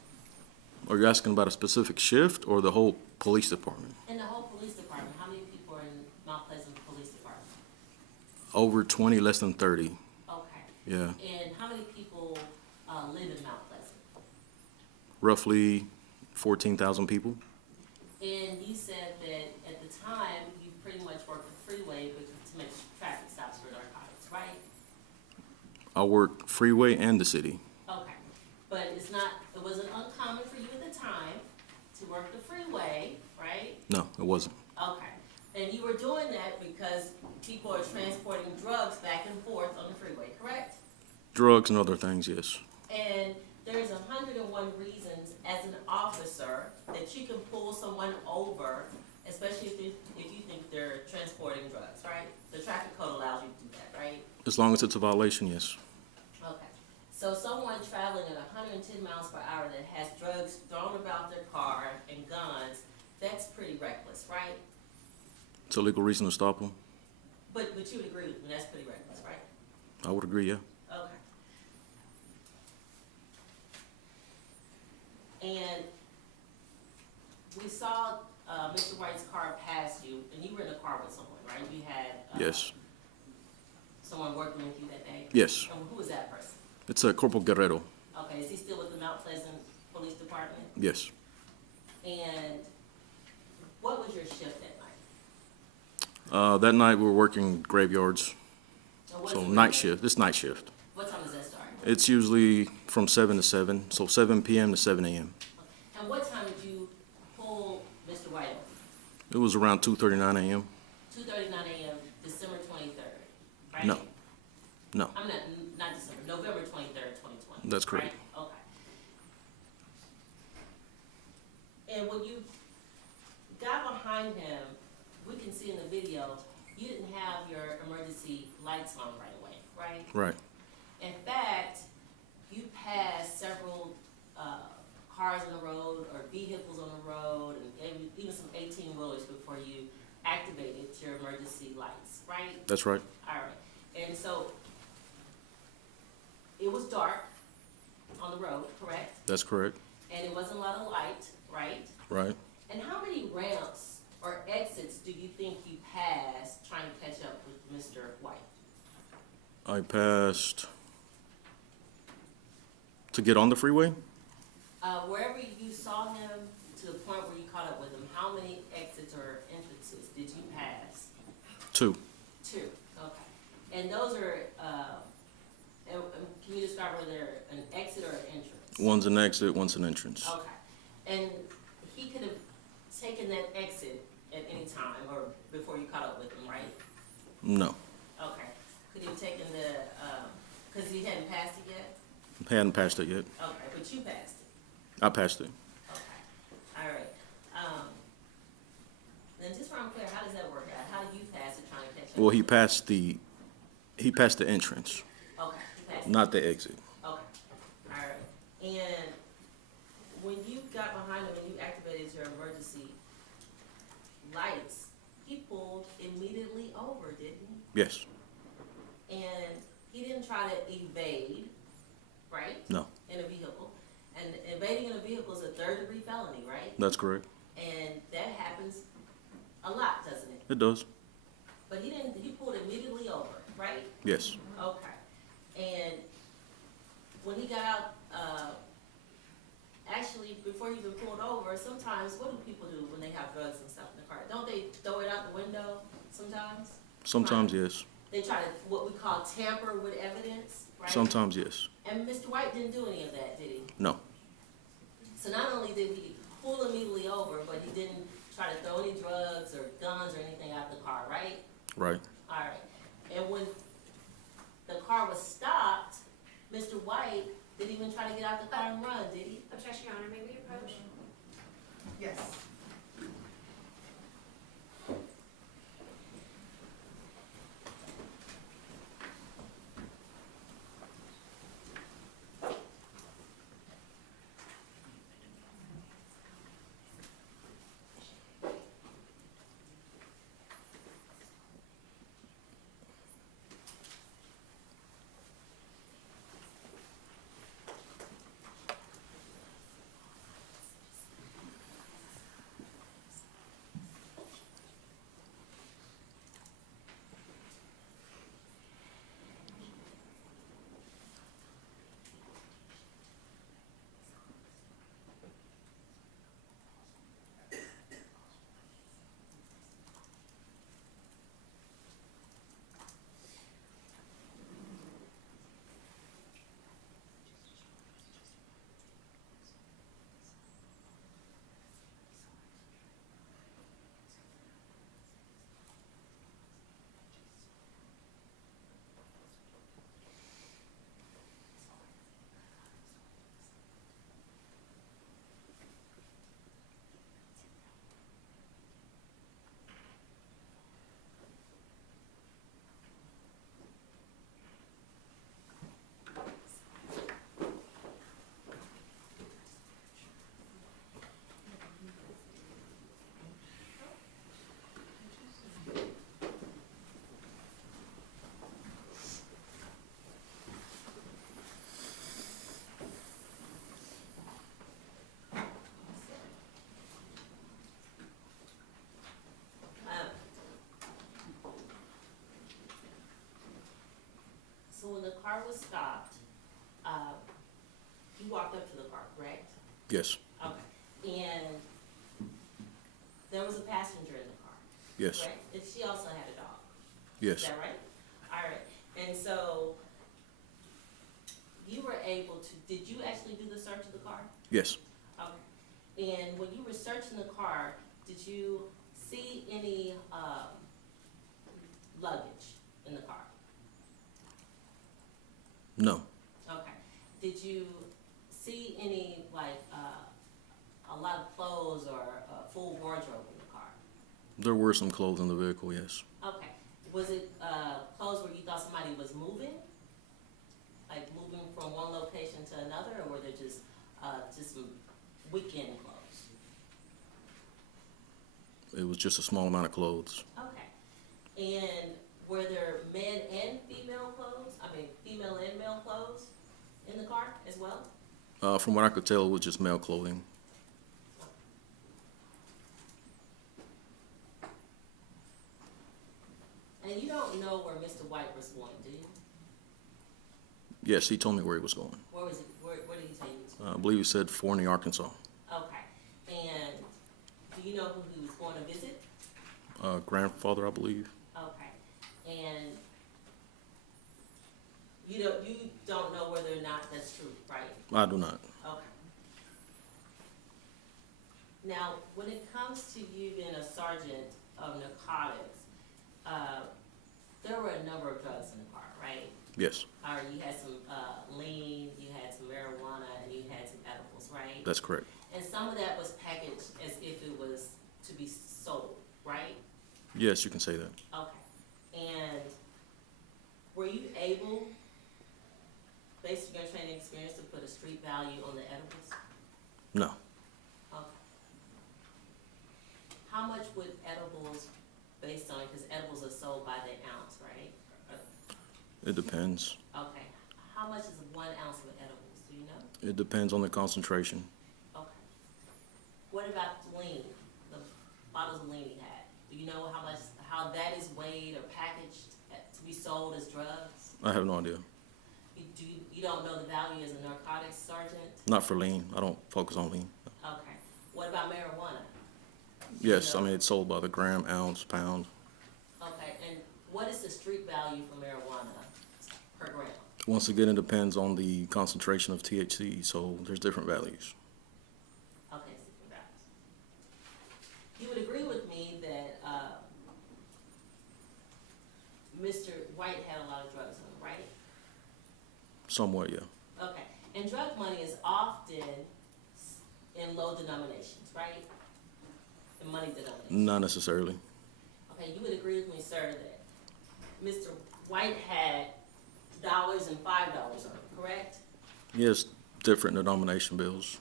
Are you asking about a specific shift or the whole police department? In the whole police department, how many people are in Mount Pleasant Police Department? Over 20, less than 30. Okay. Yeah, And how many people live in Mount Pleasant? roughly 14,000 people. And you said that at the time, you pretty much worked the freeway to make traffic stops for narcotics, right? I work freeway and the city. Okay. But it wasn't uncommon for you at the time to work the freeway, right? No, it wasn't. Okay. And you were doing that because people are transporting drugs back and forth on the freeway, correct? Drugs and other things, yes. And there's 101 reasons as an officer that you can pull someone over, especially if you think they're transporting drugs, right? The traffic code allows you to do that, right? As long as it's a violation, yes. Okay. So someone traveling at 110 miles per hour that has drugs thrown about their car and guns, that's pretty reckless, right? It's a legal reason to stop them. But you would agree with me, that's pretty reckless, right? I would agree, yeah. Okay. And we saw Mr. White's car pass you, and you were in a car with someone, right? You had Yes. someone working with you that day? Yes. And who was that person? It's a Corporal Guerrero. Okay, is he still with the Mount Pleasant Police Department? Yes. And what was your shift that night? That night we were working graveyards. And what's So your night shift? shift. It's night shift. What time does that start? It's usually from 7 to 7. So 7 p.m. to 7 a.m. And what time did you pull Mr. White over? It was around 2:39 a.m. 2:39 a.m., December 23rd, right? No. No. I'm not December, November 23rd, 2020. That's correct. Right? Okay. And when you got behind him, we can see in the video, you didn't have your emergency lights on right away, right? Right. In fact, you passed several cars on the road or vehicles on the road and even some 18-wheelers before you activated your emergency lights, right? That's right. All right. And so it was dark on the road, correct? That's correct. And it wasn't a lot of light, right? Right. And how many ramps or exits do you think you passed trying to catch up with Mr. White? I passed to get on the freeway. Wherever you saw him to the point where you caught up with him, how many exits or entrances did you pass? 2. 2, okay. And those are, can you describe whether they're an exit or an entrance? One's an exit, one's an entrance. Okay. And he could have taken that exit at any time or before you caught up with him, right? No. Okay. Could he have taken because he hadn't passed it yet? Hadn't passed it yet. Okay, but you passed it. I passed it. Okay. All right. Then just so I'm clear, how does that work out? How do you pass it trying to catch up? Well, he passed the entrance, Okay, he passed it. not the exit. Okay. All right. And when you got behind him and you activated your emergency lights, he pulled immediately over, didn't he? Yes. And he didn't try to evade, right? No. In a vehicle. And evading in a vehicle is a third-degree felony, right? That's correct. And that happens a lot, doesn't it? It does. But he pulled immediately over, right? Yes. Okay. And when he got out, actually, before he even pulled over, sometimes, what do people do when they have drugs and stuff in the car? Don't they throw it out the window sometimes? Sometimes yes. They try to, what we call tamper with evidence, right? Sometimes yes. And Mr. White didn't do any of that, did he? No. So not only did he pull immediately over, but he didn't try to throw any drugs or guns or anything out the car, right? Right. All right. And when the car was stopped, Mr. White didn't even try to get out the car and run, did he? Objection, Your Honor, may we approach? Yes. car was stopped, you walked up to the car, correct? Yes, Okay. And there was a passenger in the car, yes, correct? And she also had a dog. yes, Is that right? All right. And so you were able to, did you actually do the search of the car? yes. Okay. And when you were searching the car, did you see any luggage in the car? No, Okay. Did you see any, like, a lot of clothes or a full wardrobe in the car? there were some clothes in the vehicle, yes. Okay. Was it clothes where you thought somebody was moving? Like moving from one location to another, or were they just some weekend clothes? It was just a small amount of clothes. Okay. And were there men and female clothes? I mean, female and male clothes in the car as well? From what I could tell, it was just male clothing. And you don't know where Mr. White was going, do you? Yes, he told me where he was going. Where was it? Where did he tell you he was going? I believe he said Forney, Arkansas. Okay. And do you know who he was going to visit? Grandfather, I believe. Okay. And you don't know whether or not that's true, right? I do not. Okay. Now, when it comes to you being a sergeant of narcotics, there were a number of drugs in the car, right? Yes, You had some lean, you had some marijuana, and you had some edibles, right? that's correct. And some of that was packaged as if it was to be sold, right? Yes, you can say that. Okay. And were you able, based on your training experience, to put a street value on the edibles? No, Okay. How much would edibles, based on, because edibles are sold by the ounce, right? it depends. Okay. How much is 1 ounce of edibles? Do you know? It depends on the concentration. Okay. What about lean? The bottles of lean he had. Do you know how that is weighed or packaged to be sold as drugs? I have no idea. You don't know the value as a narcotics sergeant? Not for lean. I don't focus on lean. Okay. What about marijuana? Yes, I mean, it's sold by the gram, ounce, pound. Okay. And what is the street value for marijuana per gram? Once again, it depends on the concentration of THC, so there's different values. Okay, it's different values. You would agree with me that Mr. White had a lot of drugs on him, right? Somewhat, yeah. Okay. And drug money is often in low denominations, right? In money denominations. Not necessarily. Okay, you would agree with me, sir, that Mr. White had dollars and $5 on him, correct? Yes, different denomination bills.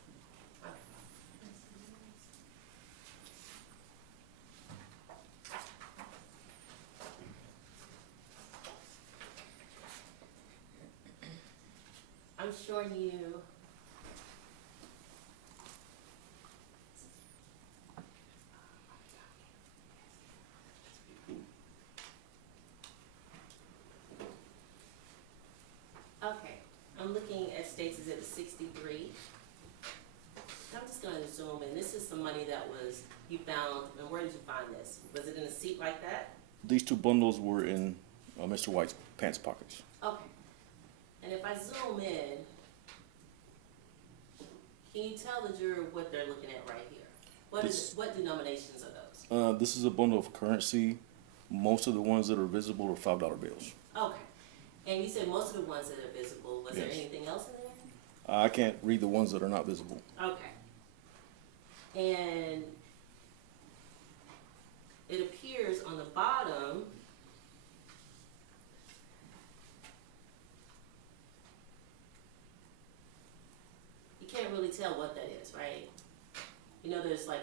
I'm sure you okay, I'm looking at State's Exhibit 63. I'm just going to zoom in. This is some money that was you found, and where did you find this? Was it in a seat like that? These two bundles were in Mr. White's pants pockets. Okay. And if I zoom in, can you tell the juror what they're looking at right here? What denominations are those? This is a bundle of currency. Most of the ones that are visible are $5 bills. Okay. And you said most of the ones that are visible. Was there Yes. anything else in there? I can't read the ones that are not visible. Okay. And it appears on the bottom you can't really tell what that is, right? You know there's like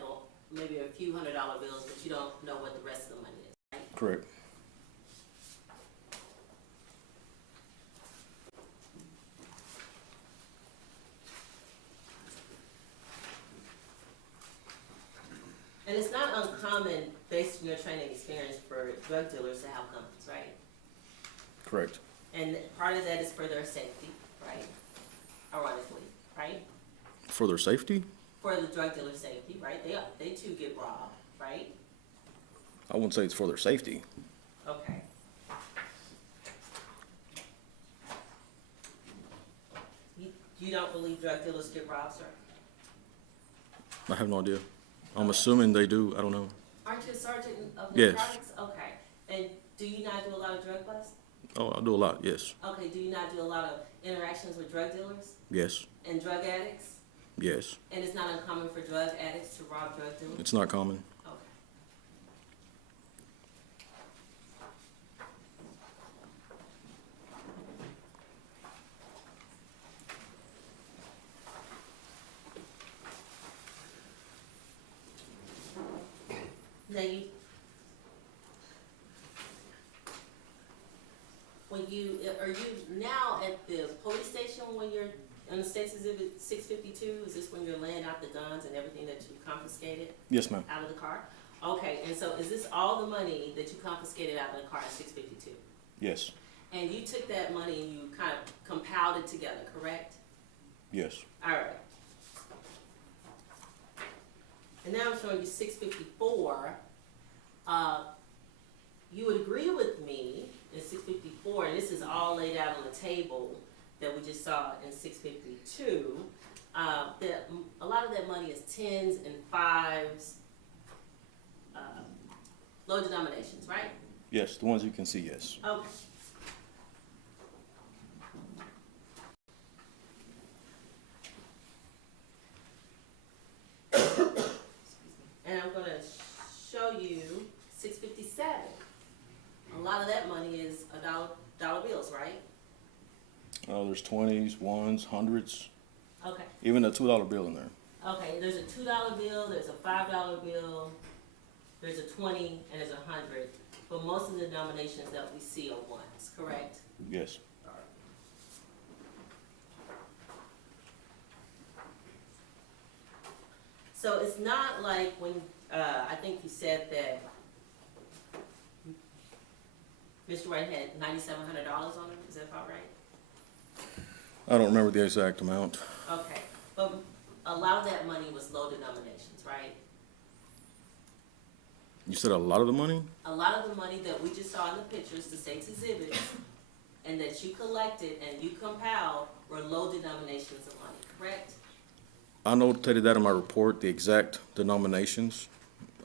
maybe a few $100 bills, but you don't know what the rest of the money is, right? Correct. And it's not uncommon, based on your training experience, for drug dealers to have guns, right? Correct. And part of that is for their safety, right? Ironically, right? For their safety? For the drug dealer safety, right? They too get robbed, right? I wouldn't say it's for their safety. Okay. You don't believe drug dealers get robbed, sir? I have no idea. I'm assuming they do. I don't know. Aren't you a sergeant of the Yes. narcotics? Okay. And do you not do a lot of drug busts? Oh, I do a lot. Yes. Okay. Do you not do a lot of interactions with drug dealers Yes. and drug addicts? Yes. And it's not uncommon for drug addicts to rob drug dealers? It's not common. Okay. Now are you now at the police station when you're on the State's Exhibit 652? Is this when you're laying out the guns and everything that you confiscated Yes, ma'am. out of the car? Okay, and so is this all the money that you confiscated out of the car at 652? Yes. And you took that money and you kind of compiled it together, correct? Yes. All right. And now I'm showing you 654. You would agree with me in 654, and this is all laid out on the table that we just saw in 652, that a lot of that money is tens and fives, low denominations, right? Yes. The ones you can see, yes. Okay. And I'm gonna show you 657. A lot of that money is dollar bills, right? There's 20s, 1s, 100s, Okay. even a $2 bill in there. Okay, there's a $2 bill, there's a $5 bill, there's a 20, and there's a 100. But most of the denominations that we see are ones, correct? Yes. So it's not like when, I think you said that Mr. White had $9,700 on him, is that about right? I don't remember the exact amount. Okay, but a lot of that money was low denominations, right? You said a lot of the money? A lot of the money that we just saw in the pictures, the state's exhibits, and that you collected and you compiled were low denominations of money, correct? I notated that in my report, the exact denominations.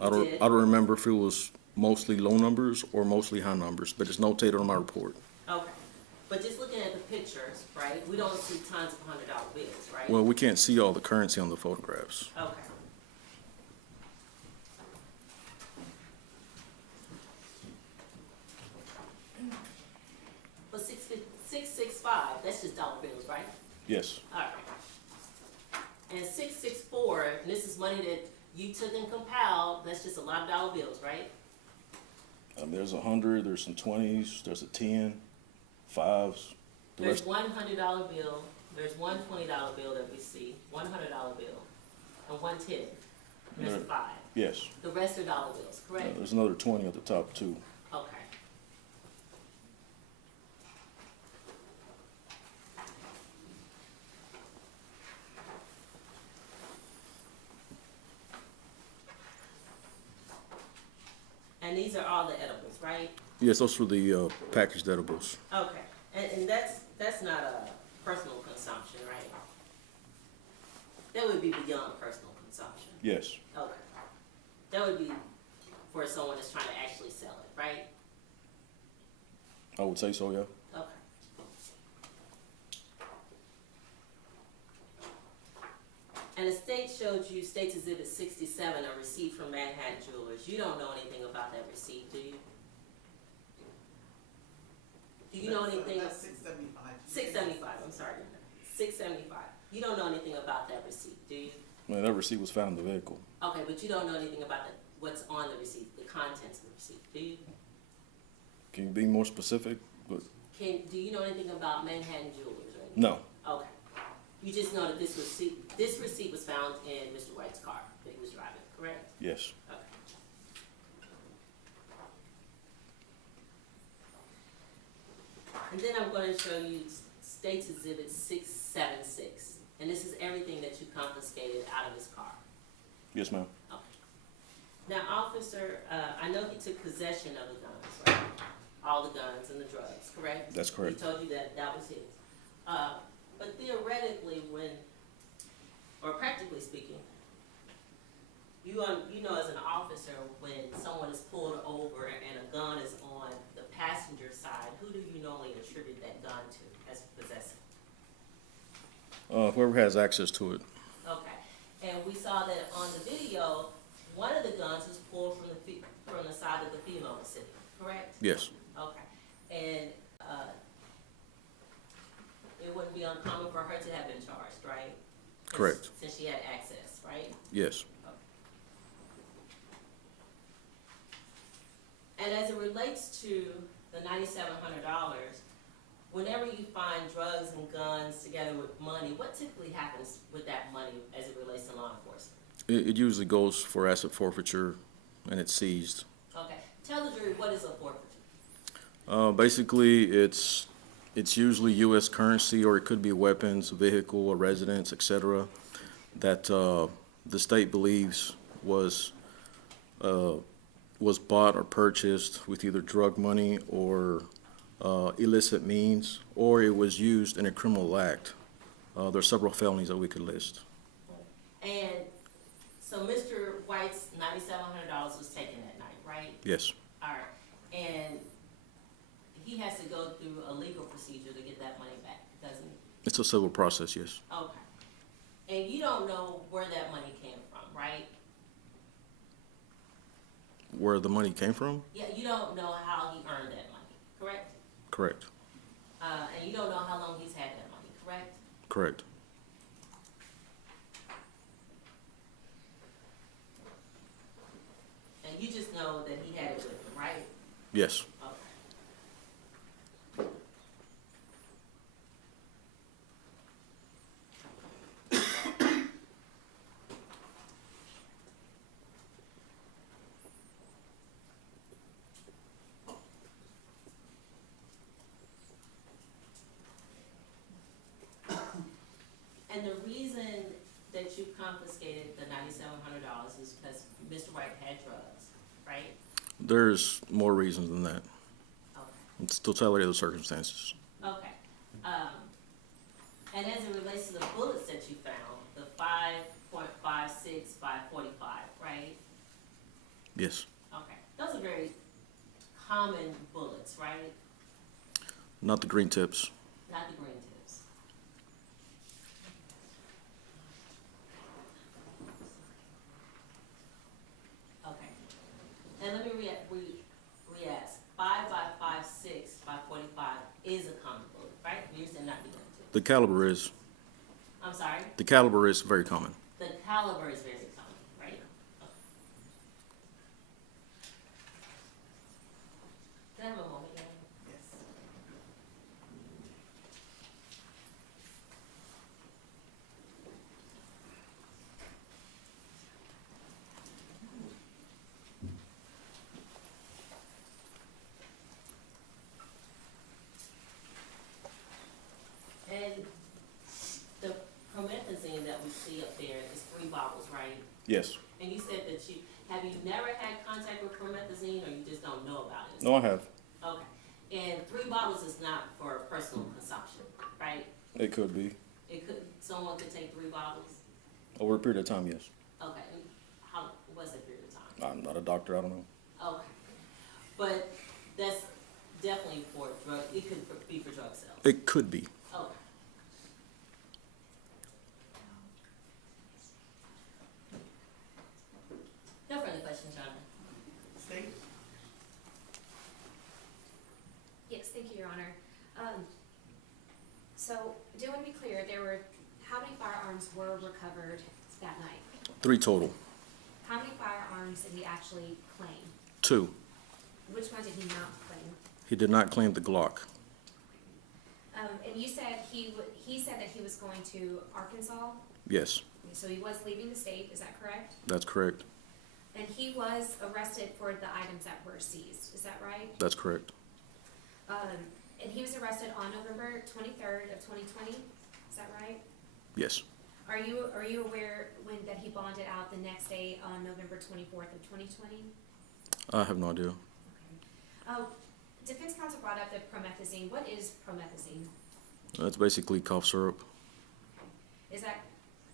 I You did? don't remember if it was mostly low numbers or mostly high numbers, but it's notated on my report. Okay, but just looking at the pictures, right, we don't see tons of $100 bills, right? Well, we can't see all the currency on the photographs. Okay. But 665, that's just dollar bills, right? Yes. All right. And 664, and this is money that you took and compiled, that's just a lot of dollar bills, right? There's 100, there's some 20s, there's a 10, 5s. The There's rest, one $100 bill, there's one $20 bill that we see, one $100 bill, and one 10. There's a 5. yes. The rest are dollar bills, correct? There's another 20 at the top too. Okay. And these are all the edibles, right? Yes, those were the packaged edibles. Okay, and that's not a personal consumption, right? That would be beyond personal consumption. Yes. Okay. That would be for someone that's trying to actually sell it, right? I would say so, yeah. Okay. And the state showed you State's Exhibit 67, a receipt from Manhattan Jewelers. You don't know anything about that receipt, do you? Do you know anything? That's 675. 675, I'm sorry. 675. You don't know anything about that receipt, do you? Man, that receipt was found in the vehicle. Okay, but you don't know anything about what's on the receipt, the contents of the receipt, do you? Can you be more specific? But Do you know anything about Manhattan Jewelers or anything? no. Okay. You just know that this receipt was found in Mr. White's car that he was driving, correct? Yes. Okay. And then I'm going to show you State's Exhibit 676, and this is everything that you confiscated out of his car. Yes, ma'am. Okay. Now, officer, I know he took possession of the guns, right? All the guns and the drugs, correct? That's correct. He told you that that was his. But theoretically, or practically speaking, you know as an officer, when someone is pulled over and a gun is on the passenger side, who do you normally attribute that gun to as possessing? Whoever has access to it. Okay, and we saw that on the video, one of the guns was pulled from the side of the female was sitting, correct? Yes. Okay, and it wouldn't be uncommon for her to have been charged, right? Correct. Since she had access, right? Yes. And as it relates to the $9,700, whenever you find drugs and guns together with money, what typically happens with that money as it relates to law enforcement? It usually goes for asset forfeiture, and it's seized. Okay, tell the jury, what is a forfeiture? Basically, it's usually U.S. currency, or it could be weapons, a vehicle, a residence, etc., that the state believes was bought or purchased with either drug money or illicit means, or it was used in a criminal act. There are several felonies that we could list. And so Mr. White's $9,700 was taken that night, right? Yes. All right, and he has to go through a legal procedure to get that money back, doesn't he? It's a civil process, yes. Okay. And you don't know where that money came from, right? Where the money came from? Yeah, you don't know how he earned that money, correct? Correct. And you don't know how long he's had that money, correct? Correct. And you just know that he had it with him, right? Yes. Okay. And the reason that you confiscated the $9,700 is because Mr. White had drugs, right? There's more reasons than that. Okay. It's totality of the circumstances. Okay. And as it relates to the bullets that you found, the 5.56 by 45, right? Yes. Okay. Those are very common bullets, right? Not the green tips. Not the green tips. Okay. And let me re-ask. 5 by 5.6 by 45 is a common bullet, right? You said not the green tip. The caliber is. I'm sorry? The caliber is very common. The caliber is very common, right? Okay. Can I have a moment, Yella? Yes. And the promethazine that we see up there is 3 bottles, right? Yes. And you said that have you never had contact with promethazine, or you just don't know about it? No, I have. Okay. And 3 bottles is not for personal consumption, right? It could be. Someone could take 3 bottles? Over a period of time, yes. Okay. And what's that period of time? I'm not a doctor, I don't know. Okay. But that's definitely for drug, it could be for drug sales? It could be. Okay. No further questions, Your Honor. State? Yes, thank you, Your Honor. So, do want to be clear, how many firearms were recovered that night? 3 total. How many firearms did he actually claim? 2. Which one did he not claim? He did not claim the Glock. And you said he said that he was going to Arkansas, Yes, so he was leaving the state, is that correct? that's correct. And he was arrested for the items that were seized, is that right? That's correct. And he was arrested on November 23rd of 2020, is that right? Yes. Are you aware that he bonded out the next day on November 24th of 2020? I have no idea. Defense counsel brought up the promethazine. What is promethazine? It's basically cough syrup. Is that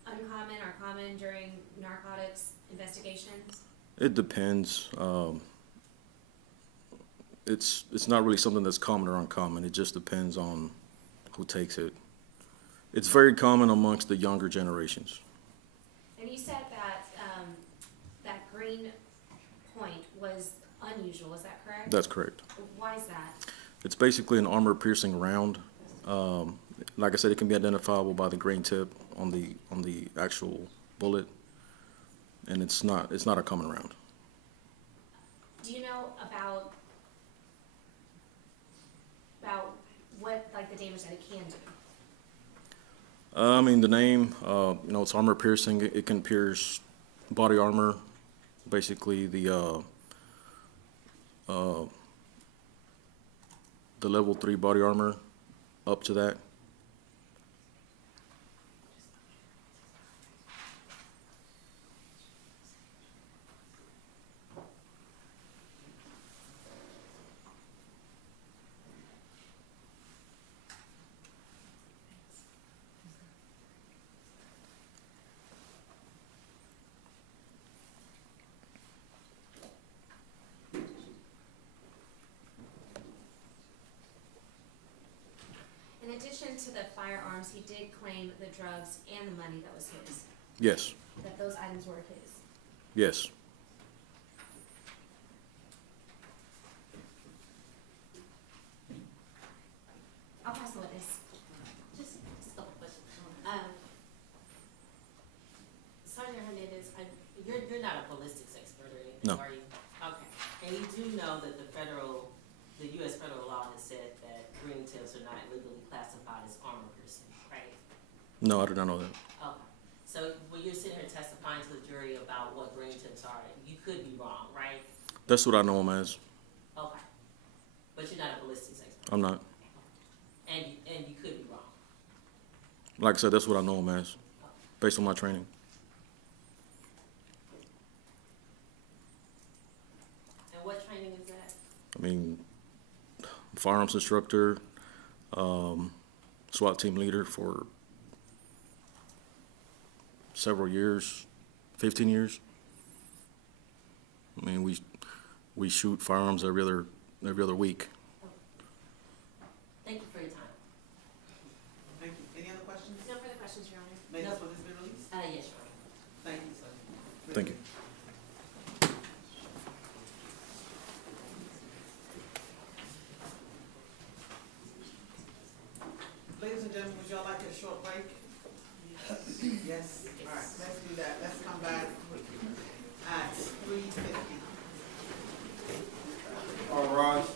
uncommon or common during narcotics investigations? It depends. It's not really something that's common or uncommon. It just depends on who takes it. It's very common amongst the younger generations. And you said that that green point was unusual. Is that correct? That's correct. Why is that? It's basically an armor-piercing round. Like I said, it can be identifiable by the green tip on the actual bullet, and it's not a common round. Do you know about what the damage that it can do? I mean, the name, it's armor-piercing. It can pierce body armor, basically the level 3 body armor up to that. In addition to the firearms, he did claim the drugs and the money that was his. Yes. That those items were his. Yes. I'll pass the witness. Just a couple questions. Sergeant Hernandez, you're not a ballistics expert or anything, No. are you? Okay. And you do know that the U.S. federal law has said that green tips are not legally classified as armor piercing, right? No, I did not know that. Okay. So when you're sitting here testifying to the jury about what green tips are, you could be wrong, right? That's what I know him as. Okay. But you're not a ballistics expert. I'm not. And you could be wrong. Like I said, that's what I know him as, based on my training. And what training is that? I mean, firearms instructor, SWAT team leader for several years, 15 years. I mean, we shoot firearms every other week. Thank you for your time. Thank you. Any other questions? No further questions, Your Honor. May No. this one has been released? Yes, Your Honor. Thank you, sir. Thank you. Ladies and gentlemen, would y'all like a short break? Yes? All right, let's do that. Let's come back at 3:50. All rise.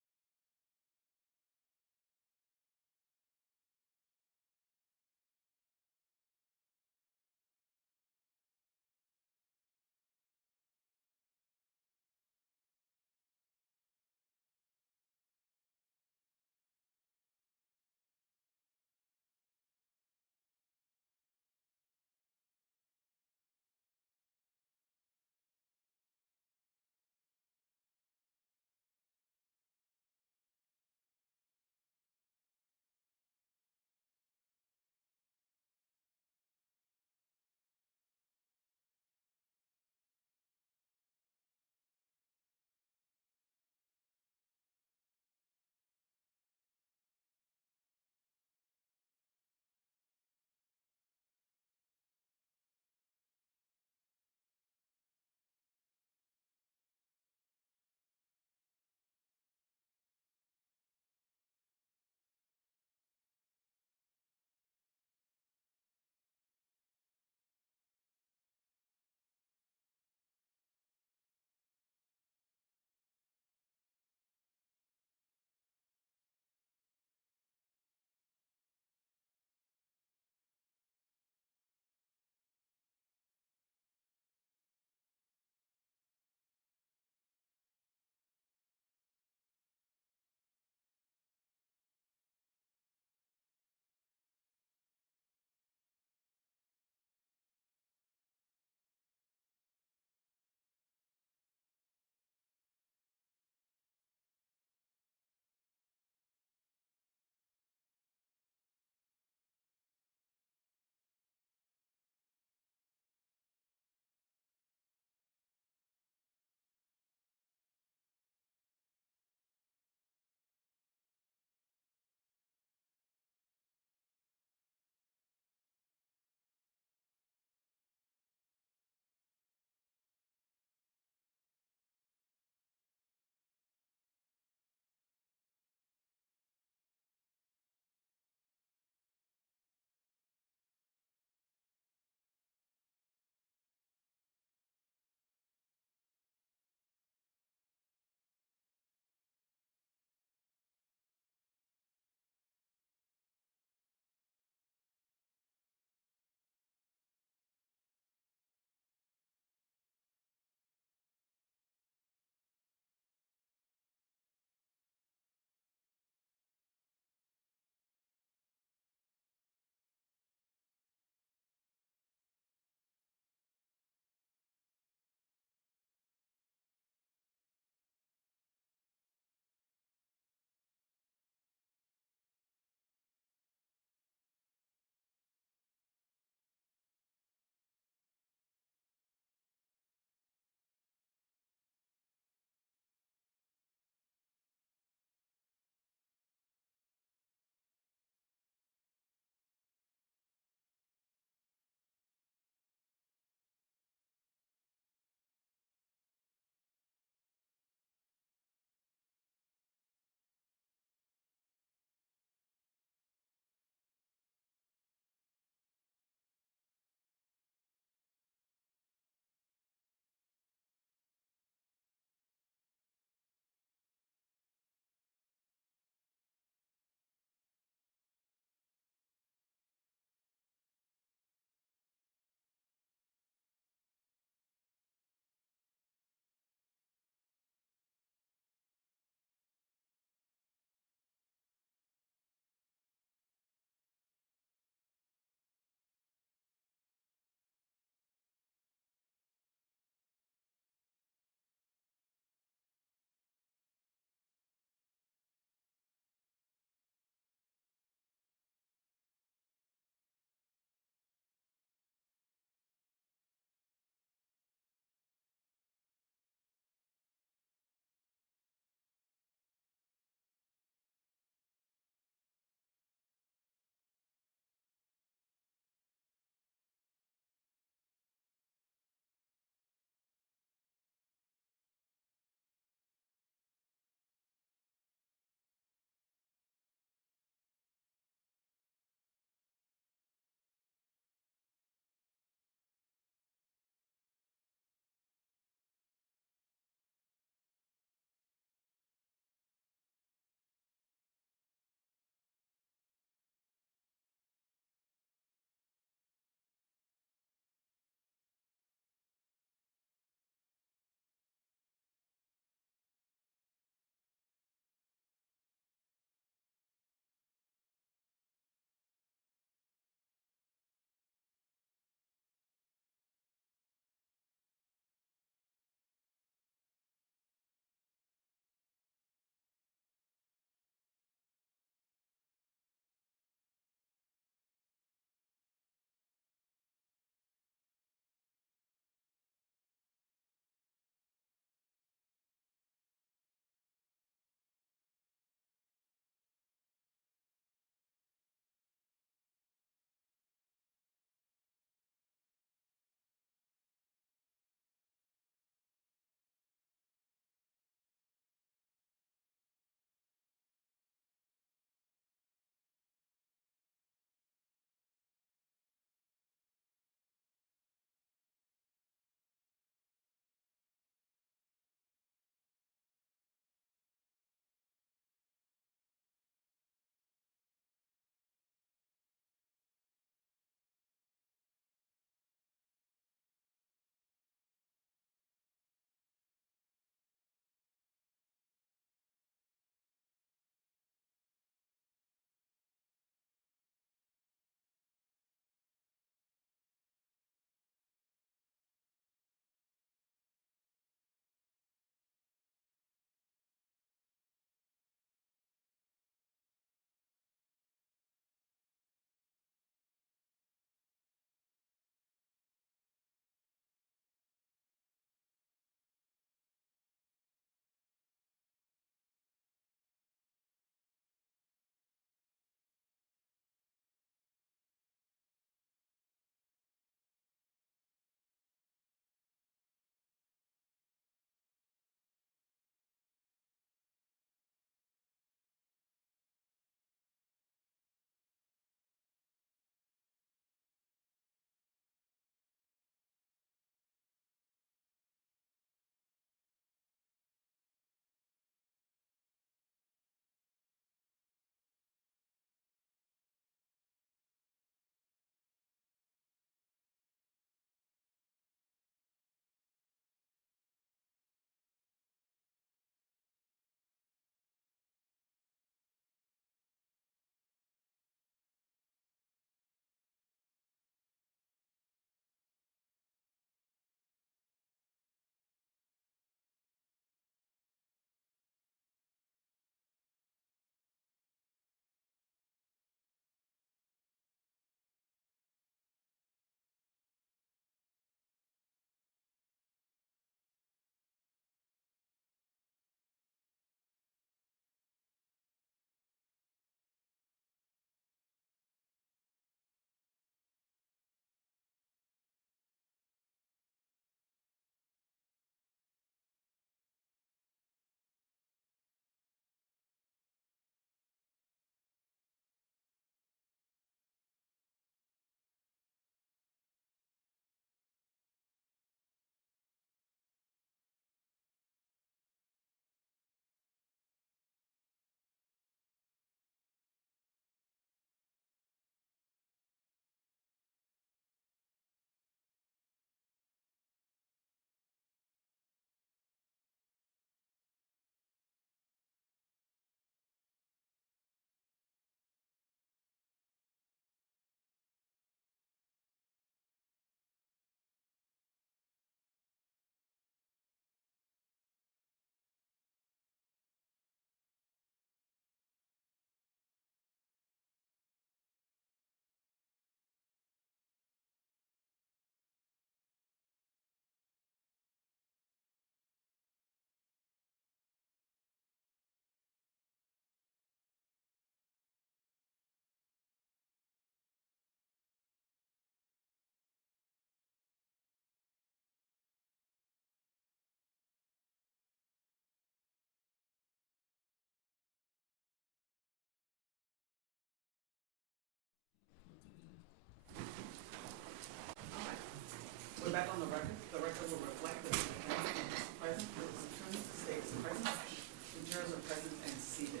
back on the record will reflect that the defendant is present, that the attorney states present, the jurors are present and seated.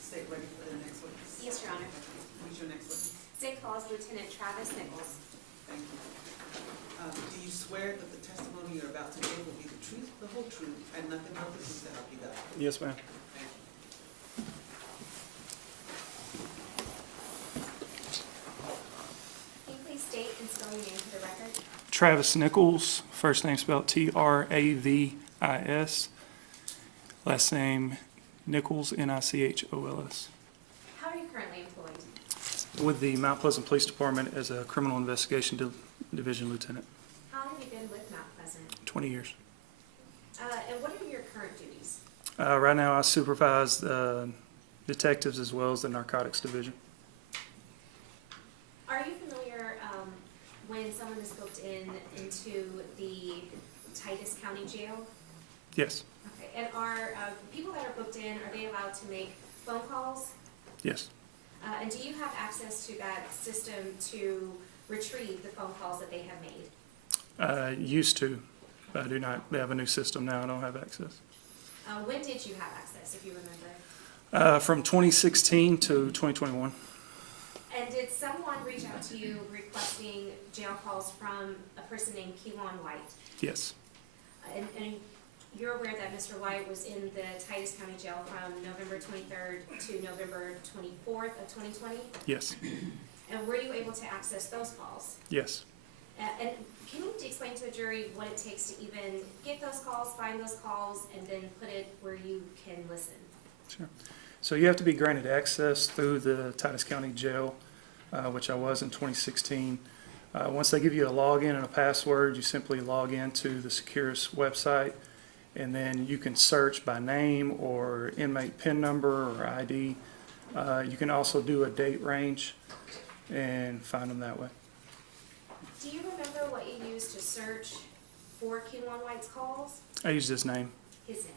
State ready for the next witness. Yes, Your Honor. Who's your next witness? State Clause Lieutenant Travis Nichols. Thank you. Do you swear that the testimony you're about to give will be the truth, the whole truth, and nothing but the truth to help you God? Yes, ma'am. Thank you. Can you please state and spell your name for the record? Travis Nichols, first name spelled Travis, last name Nichols, Nichols. How are you currently employed? With the Mount Pleasant Police Department as a criminal investigation division lieutenant, How long have you been with Mount Pleasant? 20 years. And what are your current duties? Right now I supervise detectives as well as the narcotics division. Are you familiar when someone is booked into the Titus County Jail? Yes, Okay, and are people that are booked in, are they allowed to make phone calls? yes, And do you have access to that system to retrieve the phone calls that they have made? used to. I do not. They have a new system now. I don't have access. When did you have access, if you remember? From 2016 to 2021. And did someone reach out to you requesting jail calls from a person named Kewon White? Yes, And you're aware that Mr. White was in the Titus County Jail from November 23rd to November 24th of 2020? yes, And were you able to access those calls? yes. And can you explain to the jury what it takes to even get those calls, find those calls, and then put it where you can listen? Sure. So you have to be granted access through the Titus County Jail, which I was in 2016. Once they give you a login and a password, you simply log into the Securus website, and then you can search by name or inmate PIN number or ID. You can also do a date range and find them that way. Do you remember what you used to search for Kewon White's calls? I used his name. His name.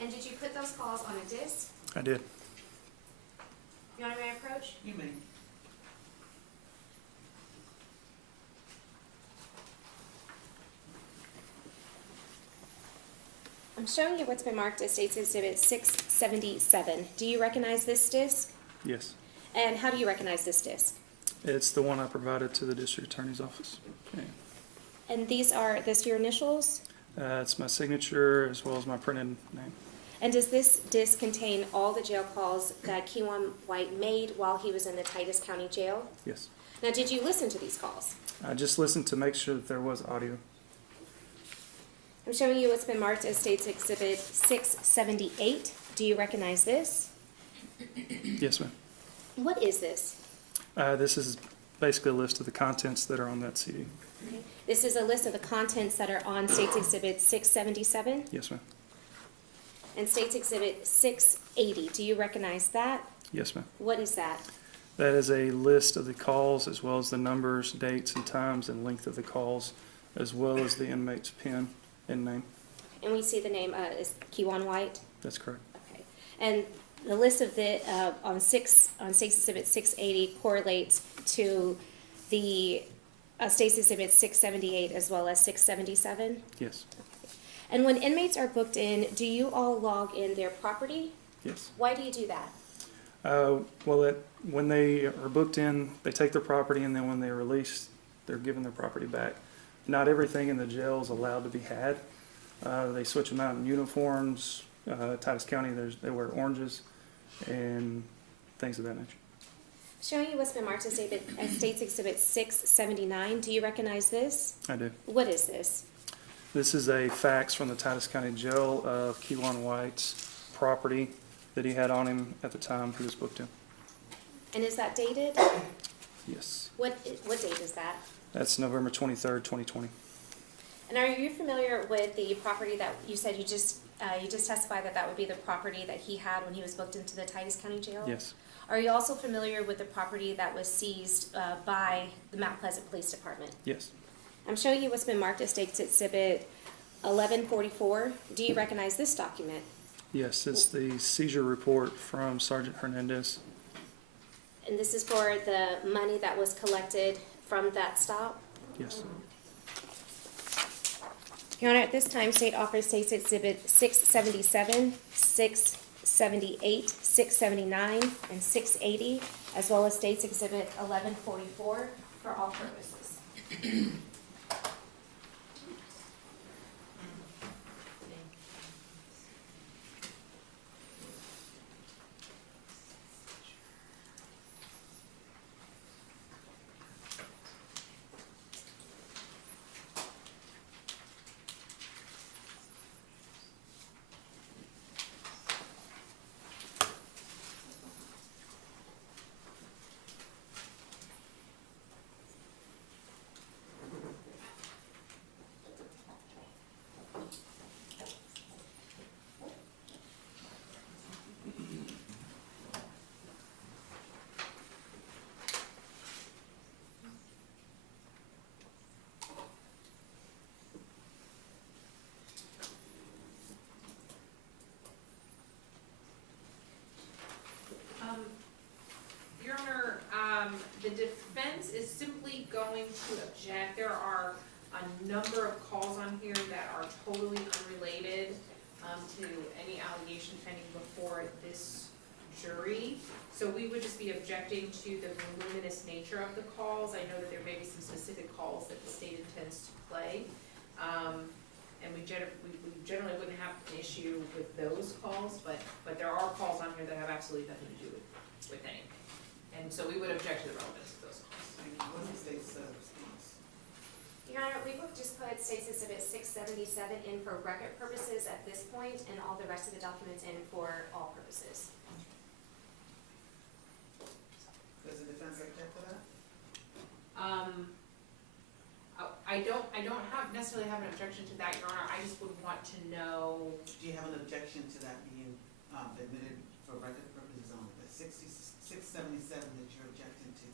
And did you put those calls on a disc? I did. Your Honor, may I approach? You may. I'm showing you what's been marked as State's Exhibit 677. Do you recognize this disc? Yes. And how do you recognize this disc? It's the one I provided to the district attorney's office. Okay. And these are your initials? It's my signature as well as my printed name. And does this disc contain all the jail calls that Kewon White made while he was in the Titus County Jail? Yes. Now, did you listen to these calls? I just listened to make sure that there was audio. I'm showing you what's been marked as State's Exhibit 678. Do you recognize this? Yes, ma'am. What is this? This is basically a list of the contents that are on that CD. Okay. This is a list of the contents that are on State's Exhibit 677 Yes, ma'am. and State's Exhibit 680. Do you recognize that? Yes, ma'am. What is that? That is a list of the calls as well as the numbers, dates, and times and length of the calls, as well as the inmate's PIN and name. And we see the name is Kewon White. That's correct. Okay. And the list of the on State's Exhibit 680 correlates to the State's Exhibit 678 as well as 677. Yes. And when inmates are booked in, do you all log in their property? Yes. Why do you do that? When they are booked in, they take their property, and then when they're released, they're given their property back. Not everything in the jail is allowed to be had. They switch them out in uniforms. Titus County, they wear oranges and things of that nature. Showing you what's been marked as State's Exhibit 679. Do you recognize this? I do. What is this? This is a fax from the Titus County Jail of Kewon White's property that he had on him at the time he was booked in. And is that dated? Yes. What date is that? That's November 23rd, 2020. And are you familiar with the property that you said you just testified that would be the property that he had when he was booked into the Titus County Jail? Yes. Are you also familiar with the property that was seized by the Mount Pleasant Police Department? Yes. I'm showing you what's been marked as State's Exhibit 1144. Do you recognize this document? Yes, it's the seizure report from Sergeant Hernandez. And this is for the money that was collected from that stop? Yes. Your Honor, at this time, State offers State's Exhibit 677, 678, 679, and 680, as well as State's Exhibit 1144 for all purposes. Your Honor, the defense is simply going to object. There are a number of calls on here that are totally unrelated to any allegation pending before this jury. So we would just be objecting to the voluminous nature of the calls. I know that there may be some specific calls that the state intends to play. And we generally wouldn't have an issue with those calls, but there are calls on here that have absolutely nothing to do with anything. And so we would object to the relevance of those calls. What's the state's response? Your Honor, we would just put State's Exhibit 677 in for record purposes at this point, and all the rest of the documents in for all purposes. Does the defense object to that? I don't necessarily have an objection to that, Your Honor. I just would want to know. Do you have an objection to that being admitted for record purposes only? The 677 that you're objecting to,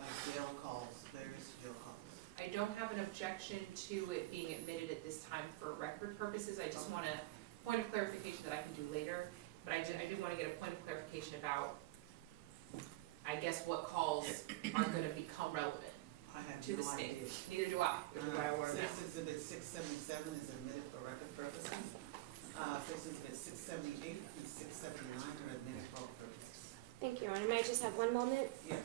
like jail calls, various jail calls? I don't have an objection to it being admitted at this time for record purposes. I just want a point of clarification that I can do later. But I do want to get a point of clarification about, I guess, what calls are going to become relevant to the state. Neither do I. Which is why I want to know. State's Exhibit 677 is admitted for record purposes. State's Exhibit 678 and 679 are admitted for all purposes. Thank you, Your Honor. May I just have one moment? Yes.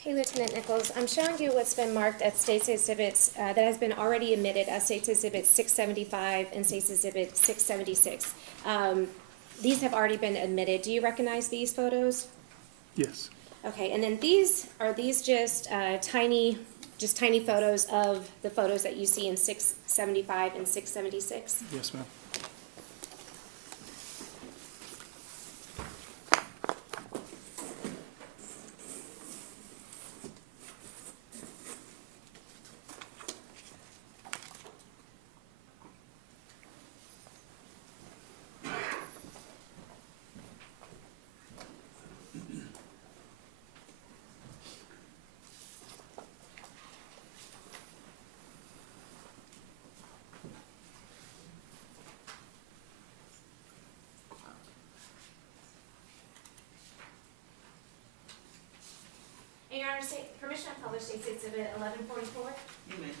Okay, Lieutenant Nichols, I'm showing you what's been marked as State's Exhibits that has been already admitted as State's Exhibit 675 and State's Exhibit 676. These have already been admitted. Do you recognize these photos? Yes. Okay, and then are these just tiny photos of the photos that you see in 675 and 676? Yes, ma'am. And Your Honor, permission to publish State's Exhibit 1144? You may.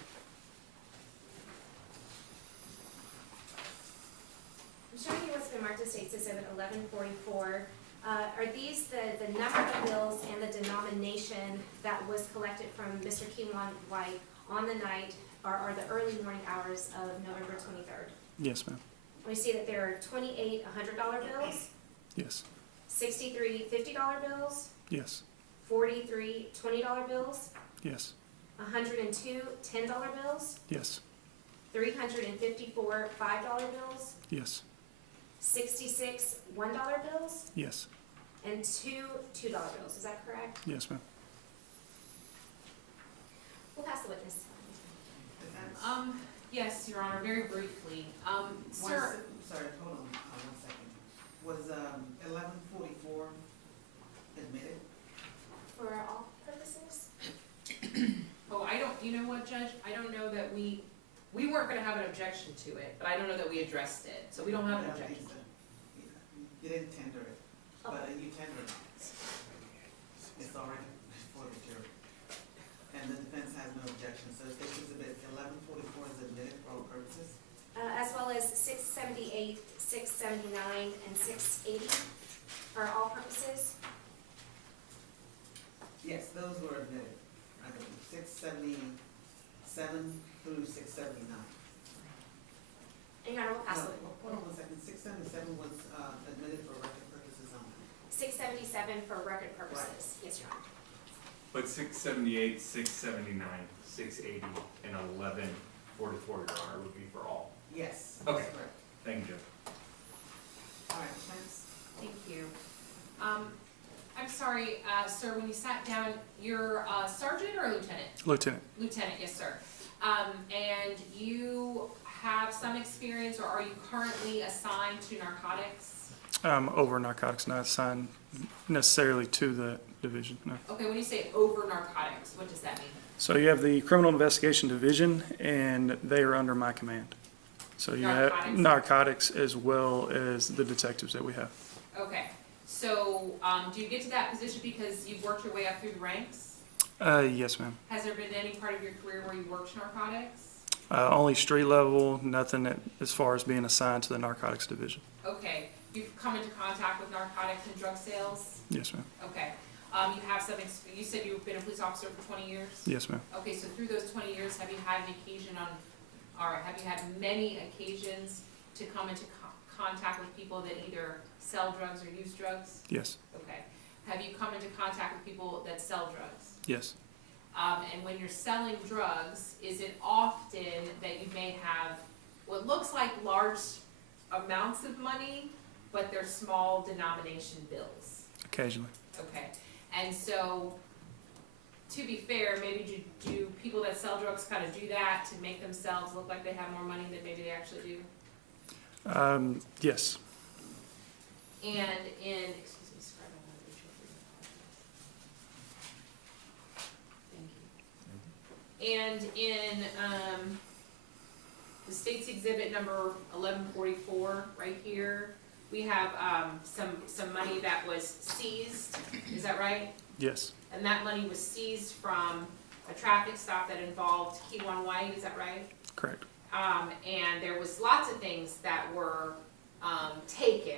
I'm showing you what's been marked as State's Exhibit 1144. Are these the number of bills and the denomination that was collected from Mr. Kewon White on the night, or are the early morning hours of November 23rd? Yes, ma'am. We see that there are 28 $100 bills, Yes. 63 $50 bills, Yes. 43 $20 bills, Yes. 102 $10 bills, Yes. 354 $5 bills, Yes. 66 $1 bills, Yes. and two $2 bills. Is that correct? Yes, ma'am. We'll pass the witness. Yes, Your Honor, very briefly. Sir, Sorry, hold on, 1 second. Was, 1144 admitted? For all purposes? oh, you know what, Judge? I don't know that we weren't gonna have an objection to it, but I don't know that we addressed it, so we don't have an I don't think objection. so. You didn't tender it, but you tendered it. It's already before the jury. And the defense has no objection, so State Exhibit 1144 is admitted for all purposes? As well as 678, 679, and 680 for all purposes. Yes, those were admitted, I believe, 677 through 679. And Your Honor, we'll pass No, the hold on 1 second, 677 was admitted for record purposes only. 677 for record purposes. Yes, Your Honor. But 678, 679, 680, and 1144, Your Honor, would be for all. Yes, Okay. that's correct. Thank you, Judge. All right, thanks. Thank you. I'm sorry, sir, when you sat down, you're sergeant or lieutenant? Lieutenant. Lieutenant, yes, sir. And you have some experience, or are you currently assigned to narcotics? Over narcotics, not assigned necessarily to the division, no. Okay, when you say over narcotics, what does that mean? So you have the Criminal Investigation Division, and they are under my command. So you have narcotics as well as the detectives that we have. Okay, so do you get to that position because you've worked your way up through the ranks? Yes, ma'am. Has there been any part of your career where you worked narcotics? Only street level, nothing as far as being assigned to the narcotics division. Okay, you've come into contact with narcotics and drug sales? Yes, ma'am. Okay, you have some, you said you've been a police officer for 20 years? Yes, ma'am. Okay, so through those 20 years, have you had an occasion or have you had many occasions to come into contact with people that either sell drugs or use drugs? Yes. Okay. Have you come into contact with people that sell drugs? Yes. And when you're selling drugs, is it often that you may have what looks like large amounts of money, but they're small denomination bills? Occasionally. Okay. And so, to be fair, maybe do people that sell drugs kind of do that to make themselves look like they have more money than maybe they actually do? Yes. And in, excuse me, scribe, I want to reach over here. Thank you. And in the state's exhibit number 1144, right here, we have some money that was seized. Is that right? Yes. And that money was seized from a traffic stop that involved Kewon White. Is that right? Correct. And there was lots of things that were taken,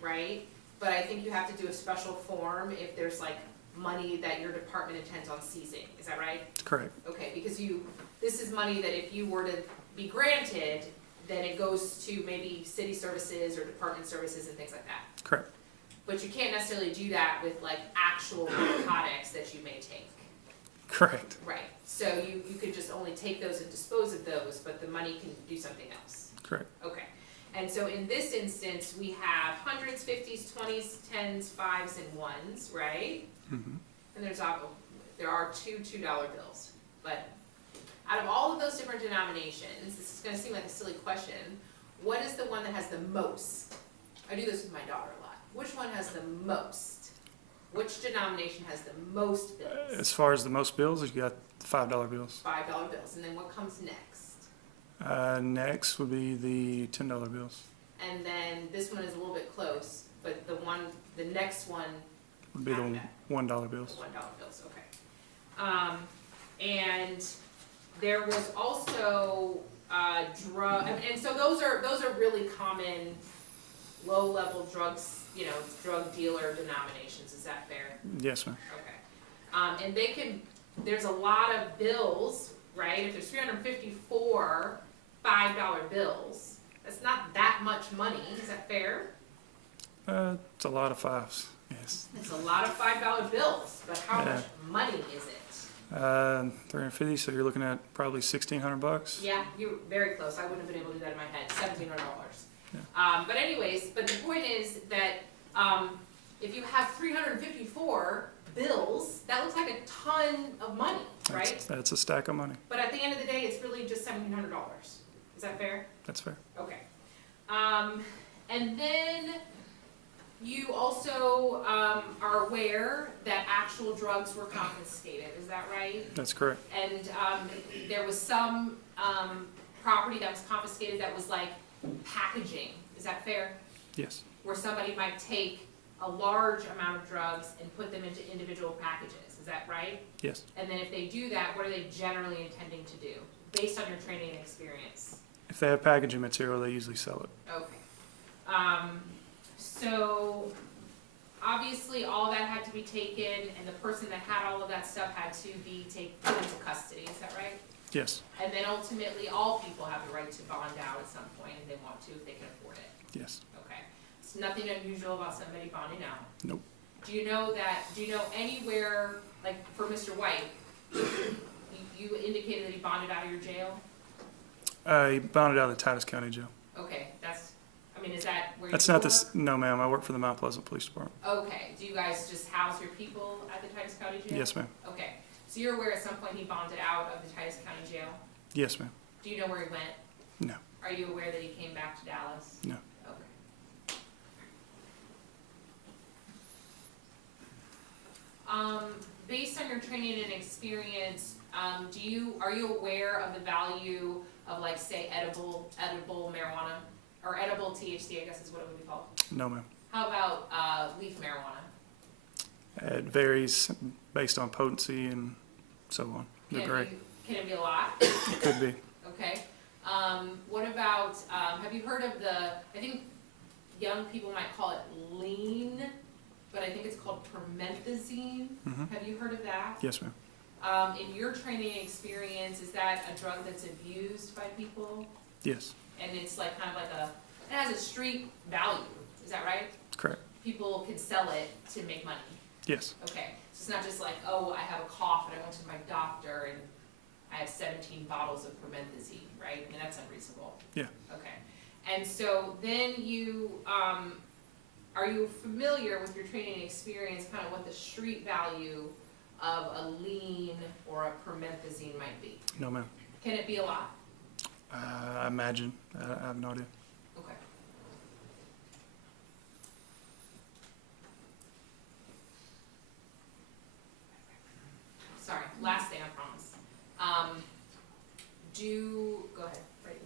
right? But I think you have to do a special form if there's like money that your department intends on seizing. Is that right? Correct. Okay, because this is money that if you were to be granted, then it goes to maybe city services or department services and things like that. Correct. But you can't necessarily do that with like actual narcotics that you may take. Correct. Right, so you could just only take those and dispose of those, but the money can do something else. Correct. Okay, and so in this instance, we have hundreds, 50s, 20s, 10s, 5s, and 1s, right? Mm-hmm. And there are two $2 bills. But out of all of those different denominations, this is gonna seem like a silly question, what is the one that has the most? I do this with my daughter a lot. Which one has the most? Which denomination has the most bills? As far as the most bills, you got $5 bills. $5 bills, and then what comes next? Next would be the $10 bills. And then this one is a little bit close, but the next one Would be the $1 bills. $1 bills, okay. And there was also drug, and so those are really common low-level drugs, drug dealer denominations. Is that fair? Yes, ma'am. Okay. And there's a lot of bills, right? If there's 354 $5 bills, that's not that much money. Is that fair? It's a lot of fives. Yes. It's a lot of $5 bills, but how much money is it? 350. So you're looking at probably $1,600. Yeah, you're very close. I wouldn't have been able to do that in my head. $1,700. Yeah. But the point is that if you have 354 bills, that looks like a ton of money, right? That's a stack of money. But at the end of the day, it's really just $1,700. Is that fair? That's fair. Okay. And then you also are aware that actual drugs were confiscated, is that right? That's correct. And there was some property that was confiscated that was like packaging, is that fair? Yes. Where somebody might take a large amount of drugs and put them into individual packages, is that right? Yes. And then if they do that, what are they generally intending to do, based on your training and experience? If they have packaging material, they usually sell it. Okay. So obviously all that had to be taken, and the person that had all of that stuff had to be put into custody, is that right? Yes. And then ultimately, all people have the right to bond out at some point if they want to, if they can afford it. Yes. Okay. It's nothing unusual about somebody bonding out. Nope. Do you know anywhere, like for Mr. White, you indicated that he bonded out of your jail? He bonded out of the Titus County Jail. Okay, is that where you That's not work? no ma'am, I work for the Mount Pleasant Police Department. Okay, do you guys just house your people at the Titus County Jail? Yes, ma'am. Okay, so you're aware at some point he bonded out of the Titus County Jail? Yes, ma'am. Do you know where he went? No. Are you aware that he came back to Dallas? No. Okay. Based on your training and experience, are you aware of the value of, like, say, edible marijuana, or edible THC, I guess is what it would be called? No, ma'am. How about leaf marijuana? It varies based on potency and so on. They're great. Can it be a lot? It could be. Okay. What about, have you heard of I think young people might call it lean, but I think it's called promethazine. Mhm. Have you heard of that? Yes, ma'am. In your training experience, is that a drug that's abused by people? Yes. And it's like kind of like it has a street value, is that right? That's correct. People can sell it to make money. Yes. Okay, so it's not just like, oh, I have a cough and I went to my doctor and I have 17 bottles of promethazine, right? I mean, that's unreasonable. Yeah. Okay, and so then are you familiar with your training and experience, kind of what the street value of a lean or a promethazine might be? No, ma'am. Can it be a lot? I imagine. I have no idea. Okay. Sorry, last thing, I promise. Go ahead, right.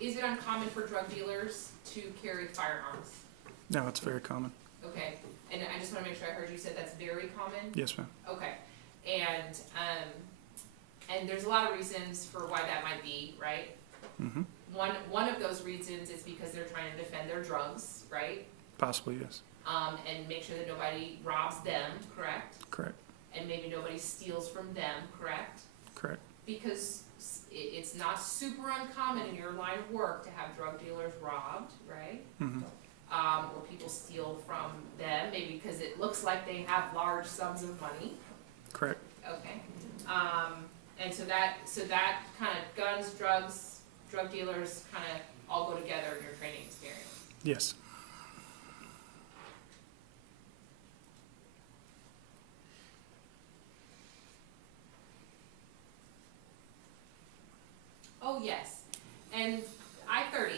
Is it uncommon for drug dealers to carry firearms? No, it's very common. Okay, and I just wanna make sure I heard you said that's very common? Yes, ma'am. Okay, and there's a lot of reasons for why that might be, right? Mm-hmm. One of those reasons is because they're trying to defend their drugs, right? Possibly, yes. And make sure that nobody robs them, correct? Correct. And maybe nobody steals from them, correct? Correct. Because it's not super uncommon in your line of work to have drug dealers robbed, right? Mm-hmm. Or people steal from them, maybe because it looks like they have large sums of money. Correct. Okay. And so that kind of guns, drugs, drug dealers kind of all go together in your training experience. Yes. Oh, yes. And I-30,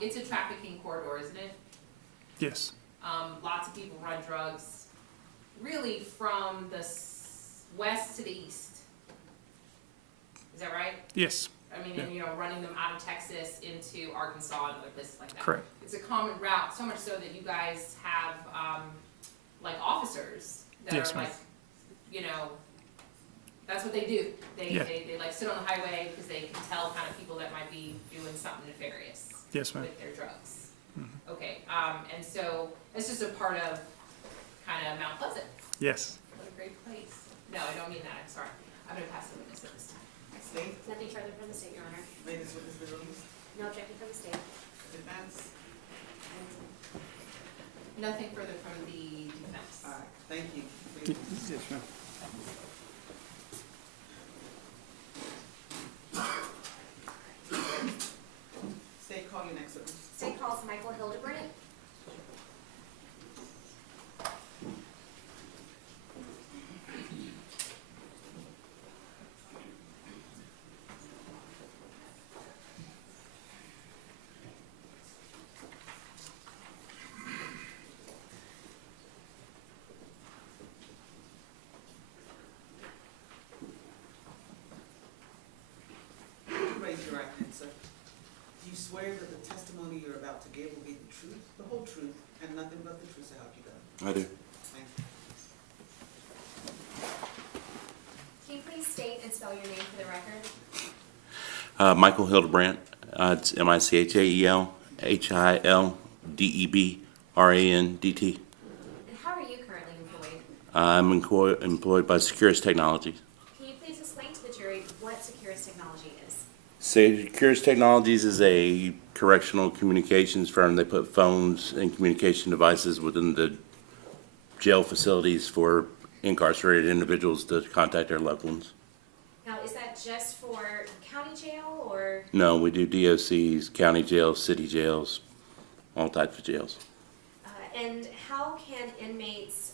it's a trafficking corridor, isn't it? Yes. Lots of people run drugs, really from the west to the east. Is that right? Yes. I mean, Yeah. and, running them out of Texas into Arkansas and other places like that. Correct. It's a common route, so much so that you guys have, like, officers that Yes, are ma'am. like, that's what they do. Yeah. They like sit on the highway because they can tell kind of people that might be doing something nefarious Yes, ma'am. with their drugs. Mhm. Okay, and so it's just a part of kind of Mount Pleasant. Yes. What a great place. No, I don't mean that, I'm sorry. I'm gonna pass the witness at this time. State, Nothing further from the state, Your Honor. latest witness be released. No objection from the state. Defense. Nothing further from the defense. All right, thank you. Please. Yes, ma'am. State, call your next witness. State calls Michael Hildebrandt. swear that the testimony you're about to give will be the truth, the whole truth, and nothing but the truth, so help you God? I do. Thank you. Can you please state and spell your name for the record? Michael Hildebrandt. It's MICHAEL HILDEBRANDT. And how are you currently employed? I'm employed by Securus Technologies. Can you please explain to the jury what Securus Technology is? Securus Technologies is a correctional communications firm. They put phones and communication devices within the jail facilities for incarcerated individuals to contact their loved ones. Now, is that just for county jail or? No, we do DOCs, county jails, city jails, all types of jails. And how can inmates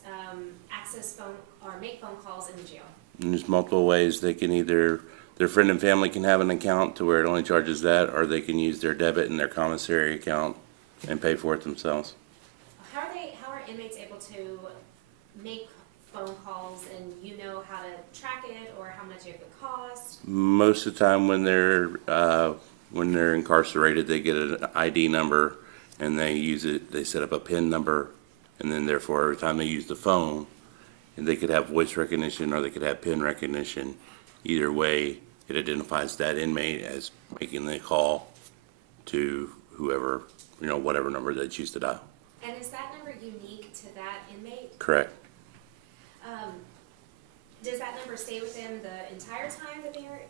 access phone or make phone calls in the jail? And there's multiple ways. They can either, their friend and family can have an account to where it only charges that, or they can use their debit and their commissary account and pay for it themselves. How are inmates able to make phone calls and you know how to track it or how much it would cost? Most of the time when they're incarcerated, they get an ID number and they use it, they set up a PIN number, and then therefore every time they use the phone, and they could have voice recognition or they could have PIN recognition. Either way, it identifies that inmate as making the call to whoever, whatever number they choose to dial. And is that number unique to that inmate? Correct. Does that number stay with them the entire time that they are?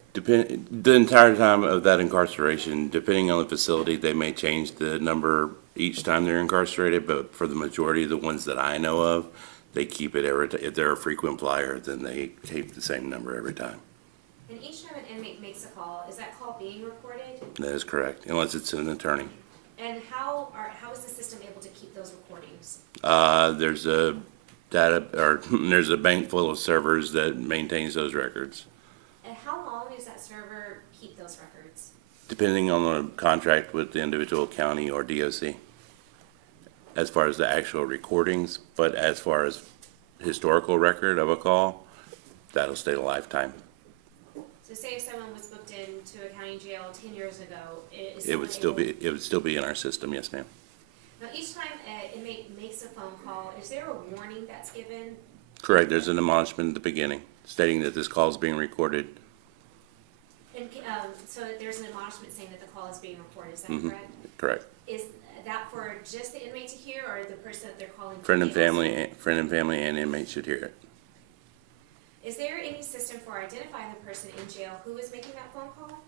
The entire time of that incarceration, depending on the facility, they may change the number each time they're incarcerated, but for the majority of the ones that I know of, they keep it every time. If they're a frequent flyer, then they keep the same number every time. And each time an inmate makes a call, is that call being recorded? That is correct, unless it's an attorney. And how is the system able to keep those recordings? There's a there's a bank full of servers that maintains those records. And how long does that server keep those records? Depending on the contract with the individual county or DOC, as far as the actual recordings, but as far as historical record of a call, that'll stay a lifetime. So say if someone was booked into a county jail 10 years ago, It would still be in our system, yes, ma'am. Now each time an inmate makes a phone call, is there a warning that's given? Correct, there's an admonishment at the beginning stating that this call is being recorded. And so there's an admonishment saying that the call is being recorded, is that Mhm. correct? Correct. Is that for just the inmate to hear or the person that they're calling? Friend and family and inmates should hear it. Is there any system for identifying the person in jail who is making that phone call?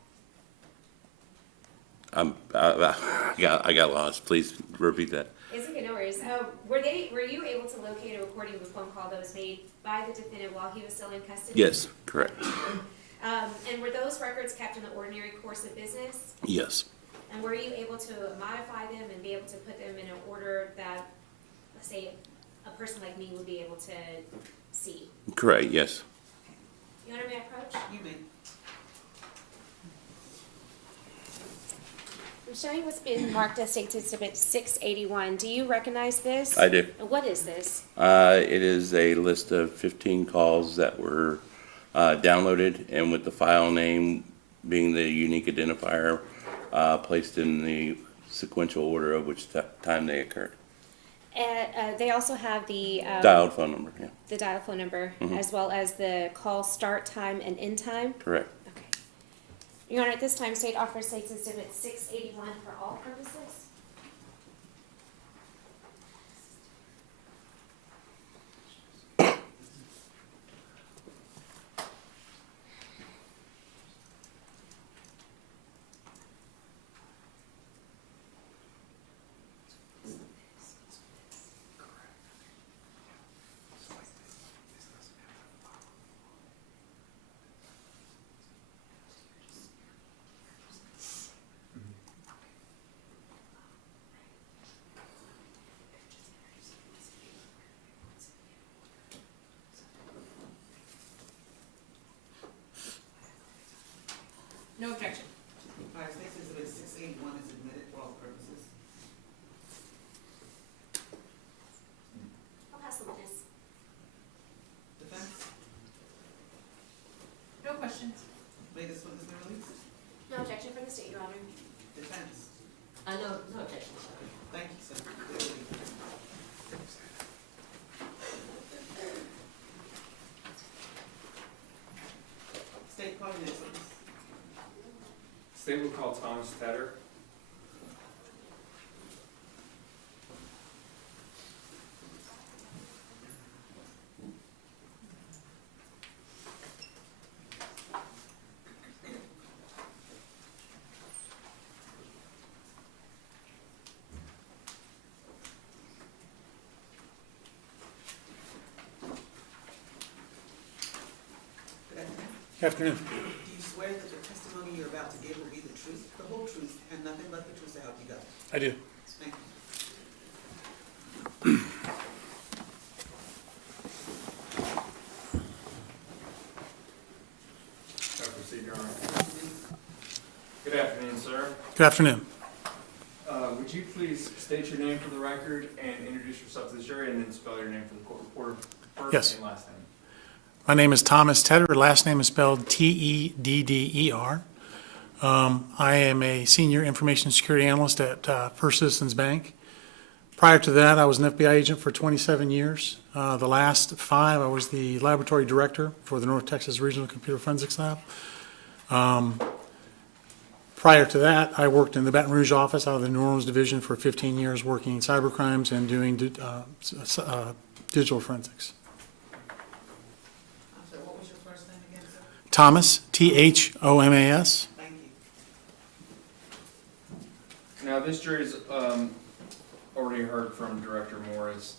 I got lost. Please repeat that. It's okay, no worries. Were you able to locate a recording of a phone call that was made by the defendant while he was still in custody? Yes, correct. And were those records kept in the ordinary course of business? Yes, And were you able to modify them and be able to put them in an order that, let's say, a person like me would be able to see? correct, yes. Your Honor, may I approach? You may. I'm showing what's been marked as State Exhibit 681. Do you recognize this? I do. And what is this? It is a list of 15 calls that were downloaded, and with the file name being the unique identifier, placed in the sequential order of which time they occurred. They also have the Dialed phone number, yeah. the dial phone number, Mhm. as well as the call start time and end time. Correct. Okay. Your Honor, at this time, State offers State's Exhibit 681 for all purposes. No objection. All right, State's Exhibit 681 is admitted for all purposes. I'll pass the witness. Defense, No questions. may this witness be released? No objection from the State, Your Honor. Defense, No objection. Thank you, sir. State call next, please. State will call Thomas Tedder. Good afternoon. Good afternoon. Do you swear that the testimony you're about to give will be the truth, the whole truth, and nothing but the truth to help you God? I do. Thank you. Shall I proceed, Your Honor? Good afternoon, sir. Good afternoon. Would you please state your name for the record and introduce yourself to the jury, and then spell your name for the court reporter first Yes. and last name? My name is Thomas Tedder. Last name is spelled Tedder. I am a senior information security analyst at First Citizens Bank. Prior to that, I was an FBI agent for 27 years. The last 5, I was the laboratory director for the North Texas Regional Computer Forensics Lab. Prior to that, I worked in the Baton Rouge office out of the New Orleans division for 15 years, working in cyber crimes and doing digital forensics. I'm sorry, what was your first name again, sir? Thomas, Thomas. Thank you. Now, this jury's already heard from Director Morris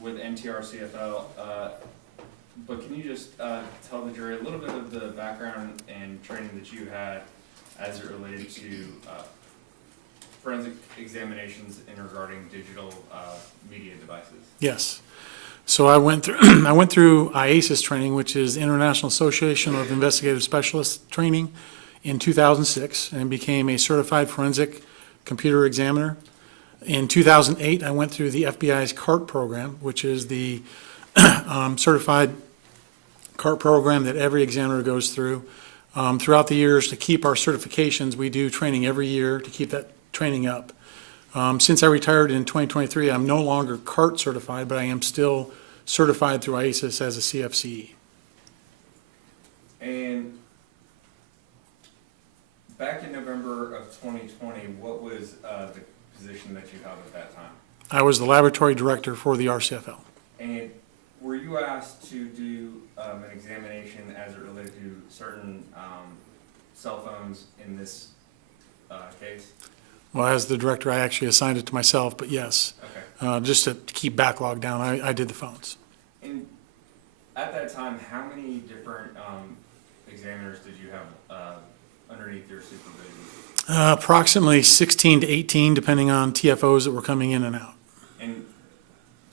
with NTR CFL, but can you just tell the jury a little bit of the background and training that you had as it related to forensic examinations in regarding digital media devices? Yes. So I went through IASIS training, which is International Association of Investigative Specialists training, in 2006, and became a certified forensic computer examiner. In 2008, I went through the FBI's CART program, which is the certified CART program that every examiner goes through. Throughout the years, to keep our certifications, we do training every year to keep that training up. Since I retired in 2023, I'm no longer CART certified, but I am still certified through IASIS as a CFCE. And back in November of 2020, what was the position that you held at that time? I was the laboratory director for the RCFL. And were you asked to do an examination as it related to certain cell phones in this case? Well, as the director, I actually assigned it to myself, but yes. Okay. Just to keep backlog down, I did the phones. And at that time, how many different examiners did you have underneath your supervision? Approximately 16 to 18, depending on TFOs that were coming in and out. And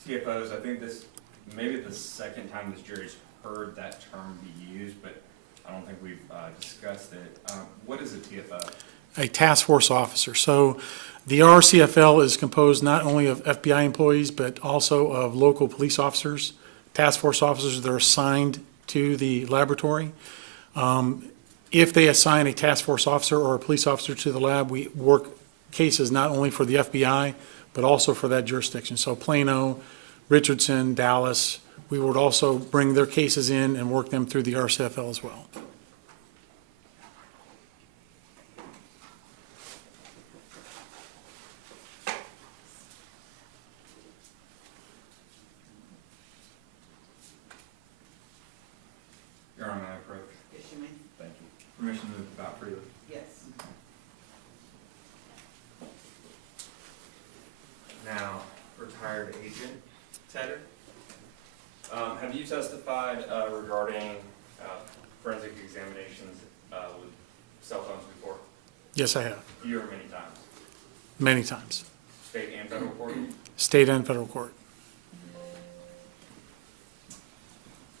TFOs, I think this may be the second time this jury's heard that term be used, but I don't think we've discussed it. What is a TFO? A task force officer. So the RCFL is composed not only of FBI employees, but also of local police officers, task force officers that are assigned to the laboratory. If they assign a task force officer or a police officer to the lab, we work cases not only for the FBI, but also for that jurisdiction. So Plano, Richardson, Dallas, we would also bring their cases in and work them through the RCFL as well. Your Honor, may I approach? Yes, you may. Thank you. Permission to move about freely. Yes. Now, retired agent Tedder, have you testified regarding forensic examinations with cell phones before? Yes, I have. You or many times? Many times. State and federal court? State and federal court.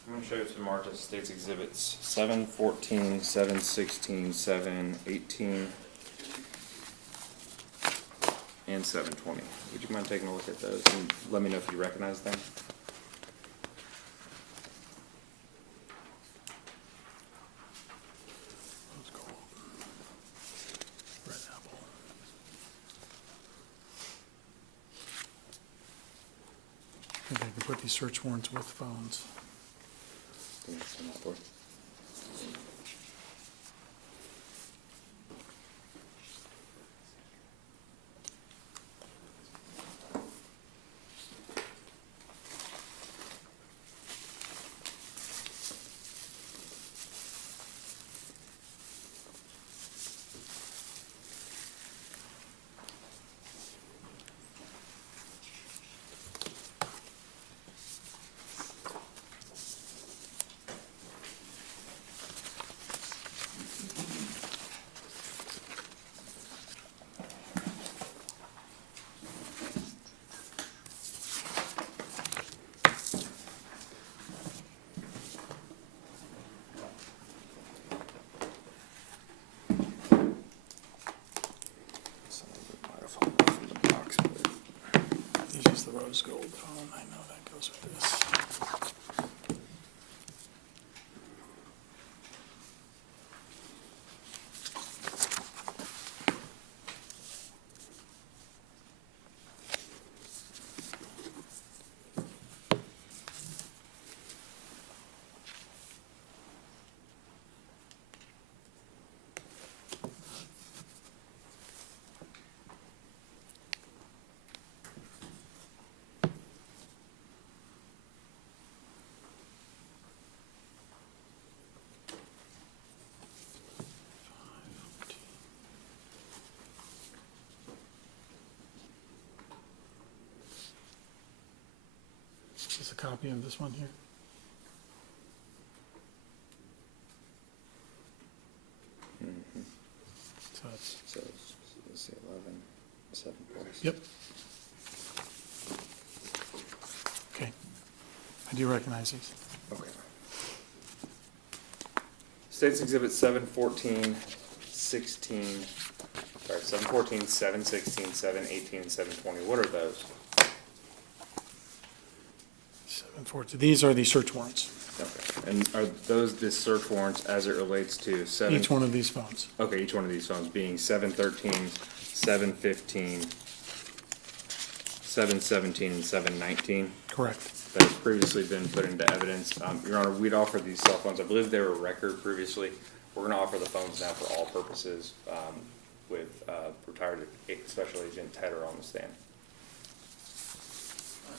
I'm going to show you some marked as states exhibits 7, 14, 7, 16, 7, 18, and 720. Would you mind taking a look at those and let me know if you recognize them? Right put these search warrants with phones. These use the rose gold phone. I know that goes with this. Is this a copy of this one here? So it's, So let's see, 11, 7 points. yep. Okay. I do recognize these. Okay. States Exhibit 714, 16, sorry, 714, 716, 718, and 720. What are those? 742. These are the search warrants. Okay. And are those the search warrants as it relates to 7? Each one of these phones. Okay, each one of these phones being 713, 715, 717, and 719. Correct. That has previously been put into evidence. Your Honor, we'd offer these cell phones. I believe they were record previously. We're going to offer the phones now for all purposes with retired Special Agent Tedder on the stand.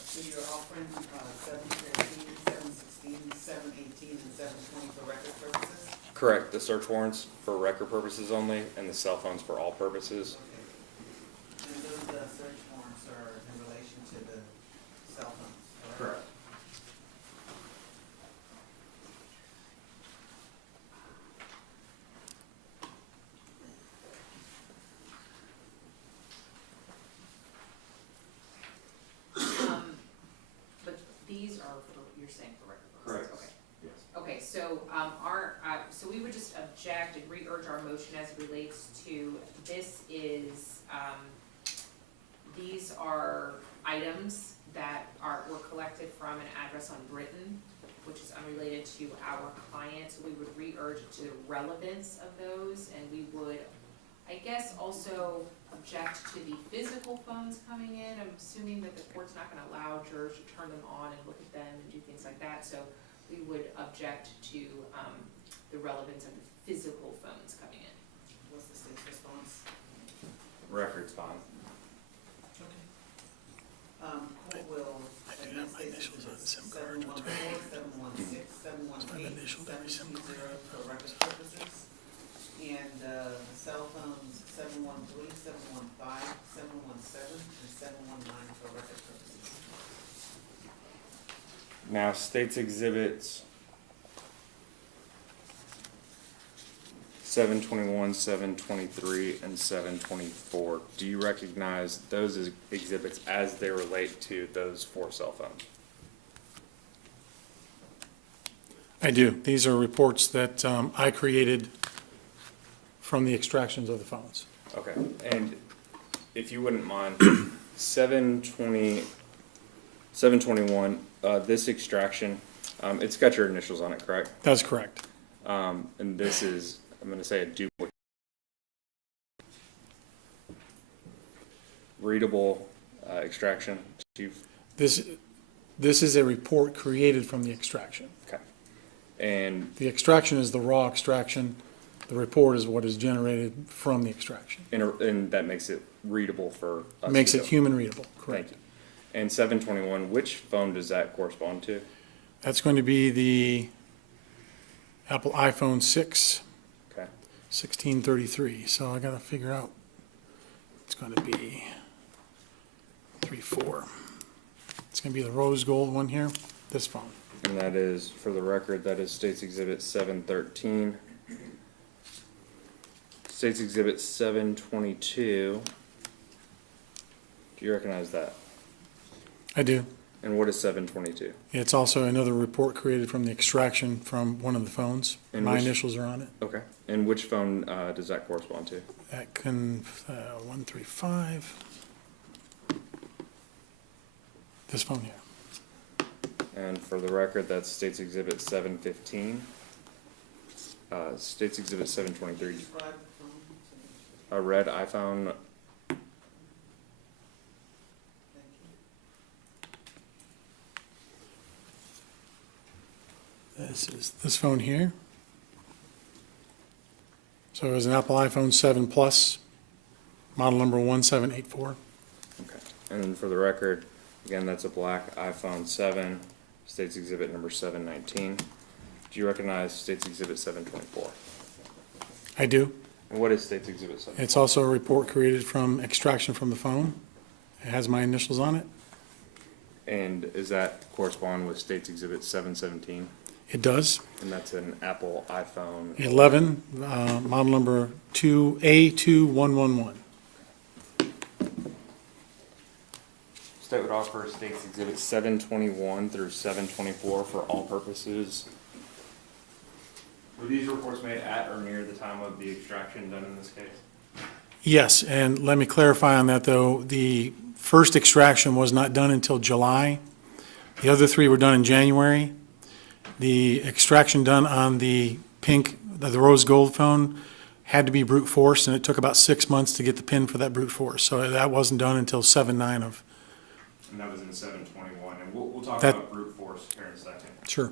So you're offering 715, 716, 718, and 720 for record purposes? Correct. The search warrants for record purposes only, and the cell phones for all purposes. Okay. And those search warrants are in relation to the cell phones, correct? Correct. But these are for, you're saying for record purposes? Correct. Okay. Yes. Okay, so, so we would just object and re-urge our motion as it relates to, this is, these are items that were collected from an address on Britain, which is unrelated to our client. We would re-urge to the relevance of those, and we would, I guess, also object to the physical phones coming in. I'm assuming that the court's not gonna allow jurors to turn them on and look at them and do things like that, so we would object to, the relevance of the physical phones coming in. What's the state's response? Record's fine. Okay. Court will admit statements seven one four, 716, 718, 720 for record purposes. And cell phones 713, 715, 717, and 719 for record purposes. Now, States Exhibits 721, 723, and 724. Do you recognize those as exhibits as they relate to those 4 cell phones? I do. These are reports that I created from the extractions of the phones. Okay, and if you wouldn't mind, 721, this extraction, it's got your initials on it, correct? That's correct. And this is, I'm going to say, a duplicate. Readable extraction. This This is a report created from the extraction. Okay. And, The extraction is the raw extraction. The report is what is generated from the extraction. and that makes it readable for us. Makes to it go. human readable, Thank correct. you. And 721, which phone does that correspond to? That's going to be the Apple iPhone 6, Okay. 1633. So I gotta figure out, it's gonna be 3-4. It's gonna be the rose gold one here, this phone. And that is, for the record, that is State's Exhibit 713. State's Exhibit 722. Do you recognize that? I do. And what is 722? It's also another report created from the extraction from one of the phones. And My which- initials are on it. Okay. And which phone does that correspond to? That can, 135. This phone here. And for the record, that's State's Exhibit 715. State's Exhibit 723. Describe the phone. A red iPhone. Thank you. This is this phone here. So it was an Apple iPhone 7 Plus, model number 1784. Okay. And for the record, again, that's a black iPhone 7, State's Exhibit number 719. Do you recognize State's Exhibit 724? I do. And what is State's Exhibit 7? It's also a report created from extraction from the phone. It has my initials on it. And does that correspond with State's Exhibit 717? It does. And that's an Apple iPhone 11, model number 2A2111. State would offer State's Exhibit 721 through 724 for all purposes. Were these reports made at or near the time of the extraction done in this case? Yes, and let me clarify on that, though. The first extraction was not done until July. The other three were done in January. The extraction done on the pink, the rose gold phone had to be brute force, and it took about 6 months to get the pin for that brute force. So that wasn't done until 7/9 of, And that was in 721. And we'll talk That- about brute force here in a second. sure.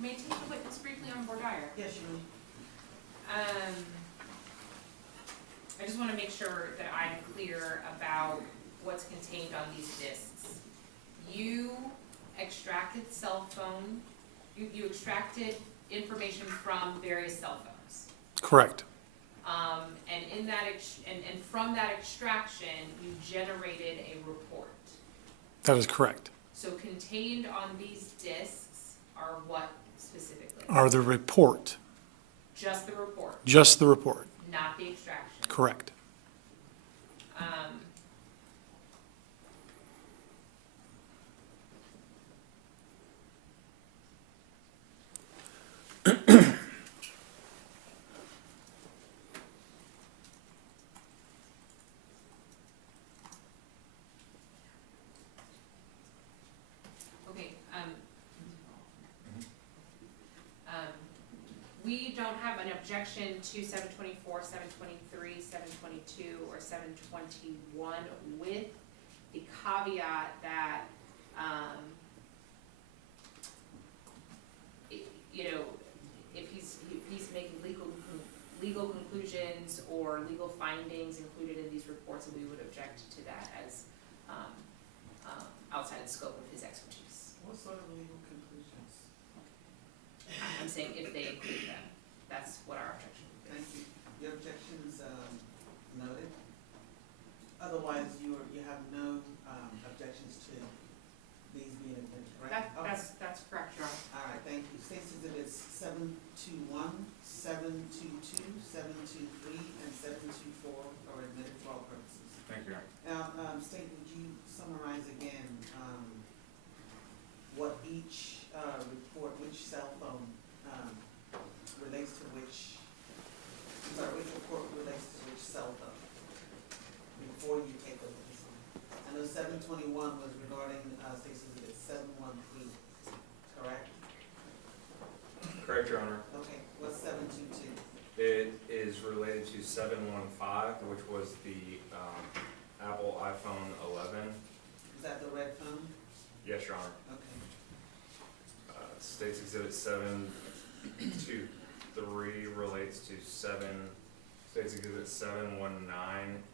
May I take the witness briefly on voir dire? Yes, you I just want to make sure that I'm clear about what's contained on these discs. You extracted cell phone, you extracted information from various cell phones. Correct. And in that, and from that extraction, you generated a report. That is correct. So contained on these discs are what specifically? Are the report, Just the report, just the report. not the extraction. Correct. Okay, we don't have an objection to 724, 723, 722, or 721 with the caveat that, you know, if he's making legal conclusions or legal findings included in these reports, and we would object to that as outside the scope of his expertise. What sort of legal conclusions? I'm saying if they include them, that's what our objection would be. Thank you. Your objections noted. Otherwise, you have no objections to these being admitted, right? That's correct, Your Honor. All right, thank you. State's Exhibits 721, 722, 723, and 724 are admitted for all purposes. Thank you. Now, State, would you summarize again what each report, which cell phone relates to which, I'm sorry, which report relates to which cell phone before you take over this one? I know 721 was regarding State's Exhibit 713, correct? Correct, Your Honor. Okay, what's 722? It is related to 715, which was the Apple Apple iPhone 11. Is that the red phone? Yes, Your Honor. Okay. State's Exhibit 723 relates to State's Exhibit 719,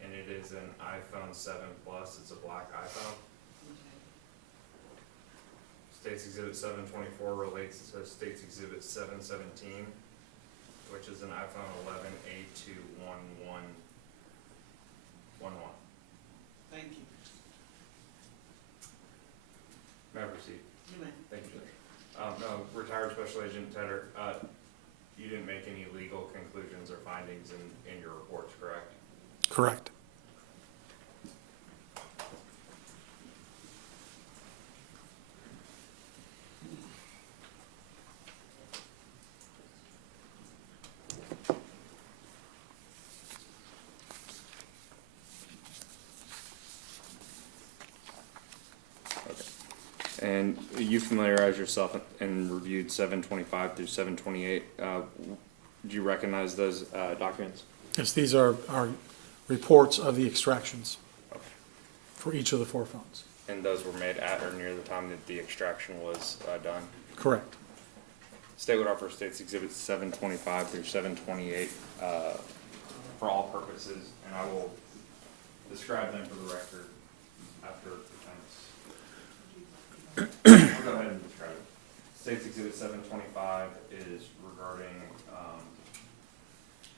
and it is an iPhone 7 Plus. It's a black iPhone. Okay. State's Exhibit 724 relates to State's Exhibit 717, which is an iPhone 11A21111. Thank you. May I proceed? You may. Thank you, Judge. No, retired Special Agent Tedder, you didn't make any legal conclusions or findings in your reports, correct? Correct. And you familiarized yourself and reviewed 725 through 728. Do you recognize those documents? Yes, these are reports of the extractions for each of the 4 phones. And those were made at or near the time that the extraction was done? Correct. State would offer State's Exhibits 725 through 728 for all purposes, and I will describe them for the record after the defense. I'll go ahead and describe it. State's Exhibit 725 is regarding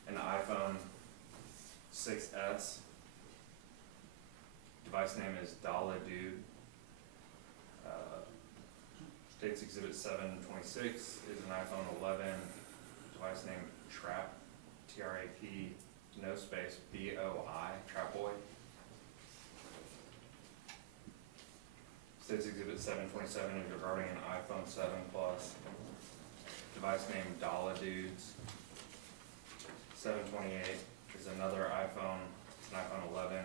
an iPhone 6S. Device name is Dollar Dude. State's Exhibit 726 is an iPhone 11. Device name Trap, T-R-A-P, no space, B-O-I, Trap Boy. State's Exhibit 727 is regarding an iPhone 7 Plus. Device name Dollar Dudes. 728 is another iPhone, it's an iPhone 11.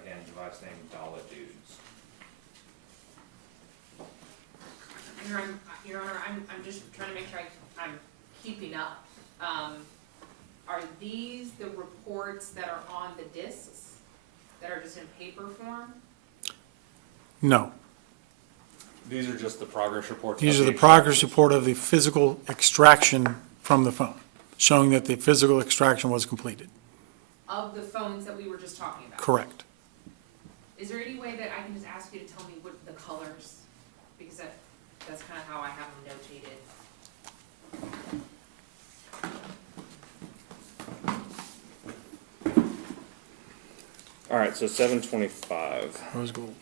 Again, device name Dollar Dudes. Your Honor, I'm just trying to make sure I'm keeping up. Are these the reports that are on the discs, that are just in paper form? No. These are just the progress reports. These of are the the progress report of the physical extraction from the phone, showing that the physical extraction was completed. Of the phones that we were just talking about? Correct. Is there any way that I can just ask you to tell me what the colors, because that's kind of how I have them notated. All right, so 725 Rose gold.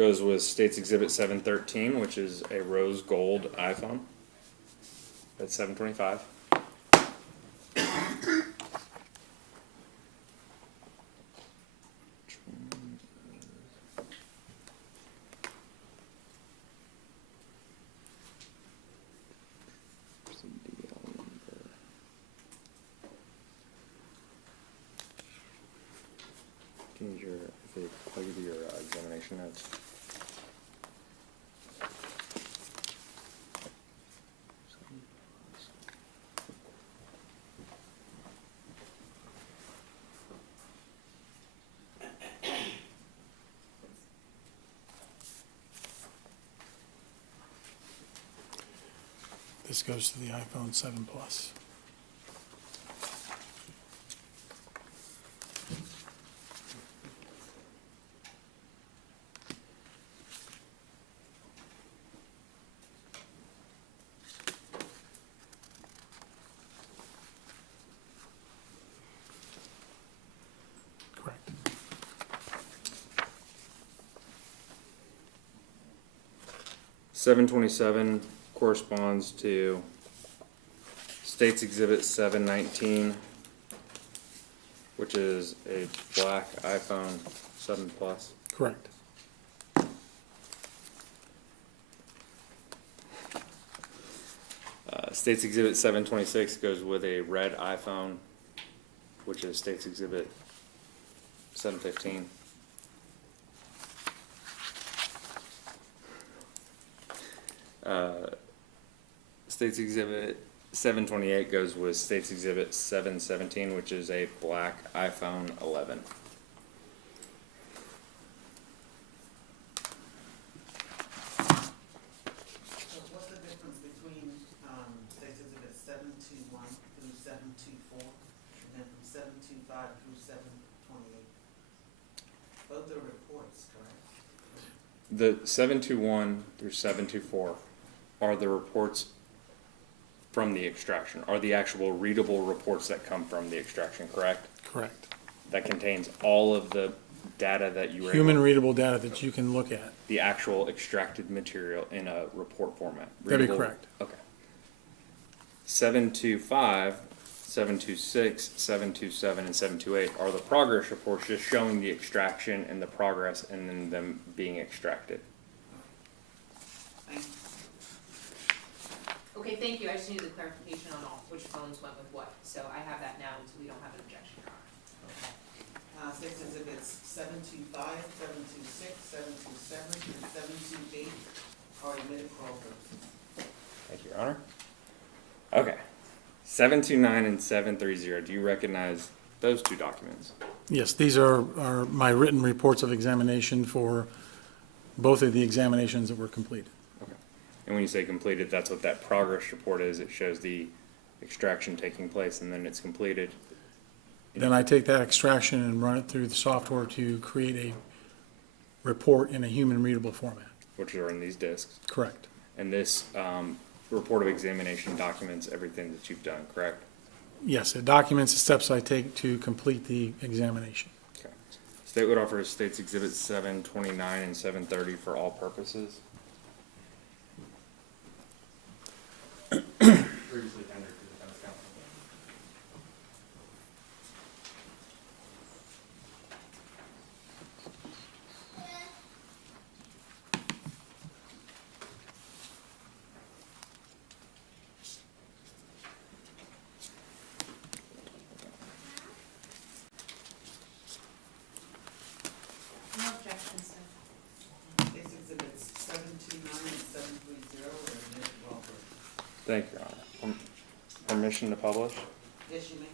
goes with State's Exhibit 713, which is a rose gold iPhone. That's 725. I'll give you your examination notes. This goes to the iPhone 7 Plus. Correct. $727 corresponds to State's Exhibit 719, which is a black iPhone 7 Plus. Correct. State's Exhibit 726 goes with a red iPhone, which is State's Exhibit 715. State's Exhibit 728 goes with State's Exhibit 717, which is a black iPhone 11. 721 through 724, and then from 725 through 728. Both are reports, correct? The 721 through 724 are the reports from the extraction, are the actual readable reports that come from the extraction, correct? Correct. That contains all of the data that you were Human able, readable data that you can look at. the actual extracted material in a report format. That'd be Readable- correct. Okay. 725, 726, 727, and 728 are the progress reports just showing the extraction and the progress and then them being extracted. Thank you. Okay, thank you, I just needed the clarification on all, which phones went with what, so I have that now, so we don't have an objection. Six exhibits 725, 726, 727, and 728 are admitted for all purposes. Thank you, Your Honor. Okay. 729 and 730, do you recognize those two documents? Yes, these are my written reports of examination for both of the examinations that were completed. Okay. And when you say completed, that's what that progress report is. It shows the extraction taking place and then it's completed. Then I take that extraction and run it through the software to create a report in a human readable format. Which are in these discs. Correct. And this report of examination documents everything that you've done, correct? Yes, it documents the steps I take to complete the examination. Okay. State would offer States Exhibits 729 and 730 for all purposes. Previously tendered to the defense counsel. No objections, sir. Six exhibits 729 and 730 are admitted for all purposes. Thank you, Your Honor. Permission to publish? Yes, you may.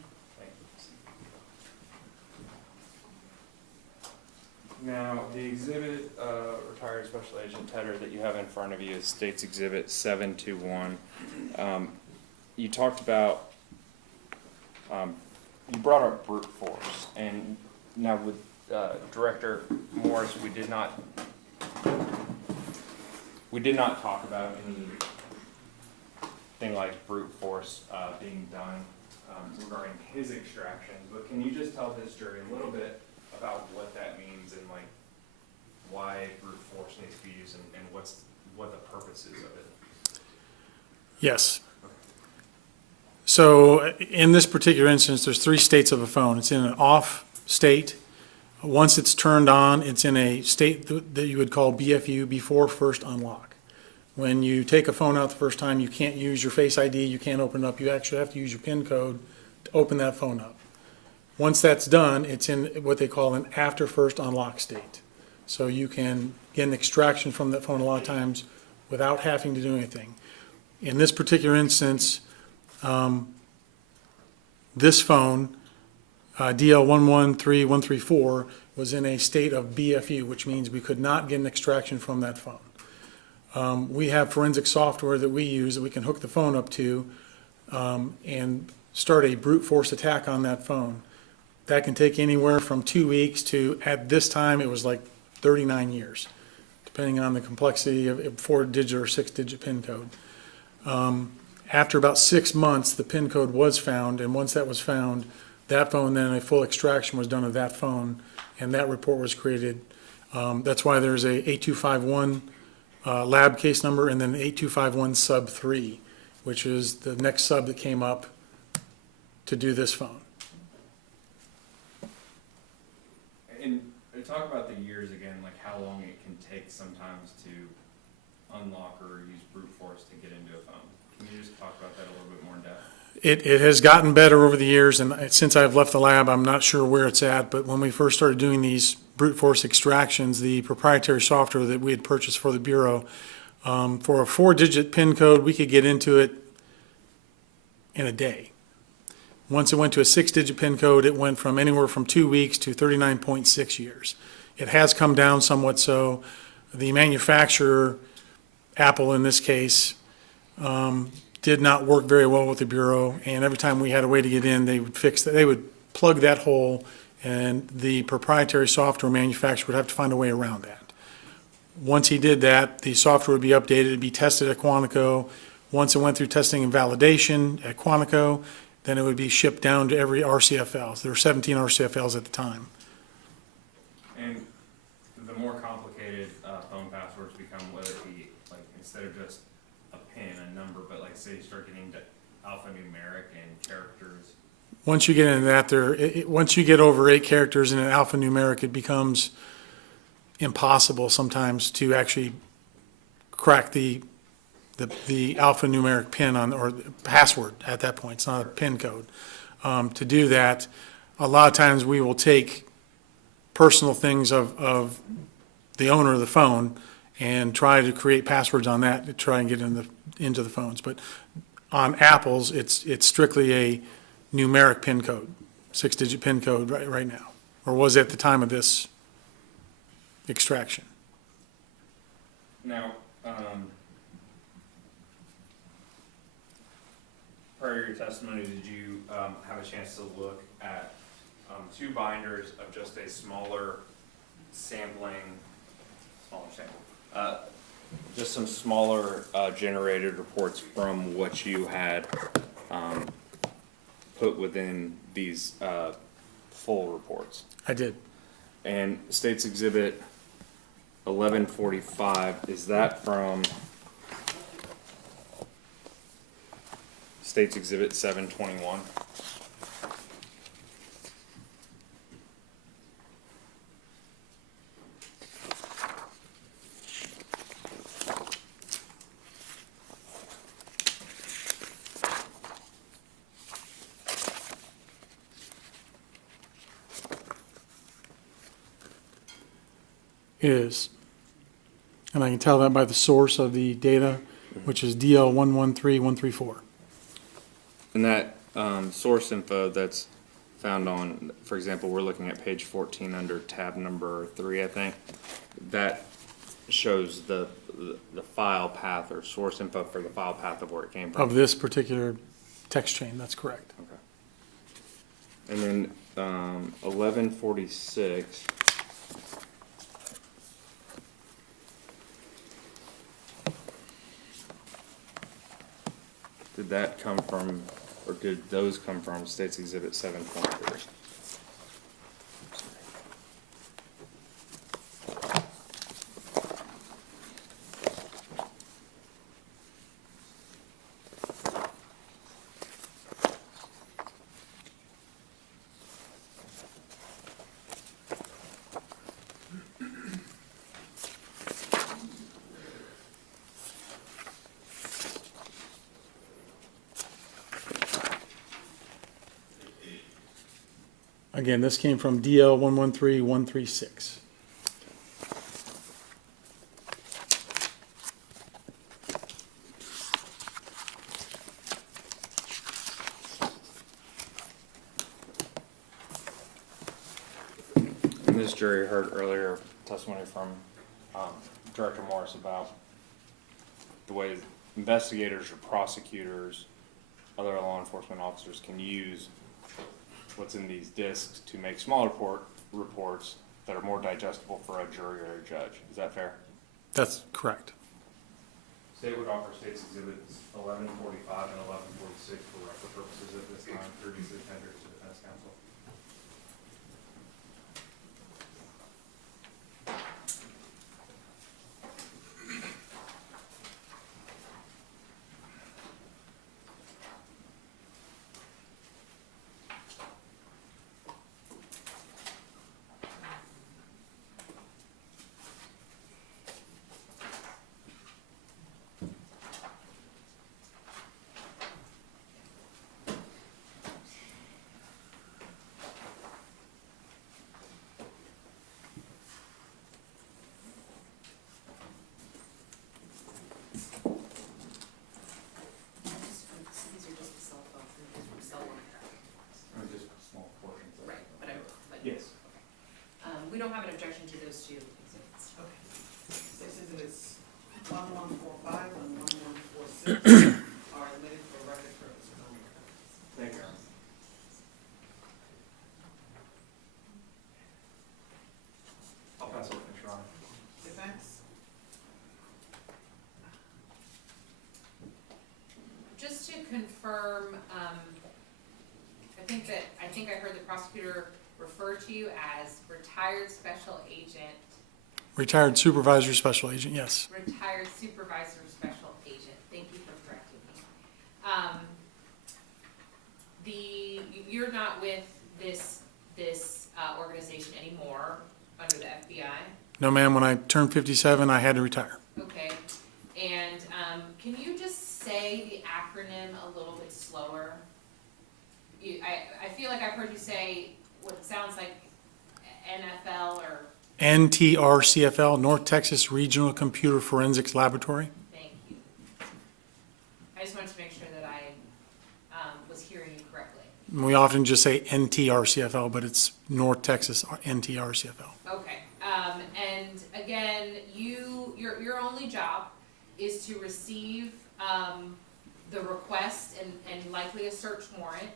Now, the exhibit, retired special agent Tedder that you have in front of you is States Exhibit 721. You talked about, you brought up brute force, and now with Director Morris, we did not talk about anything like brute force being done regarding his extraction, but can you just tell this jury a little bit about what that means and like why brute force needs to be used and what the purpose is of it? Yes. So in this particular instance, there's three states of a phone. It's in an off state. Once it's turned on, it's in a state that you would call BFU, before first unlock. When you take a phone out the first time, you can't use your Face ID, you can't open it up, you actually have to use your PIN code to open that phone up. Once that's done, it's in what they call an after first unlock state. So you can get an extraction from that phone a lot of times without having to do anything. In this particular instance, this phone, DL113134, was in a state of BFU, which means we could not get an extraction from that phone. We have forensic software that we use that we can hook the phone up to and start a brute force attack on that phone. That can take anywhere from 2 weeks to, at this time, it was like 39 years, depending on the complexity of 4-digit or 6-digit PIN code. After about 6 months, the PIN code was found, and once that was found, that phone, then a full extraction was done of that phone, and that report was created. That's why there's a 8251 lab case number and then 8251 sub 3, which is the next sub that came up to do this phone. And talk about the years again, like how long it can take sometimes to unlock or use brute force to get into a phone. Can you just talk about that a little bit more in depth? It has gotten better over the years, and since I've left the lab, I'm not sure where it's at, but when we first started doing these brute force extractions, the proprietary software that we had purchased for the Bureau, for a 4-digit PIN code, we could get into it in a day. Once it went to a 6-digit PIN code, it went from anywhere from 2 weeks to 39.6 years. It has come down somewhat so. The manufacturer, Apple in this case, did not work very well with the Bureau, and every time we had a way to get in, they would fix that, they would plug that hole, and the proprietary software manufacturer would have to find a way around that. Once he did that, the software would be updated, it'd be tested at Quantico. Once it went through testing and validation at Quantico, then it would be shipped down to every RCFL. There were 17 RCFLs at the time. And the more complicated phone passwords become, whether it be like instead of just a pin, a number, but like say you start getting to alphanumeric and characters. Once you get into that, once you get over 8 characters in an alphanumeric, it becomes impossible sometimes to actually crack the alphanumeric pin on, or password at that point. It's not a pin code. To do that, a lot of times we will take personal things of the owner of the phone and try to create passwords on that to try and get into the phones. But on Apple's, it's strictly a numeric pin code, 6-digit pin code right now, or was at the time of this extraction. Now, prior to your testimony, did you have a chance to look at 2 binders of just a smaller sample, just some smaller generated reports from what you had put within these full reports? I did. And State's Exhibit 1145, is that from State's Exhibit 721? It is. And I can tell that by the source of the data, which is DL 113134. And that source info that's found on, for example, we're looking at page 14 under tab number 3, I think, that shows the file path or source info for the file path of where it came from. Of this particular text chain, that's correct. Okay. And then 1146. Did that come from, or did those come from State's Exhibit 723? Again, this came from DL 113136. And this jury heard earlier testimony from Director Morris about the way investigators or prosecutors, other law enforcement officers can use what's in these discs to make smaller reports that are more digestible for a jury or a judge. Is that fair? That's correct. State would offer State's Exhibits 1145 and 1146 for record purposes at this time, previously tendered to defense counsel. confirm, I think I heard the prosecutor refer to you as retired special agent, Retired supervisory special agent, yes. retired supervisor special agent. Thank you for correcting me. You're not with this organization anymore under the FBI? No, ma'am, when I turned 57, I had to retire. Okay, and can you just say the acronym a little bit slower? I feel like I've heard you say what sounds like NFL or... NTRCFL, North Texas Regional Computer Forensics Laboratory. Thank you. I just wanted to make sure that I was hearing you correctly. We often just say NTRCFL, but it's North Texas NTRCFL. Okay, and again, your only job is to receive the request and likely a search warrant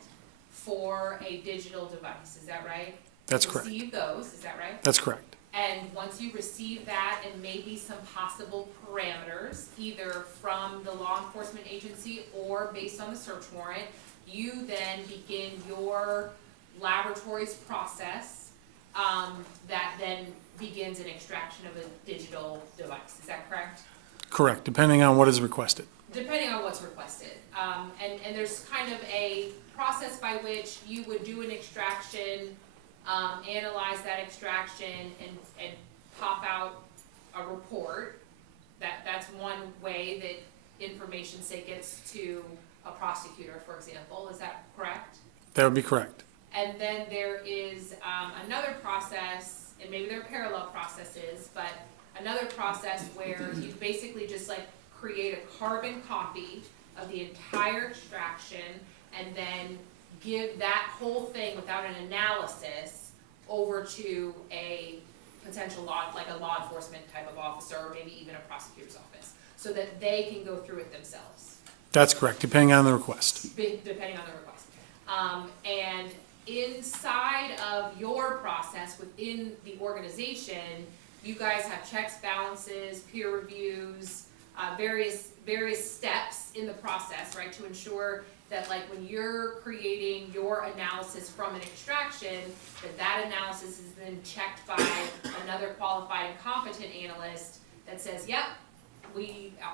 for a digital device, is that right? That's correct. Receive those, is that right? That's correct. And once you receive that and maybe some possible parameters, either from the law enforcement agency or based on the search warrant, you then begin your laboratory's process that then begins an extraction of a digital device. Is that correct? Correct, depending on what is requested. Depending on what's requested. And there's kind of a process by which you would do an extraction, analyze that extraction, and pop out a report. That's one way that information, say, gets to a prosecutor, for example. Is that correct? That would be correct. And then there is another process, and maybe there are parallel processes, but another process where you basically just like create a carbon copy of the entire extraction and then give that whole thing without an analysis over to a potential like a law enforcement type of officer, or maybe even a prosecutor's office, so that they can go through it themselves. That's correct, depending on the request. Depending on the request. And inside of your process within the organization, you guys have checks, balances, peer reviews, various steps in the process, right, to ensure that, like, when you're creating your analysis from an extraction, that analysis is then checked by another qualified and competent analyst that says, yep,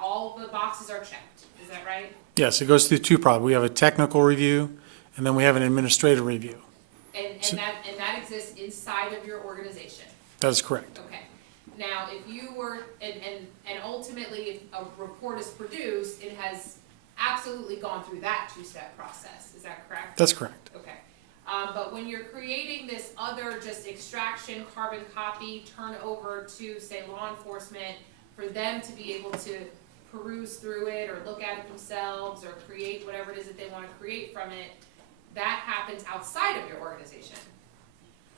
all the boxes are checked. Is that right? Yes, it goes through two problems. We have a technical review, and then we have an administrative review. And that exists inside of your organization. That is correct. Okay. Now, if you were, and ultimately, if a report is produced, it has absolutely gone through that two-step process. Is that correct? That's correct. Okay. But when you're creating this other just extraction, carbon copy, turn over to, say, law enforcement, for them to be able to peruse through it or look at it themselves or create whatever it is that they want to create from it, that happens outside of your organization.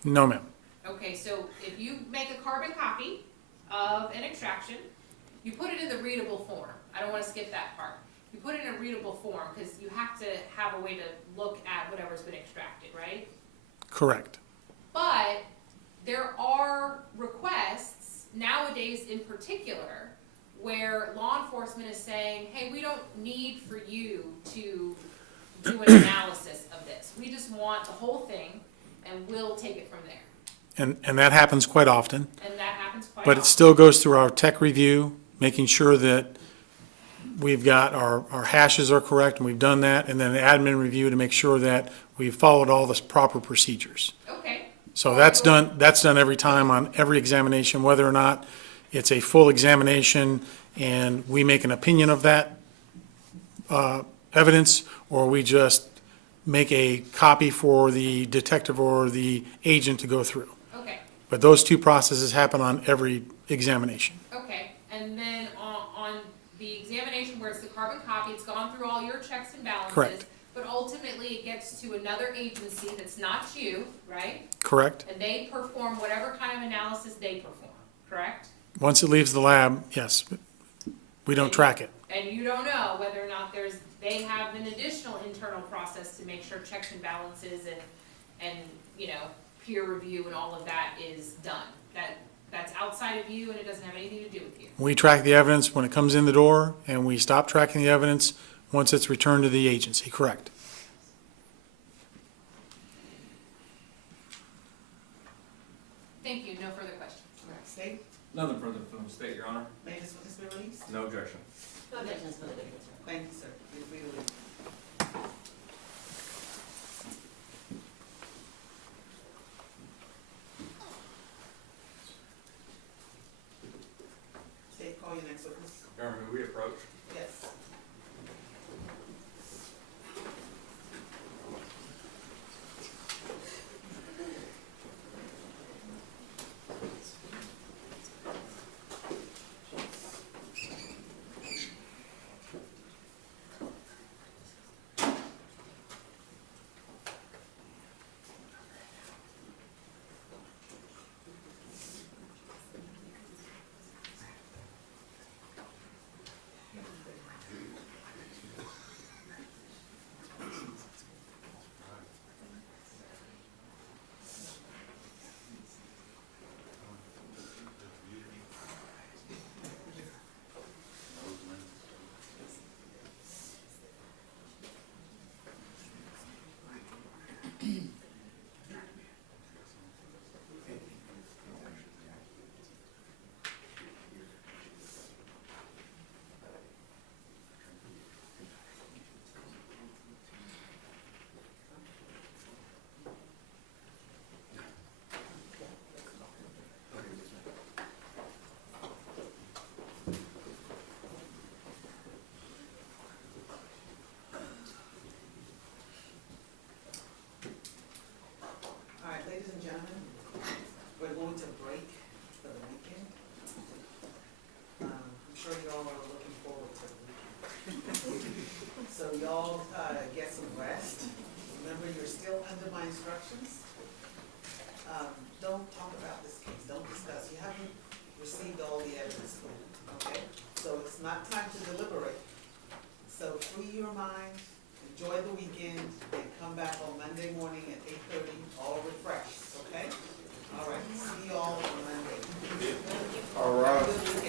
No, ma'am. Okay, so if you make a carbon copy of an extraction, you put it in the readable form. I don't want to skip that part. You put it in a readable form because you have to have a way to look at whatever's been extracted, right? Correct. But there are requests, nowadays in particular, where law enforcement is saying, hey, we don't need for you to do an analysis of this. We just want the whole thing, and we'll take it from there. And that happens quite often. And that happens quite But often. it still goes through our tech review, making sure that we've got our hashes are correct, and we've done that, and then an admin review to make sure that we've followed all the proper procedures. Okay. So that's done every time on every examination, whether or not it's a full examination and we make an opinion of that evidence, or we just make a copy for the detective or the agent to go through. Okay. But those two processes happen on every examination. Okay, and then on the examination where it's the carbon copy, it's gone through all your checks and balances. Correct. But ultimately, it gets to another agency that's not you, right? Correct. And they perform whatever kind of analysis they perform, correct? Once it leaves the lab, yes, we don't track it. And you don't know whether or not they have an additional internal process to make sure checks and balances and peer review and all of that is done. That's outside of you, and it doesn't have anything to do with you. We track the evidence when it comes in the door, and we stop tracking the evidence once it's returned to the agency, correct? Thank you, no further questions. All right, state, Nothing further from the state, Your Honor. may this witness be released? No objection. Thank you, sir. You're free to leave. State, call your next witness. Your Honor, may we approach? Yes. All right, ladies and gentlemen, we're going to break for the weekend. I'm sure y'all are looking forward to the weekend. So y'all, get some rest. Remember, you're still under my instructions. Don't talk about this case, don't discuss. You haven't received all the evidence, okay? So it's not time to deliberate. So free your mind, enjoy the weekend, and come back on Monday morning at 8:30, all refreshed, okay? All right, see you all on Monday. All right. Have a good weekend.